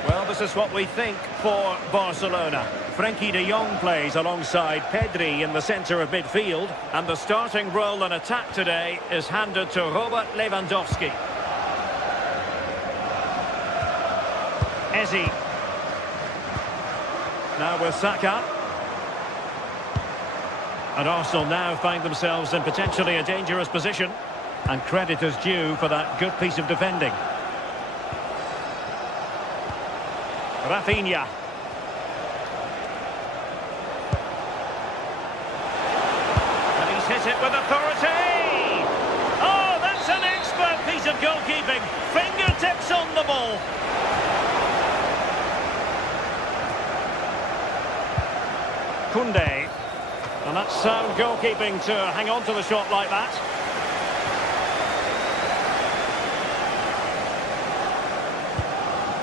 Well, this is what we think for Barcelona. Frenkie de Jong plays alongside Pedri in the centre of midfield. And the starting role in attack today is handed to Robert Lewandowski. Eze. Now with Saka. And Arsenal now find themselves in potentially a dangerous position. And credit is due for that good piece of defending. Rafinha. And he's hit it with authority. Oh, that's an expert piece of goalkeeping. Fingertips on the ball. Koundé. And that's sound goalkeeping to hang on to the shot like that.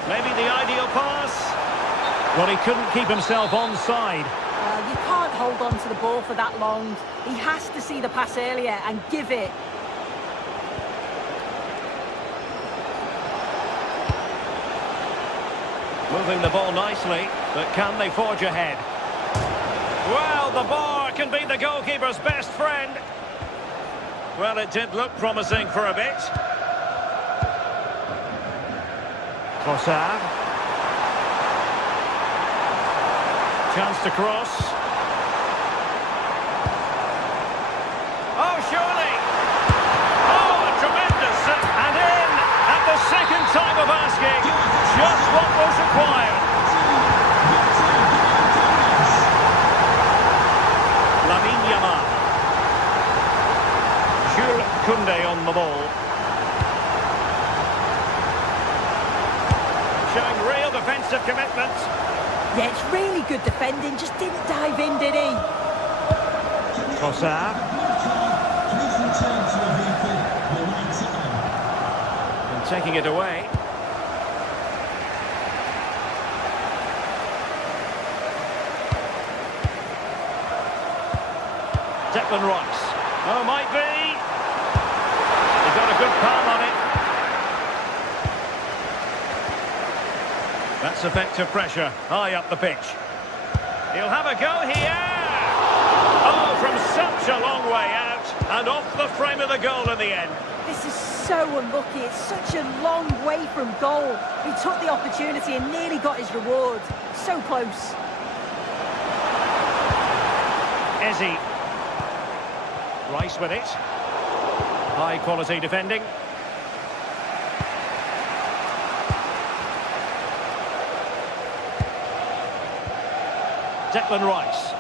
Maybe the ideal pass. Well, he couldn't keep himself onside. You can't hold on to the ball for that long. He has to see the pass earlier and give it. Moving the ball nicely, but can they forge ahead? Well, the bar can be the goalkeeper's best friend. Well, it did look promising for a bit. Trossard. Chance to cross. Oh, surely! Oh, a tremendous... And in at the second time of asking. Just what was required. Lamine Yamal. Jules Koundé on the ball. Showing real defensive commitment. Yeah, it's really good defending, just didn't dive in, did he? Trossard. And taking it away. Declan Rice. Oh, might be. He got a good palm on it. That's effective pressure, high up the pitch. He'll have a go here! Oh, from such a long way out, and off the frame of the goal in the end. This is so unlucky, it's such a long way from goal. He took the opportunity and nearly got his reward. So close. Eze. Rice with it. High quality defending. Declan Rice.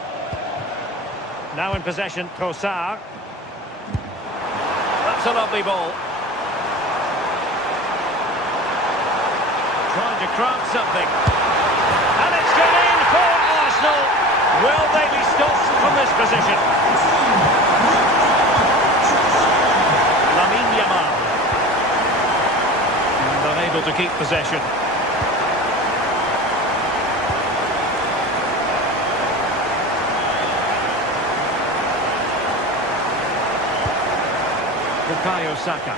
Now in possession, Trossard. That's a lovely ball. Trying to craft something. And it's gone in for Arsenal. Will they be stopped from this position? Lamine Yamal. And unable to keep possession. Bukayo Saka.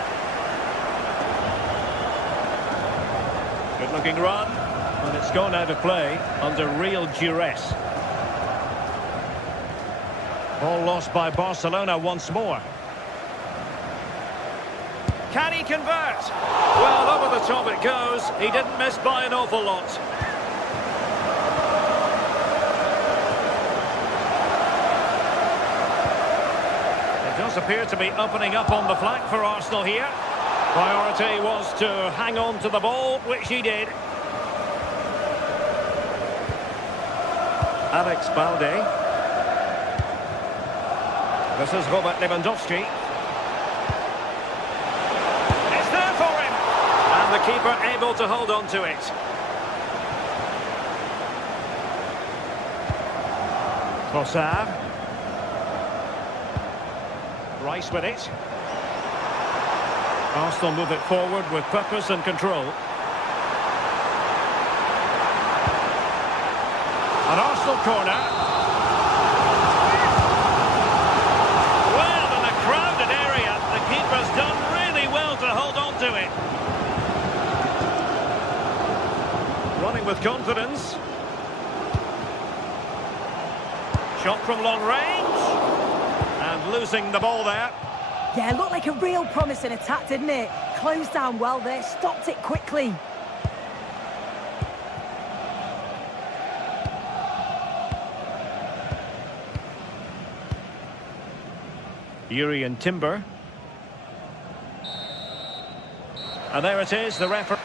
Good looking run, and it's gone out of play under real duress. Ball lost by Barcelona once more. Can he convert? Well, over the top it goes. He didn't miss by an awful lot. does appear to be opening up on the flank for Arsenal here. Priority was to hang on to the ball, which he did. Alex Balde. This is Robert Lewandowski. It's there for him! And the keeper able to hold on to it. Trossard. Rice with it. Arsenal move it forward with purpose and control. An Arsenal corner. Well, in a crowded area, the keeper's done really well to hold on to it. Running with confidence. Shot from long range. And losing the ball there. Yeah, looked like a real promising attack, didn't it? Closed down well there, stopped it quickly. Yuri and Timber. And there it is, the referee.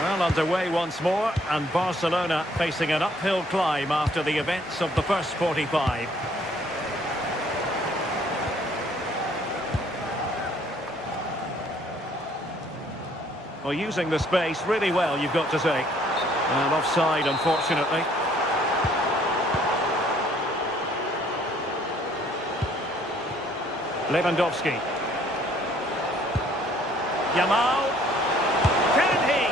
Well, underway once more, and Barcelona facing an uphill climb after the events of the first 45. Well, using the space really well, you've got to say. And offside, unfortunately. Lewandowski. Yamal. Can he?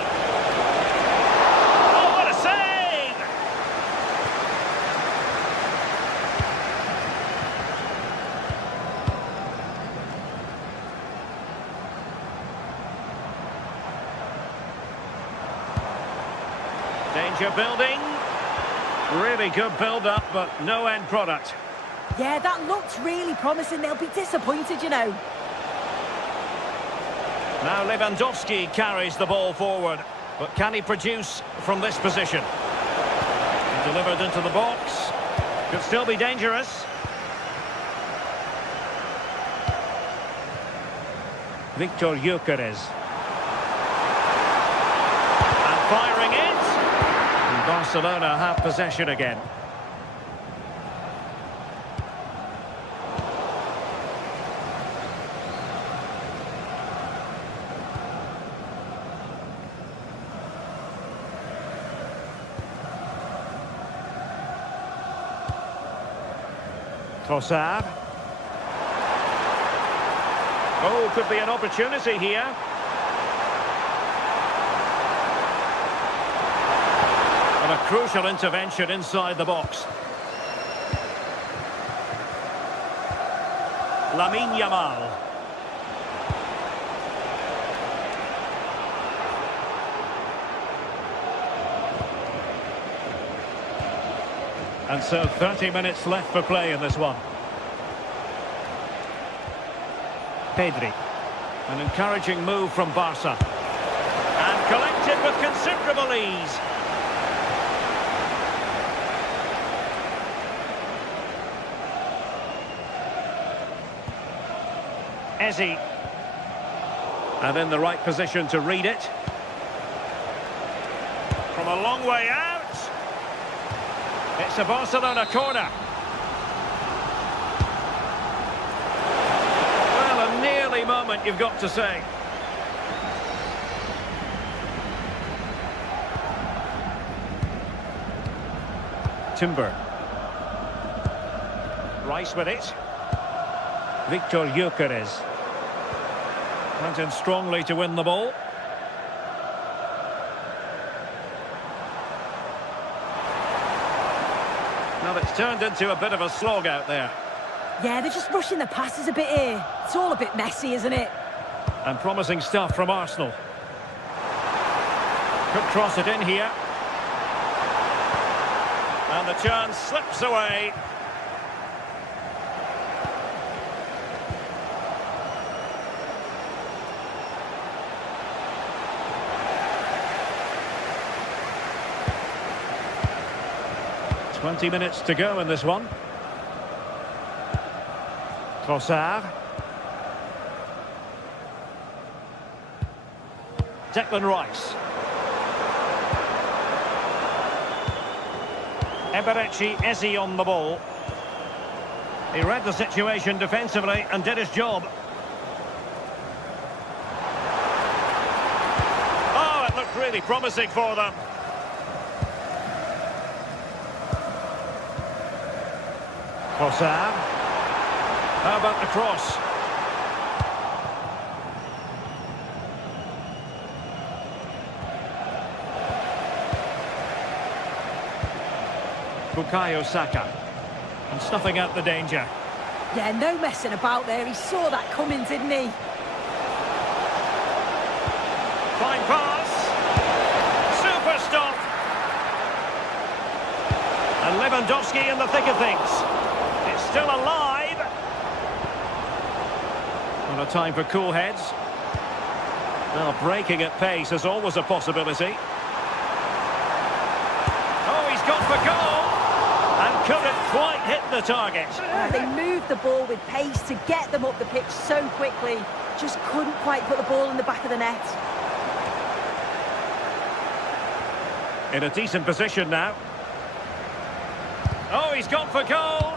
Oh, what a save! Danger building. Really good build-up, but no end product. Yeah, that looked really promising. They'll be disappointed, you know. Now Lewandowski carries the ball forward, but can he produce from this position? Delivered into the box. Could still be dangerous. Victor Gyökeres. And firing it. And Barcelona have possession again. Trossard. Oh, could be an opportunity here. And a crucial intervention inside the box. Lamine Yamal. And so 30 minutes left for play in this one. Pedri. An encouraging move from Barca. And collected with considerable ease. Eze. And in the right position to read it. From a long way out. It's a Barcelona corner. Well, a nearly moment, you've got to say. Timber. Rice with it. Victor Gyökeres. Went in strongly to win the ball. Well, it's turned into a bit of a slog out there. Yeah, they're just rushing the passes a bit here. It's all a bit messy, isn't it? And promising stuff from Arsenal. Could cross it in here. And the chance slips away. 20 minutes to go in this one. Trossard. Declan Rice. Eberechi Eze on the ball. He read the situation defensively and did his job. Oh, it looked really promising for them. Trossard. How about the cross? Bukayo Saka. And snuffing out the danger. Yeah, no messing about there. He saw that coming, didn't he? Fine pass. Super stop. And Lewandowski in the thick of things. It's still alive. Not a time for cool heads. Well, breaking at pace is always a possibility. Oh, he's gone for goal. And couldn't quite hit the target. They moved the ball with pace to get them up the pitch so quickly. Just couldn't quite put the ball in the back of the net. In a decent position now. Oh, he's gone for goal.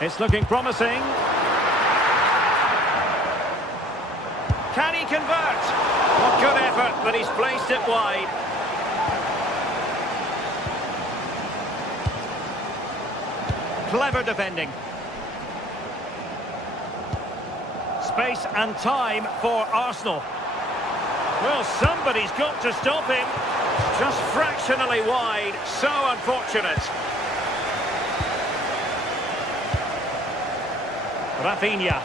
It's looking promising. Can he convert? What good effort, but he's placed it wide. Clever defending. Space and time for Arsenal. Well, somebody's got to stop him. Just fractionally wide. So unfortunate. Rafinha.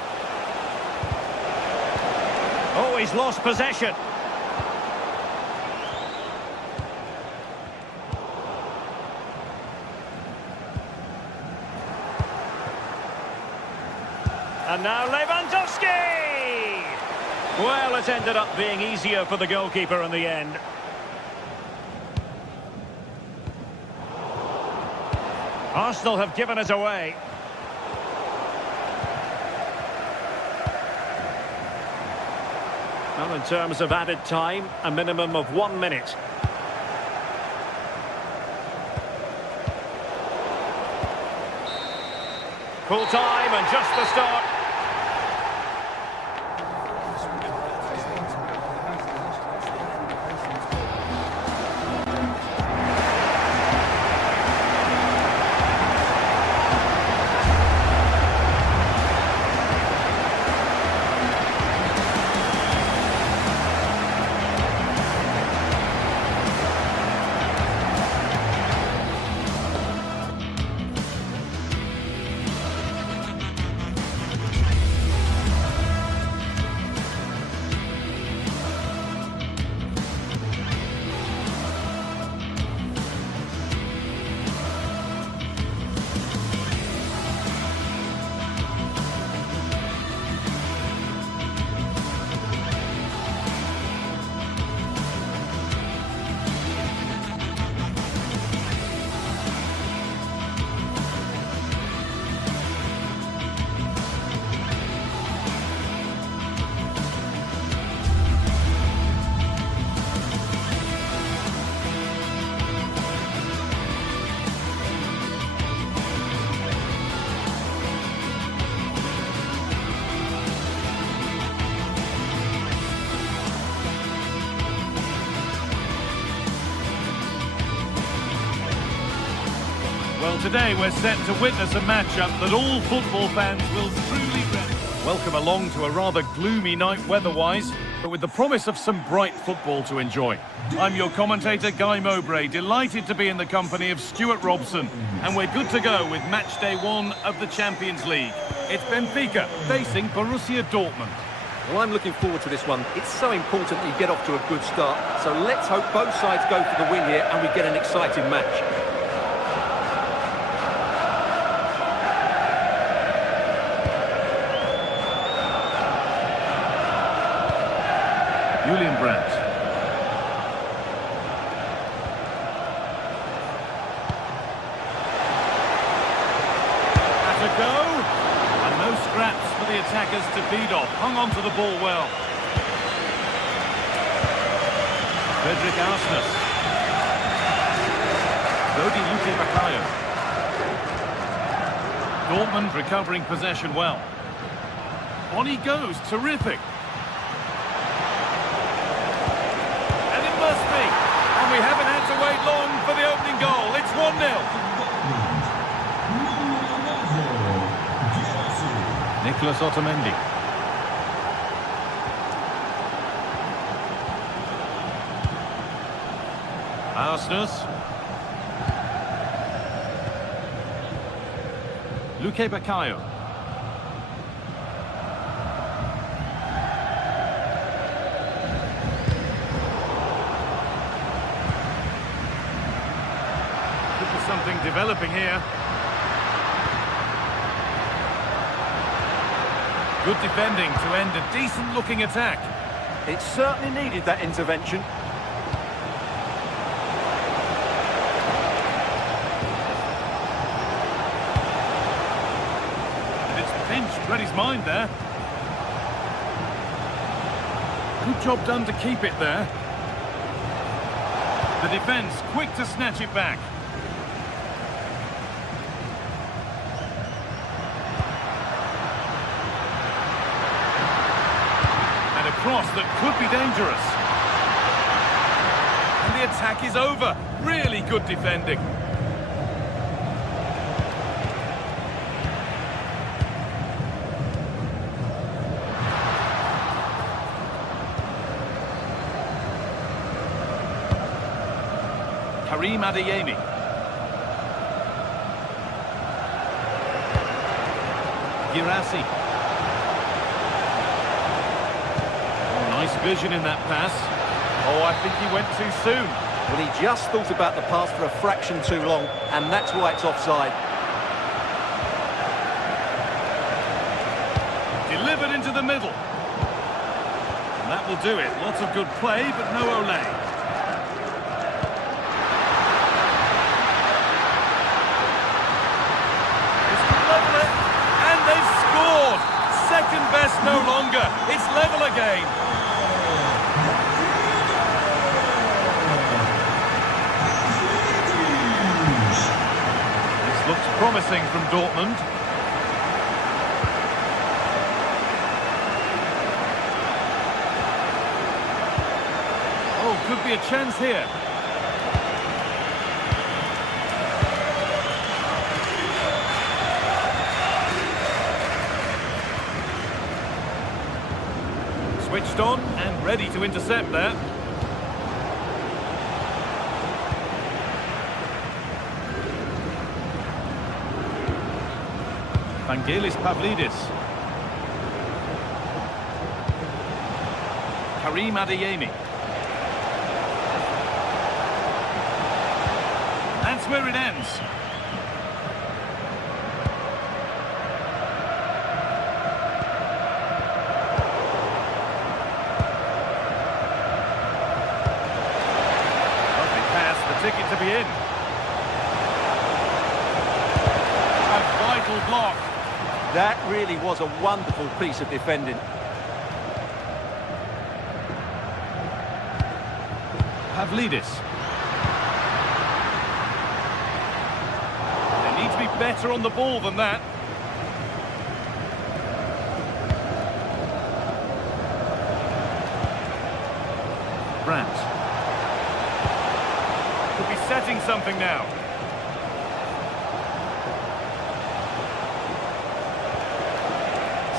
Oh, he's lost possession. And now Lewandowski! Well, it ended up being easier for the goalkeeper in the end. Arsenal have given it away. Well, in terms of added time, a minimum of 1 minute. Full time and just the start. Well, today we're set to witness a matchup that all football fans will truly relish. Welcome along to a rather gloomy night weather-wise, but with the promise of some bright football to enjoy. I'm your commentator, Guy Mowbray, delighted to be in the company of Stuart Robson, and we're good to go with match day 1 of the Champions League. It's Benfica facing Borussia Dortmund. Well, I'm looking forward to this one. It's so important that you get off to a good start, so let's hope both sides go for the win here and we get an exciting match. Julian Brandt. the attackers to feed off. Hung on to the ball well. Frederick Arsnes. Rodi Luque Baccaio. Dortmund recovering possession well. On he goes, terrific. And it must be. And we haven't had to wait long for the opening goal. It's 1-0. Nicolas Otamendi. Arsnes. Luque Baccaio. Could be something developing here. Good defending to end a decent-looking attack. It certainly needed that intervention. And it's pinched, read his mind there. Good job done to keep it there. The defence quick to snatch it back. Cross that could be dangerous. And the attack is over. Really good defending. Karim Adeyemi. Girassi. Nice vision in that pass. Oh, I think he went too soon. Well, he just thought about the pass for a fraction too long, and that's why it's offside. Delivered into the middle. And that will do it. Lots of good play, but no Olé. This could level it, and they've scored. Second best no longer. It's level again. Looks promising from Dortmund. Oh, could be a chance here. Switched on and ready to intercept there. Vangelis Pavlidis. Karim Adeyemi. That's where it ends. Lovely pass, the ticket to be in. A vital block. That really was a wonderful piece of defending. Pavlidis. They need to be better on the ball than that. Brandt. Could be setting something now.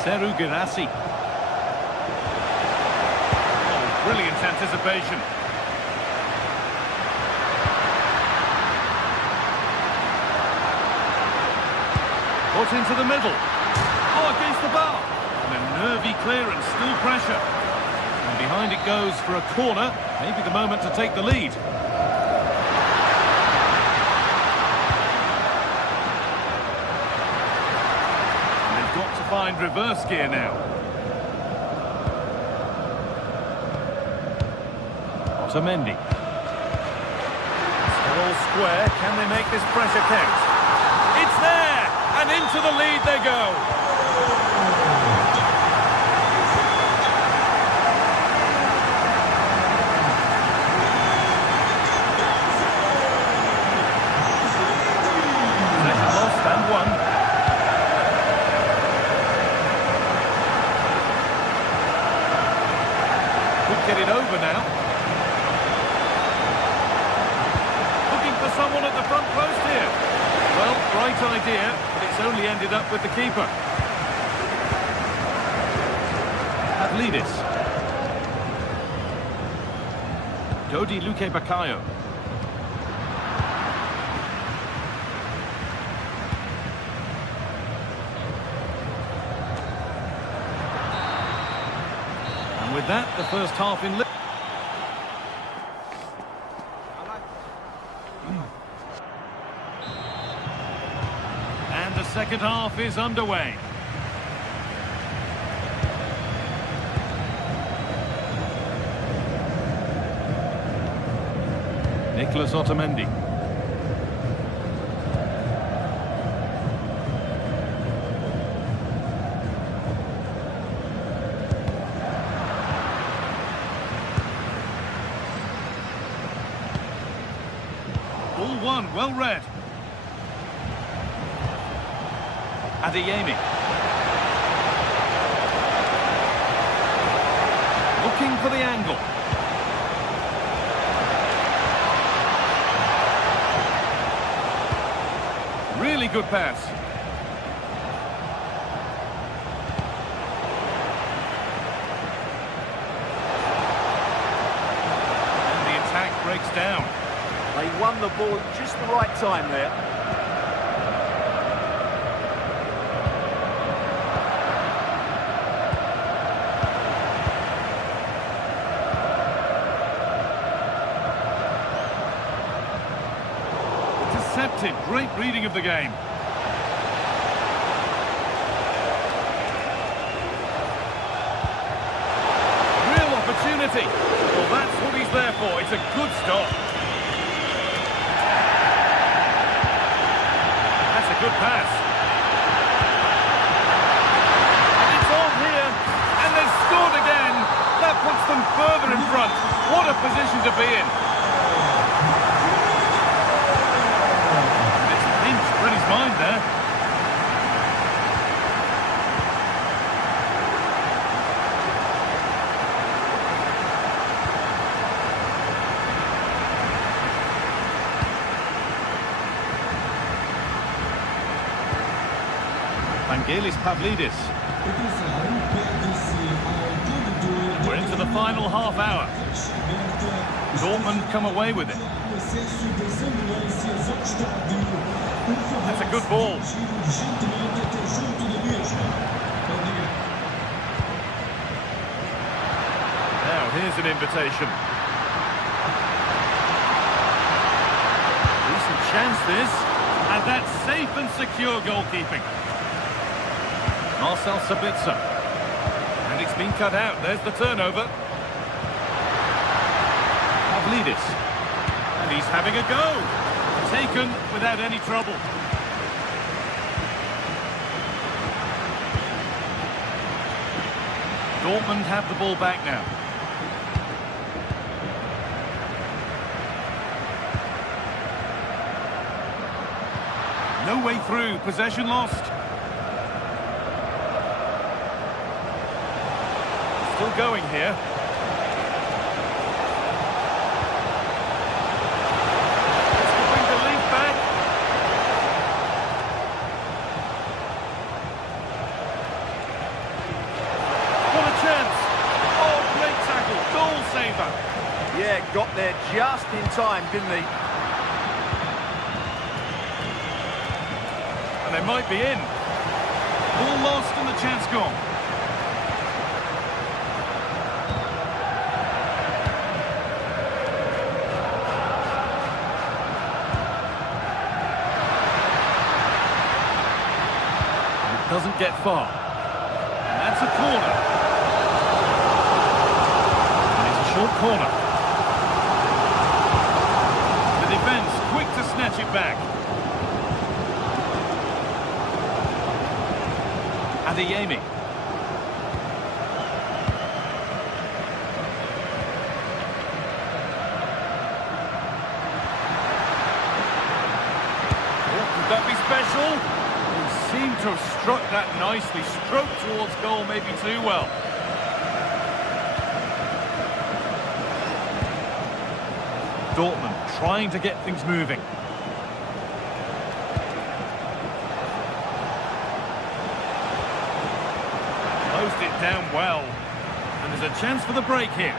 Seru Girassi. Oh, brilliant anticipation. Put into the middle. Oh, against the bar. And a nervy clearance, still pressure. And behind it goes for a corner. Maybe the moment to take the lead. Find reverse gear now. Otamendi. Still all square. Can they make this pressure count? It's there! And into the lead they go. get it over now. Looking for someone at the front post here. Well, right idea, but it's only ended up with the keeper. Pavlidis. Dodi Luque Baccaio. And with that, the first half in... And the second half is underway. Nicolas Otamendi. Ball one, well read. Adeyemi. Looking for the angle. Really good pass. And the attack breaks down. They won the ball at just the right time there. Intercepted. Great reading of the game. Real opportunity. Well, that's what he's there for. It's a good stop. That's a good pass. And it's on here. And they've scored again. That puts them further in front. What a position to be in. Read his mind there. Vangelis Pavlidis. We're into the final half hour. Dortmund come away with it. That's a good ball. Now, here's an invitation. Decent chance this. And that's safe and secure goalkeeping. Marcel Sabitzer. And it's been cut out. There's the turnover. Pavlidis. And he's having a go. Taken without any trouble. Dortmund have the ball back now. No way through. Possession lost. Still going here. Yeah, got there just in time, didn't he? And they might be in. Ball lost and the chance gone. It doesn't get far. And that's a corner. And it's a short corner. Defense quick to snatch it back. Adeyemi. Oh, could that be special? He seemed to have struck that nicely. Stroked towards goal, maybe too well. Dortmund trying to get things moving. Closed it down well. And there's a chance for the break here.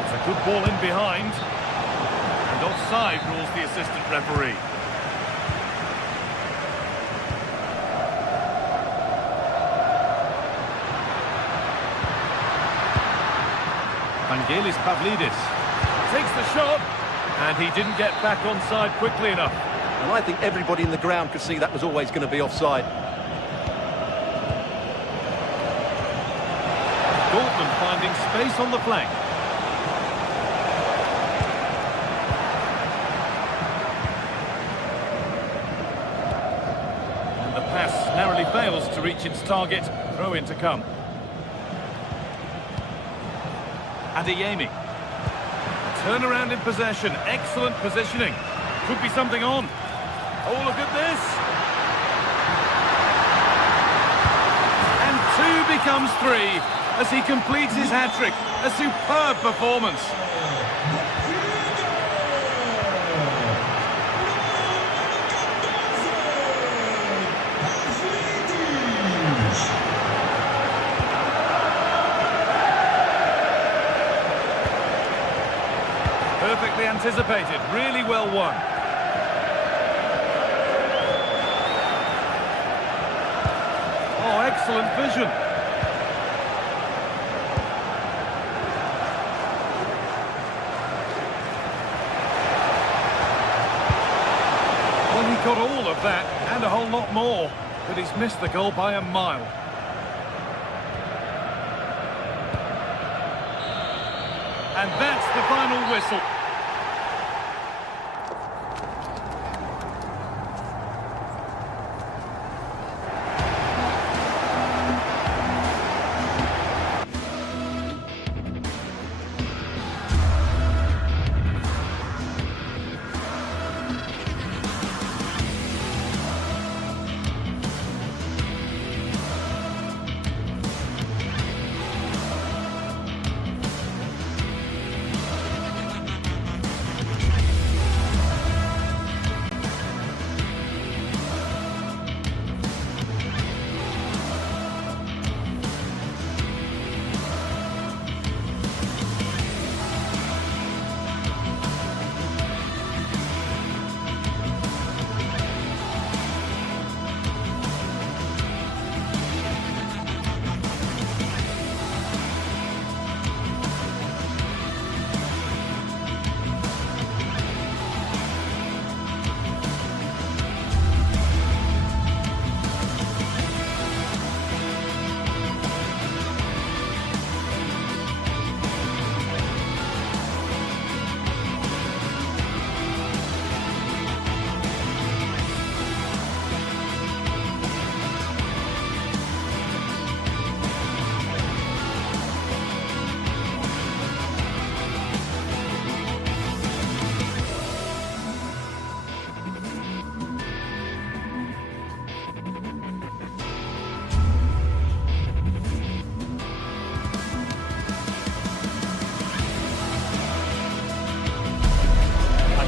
It's a good ball in behind. And offside rules the assistant referee. Vangelis Pavlidis takes the shot, and he didn't get back onside quickly enough. And I think everybody in the ground could see that was always going to be offside. Dortmund finding space on the flank. And the pass narrowly fails to reach its target. Throw in to come. Adeyemi. Turn around in possession. Excellent positioning. Could be something on. Oh, look at this. And 2 becomes 3 as he completes his hat-trick. A superb performance. Perfectly anticipated, really well won. Oh, excellent vision. Well, he got all of that and a whole lot more, but he's missed the goal by a mile. And that's the final whistle.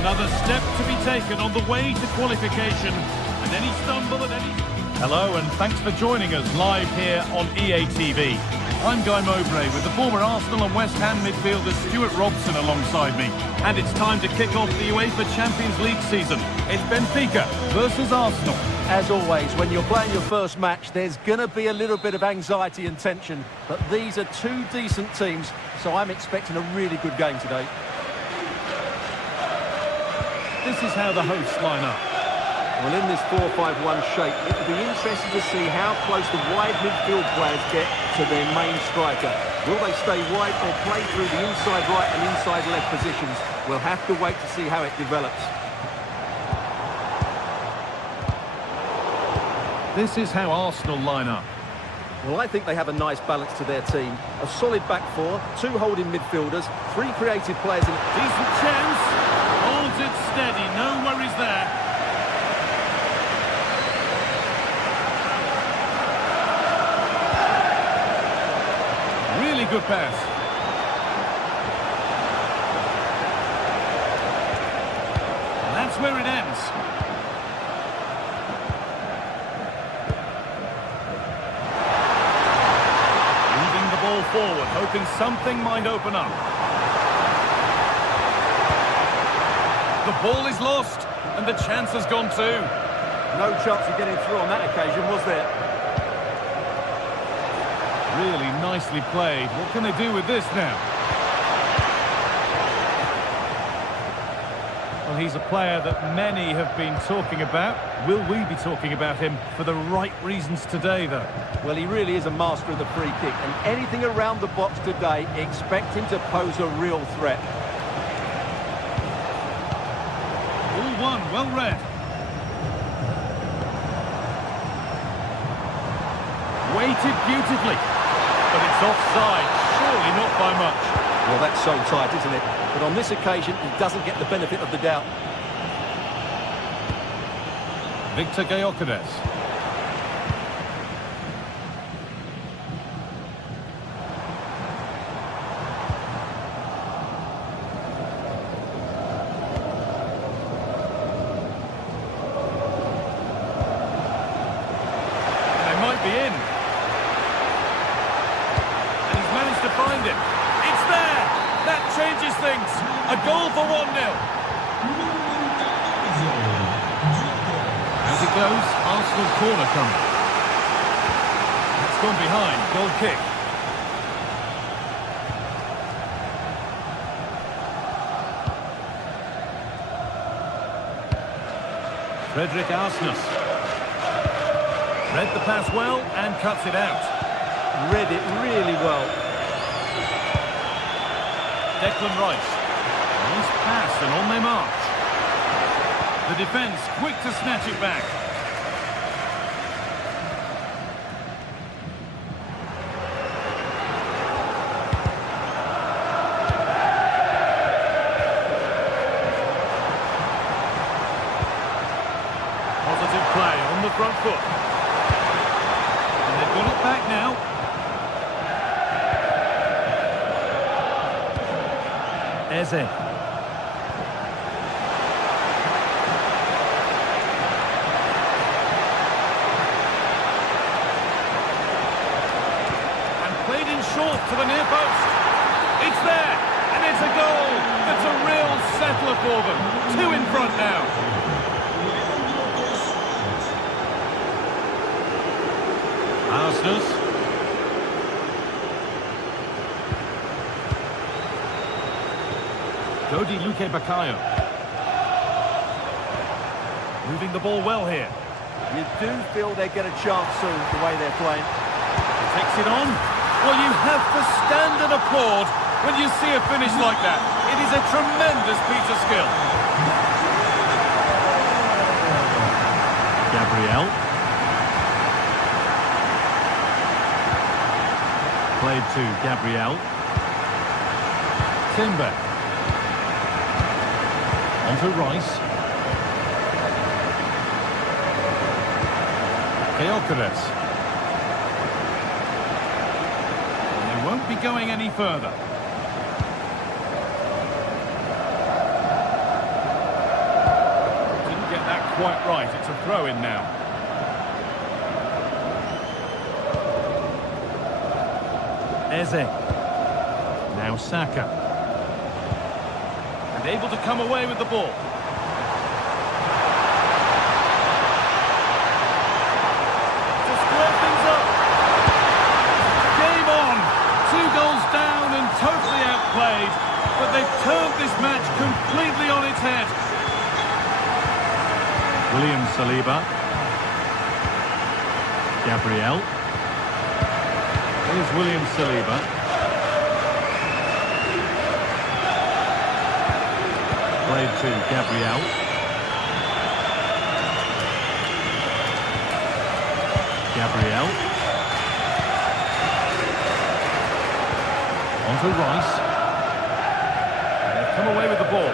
Another step to be taken on the way to qualification, and any stumble and any... Hello, and thanks for joining us live here on EA TV. I'm Guy Mowbray with the former Arsenal and West Ham midfielder Stuart Robson alongside me. And it's time to kick off the UEFA Champions League season. It's Benfica versus Arsenal. As always, when you're playing your first match, there's going to be a little bit of anxiety and tension. But these are 2 decent teams, so I'm expecting a really good game today. This is how the hosts line up. Well, in this 4-5-1 shape, it will be interesting to see how close the wide midfield players get to their main striker. Will they stay wide or play through the inside right and inside left positions? We'll have to wait to see how it develops. This is how Arsenal line up. Well, I think they have a nice balance to their team. A solid back 4, 2 holding midfielders, 3 creative players in... Decent chance. Holds it steady. No worries there. good pass. And that's where it ends. Moving the ball forward, hoping something might open up. The ball is lost, and the chance has gone too. No chance of getting through on that occasion, was there? Really nicely played. What can they do with this now? Well, he's a player that many have been talking about. Will we be talking about him for the right reasons today, though? Well, he really is a master of the free kick, and anything around the box today, expect him to pose a real threat. All one, well read. Weighted beautifully, but it's offside, surely not by much. Well, that's so tight, isn't it? But on this occasion, he doesn't get the benefit of the doubt. Victor Gyökeres. They might be in. And he's managed to find it. It's there! That changes things. A goal for 1-0. As it goes, Arsenal corner coming. It's gone behind. Goal kick. Frederick Arsnes. Read the pass well and cuts it out. Read it really well. Declan Rice. Nice pass and on their march. The defence quick to snatch it back. Positive play on the front foot. And they've got it back now. Eze. Short to the near post. It's there, and it's a goal. That's a real settler for them. 2 in front now. Arsnes. Dodi Luque Bakayo. Moving the ball well here. You do feel they get a chance soon, the way they're playing. Takes it on. Well, you have to stand and applaud when you see a finish like that. It is a tremendous piece of skill. Gabriel. Played to Gabriel. Timber. Onto Rice. Gyökeres. Won't be going any further. Didn't get that quite right. It's a throw in now. Eze. Now Saka. And able to come away with the ball. To square things up. Game on. 2 goals down and totally outplayed, but they've turned this match completely on its head. William Saliba. Gabriel. Here's William Saliba. Played to Gabriel. Gabriel. Onto Rice. They've come away with the ball.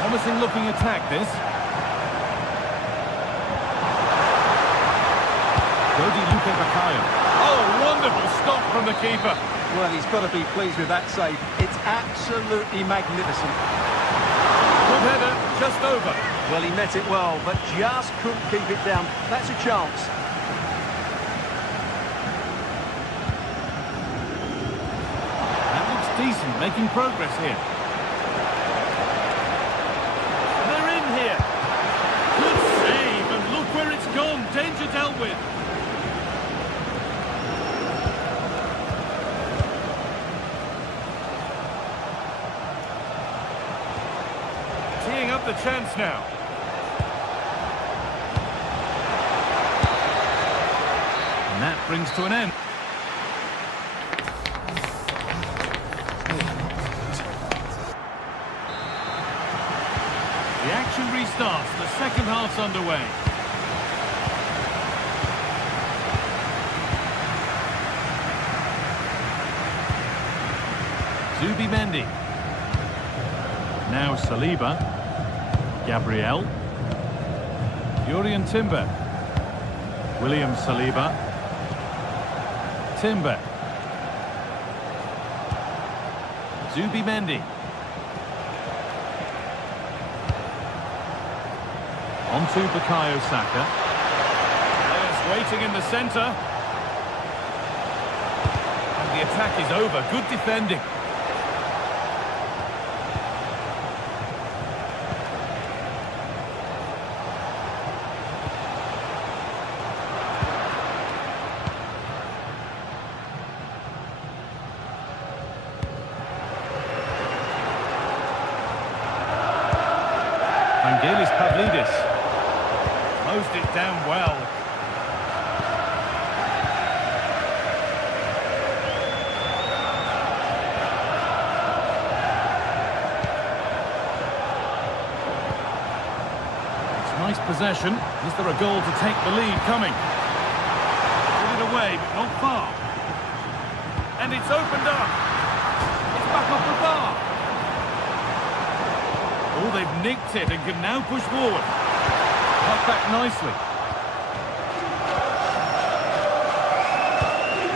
Promising looking attack, this. Oh, wonderful stop from the keeper. Well, he's got to be pleased with that save. It's absolutely magnificent. Good header, just over. Well, he met it well, but just couldn't keep it down. That's a chance. That looks decent, making progress here. They're in here. Good save, and look where it's gone. Danger dealt with. Teeing up the chance now. And that brings to an end. The action restarts. The second half's underway. Zubimendi. Now Saliba. Gabriel. Jurien Timber. William Saliba. Timber. Zubimendi. On to Bukayo Saka. Players waiting in the centre. And the attack is over. Good defending. Vangelis Pavlidis closed it down well. It's nice possession. Is there a goal to take the lead coming? Put it away, but not far. And it's opened up. It's back off the bar. Oh, they've nicked it and can now push forward. Cut back nicely.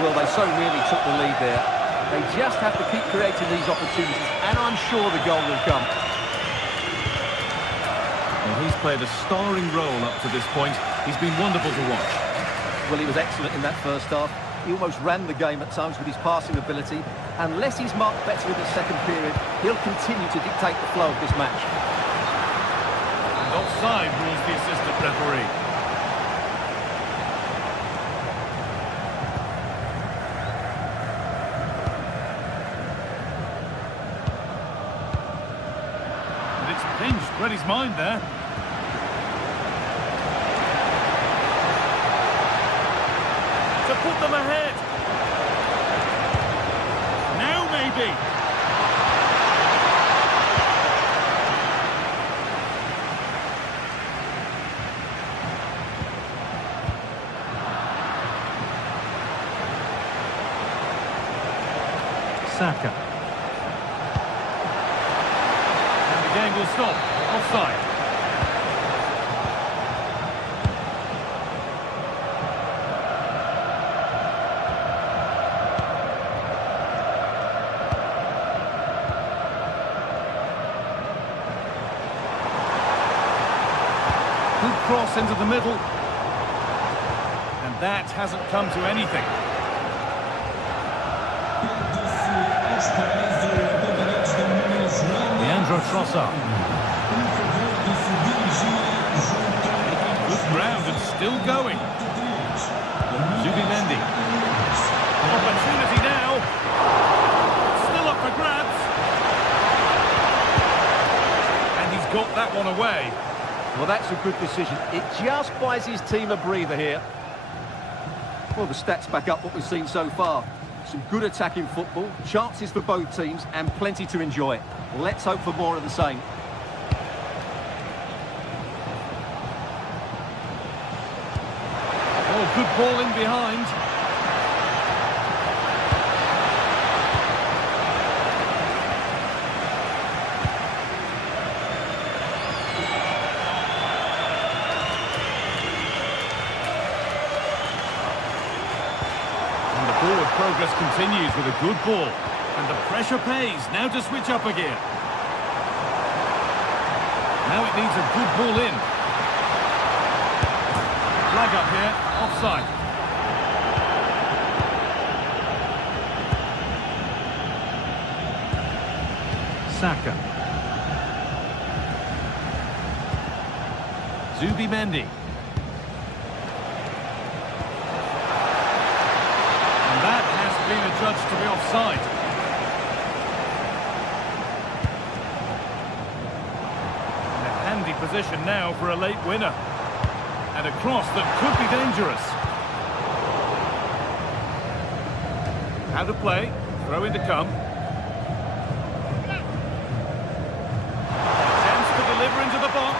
Well, they so nearly took the lead there. They just have to keep creating these opportunities, and I'm sure the goal will come. Well, he's played a starring role up to this point. He's been wonderful to watch. Well, he was excellent in that first half. He almost ran the game at times with his passing ability. Unless he's marked better in the second period, he'll continue to dictate the flow of this match. And offside rules the assistant referee. And it's pinched. Read his mind there. To put them ahead. Now maybe. Saka. And the game will stop. Offside. Good cross into the middle. And that hasn't come to anything. Leandro Trossard. Good ground and still going. Zubimendi. Opportunity now. Still up for grabs. And he's got that one away. Well, that's a good decision. It just buys his team a breather here. Well, the stats back up what we've seen so far. Some good attacking football, chances for both teams, and plenty to enjoy. Let's hope for more of the same. Oh, good ball in behind. Forward progress continues with a good ball. And the pressure pays. Now to switch up a gear. Now it needs a good ball in. Flag up here. Offside. Saka. Zubimendi. And that has been adjudged to be offside. In a handy position now for a late winner. And a cross that could be dangerous. How to play. Throw in to come. Chance to deliver into the box.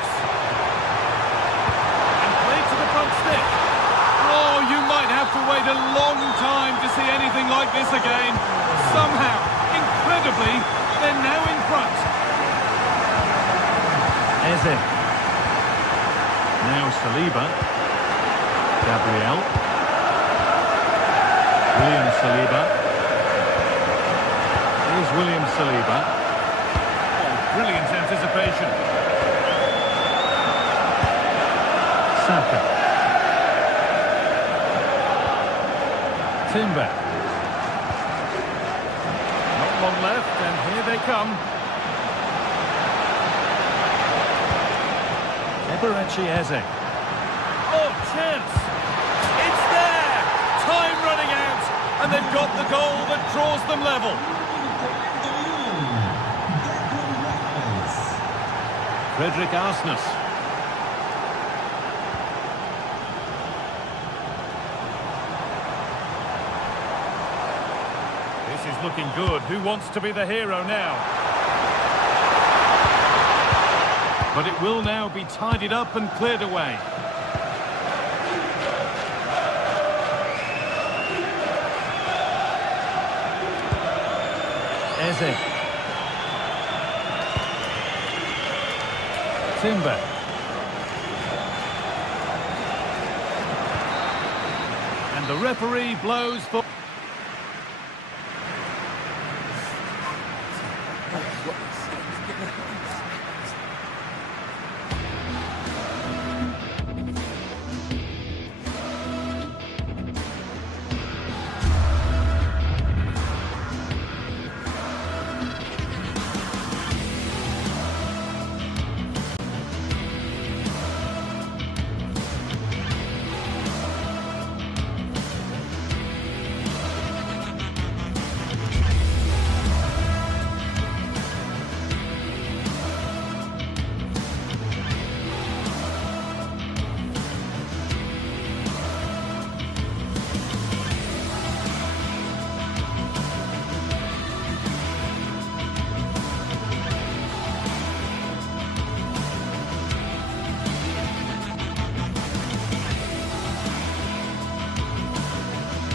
And play to the front stick. Oh, you might have to wait a long time to see anything like this again. Somehow, incredibly, they're now in front. Eze. Now Saliba. Gabriel. William Saliba. Here's William Saliba. Oh, brilliant anticipation. Saka. Timber. Not long left, and here they come. Eberechi Eze. Oh, chance! It's there! Time running out, and they've got the goal that draws them level. Frederick Arsnes. This is looking good. Who wants to be the hero now? But it will now be tidied up and cleared away. Eze. Timber. And the referee blows for...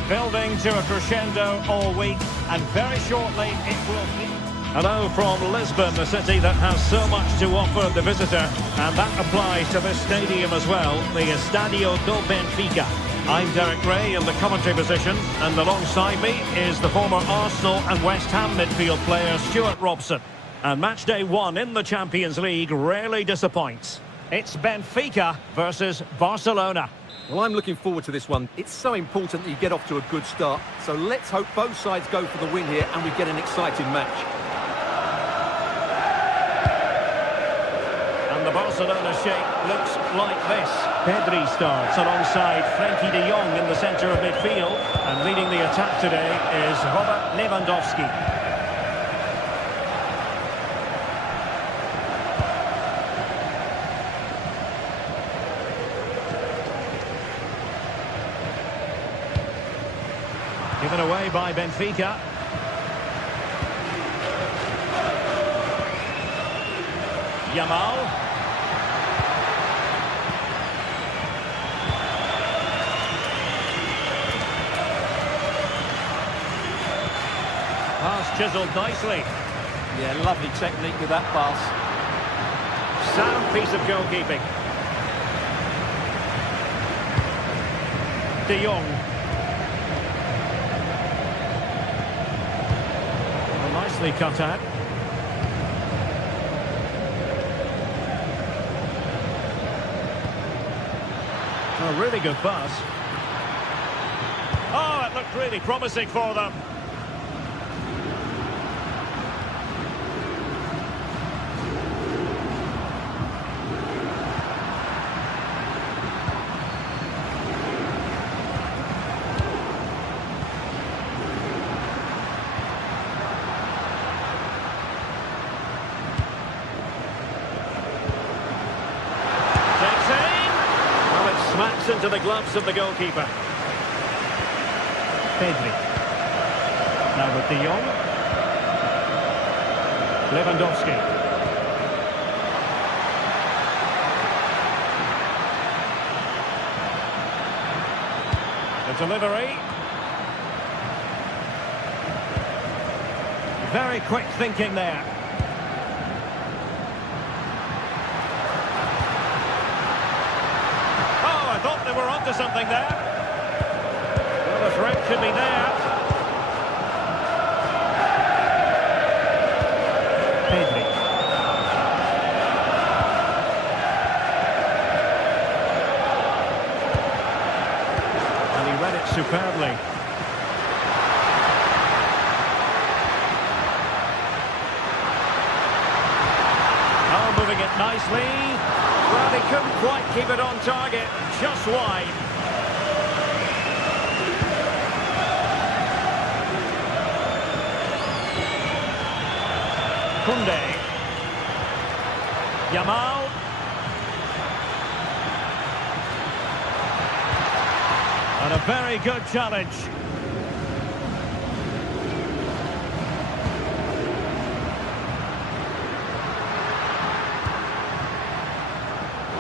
Building to a crescendo all week, and very shortly it will be. Hello from Lisbon, the city that has so much to offer the visitor, and that applies to this stadium as well, the Estadio do Benfica. I'm Derek Ray in the commentary position, and alongside me is the former Arsenal and West Ham midfield player Stuart Robson. And match day 1 in the Champions League rarely disappoints. It's Benfica versus Barcelona. Well, I'm looking forward to this one. It's so important that you get off to a good start. So let's hope both sides go for the win here and we get an exciting match. And the Barcelona shape looks like this. Pedri starts alongside Frenkie de Jong in the centre of midfield. And leading the attack today is Robert Lewandowski. Given away by Benfica. Yamal. Pass chiselled nicely. Yeah, lovely technique with that pass. Sound piece of goalkeeping. De Jong. nicely cut out. A really good pass. Oh, it looked really promising for them. Smacks into the gloves of the goalkeeper. Pedri. Now with De Jong. Lewandowski. The delivery. Very quick thinking there. I thought they were onto something there. Well, the threat could be there. Pedri. And he read it superbly. Oh, moving it nicely. Well, he couldn't quite keep it on target, just wide. Koundé. Yamal. And a very good challenge.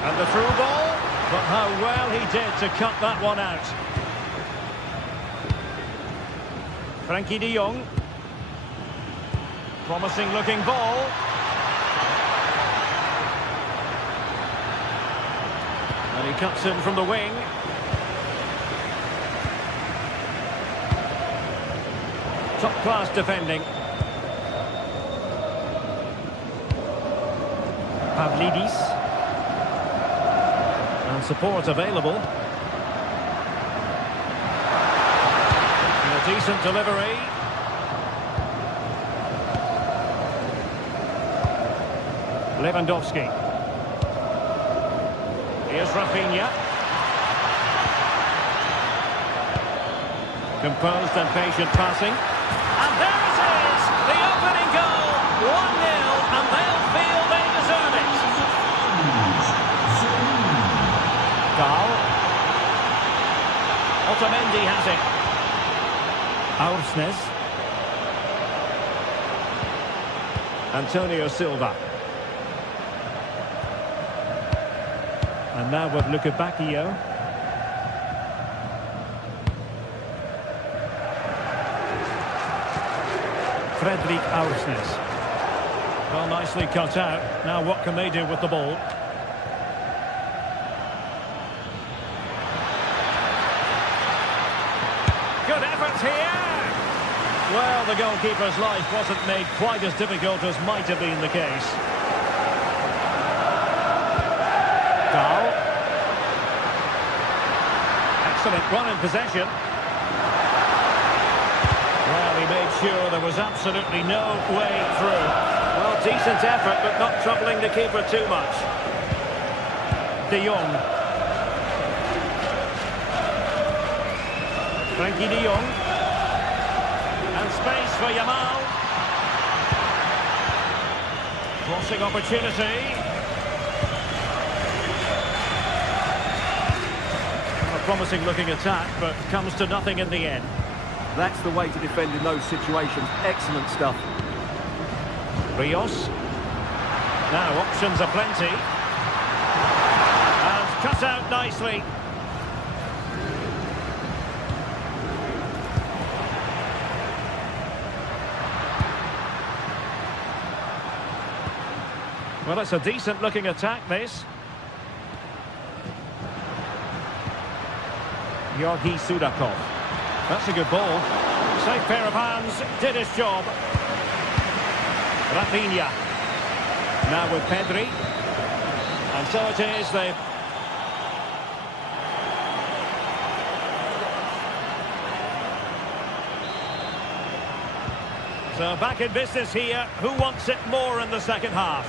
And the through ball, but how well he did to cut that one out. Frankie de Jong. Promising looking ball. And he cuts in from the wing. Top class defending. Pavlidis. And support available. And a decent delivery. Lewandowski. Here's Rafinha. Composed and patient passing. And there it is! The opening goal! 1-0, and they'll feel they deserve it. Gal. Otamendi has it. Aursnes. Antonio Silva. And now with Luca Bacchio. Fredrik Aursnes. Well, nicely cut out. Now what can they do with the ball? Good effort here. Well, the goalkeeper's life wasn't made quite as difficult as might have been the case. Gal. Excellent run in possession. Well, he made sure there was absolutely no way through. Well, decent effort, but not troubling the keeper too much. De Jong. Frankie de Jong. And space for Yamal. Crossing opportunity. A promising looking attack, but comes to nothing in the end. That's the way to defend in those situations. Excellent stuff. Rios. Now options are plenty. And cut out nicely. Well, it's a decent looking attack, this. Georgi Sudakov. That's a good ball. Safe pair of hands, did his job. Rafinha. Now with Pedri. And so it is, they... So back in business here. Who wants it more in the second half?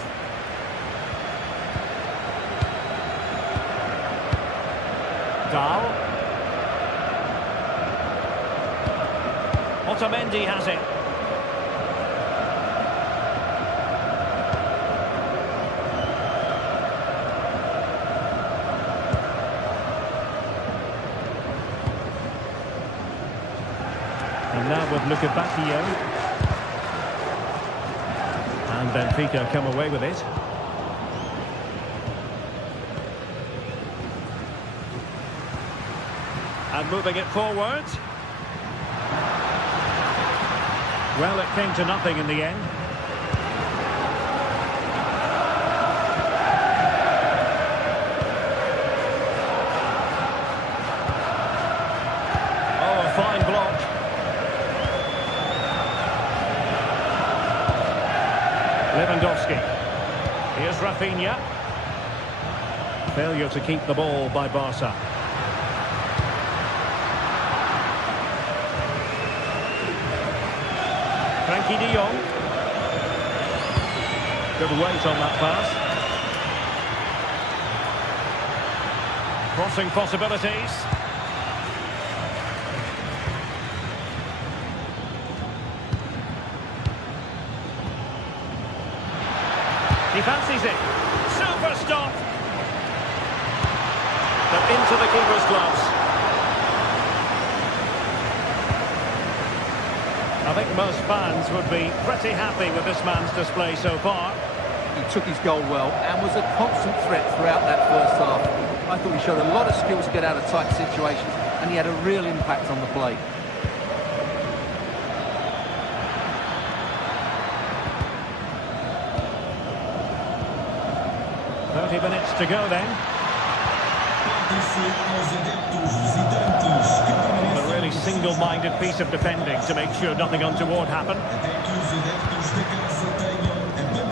Dahl. Otamendi has it. And now with Luka Bacchio. And Benfica come away with it. And moving it forward. Well, it came to nothing in the end. Oh, a fine block. Lewandowski. Here's Rafinha. Failure to keep the ball by Barca. Frankie de Jong. Good weight on that pass. Crossing possibilities. He fancies it. Super stop. But into the keeper's gloves. I think most fans would be pretty happy with this man's display so far. He took his goal well and was a constant threat throughout that first half. I thought he showed a lot of skill to get out of tight situations, and he had a real impact on the play. Minutes to go then. A really single-minded piece of defending to make sure nothing untoward happened.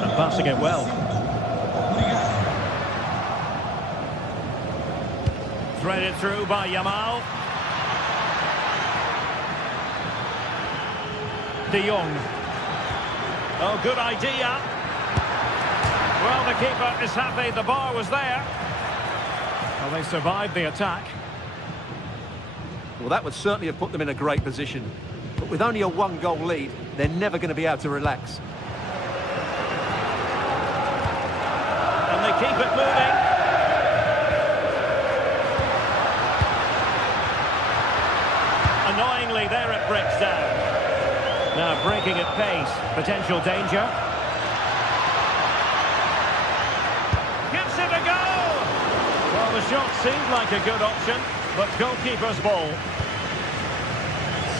And passing it well. Threaded through by Yamal. De Jong. Oh, good idea. Well, the keeper is happy the bar was there. Well, they survived the attack. Well, that would certainly have put them in a great position. But with only a one-goal lead, they're never going to be able to relax. And they keep it moving. Annoyingly, there it breaks down. Now breaking at pace, potential danger. The shot seemed like a good option, but goalkeeper's ball.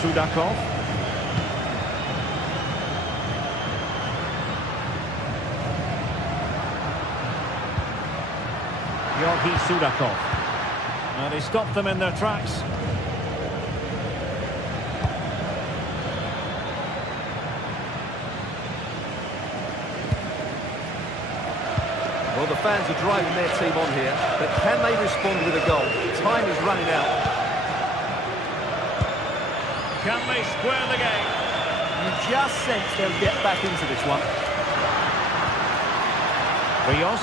Sudakov. Georgi Sudakov. And he stopped them in their tracks. Well, the fans are driving their team on here, but can they respond with a goal? Time is running out. Can they square the game? You just sense they'll get back into this one. Rios.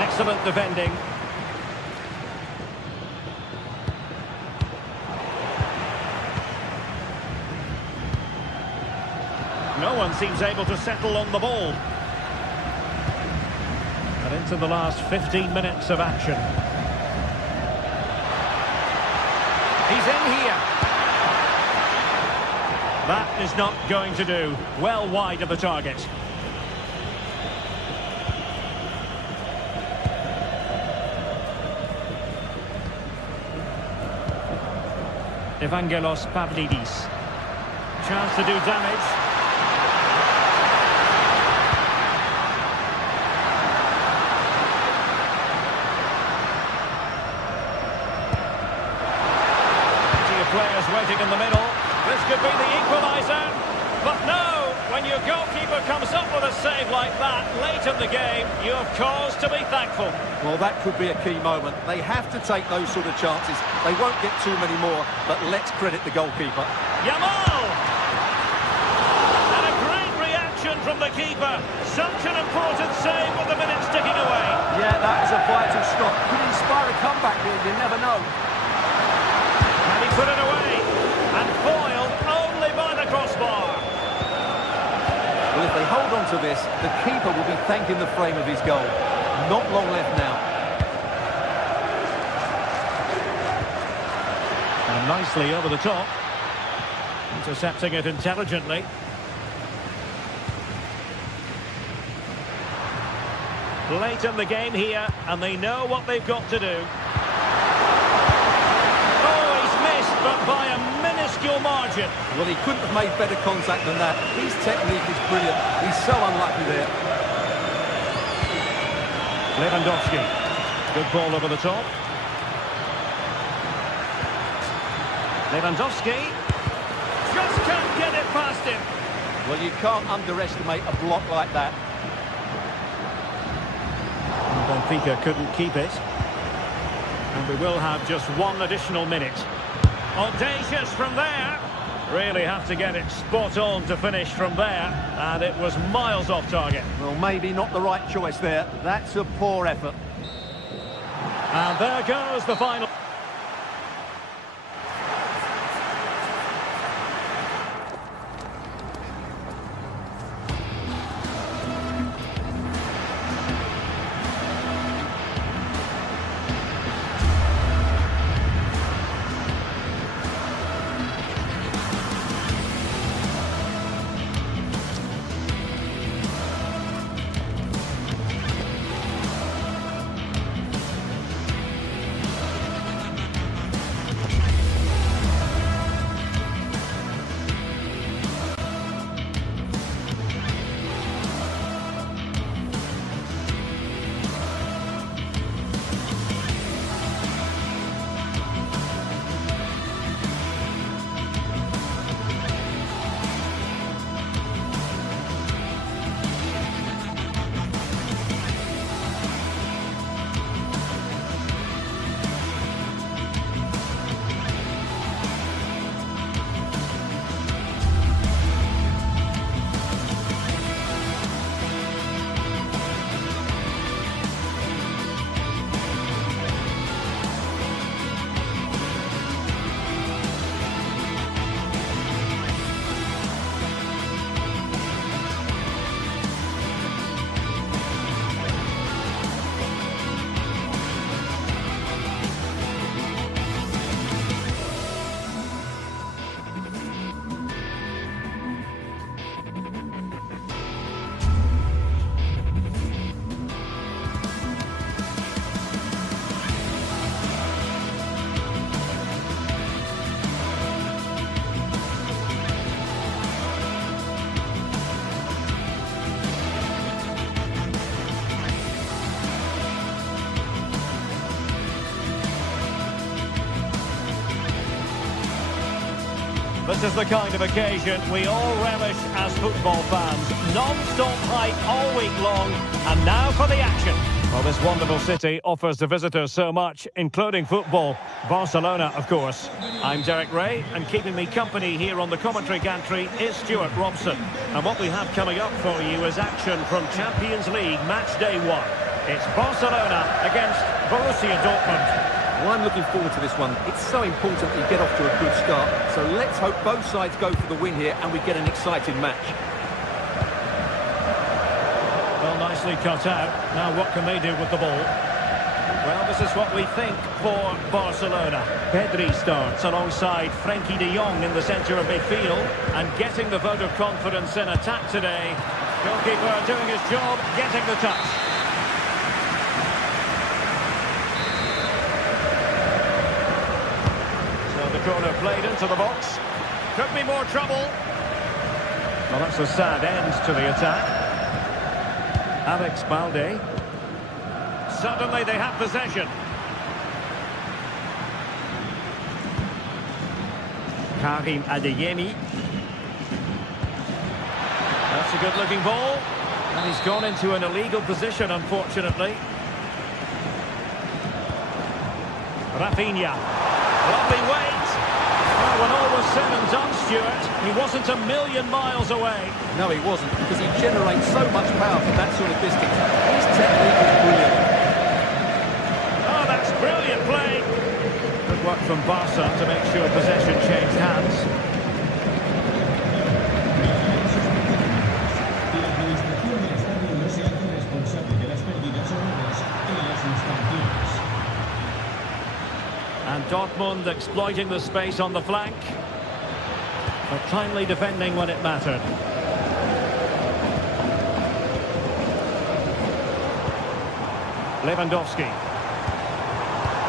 Excellent defending. No one seems able to settle on the ball. And into the last 15 minutes of action. He's in here. That is not going to do. Well wide of the target. Evangelos Pavlidis. Chance to do damage. Players waiting in the middle. This could be the equaliser, but no, when your goalkeeper comes up with a save like that late in the game, you have cause to be thankful. Well, that could be a key moment. They have to take those sort of chances. They won't get too many more, but let's credit the goalkeeper. Yamal! And a great reaction from the keeper. Such an important save with the minutes ticking away. Yeah, that is a vital stop. Could inspire a comeback here, you never know. And he put it away. And foiled only by the crossbar. Well, if they hold on to this, the keeper will be thanking the frame of his goal. Not long left now. And nicely over the top. Intercepting it intelligently. Late in the game here, and they know what they've got to do. Oh, he's missed, but by a minuscule margin. Well, he couldn't have made better contact than that. His technique is brilliant. He's so unlucky there. Lewandowski. Good ball over the top. Lewandowski. Just can't get it past him. Well, you can't underestimate a block like that. Benfica couldn't keep it. And we will have just one additional minute. Audacious from there. Really have to get it spot on to finish from there. And it was miles off target. Well, maybe not the right choice there. That's a poor effort. And there goes the final. This is the kind of occasion we all relish as football fans. Non-stop hype all week long, and now for the action. Well, this wonderful city offers the visitors so much, including football. Barcelona, of course. I'm Derek Ray, and keeping me company here on the commentary gantry is Stuart Robson. And what we have coming up for you is action from Champions League match day 1. It's Barcelona against Borussia Dortmund. Well, I'm looking forward to this one. It's so important that you get off to a good start. So let's hope both sides go for the win here and we get an exciting match. Well, nicely cut out. Now what can they do with the ball? Well, this is what we think for Barcelona. Pedri starts alongside Frenkie de Jong in the centre of midfield and getting the vote of confidence in attack today. Goalkeeper doing his job, getting the touch. Corner played into the box. Could be more trouble. Well, that's a sad end to the attack. Alex Balde. Suddenly they have possession. Karim Adeyemi. That's a good-looking ball. And he's gone into an illegal position, unfortunately. Rafinha. Lovely weight. Well, when all was said and done, Stuart, he wasn't a million miles away. No, he wasn't, because he generates so much power from that sort of distance. His technique is brilliant. Oh, that's brilliant play. Good work from Barca to make sure possession changed hands. Y la administración del estadio no se hace responsable de las pérdidas o errores en las instalaciones. And Dortmund exploiting the space on the flank. But timely defending when it mattered. Lewandowski.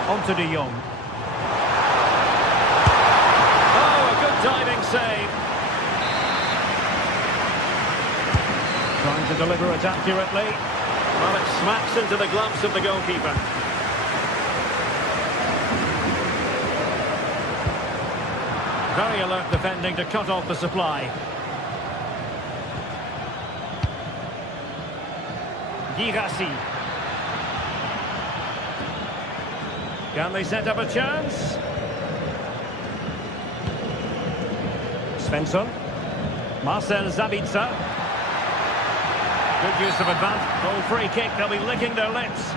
On to De Jong. Oh, a good diving save. Trying to deliver it accurately. Well, it smacks into the gloves of the goalkeeper. Very alert defending to cut off the supply. Girassi. Can they set up a chance? Svensson. Marcel Sabitzer. Good use of advantage. Goal free kick. They'll be licking their lips.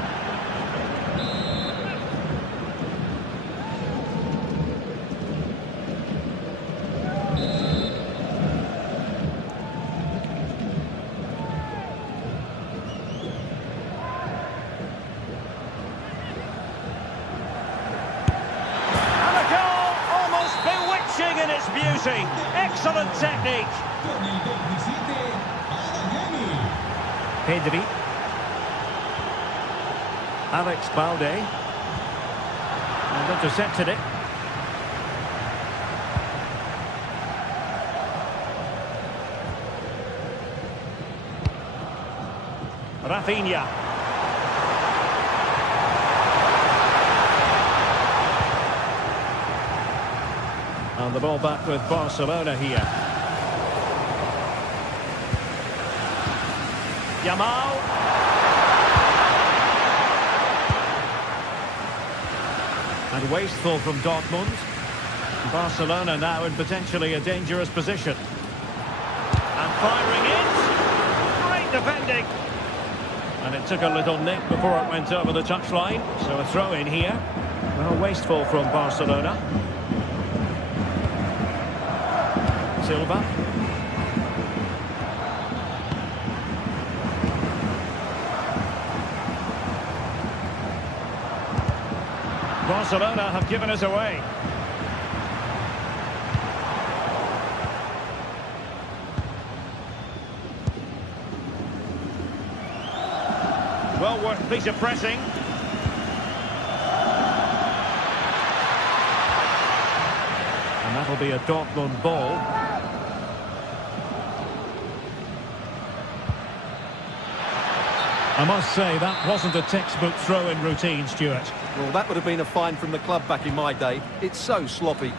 In its beauty, excellent technique. Con el 27, Adeyemi. Pedri, Alex Balde, and intercepted it. Rafinha. And the ball back with Barcelona here. Yamal. And wasteful from Dortmund. Barcelona now in potentially a dangerous position. And firing it. Great defending. And it took a little nick before it went over the touchline. So a throw in here. Well, wasteful from Barcelona. Silva. Barcelona have given us away. Well worth piece of pressing. And that'll be a Dortmund ball. I must say, that wasn't a textbook throw-in routine, Stuart. Well, that would have been a fine from the club back in my day. It's so sloppy.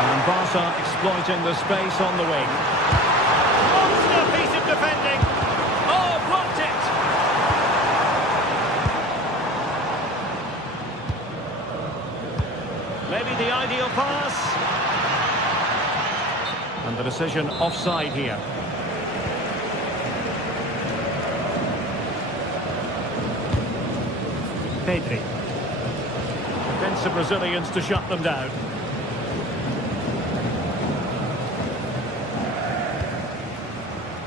And Barca exploiting the space on the wing. Monster piece of defending. Oh, blocked it. Maybe the ideal pass. And the decision offside here. Pedri. Defensive Brazilians to shut them down.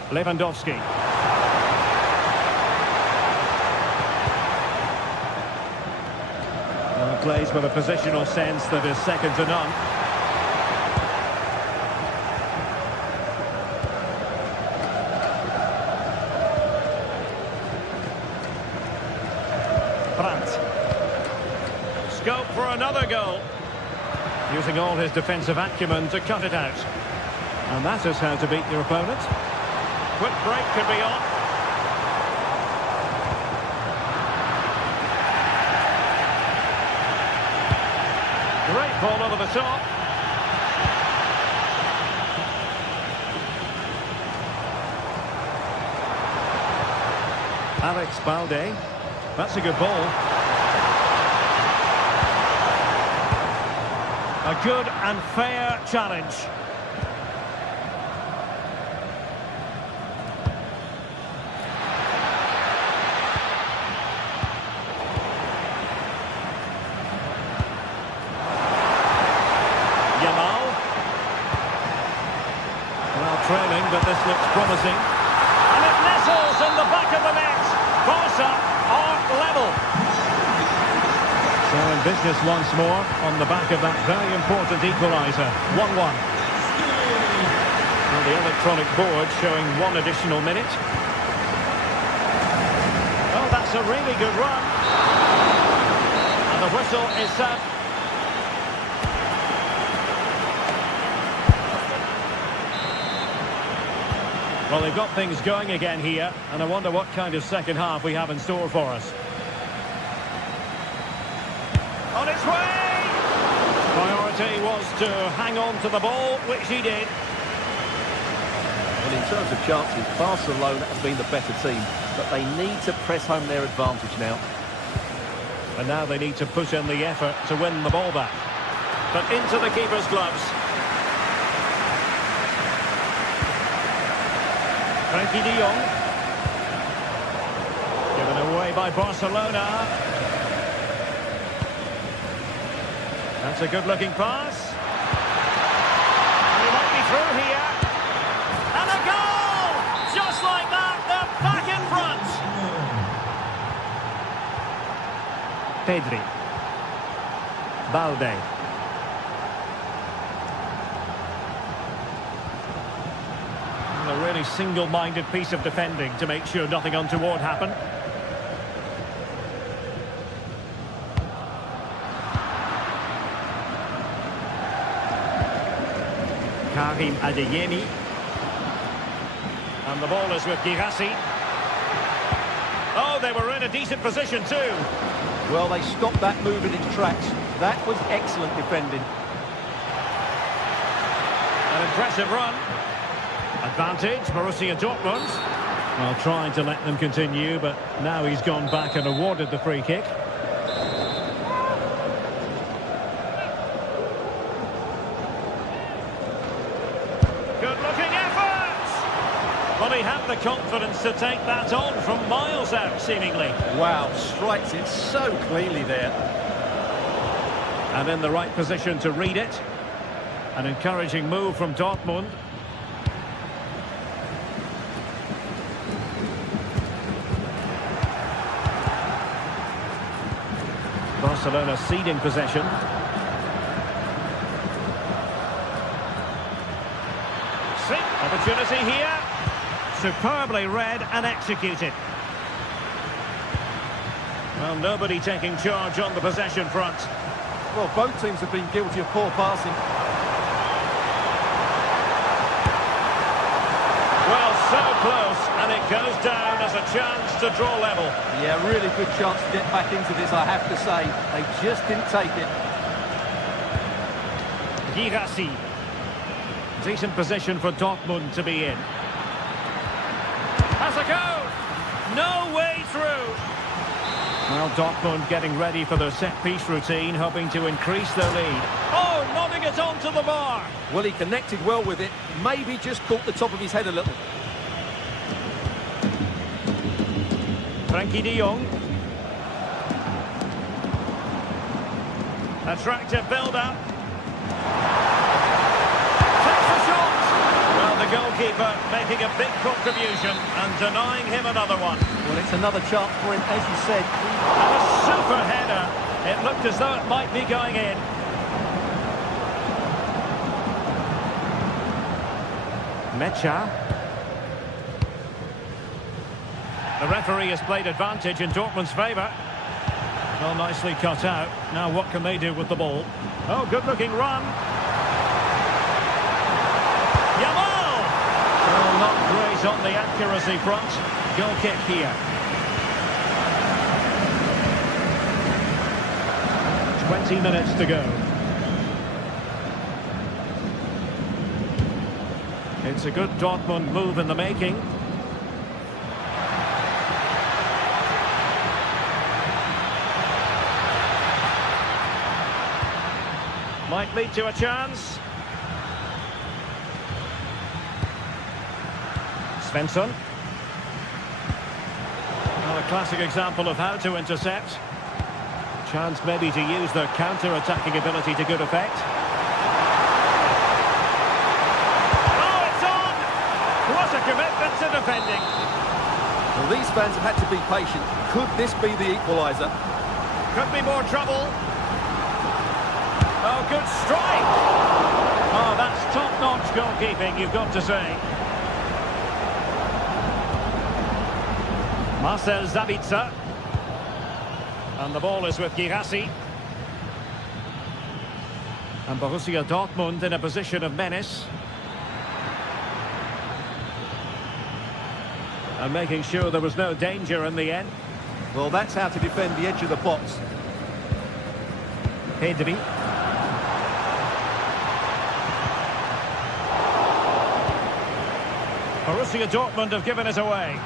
Lewandowski. Well, plays with a positional sense that is second to none. Scope for another goal. Using all his defensive acumen to cut it out. And that is how to beat your opponent. Quick break could be on. Great ball over the top. Alex Balde. That's a good ball. A good and fair challenge. Yamal. Well, trailing, but this looks promising. And it nestles in the back of the net. Barca are level. So in business once more on the back of that very important equaliser. 1-1. Well, the electronic board showing 1 additional minute. Oh, that's a really good run. And the whistle is set. Well, they've got things going again here, and I wonder what kind of second half we have in store for us. On its way! Priority was to hang on to the ball, which he did. Well, in terms of chances, Barcelona have been the better team, but they need to press home their advantage now. And now they need to put in the effort to win the ball back. But into the keeper's gloves. Frenkie de Jong. Given away by Barcelona. That's a good-looking pass. And he might be through here. And a goal! Just like that, they're back in front. Pedri. Balde. A really single-minded piece of defending to make sure nothing untoward happened. Karim Adeyemi. And the ball is with Girassi. Oh, they were in a decent position too. Well, they stopped that move in its tracks. That was excellent defending. An impressive run. Advantage, Borussia Dortmund. Well, trying to let them continue, but now he's gone back and awarded the free kick. Good-looking effort! Well, he had the confidence to take that on from miles out, seemingly. Wow, strikes it so cleanly there. And in the right position to read it. An encouraging move from Dortmund. Barcelona ceding possession. Opportunity here. Superbly read and executed. Well, nobody taking charge on the possession front. Well, both teams have been guilty of poor passing. Well, so close, and it goes down as a chance to draw level. Yeah, really good chance to get back into this, I have to say. They just didn't take it. Girassi. Decent position for Dortmund to be in. Has a go! No way through! Well, Dortmund getting ready for their set-piece routine, hoping to increase their lead. Oh, nodding it onto the bar! Well, he connected well with it. Maybe just caught the top of his head a little. Frenkie de Jong. Attractive build-up. Takes a shot! Well, the goalkeeper making a big contribution and denying him another one. Well, it's another chance for him, as you said. And a super header. It looked as though it might be going in. Mecha. The referee has played advantage in Dortmund's favour. Well, nicely cut out. Now what can they do with the ball? Oh, good-looking run. Yamal! Well, not great on the accuracy front. Goal kick here. 20 minutes to go. It's a good Dortmund move in the making. Might lead to a chance. Svensson. Well, a classic example of how to intercept. Chance maybe to use their counter-attacking ability to good effect. Oh, it's on! What a commitment to defending. Well, these fans have had to be patient. Could this be the equaliser? Could be more trouble. Oh, good strike! Oh, that's top-notch goalkeeping, you've got to say. Marcel Sabitzer. And the ball is with Girassi. And Borussia Dortmund in a position of menace. And making sure there was no danger in the end. Well, that's how to defend the edge of the box. Pedri. Borussia Dortmund have given it away.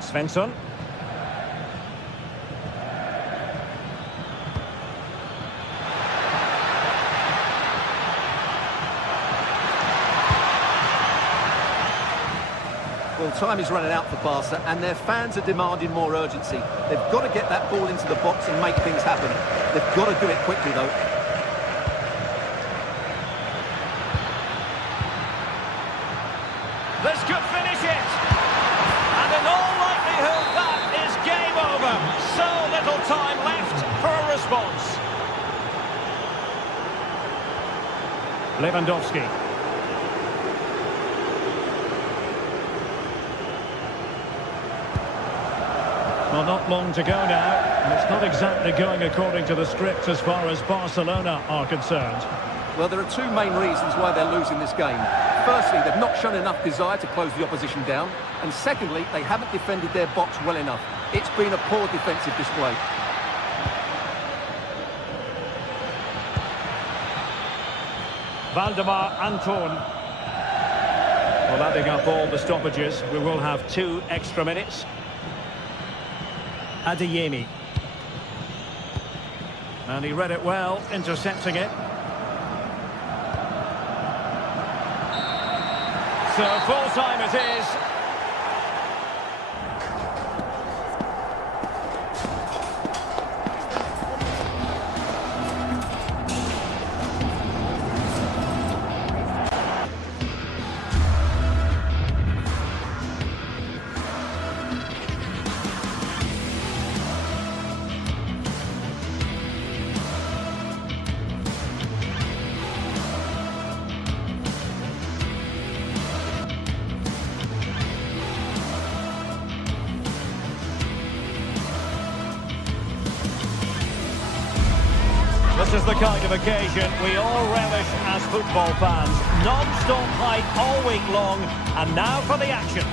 Svensson. Well, time is running out for Barca, and their fans are demanding more urgency. They've got to get that ball into the box and make things happen. They've got to do it quickly, though. This could finish it. And in all likelihood, that is game over. So little time left for a response. Lewandowski. Well, not long to go now, and it's not exactly going according to the script as far as Barcelona are concerned. Well, there are two main reasons why they're losing this game. Firstly, they've not shown enough desire to close the opposition down. And secondly, they haven't defended their box well enough. It's been a poor defensive display. Valdemar Anton. Well, adding up all the stoppages, we will have 2 extra minutes. Adeyemi. And he read it well, intercepting it. So full time it is. This is the kind of occasion we all relish as football fans. Non-stop hype all week long, and now for the action.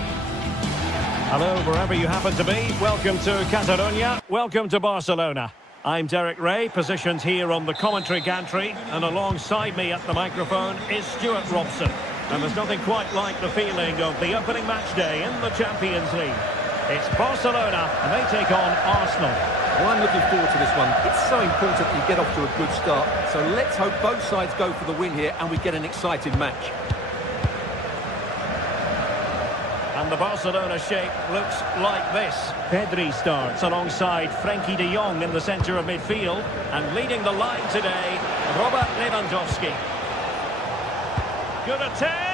Hello, wherever you happen to be. Welcome to Catalonia. Welcome to Barcelona. I'm Derek Ray, positioned here on the commentary gantry, and alongside me at the microphone is Stuart Robson. And there's nothing quite like the feeling of the opening match day in the Champions League. It's Barcelona, and they take on Arsenal. Well, I'm looking forward to this one. It's so important that you get off to a good start. So let's hope both sides go for the win here and we get an exciting match. And the Barcelona shape looks like this. Pedri starts alongside Frenkie de Jong in the centre of midfield. And leading the line today, Robert Lewandowski. Good attempt!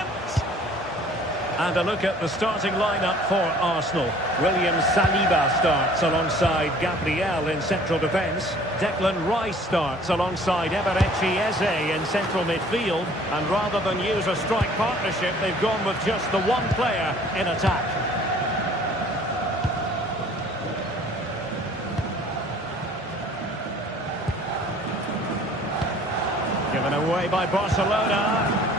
And a look at the starting lineup for Arsenal. William Saliba starts alongside Gabriel in central defence. Declan Rice starts alongside Eberechi Eze in central midfield. And rather than use a strike partnership, they've gone with just the one player in attack. Given away by Barcelona.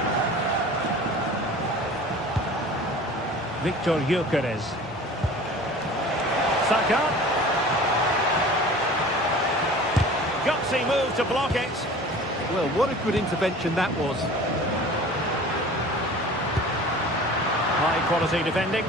Victor Gyökeres. Saka. gutsy move to block it. Well, what a good intervention that was. High quality defending.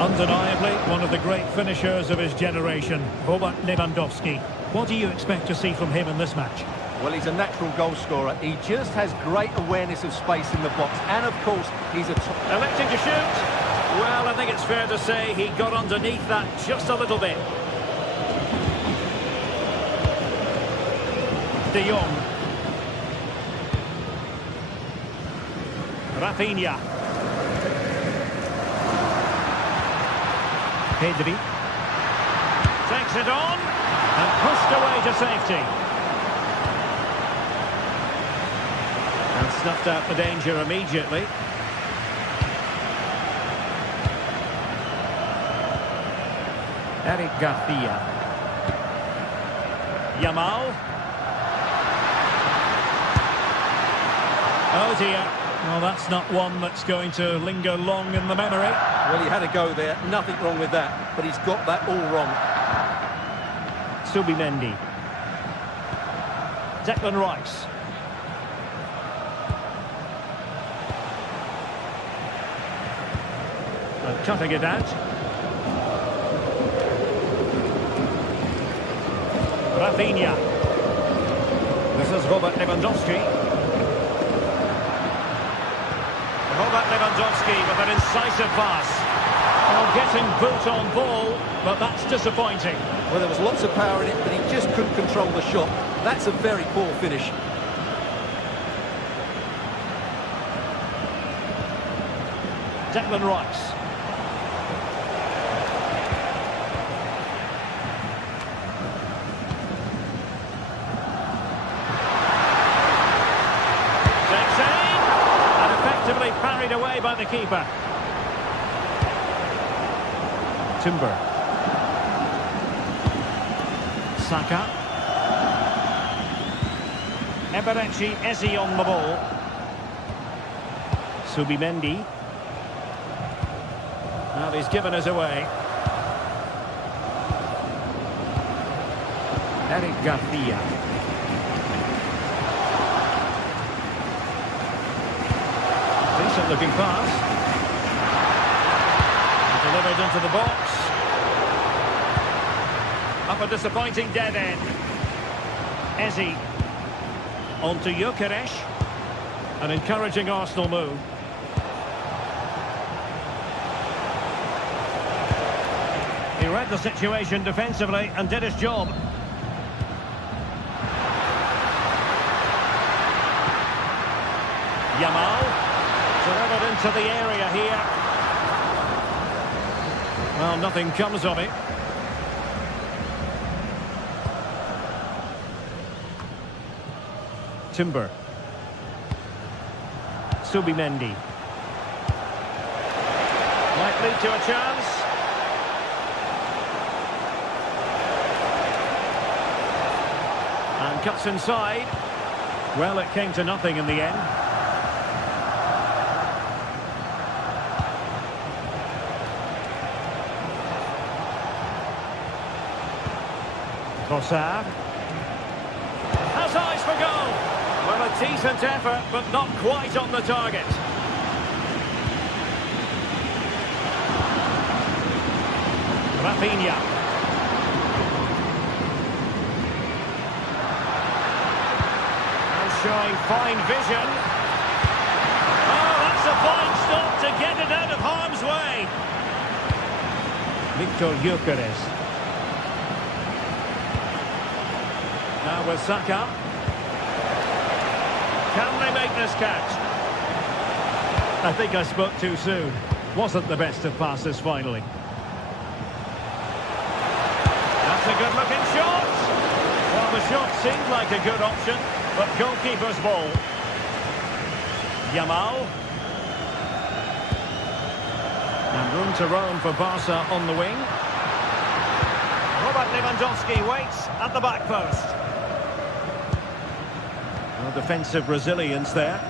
Undeniably, one of the great finishers of his generation, Robert Lewandowski. What do you expect to see from him in this match? Well, he's a natural goal scorer. He just has great awareness of space in the box. And, of course, he's electing to shoot. Well, I think it's fair to say he got underneath that just a little bit. De Jong. Rafinha. Pedri. Takes it on. And pushed away to safety. And snuffed out the danger immediately. Eric Garcia. Yamal. Oh dear. Well, that's not one that's going to linger long in the memory. Well, he had a go there. Nothing wrong with that. But he's got that all wrong. Subimendi. Declan Rice. And cutting it out. Rafinha. This is Robert Lewandowski. Robert Lewandowski with an incisive pass. Well, getting boot on ball, but that's disappointing. Well, there was lots of power in it, but he just couldn't control the shot. That's a very poor finish. Declan Rice. Takes aim, and effectively parried away by the keeper. Timber. Saka. Eberechi Eze on the ball. Subimendi. Well, he's given us away. Eric Garcia. Decent looking pass. Delivered into the box. Up a disappointing dead end. Eze. On to Gyökeres. An encouraging Arsenal move. He read the situation defensively and did his job. Yamal. Delivered into the area here. Well, nothing comes of it. Timber. Subimendi. Might lead to a chance. And cuts inside. Well, it came to nothing in the end. Trossard. Has eyes for goal. Well, a decent effort, but not quite on the target. Rafinha. Showing fine vision. Oh, that's a fine stop to get it out of harm's way. Victor Gyökeres. Now with Saka. Can they make this catch? I think I spoke too soon. Wasn't the best of passes finally. That's a good-looking shot. Well, the shot seemed like a good option. But goalkeeper's ball. Yamal. And room to roam for Barca on the wing. Robert Lewandowski waits at the back post. Well, defensive resilience there.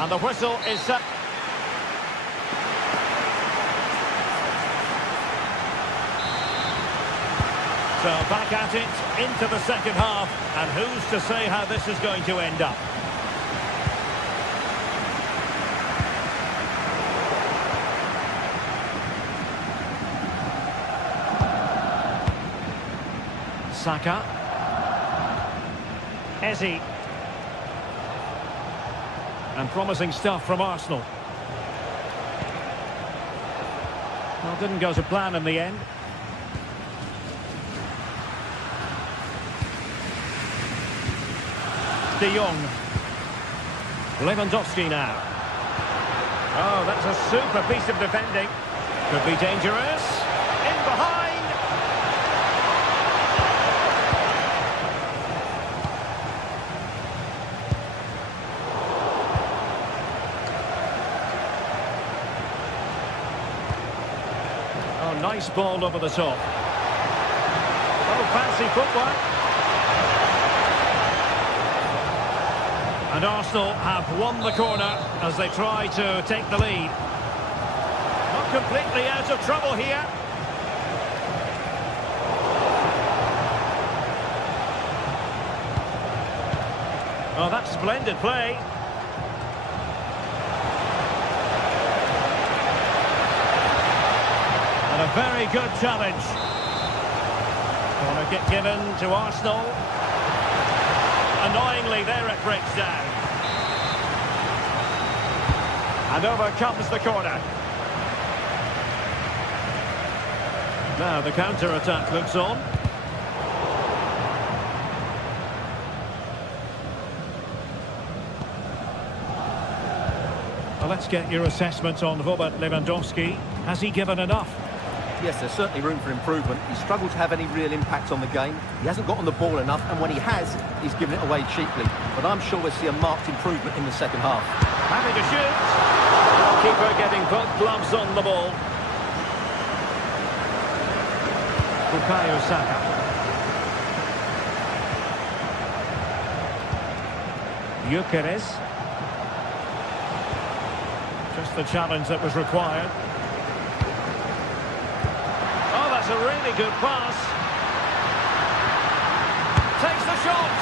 And the whistle is set. So back at it into the second half. And who's to say how this is going to end up? Saka. Eze. And promising stuff from Arsenal. Well, didn't go to plan in the end. De Jong. Lewandowski now. Oh, that's a super piece of defending. Could be dangerous. In behind. Oh, nice ball over the top. Oh, fancy footwork. And Arsenal have won the corner as they try to take the lead. Not completely out of trouble here. Oh, that's splendid play. And a very good challenge. Corner kick given to Arsenal. Annoyingly, there it breaks down. And over comes the corner. Now the counter-attack looks on. Well, let's get your assessment on Robert Lewandowski. Has he given enough? Yes, there's certainly room for improvement. He's struggled to have any real impact on the game. He hasn't got on the ball enough, and when he has, he's given it away cheaply. But I'm sure we'll see a marked improvement in the second half. Happy to shoot. Keeper getting both gloves on the ball. Bukayo Saka. Gyökeres. Just the challenge that was required. That's a really good pass. Takes the shot.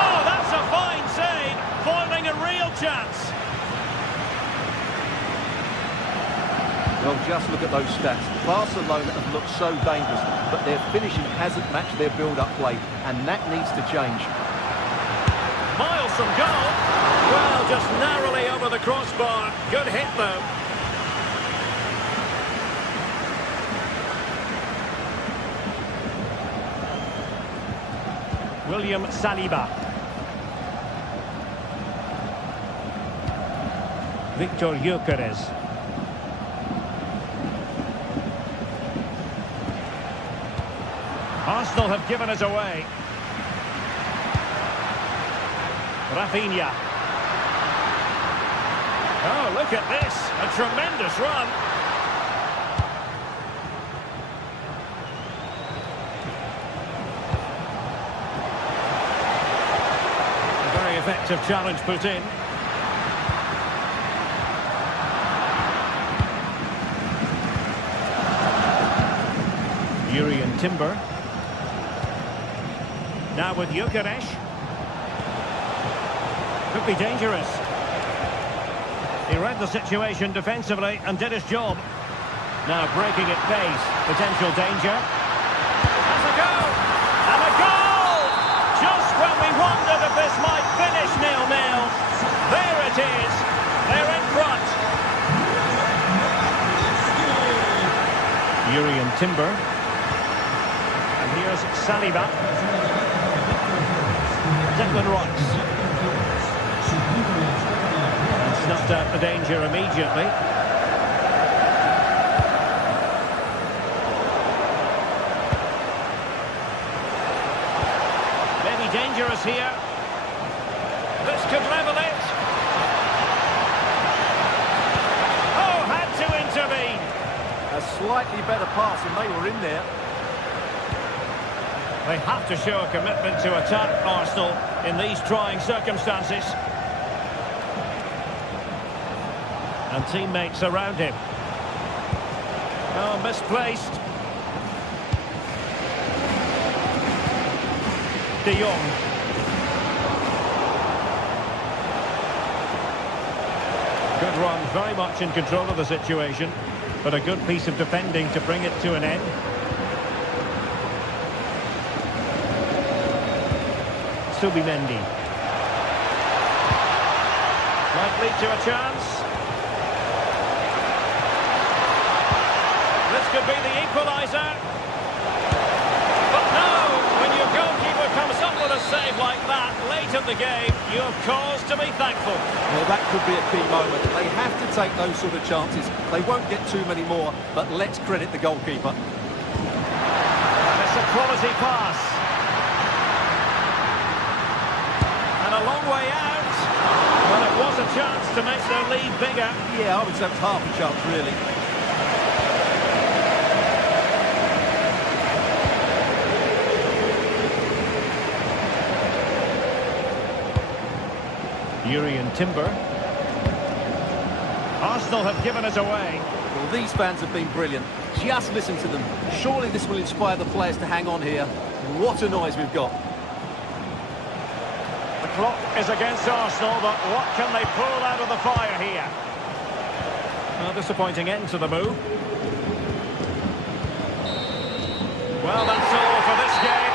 Oh, that's a fine save, foiling a real chance. Well, just look at those stats. Barcelona have looked so dangerous, but their finishing hasn't matched their build-up play, and that needs to change. Miles from goal. Well, just narrowly over the crossbar. Good hit, though. William Saliba. Victor Gyökeres. Arsenal have given it away. Rafinha. Oh, look at this. A tremendous run. Effective challenge put in. Jurriën Timber. Now with Gyökeres. Could be dangerous. He read the situation defensively and did his job. Now breaking at pace. Potential danger. Has a go! And a goal! Just when we wondered if this might finish 0-0. There it is. They're in front. Jurriën Timber. And here's Saliba. Declan Rice. And snuffed out the danger immediately. Maybe dangerous here. This could level it. Oh, had to intervene. A slightly better pass and they were in there. They have to show a commitment to attack Arsenal in these trying circumstances. And teammates around him. Oh, misplaced. De Jong. Good run, very much in control of the situation, but a good piece of defending to bring it to an end. Subimendi. Might lead to a chance. This could be the equaliser. But no, when your goalkeeper comes up with a save like that late in the game, you have cause to be thankful. Well, that could be a key moment. They have to take those sort of chances. They won't get too many more, but let's credit the goalkeeper. It's a quality pass. And a long way out. Well, it was a chance to make their lead bigger. Yeah, I would say it was half a chance, really. Urian Timber. Arsenal have given it away. Well, these fans have been brilliant. Just listen to them. Surely this will inspire the players to hang on here. What a noise we've got. The clock is against Arsenal, but what can they pull out of the fire here? A disappointing end to the move. Well, that's all for this game.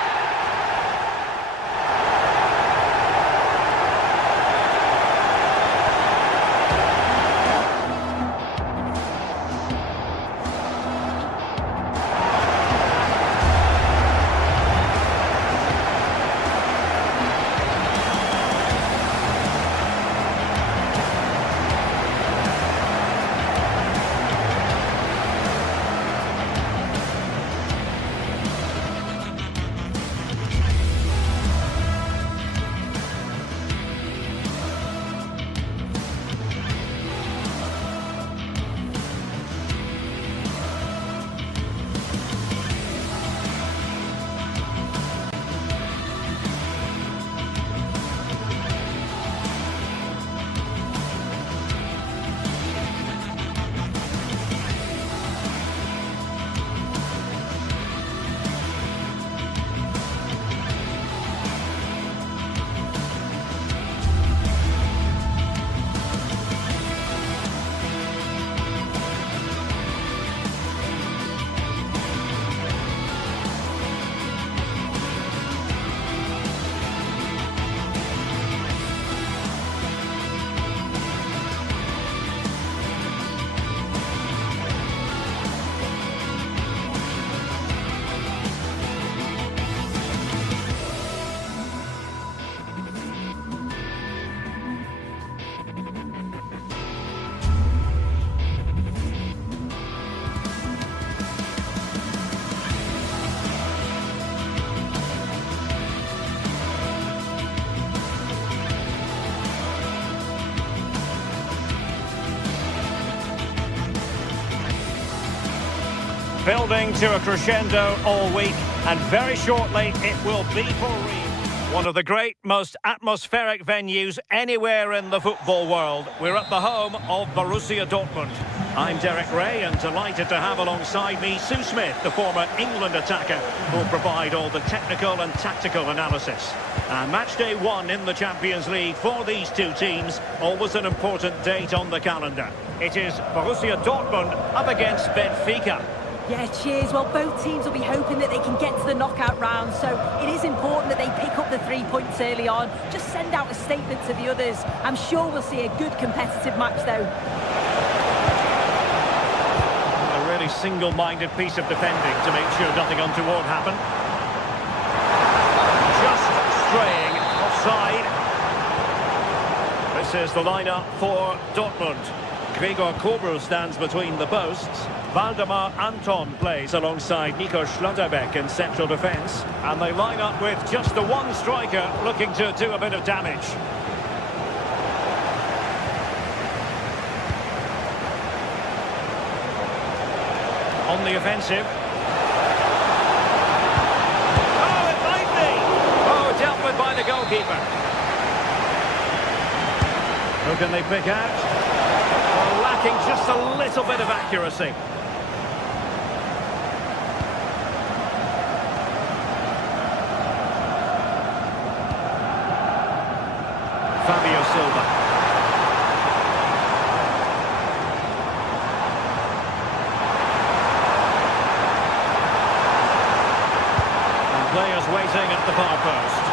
Building to a crescendo all week, and very shortly it will be for real. One of the great, most atmospheric venues anywhere in the football world. We're at the home of Borussia Dortmund. I'm Derek Ray, and delighted to have alongside me Sue Smith, the former England attacker, who will provide all the technical and tactical analysis. And match day 1 in the Champions League for these two teams, always an important date on the calendar. It is Borussia Dortmund up against Benfica. Yeah, cheers. Well, both teams will be hoping that they can get to the knockout round, so it is important that they pick up the 3 points early on. Just send out a statement to the others. I'm sure we'll see a good competitive match, though. A really single-minded piece of defending to make sure nothing untoward happened. Just straying offside. This is the lineup for Dortmund. Gregor Kobel stands between the posts. Valdemar Anton plays alongside Nico Schlotterbeck in central defence. And they line up with just the one striker looking to do a bit of damage. On the offensive. Oh, it might be! Oh, dealt with by the goalkeeper. Who can they pick out? Oh, lack lacking just a little bit of accuracy. Fabio Silva. And players waiting at the far post.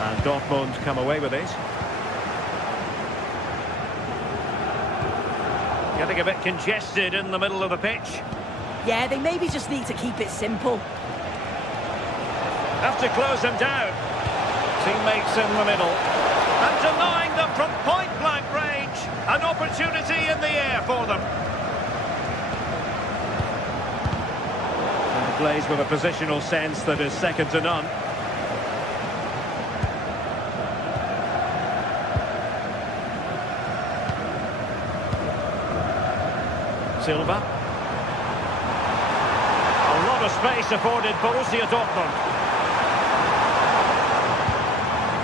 And Dortmund come away with it. Getting a bit congested in the middle of the pitch. Yeah, they maybe just need to keep it simple. Have to close them down. Teammates in the middle. And denying them from point-blank range. An opportunity in the air for them. And plays with a positional sense that is second to none. Silva. A lot of space afforded Borussia Dortmund.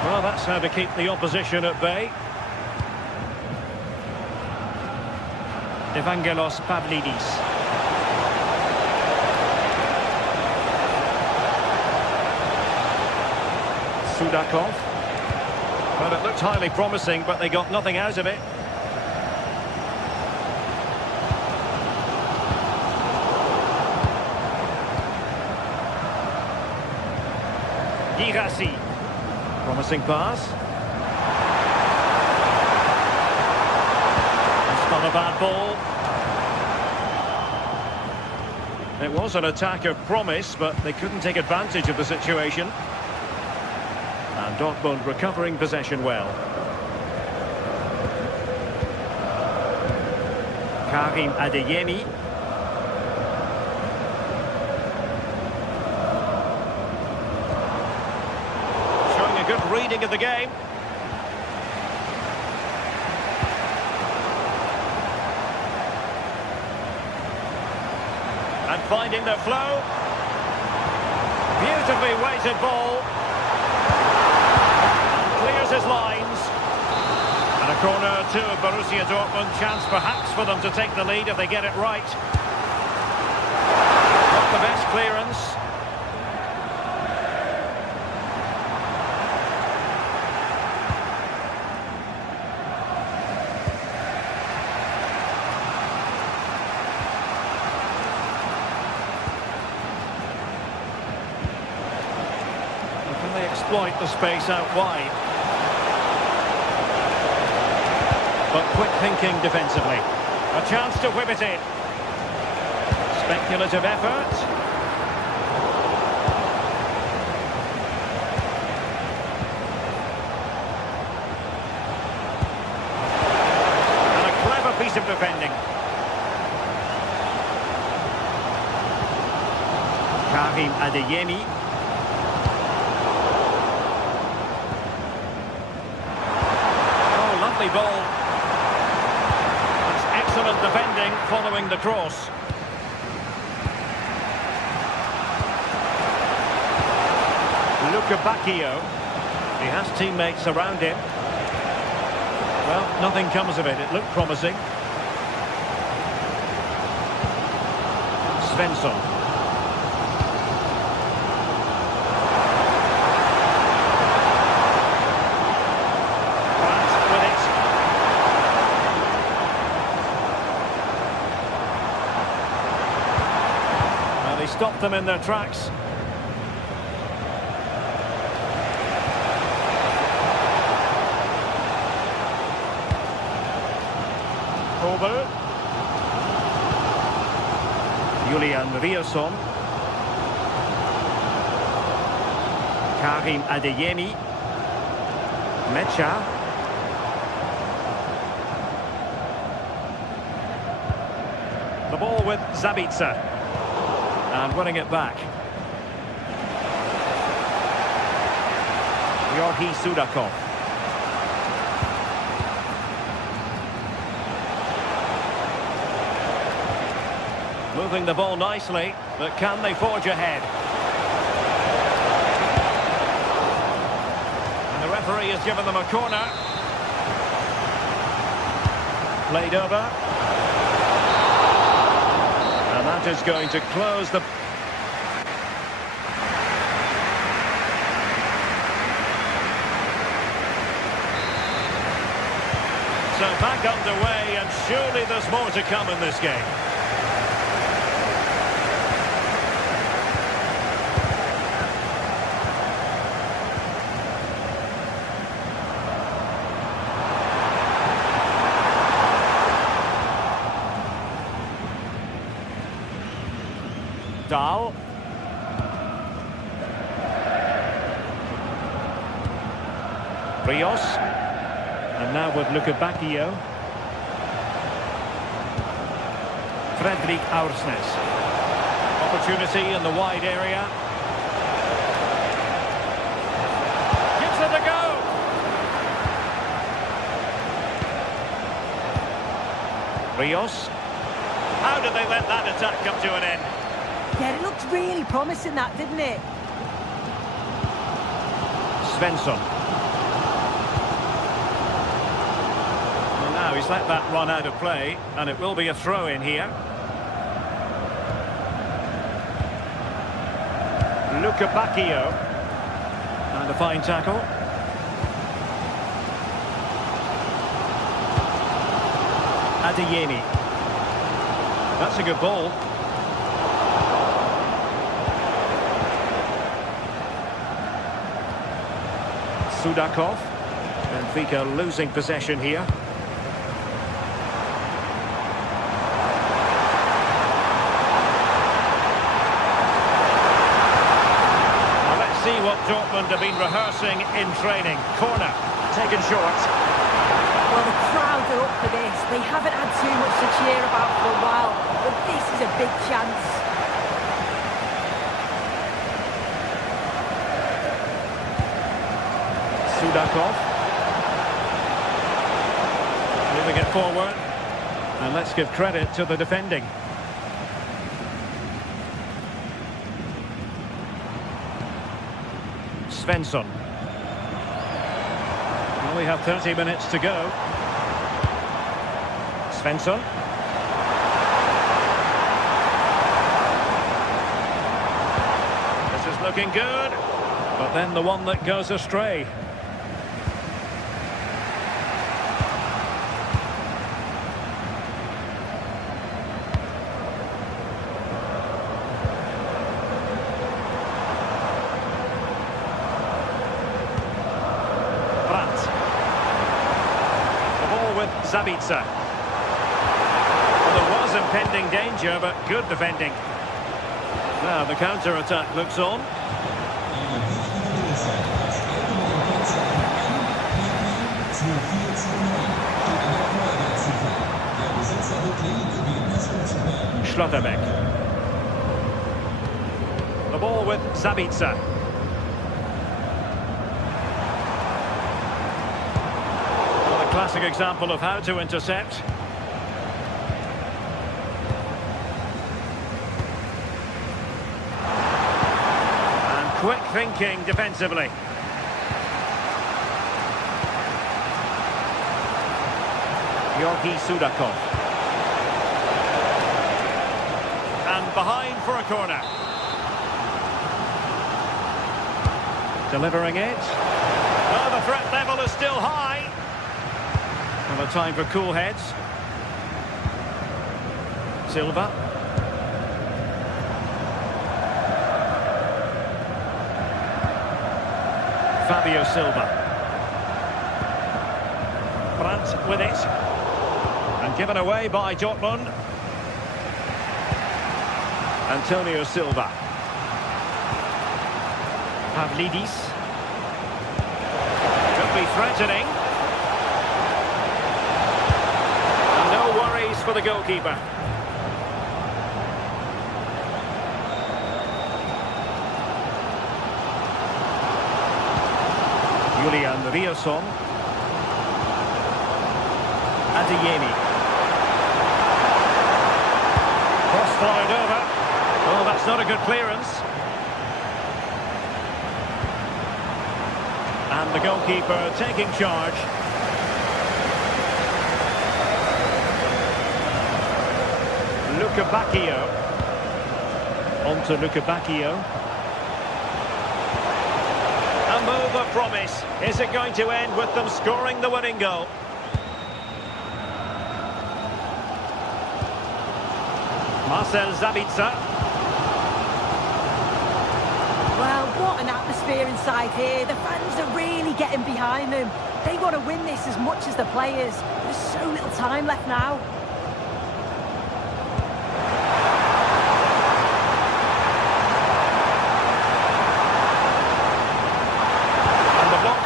Well, that's how to keep the opposition at bay. Evangelos Pavlidis. Sudakov. Well, it looked highly promising, but they got nothing out of it. Girassi. Promising pass. It's not a bad ball. It was an attack of promise, but they couldn't take advantage of the situation. And Dortmund recovering possession well. Karim Adeyemi. Good reading of the game. And finding their flow. Beautifully weighted ball. Clears his lines. And a corner to Borussia Dortmund. Chance perhaps for them to take the lead if they get it right. Not the best clearance. Exploit the space out wide. But quick thinking defensively. A chance to whip it in. Speculative effort. And a clever piece of defending. Karim Adeyemi. Ball. That's excellent defending following the cross. Luca Bacchio. He has teammates around him. Well, nothing comes of it. It looked promising. Svensson. Stop them in their tracks. Over. Julian Rierson. Karim Adeyemi. Mecha. The ball with Zabitzer. And winning it back. Georgi Sudakov. Moving the ball nicely, but can they forge ahead? referee has given them a corner. Played over. And that is going to close the... So back underway, and surely there's more to come in this game. Dahl. Rios. And now with Bacchio. Fredrik Aursnes. Opportunity in the wide area. Gives it a go. Rios. How did they let that attack come to an end? Yeah, it looked really promising, that, didn't it? Svensson. Well, now he's let that run out of play, and it will be a throw-in here. Bacchio. And a fine tackle. Adeyemi. That's a good ball. Sudakov. Benfica losing possession here. Now let's see what Dortmund have been rehearsing in training. Corner, taken short. Well, the crowd are up for this. They haven't had too much to cheer about for a while, but this is a big chance. Sudakov. Moving it forward. And let's give credit to the defending. Svensson. Well, we have 30 minutes to go. Svensson. This is looking good. But then the one that goes astray. Sabitzer. Well, there was impending danger, but good defending. Now the counter-attack looks on. Schlotterbeck. The ball with Sabitzer. Classic example of how to intercept. And quick thinking defensively. Georgi Sudakov. And behind for a corner. Delivering it. Oh, the threat level is still high. And a time for cool heads. Silva. Fabio Silva. Brandt with it. And given away by Dortmund. Antonio Silva. Pavlidis. Could be threatening. For the goalkeeper. Julian Riosson. Adeyemi. Cross followed over. Oh, that's not a good clearance. And And the goalkeeper taking charge. Bacchio. On to Bacchio. A move of promise. Is it going to end with them scoring the winning goal? Marcel Sabitzer. Well, what an atmosphere inside here. The fans are really getting behind them. They want to win this as much as the players. There's so little time left now.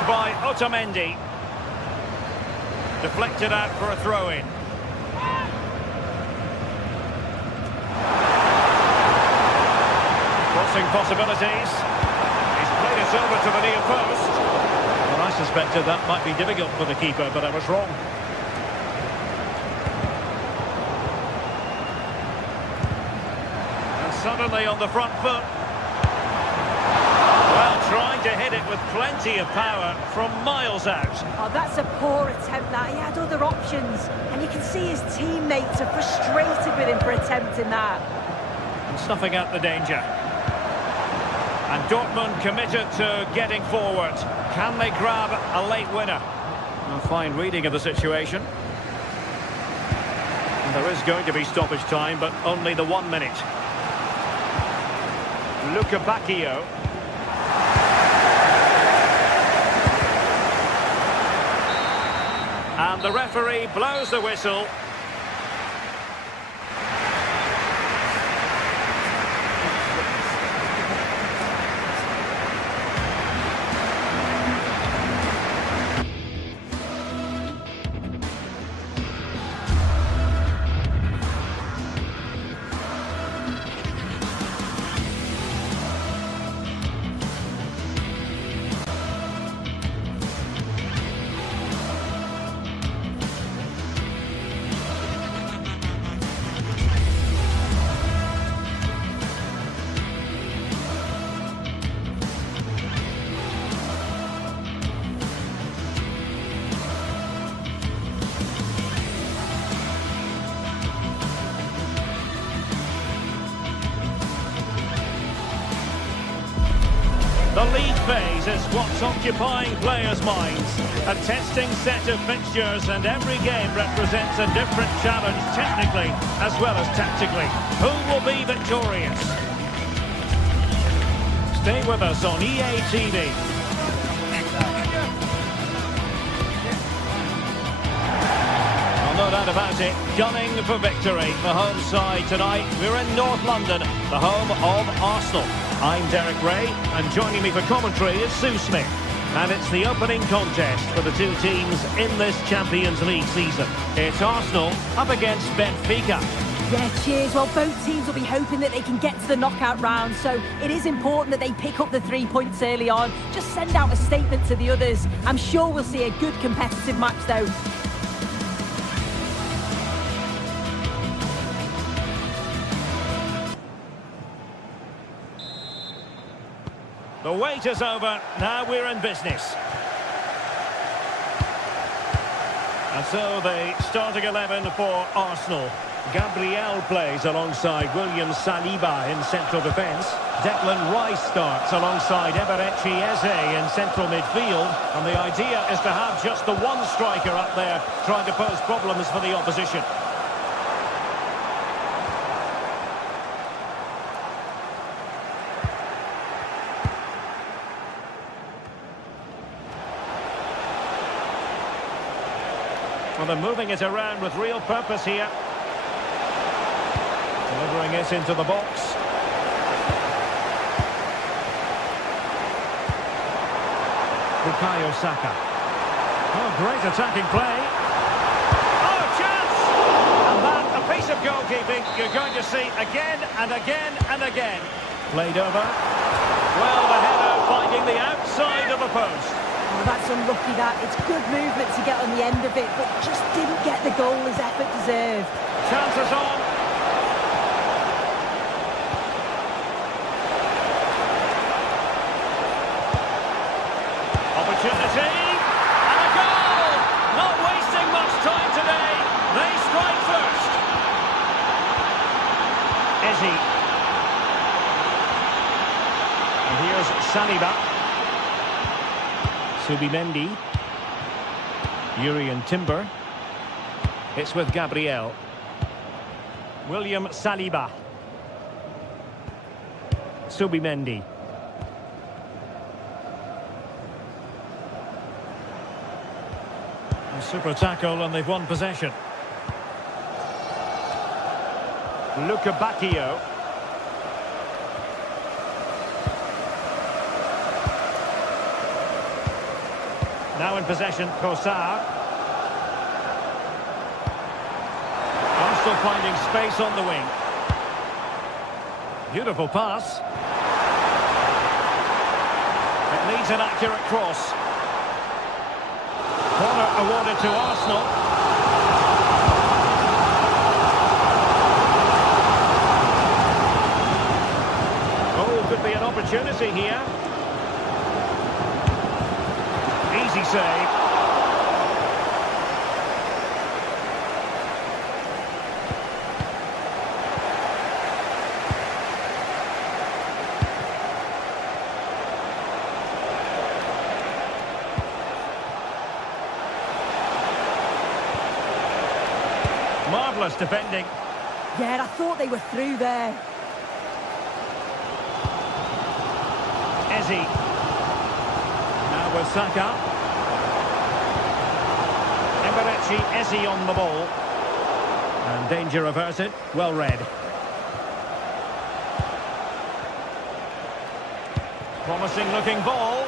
By Otamendi. Deflected out for a throw-in. Crossing possibilities. He's played it over to the near post. Well, I suspected that might be difficult for the keeper, but I was wrong. And suddenly on the front foot. Trying to hit it with plenty of power from miles out. Oh, that's a poor attempt, that. He had other options. And you can see his teammates are frustrated with him for attempting that. And snuffing out the danger. And Dortmund committed to getting forward. Can they grab a late winner? A fine reading of the situation. And there is going to be stoppage time, but only the 1 minute. Bacchio. And the referee blows the whistle. The league phase is what's occupying players' minds. A testing set of fixtures, and every game represents a different challenge technically as well as tactically. Who will be victorious? Stay with us on EA TV. No doubt about it, gunning for victory. The home side tonight, we're in North London, the home of Arsenal. I'm Derek Ray, and joining me for commentary is Sue Smith. And it's the opening contest for the two teams in this Champions League season. It's Arsenal up against Benfica. Yeah, cheers. Well, both teams will be hoping that they can get to the knockout round, so it is important that they pick up the 3 points early on. Just send out a statement to the others. I'm sure we'll see a good competitive match, though. The wait is over, now we're in business. And so the starting 11 for Arsenal. Gabriel plays alongside William Saliba in central defence. Declan Rice starts alongside Eberechi Eze in central midfield. And the idea is to have just the one striker up there trying to pose problems for the opposition. Well, they're moving it around with real purpose here. Delivering it into the box. Bukayo Saka. Oh, great attacking play. Oh, chance! And that, a piece of goalkeeping you're going to see again and again and again. Played over. Well, the header finding the outside of the post. Oh, that's unlucky, that. It's good movement to get on the end of it, but just didn't get the goal his effort deserved. Chances on. opportunity. And a goal! Not wasting much time today. They strike first. Eze. And here's Saliba. Subimendi. Urian Timber. It's with Gabriel. William Saliba. Subimendi. A super tackle and they've won possession. Luca Bacchio. Now in possession, Kossar. Arsenal finding space on the wing. Beautiful pass. It needs an accurate cross. Corner awarded to Arsenal. Oh, could be an opportunity here. Easy save. Marvellous defending. Yeah, I thought they were through there. Eze. Now with Saka. Eberechi, Eze on the ball. And danger averted. Well read. Promising looking ball.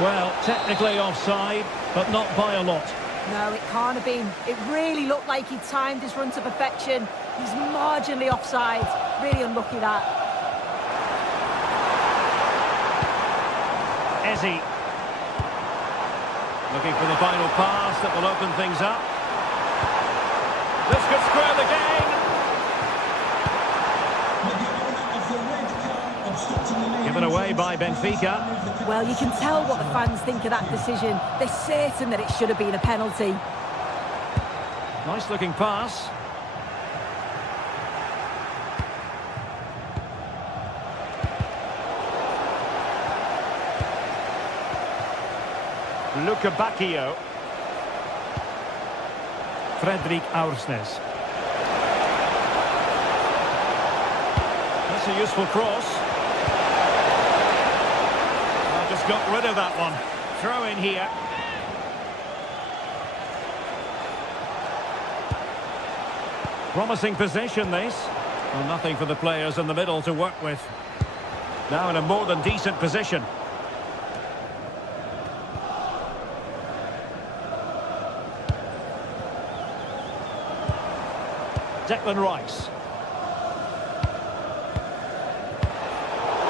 Well, technically offside, but not by a lot. No, it can't have been. It really looked like he timed his run to perfection. He's marginally offside. Really unlucky that. Eze. Looking for the final pass that will open things up. This could square the game. Given away by Benfica. Well, you can tell what the fans think of that decision. They're certain that it should have been a penalty. Nice looking pass. Luca Bacchio. Fredrik Aursnes. That's a useful cross. Just got rid of that one. Throw in here. Promising possession, this. Well, nothing for the players in the middle to work with. Now in a more than decent position. Declan Rice.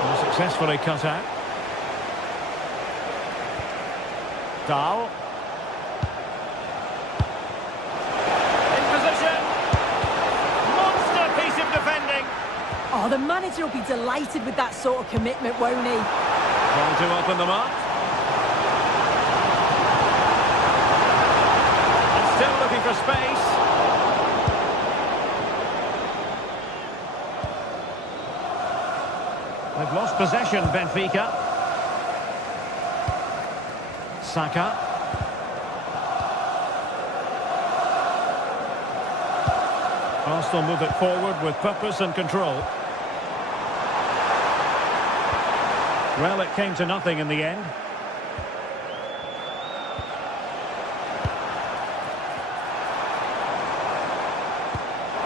And successfully cut out. Dahl. In position. Monster piece of defending. Oh, the manager will be delighted with that sort of commitment, won't he? Trying to open them up. And still looking for space. They've lost possession, Benfica. Saka. Arsenal move it forward with purpose and control. Well, it came to nothing in the end.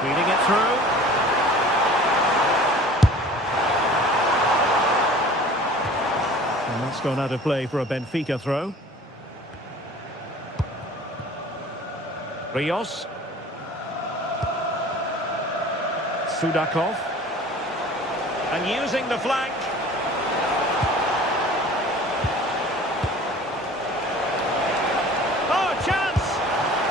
Feeding it through. And that's gone out of play for a Benfica throw. Rios. Sudakov. And using the flank. Oh, chance!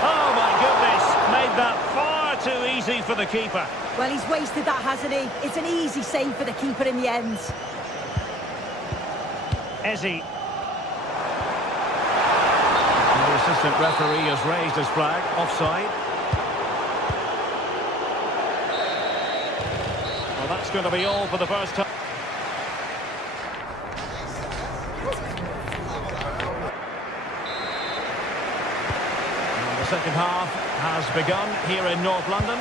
Oh, my goodness. Made that far too easy for the keeper. Well, he's wasted that, hasn't he? It's an easy save for the keeper in the end. Eze. assistant referee has raised his flag. Offside. Well, that's going to be all for the first time. And the second half has begun here in North London.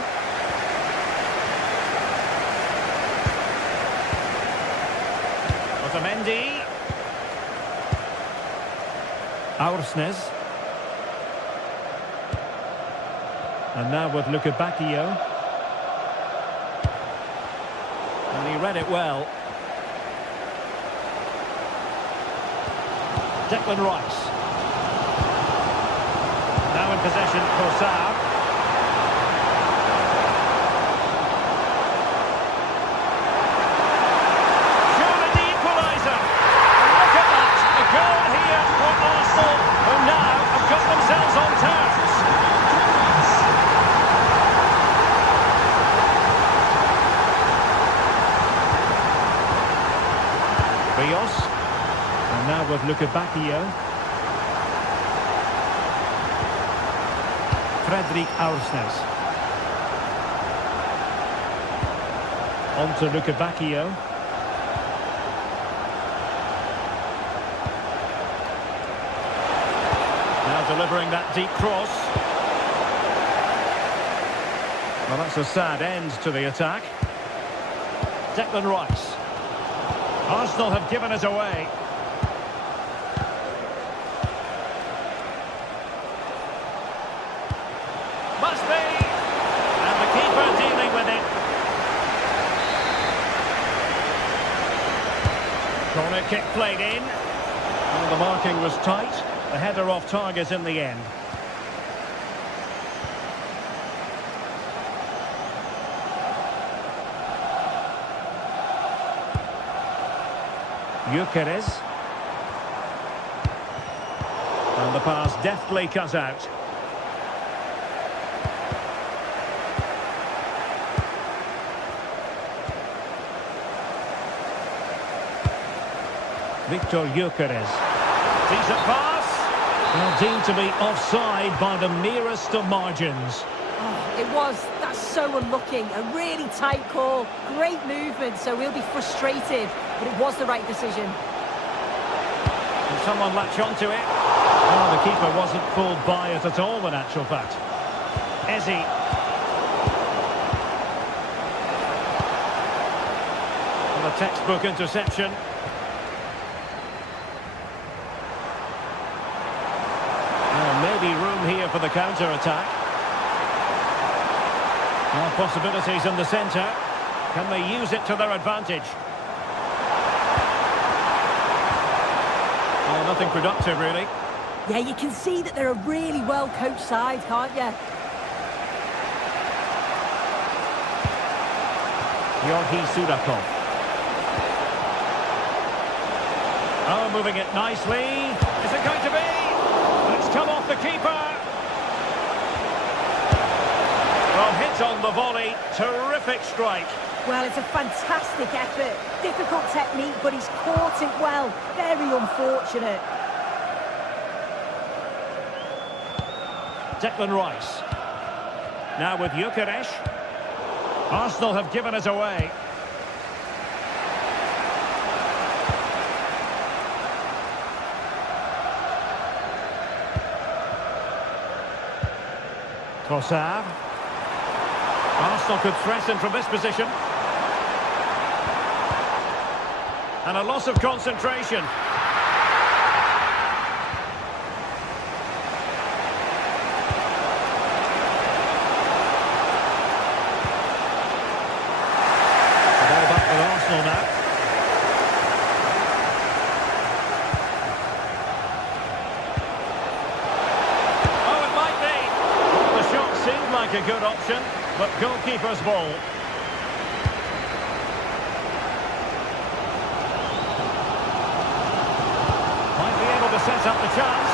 Otamendi. Aursnes. And now with Luca Bacchio. And he read it well. Declan Rice. Now in possession, Corsar. Surely the equaliser. Look at that. A goal here for Arsenal, who now have got themselves on terms. Rios. And now with Luca Bacchio. Fredrik Aursnes. On to Luca Bacchio. Now delivering that deep cross. Well, that's a sad end to the attack. Declan Rice. Arsenal have given it away. Must be! And the keeper dealing with it. Corner kick played in. And the marking was tight. The header off target in the end. Gyökeres. And the pass deftly cut out. Victor Gyökeres. Decent pass. Well, deemed to be offside by the merest of margins. Oh, it was. That's so unlucky. A really tight call. Great movement, so we'll be frustrated. But it was the right decision. Can someone latch onto it? Oh, the keeper wasn't fooled by it at all, in actual fact. Eze. And a textbook interception. Maybe room here for the counter-attack. Well, possibilities in the centre. Can they use it to their advantage? Oh, nothing productive, really. Yeah, you can see that they're a really well-coached side, can't you? Georgi Sudakov. Oh, moving it nicely. Is it going to be? It's come off the keeper. Well, hit on the volley. Terrific strike. Well, it's a fantastic effort. Difficult technique, but he's caught it well. Very unfortunate. Declan Rice. Now with Gyökeres. Arsenal have given it away. Trossard. Arsenal could threaten from this position. And a loss of concentration. The ball back with Arsenal now. Oh, it might be. The shot seemed like a good option, but goalkeeper's ball. Set up the chance.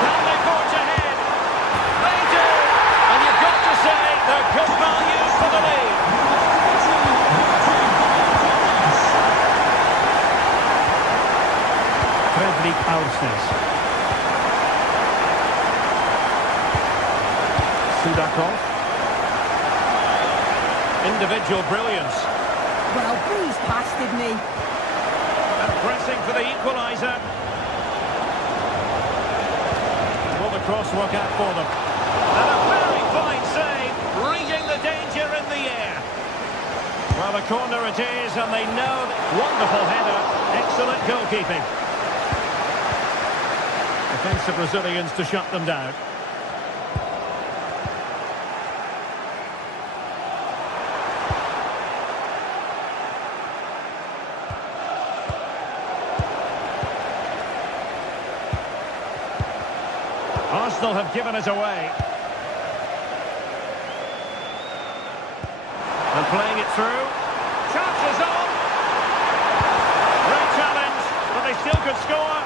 Can they forge ahead? They do! And you've got to say they're good values for the lead. Fredrik Aursnes. Sudakov. Individual brilliance. Well, breezed past, didn't he? And pressing for the equaliser. Will the cross work out for them? And a very fine save, reading the danger in the air. Well, a corner it is, and they know that. Wonderful header, excellent goalkeeping. Defensive Brazilians to shut them down. Arsenal have given it away. And playing it through. Chances on. Great challenge, but they still could score.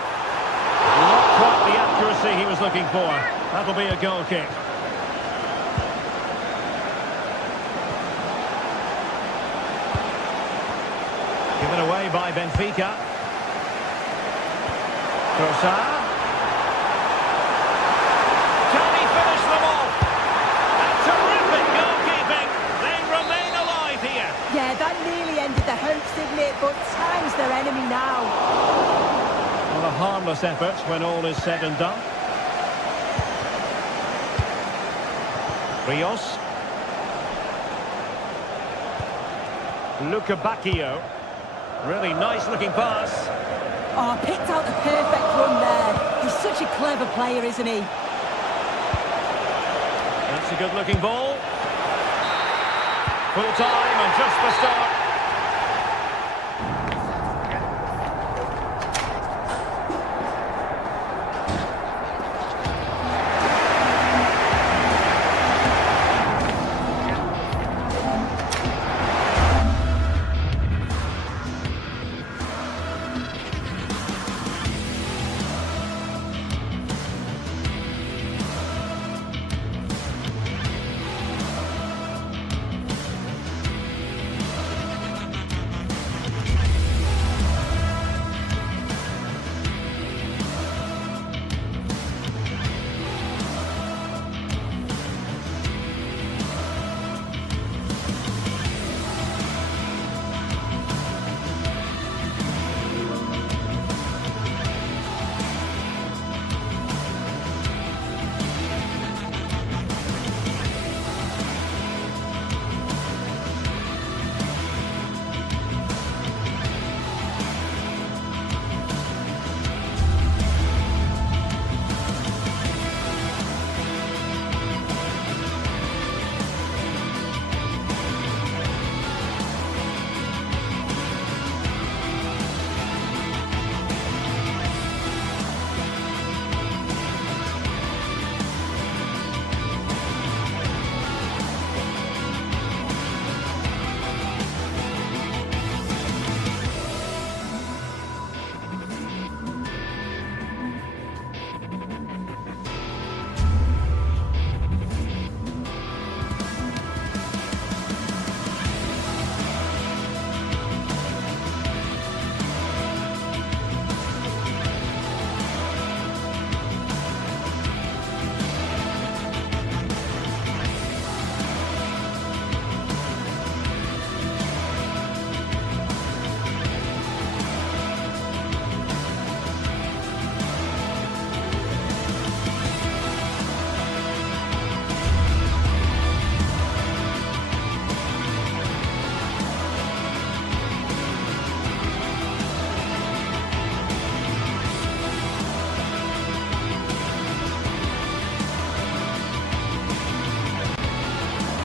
Not quite the accuracy he was looking for. That'll be a goal kick. Given away by Benfica. Trossard. Yeah, that nearly ended the hopes, didn't it? But time's their enemy now. Well, a harmless effort when all is said and done. Rios. Luca Bacchio. Really nice looking pass. Oh, picked out the perfect run there. He's such a clever player, isn't he? That's a good looking ball. Full time and just the start.